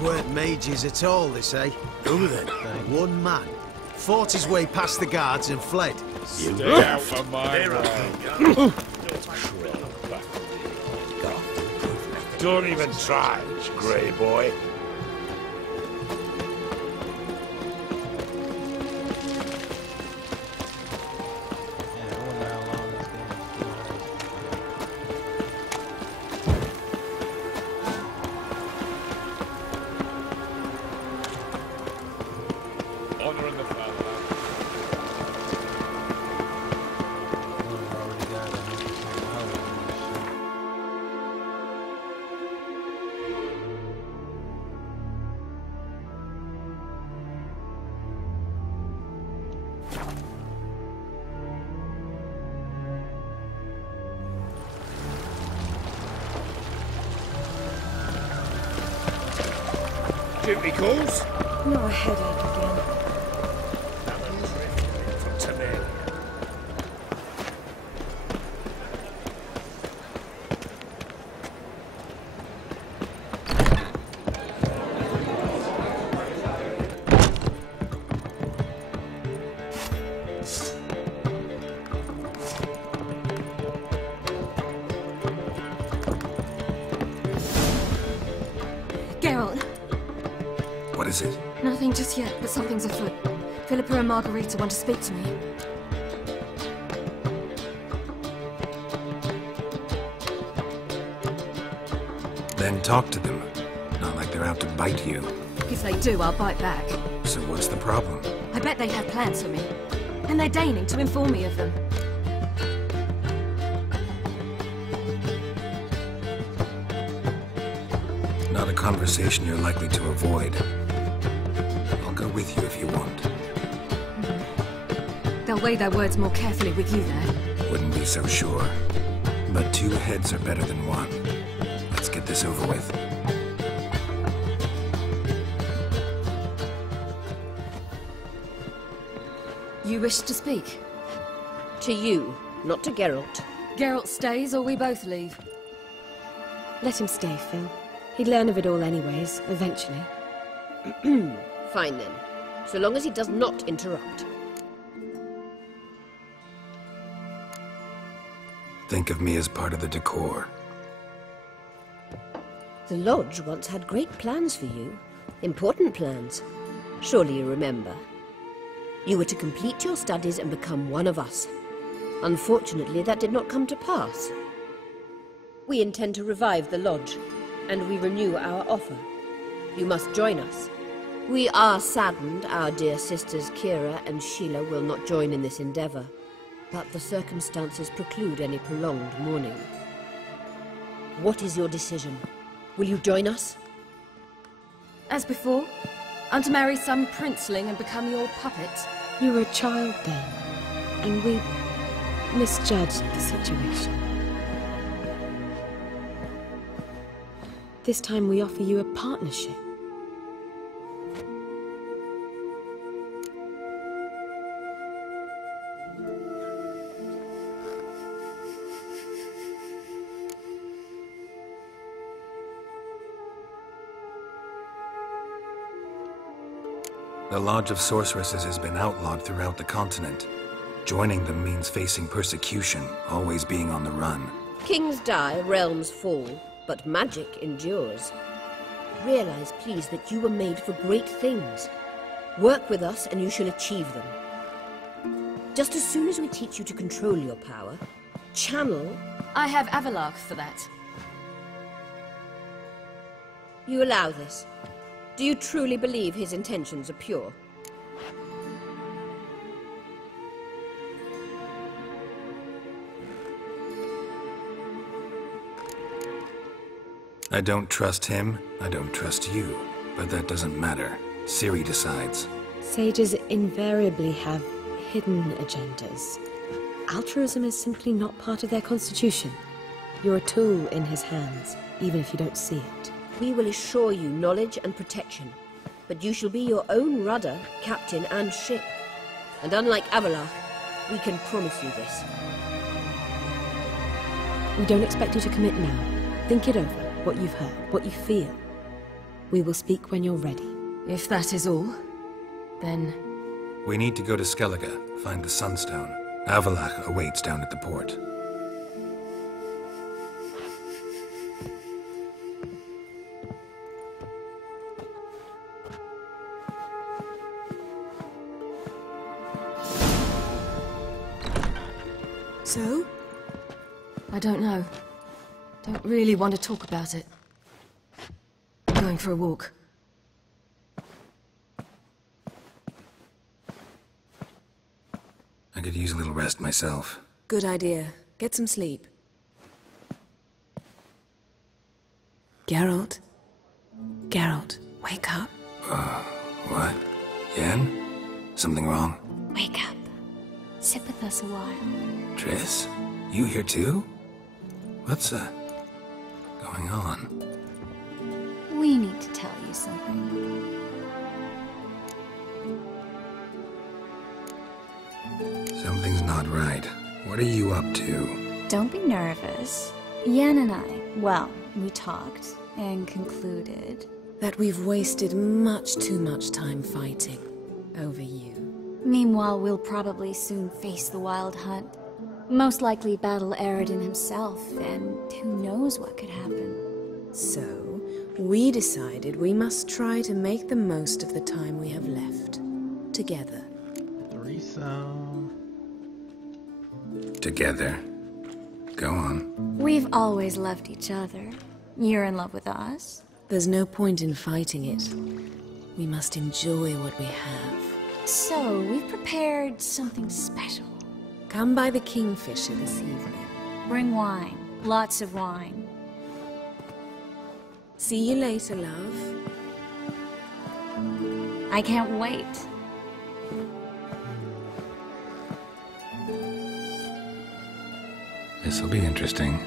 Weren't mages at all, they say. Who then? One man. Fought his way past the guards and fled. Stay out of my way. Don't even try, grey boy. Duty calls? No, a headache again. From Tamaria. Geralt. What is it? Nothing just yet, but something's afoot. Philippa and Margarita want to speak to me. Then talk to them. out to bite you. If they do, I'll bite back. So what's the problem? I bet they have plans for me. And they're deigning to inform me of them. Not a conversation you're likely to avoid. I'll go with you if you want. They'll weigh their words more carefully with you there. Wouldn't be so sure. But 2 heads are better than 1. Let's get this over with. You wish to speak? To you, not to Geralt. Geralt stays or we both leave? Let him stay, Phil. He'd learn of it all anyways, eventually. Fine then. So long as he does not interrupt. Think of me as part of the decor. The Lodge once had great plans for you. Important plans. Surely you remember. You were to complete your studies and become one of us. Unfortunately, that did not come to pass. We intend to revive the Lodge, and we renew our offer. You must join us. We are saddened our dear sisters Kira and Sheila will not join in this endeavor, but the circumstances preclude any prolonged mourning. What is your decision? Will you join us? As before, I'm to marry some princeling and become your puppet. You were a child then, and we misjudged the situation. This time we offer you a partnership. The Lodge of Sorceresses has been outlawed throughout the continent. Joining them means facing persecution, always being on the run. Kings die, realms fall, but magic endures. Realize, please, that you were made for great things. Work with us and you shall achieve them. Just as soon as we teach you to control your power, channel... I have Avalach for that. You allow this? Do you truly believe his intentions are pure? I don't trust him, I don't trust you. But that doesn't matter. Ciri decides. Sages invariably have hidden agendas. Altruism is simply not part of their constitution. You're a tool in his hands, even if you don't see it. We will assure you knowledge and protection, but you shall be your own rudder, captain and ship. And unlike Avalach, we can promise you this. We don't expect you to commit now. Think it over, what you've heard, what you feel. We will speak when you're ready. If that is all, then... We need to go to Skellige, find the Sunstone. Avalach awaits down at the port. So? I don't know. Don't really want to talk about it. I'm going for a walk. I could use a little rest myself. Good idea. Get some sleep. Geralt? Geralt, wake up. What? Yen? Something wrong? Wake up. Sit with us a while. Triss? You here too? What's, going on? We need to tell you something. Something's not right. What are you up to? Don't be nervous. Yen and I, well, we talked and concluded that we've wasted much too much time fighting over you. Meanwhile, we'll probably soon face the Wild Hunt. Most likely battle Aradin himself, and who knows what could happen. So, we decided we must try to make the most of the time we have left. Together. Threesome. Together. Go on. We've always loved each other. You're in love with us. There's no point in fighting it. We must enjoy what we have. So, we've prepared something special. Come by the Kingfisher this evening. Bring wine. Lots of wine. See you later, love. I can't wait. This'll be interesting.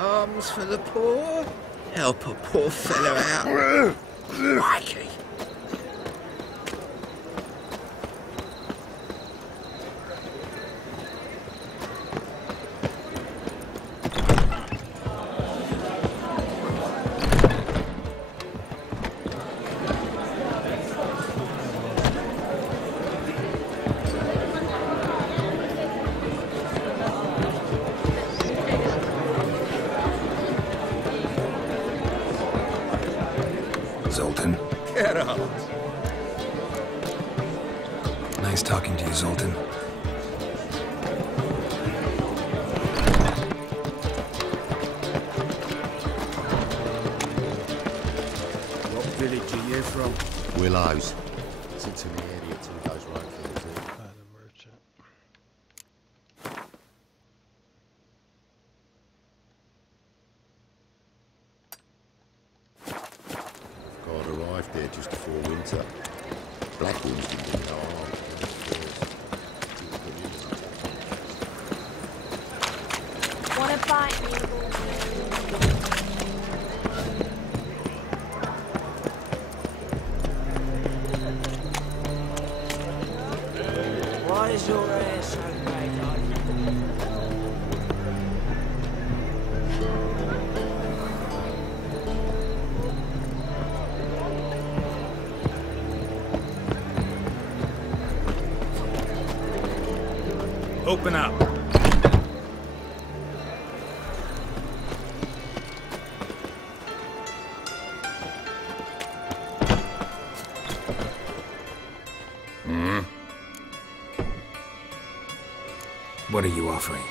Alms for the poor? Help a poor fellow out. Crikey. Zoltan. Get out. Nice talking to you, Zoltan. What village are you from? Willows. It's into the area till goes right for the door. there just before winter. Blackwood's been doing it all. Wanna bite me? Why is your hair so grey? Open up. What are you offering?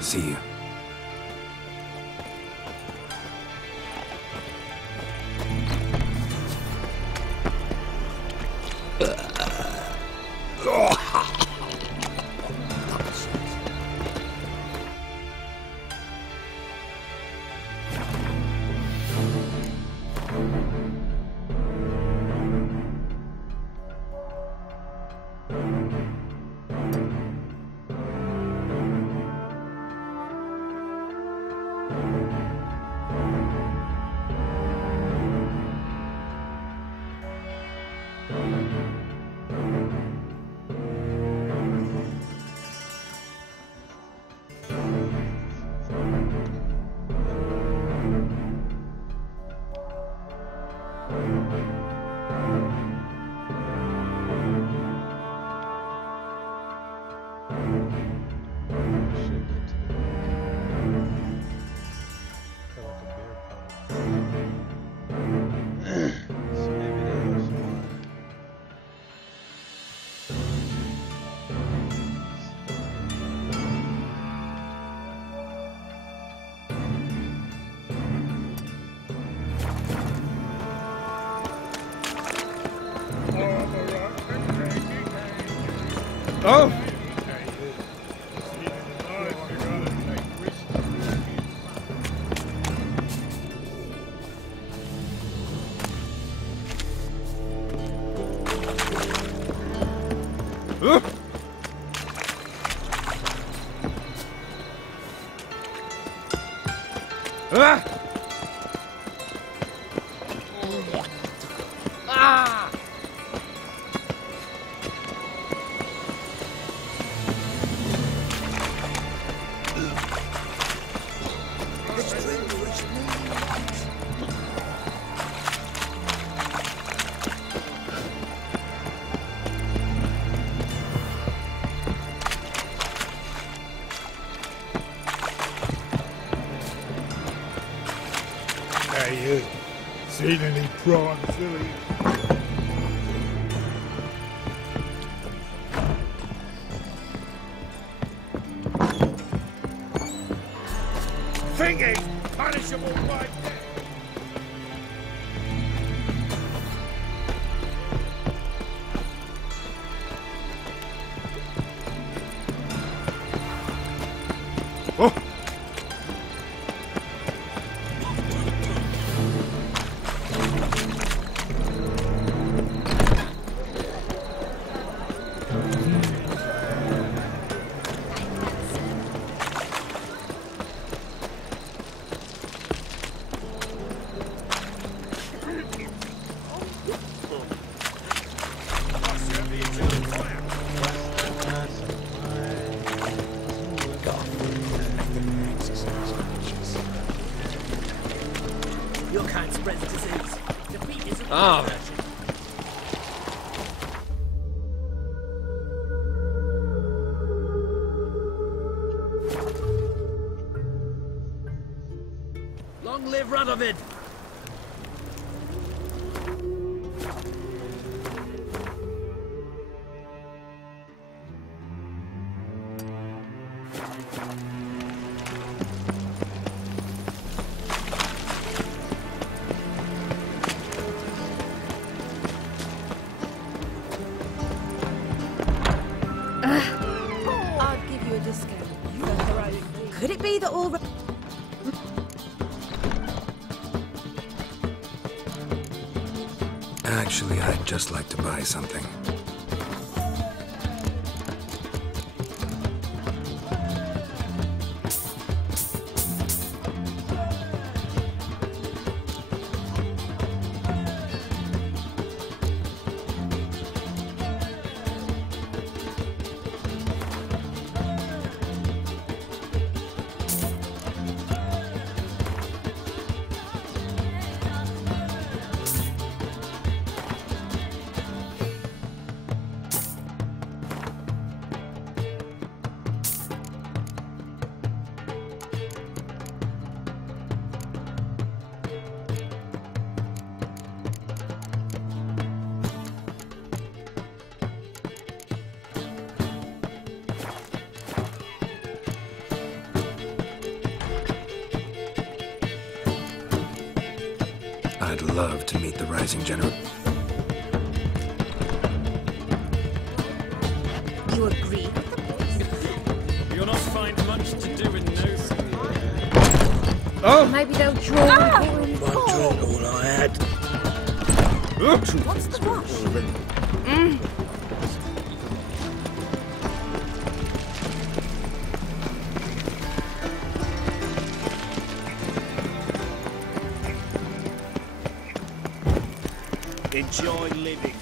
See you. Oh! Ah! Ah! Hey, you. Seen any prawns, silly? Thinking punishable by death. Oh! Your kind spreads disease. Defeat is a Ah. Long Long live Radovid! I'll give you a discount. Could it be that all... Actually, I'd just like to buy something. I'd love to meet the rising general. You agree with the boys? You'll not find much to do in no school. Oh! Maybe they'll draw One drink, all I had. What's the rush? Enjoy living.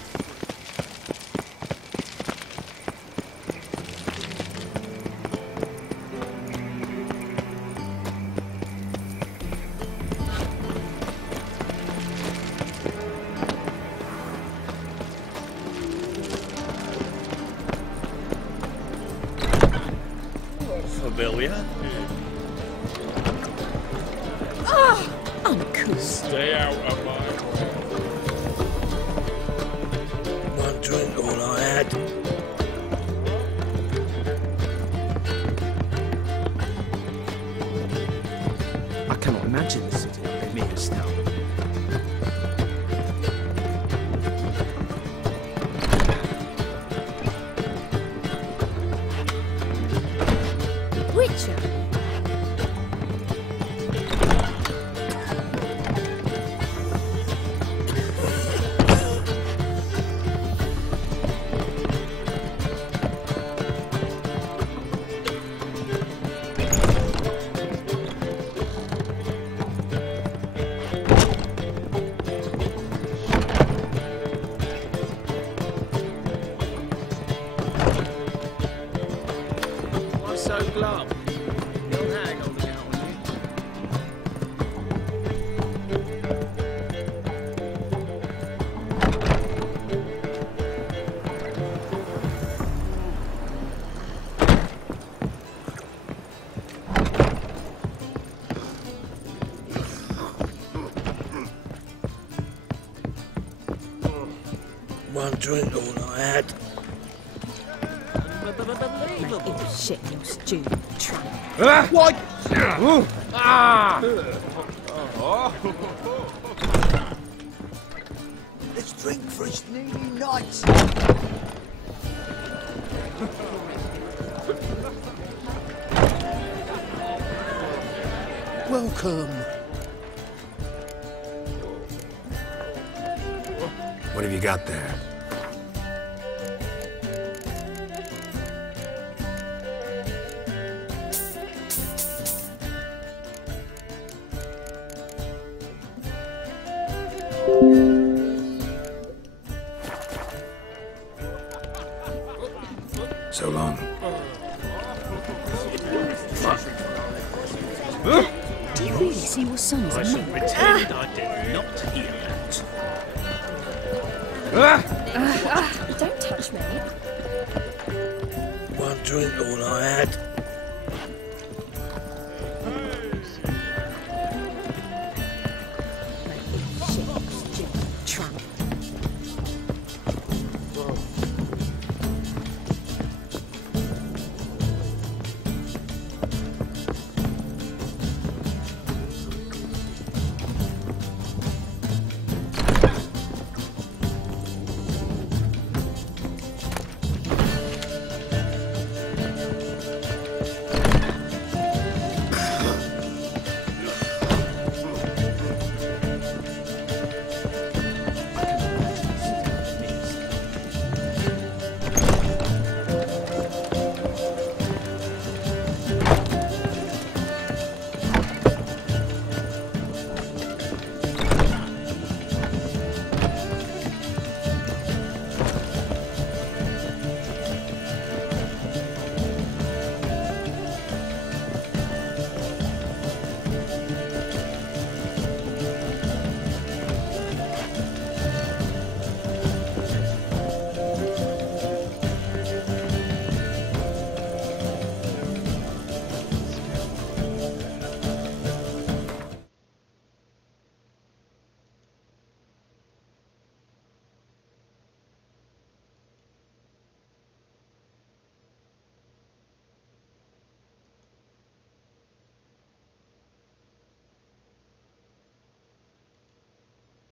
Familiar? Uncouth. Stay out of my way. One drink, all I had. I cannot imagine the city of Emira's now. Witcher. Why so glum? Young hag holding out on you. One drink, all I had. Mate, it was shit, you stupid tramp. What? Let's drink for his needy nights. Welcome. What have you got there? So long. Do you really see your son as I a shall monk? pretend I did not hear that. Don't touch me. One drink, all I had.